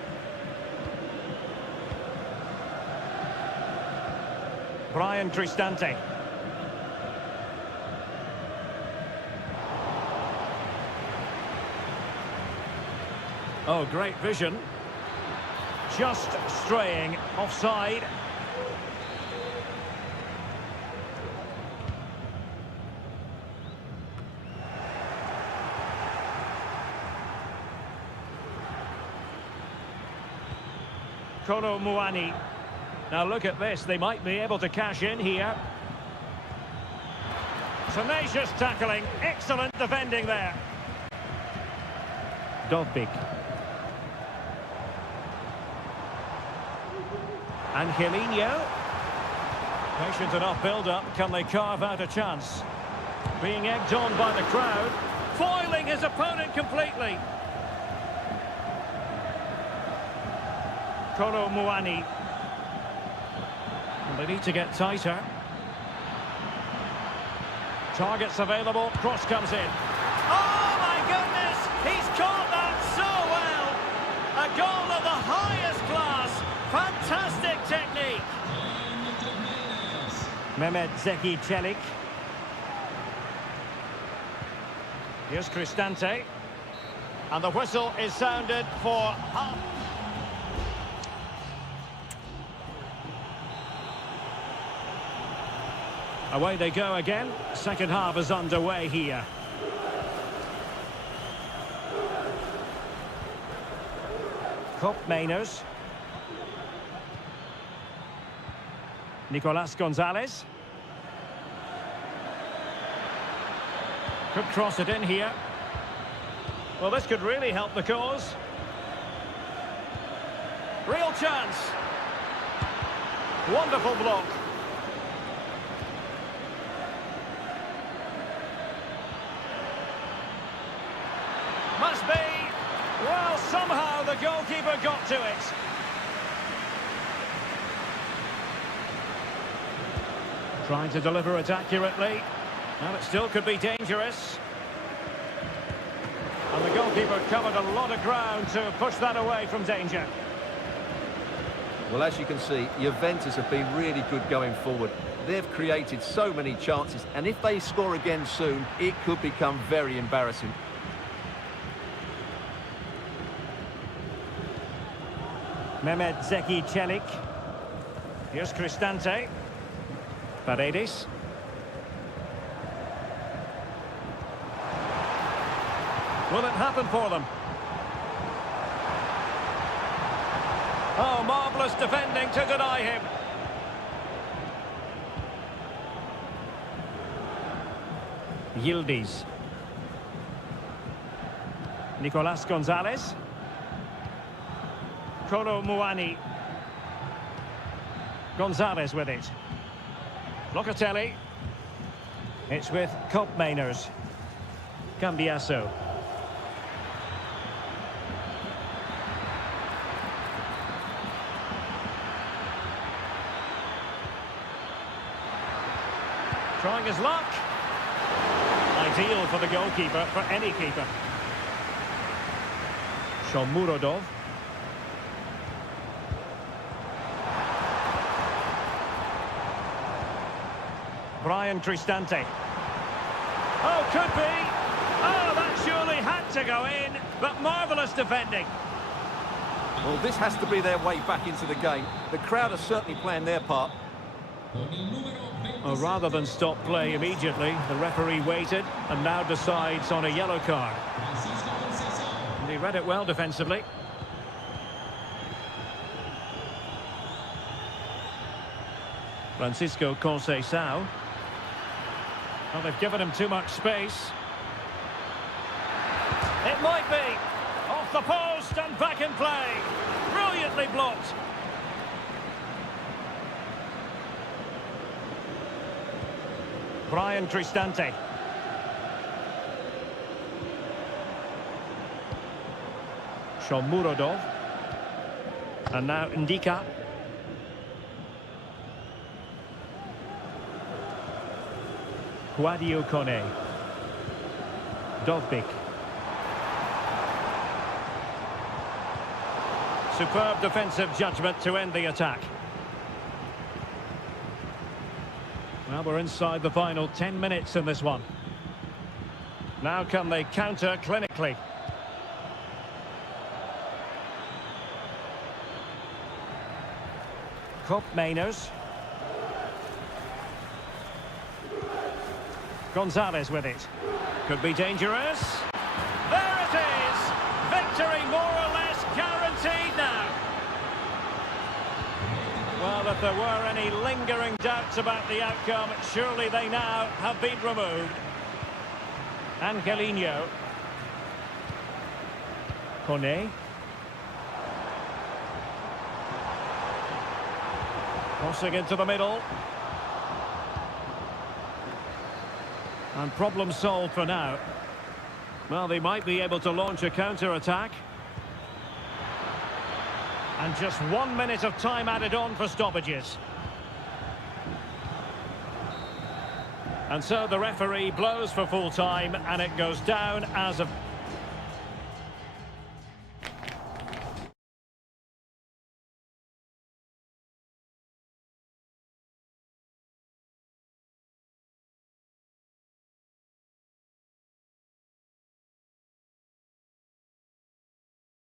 Brian Cristante. Oh, great vision. Just straying offside. Kolo Muani. Now look at this, they might be able to cash in here. Tenacious tackling, excellent defending there. Dovbik. Angelino. Patient enough build-up, can they carve out a chance? Being egged on by the crowd, foiling his opponent completely. Kolo Muani. They need to get tighter. Targets available, cross comes in. Oh my goodness, he's caught that so well. A goal of the highest class, fantastic technique. Mehmet Zeki Çelik. Here's Cristante. And the whistle is sounded for half. Away they go again. Second half is underway here. Koopmeiners. Nicolas Gonzalez. Could cross it in here. Well, this could really help the cause. Real chance. Wonderful block. Must be. Well, somehow the goalkeeper got to it. Trying to deliver it accurately. Well, it still could be dangerous. And the goalkeeper covered a lot of ground to push that away from danger. Well, as you can see, Juventus have been really good going forward. They've created so many chances, and if they score again soon, it could become very embarrassing. Mehmet Zeki Çelik. Here's Cristante. Paredes. Will it happen for them? Oh, marvellous defending to deny him. Yildiz. Nicolas Gonzalez. Kolo Muani. Gonzalez with it. Locatelli. It's with Kopmeiners. Cambiasso. Trying his luck. Ideal for the goalkeeper, for any keeper. Shomurodov. Brian Cristante. Oh, could be. Oh, that surely had to go in, but marvellous defending. Well, this has to be their way back into the game. The crowd are certainly playing their part. Oh, rather than stop play immediately, the referee waited and now decides on a yellow card. And he read it well defensively. Francisco Conceição. Well, they've given him too much space. It might be. Off the post and back in play. Brilliantly blocked. Brian Cristante. Shomurodov. And now Ndika. Guadio Kone. Dovbik. Superb defensive judgment to end the attack. Well, we're inside the final 10 minutes in this one. Now can they counter clinically? Kopmeiners. Gonzalez with it. Could be dangerous. There it is! Victory more or less guaranteed now. Well, if there were any lingering doubts about the outcome, surely they now have been removed. Angelino. Kone. Crossing into the middle. And problem solved for now. Well, they might be able to launch a counter-attack. And just 1 minute of time added on for stoppages. And so the referee blows for full time, and it goes down as a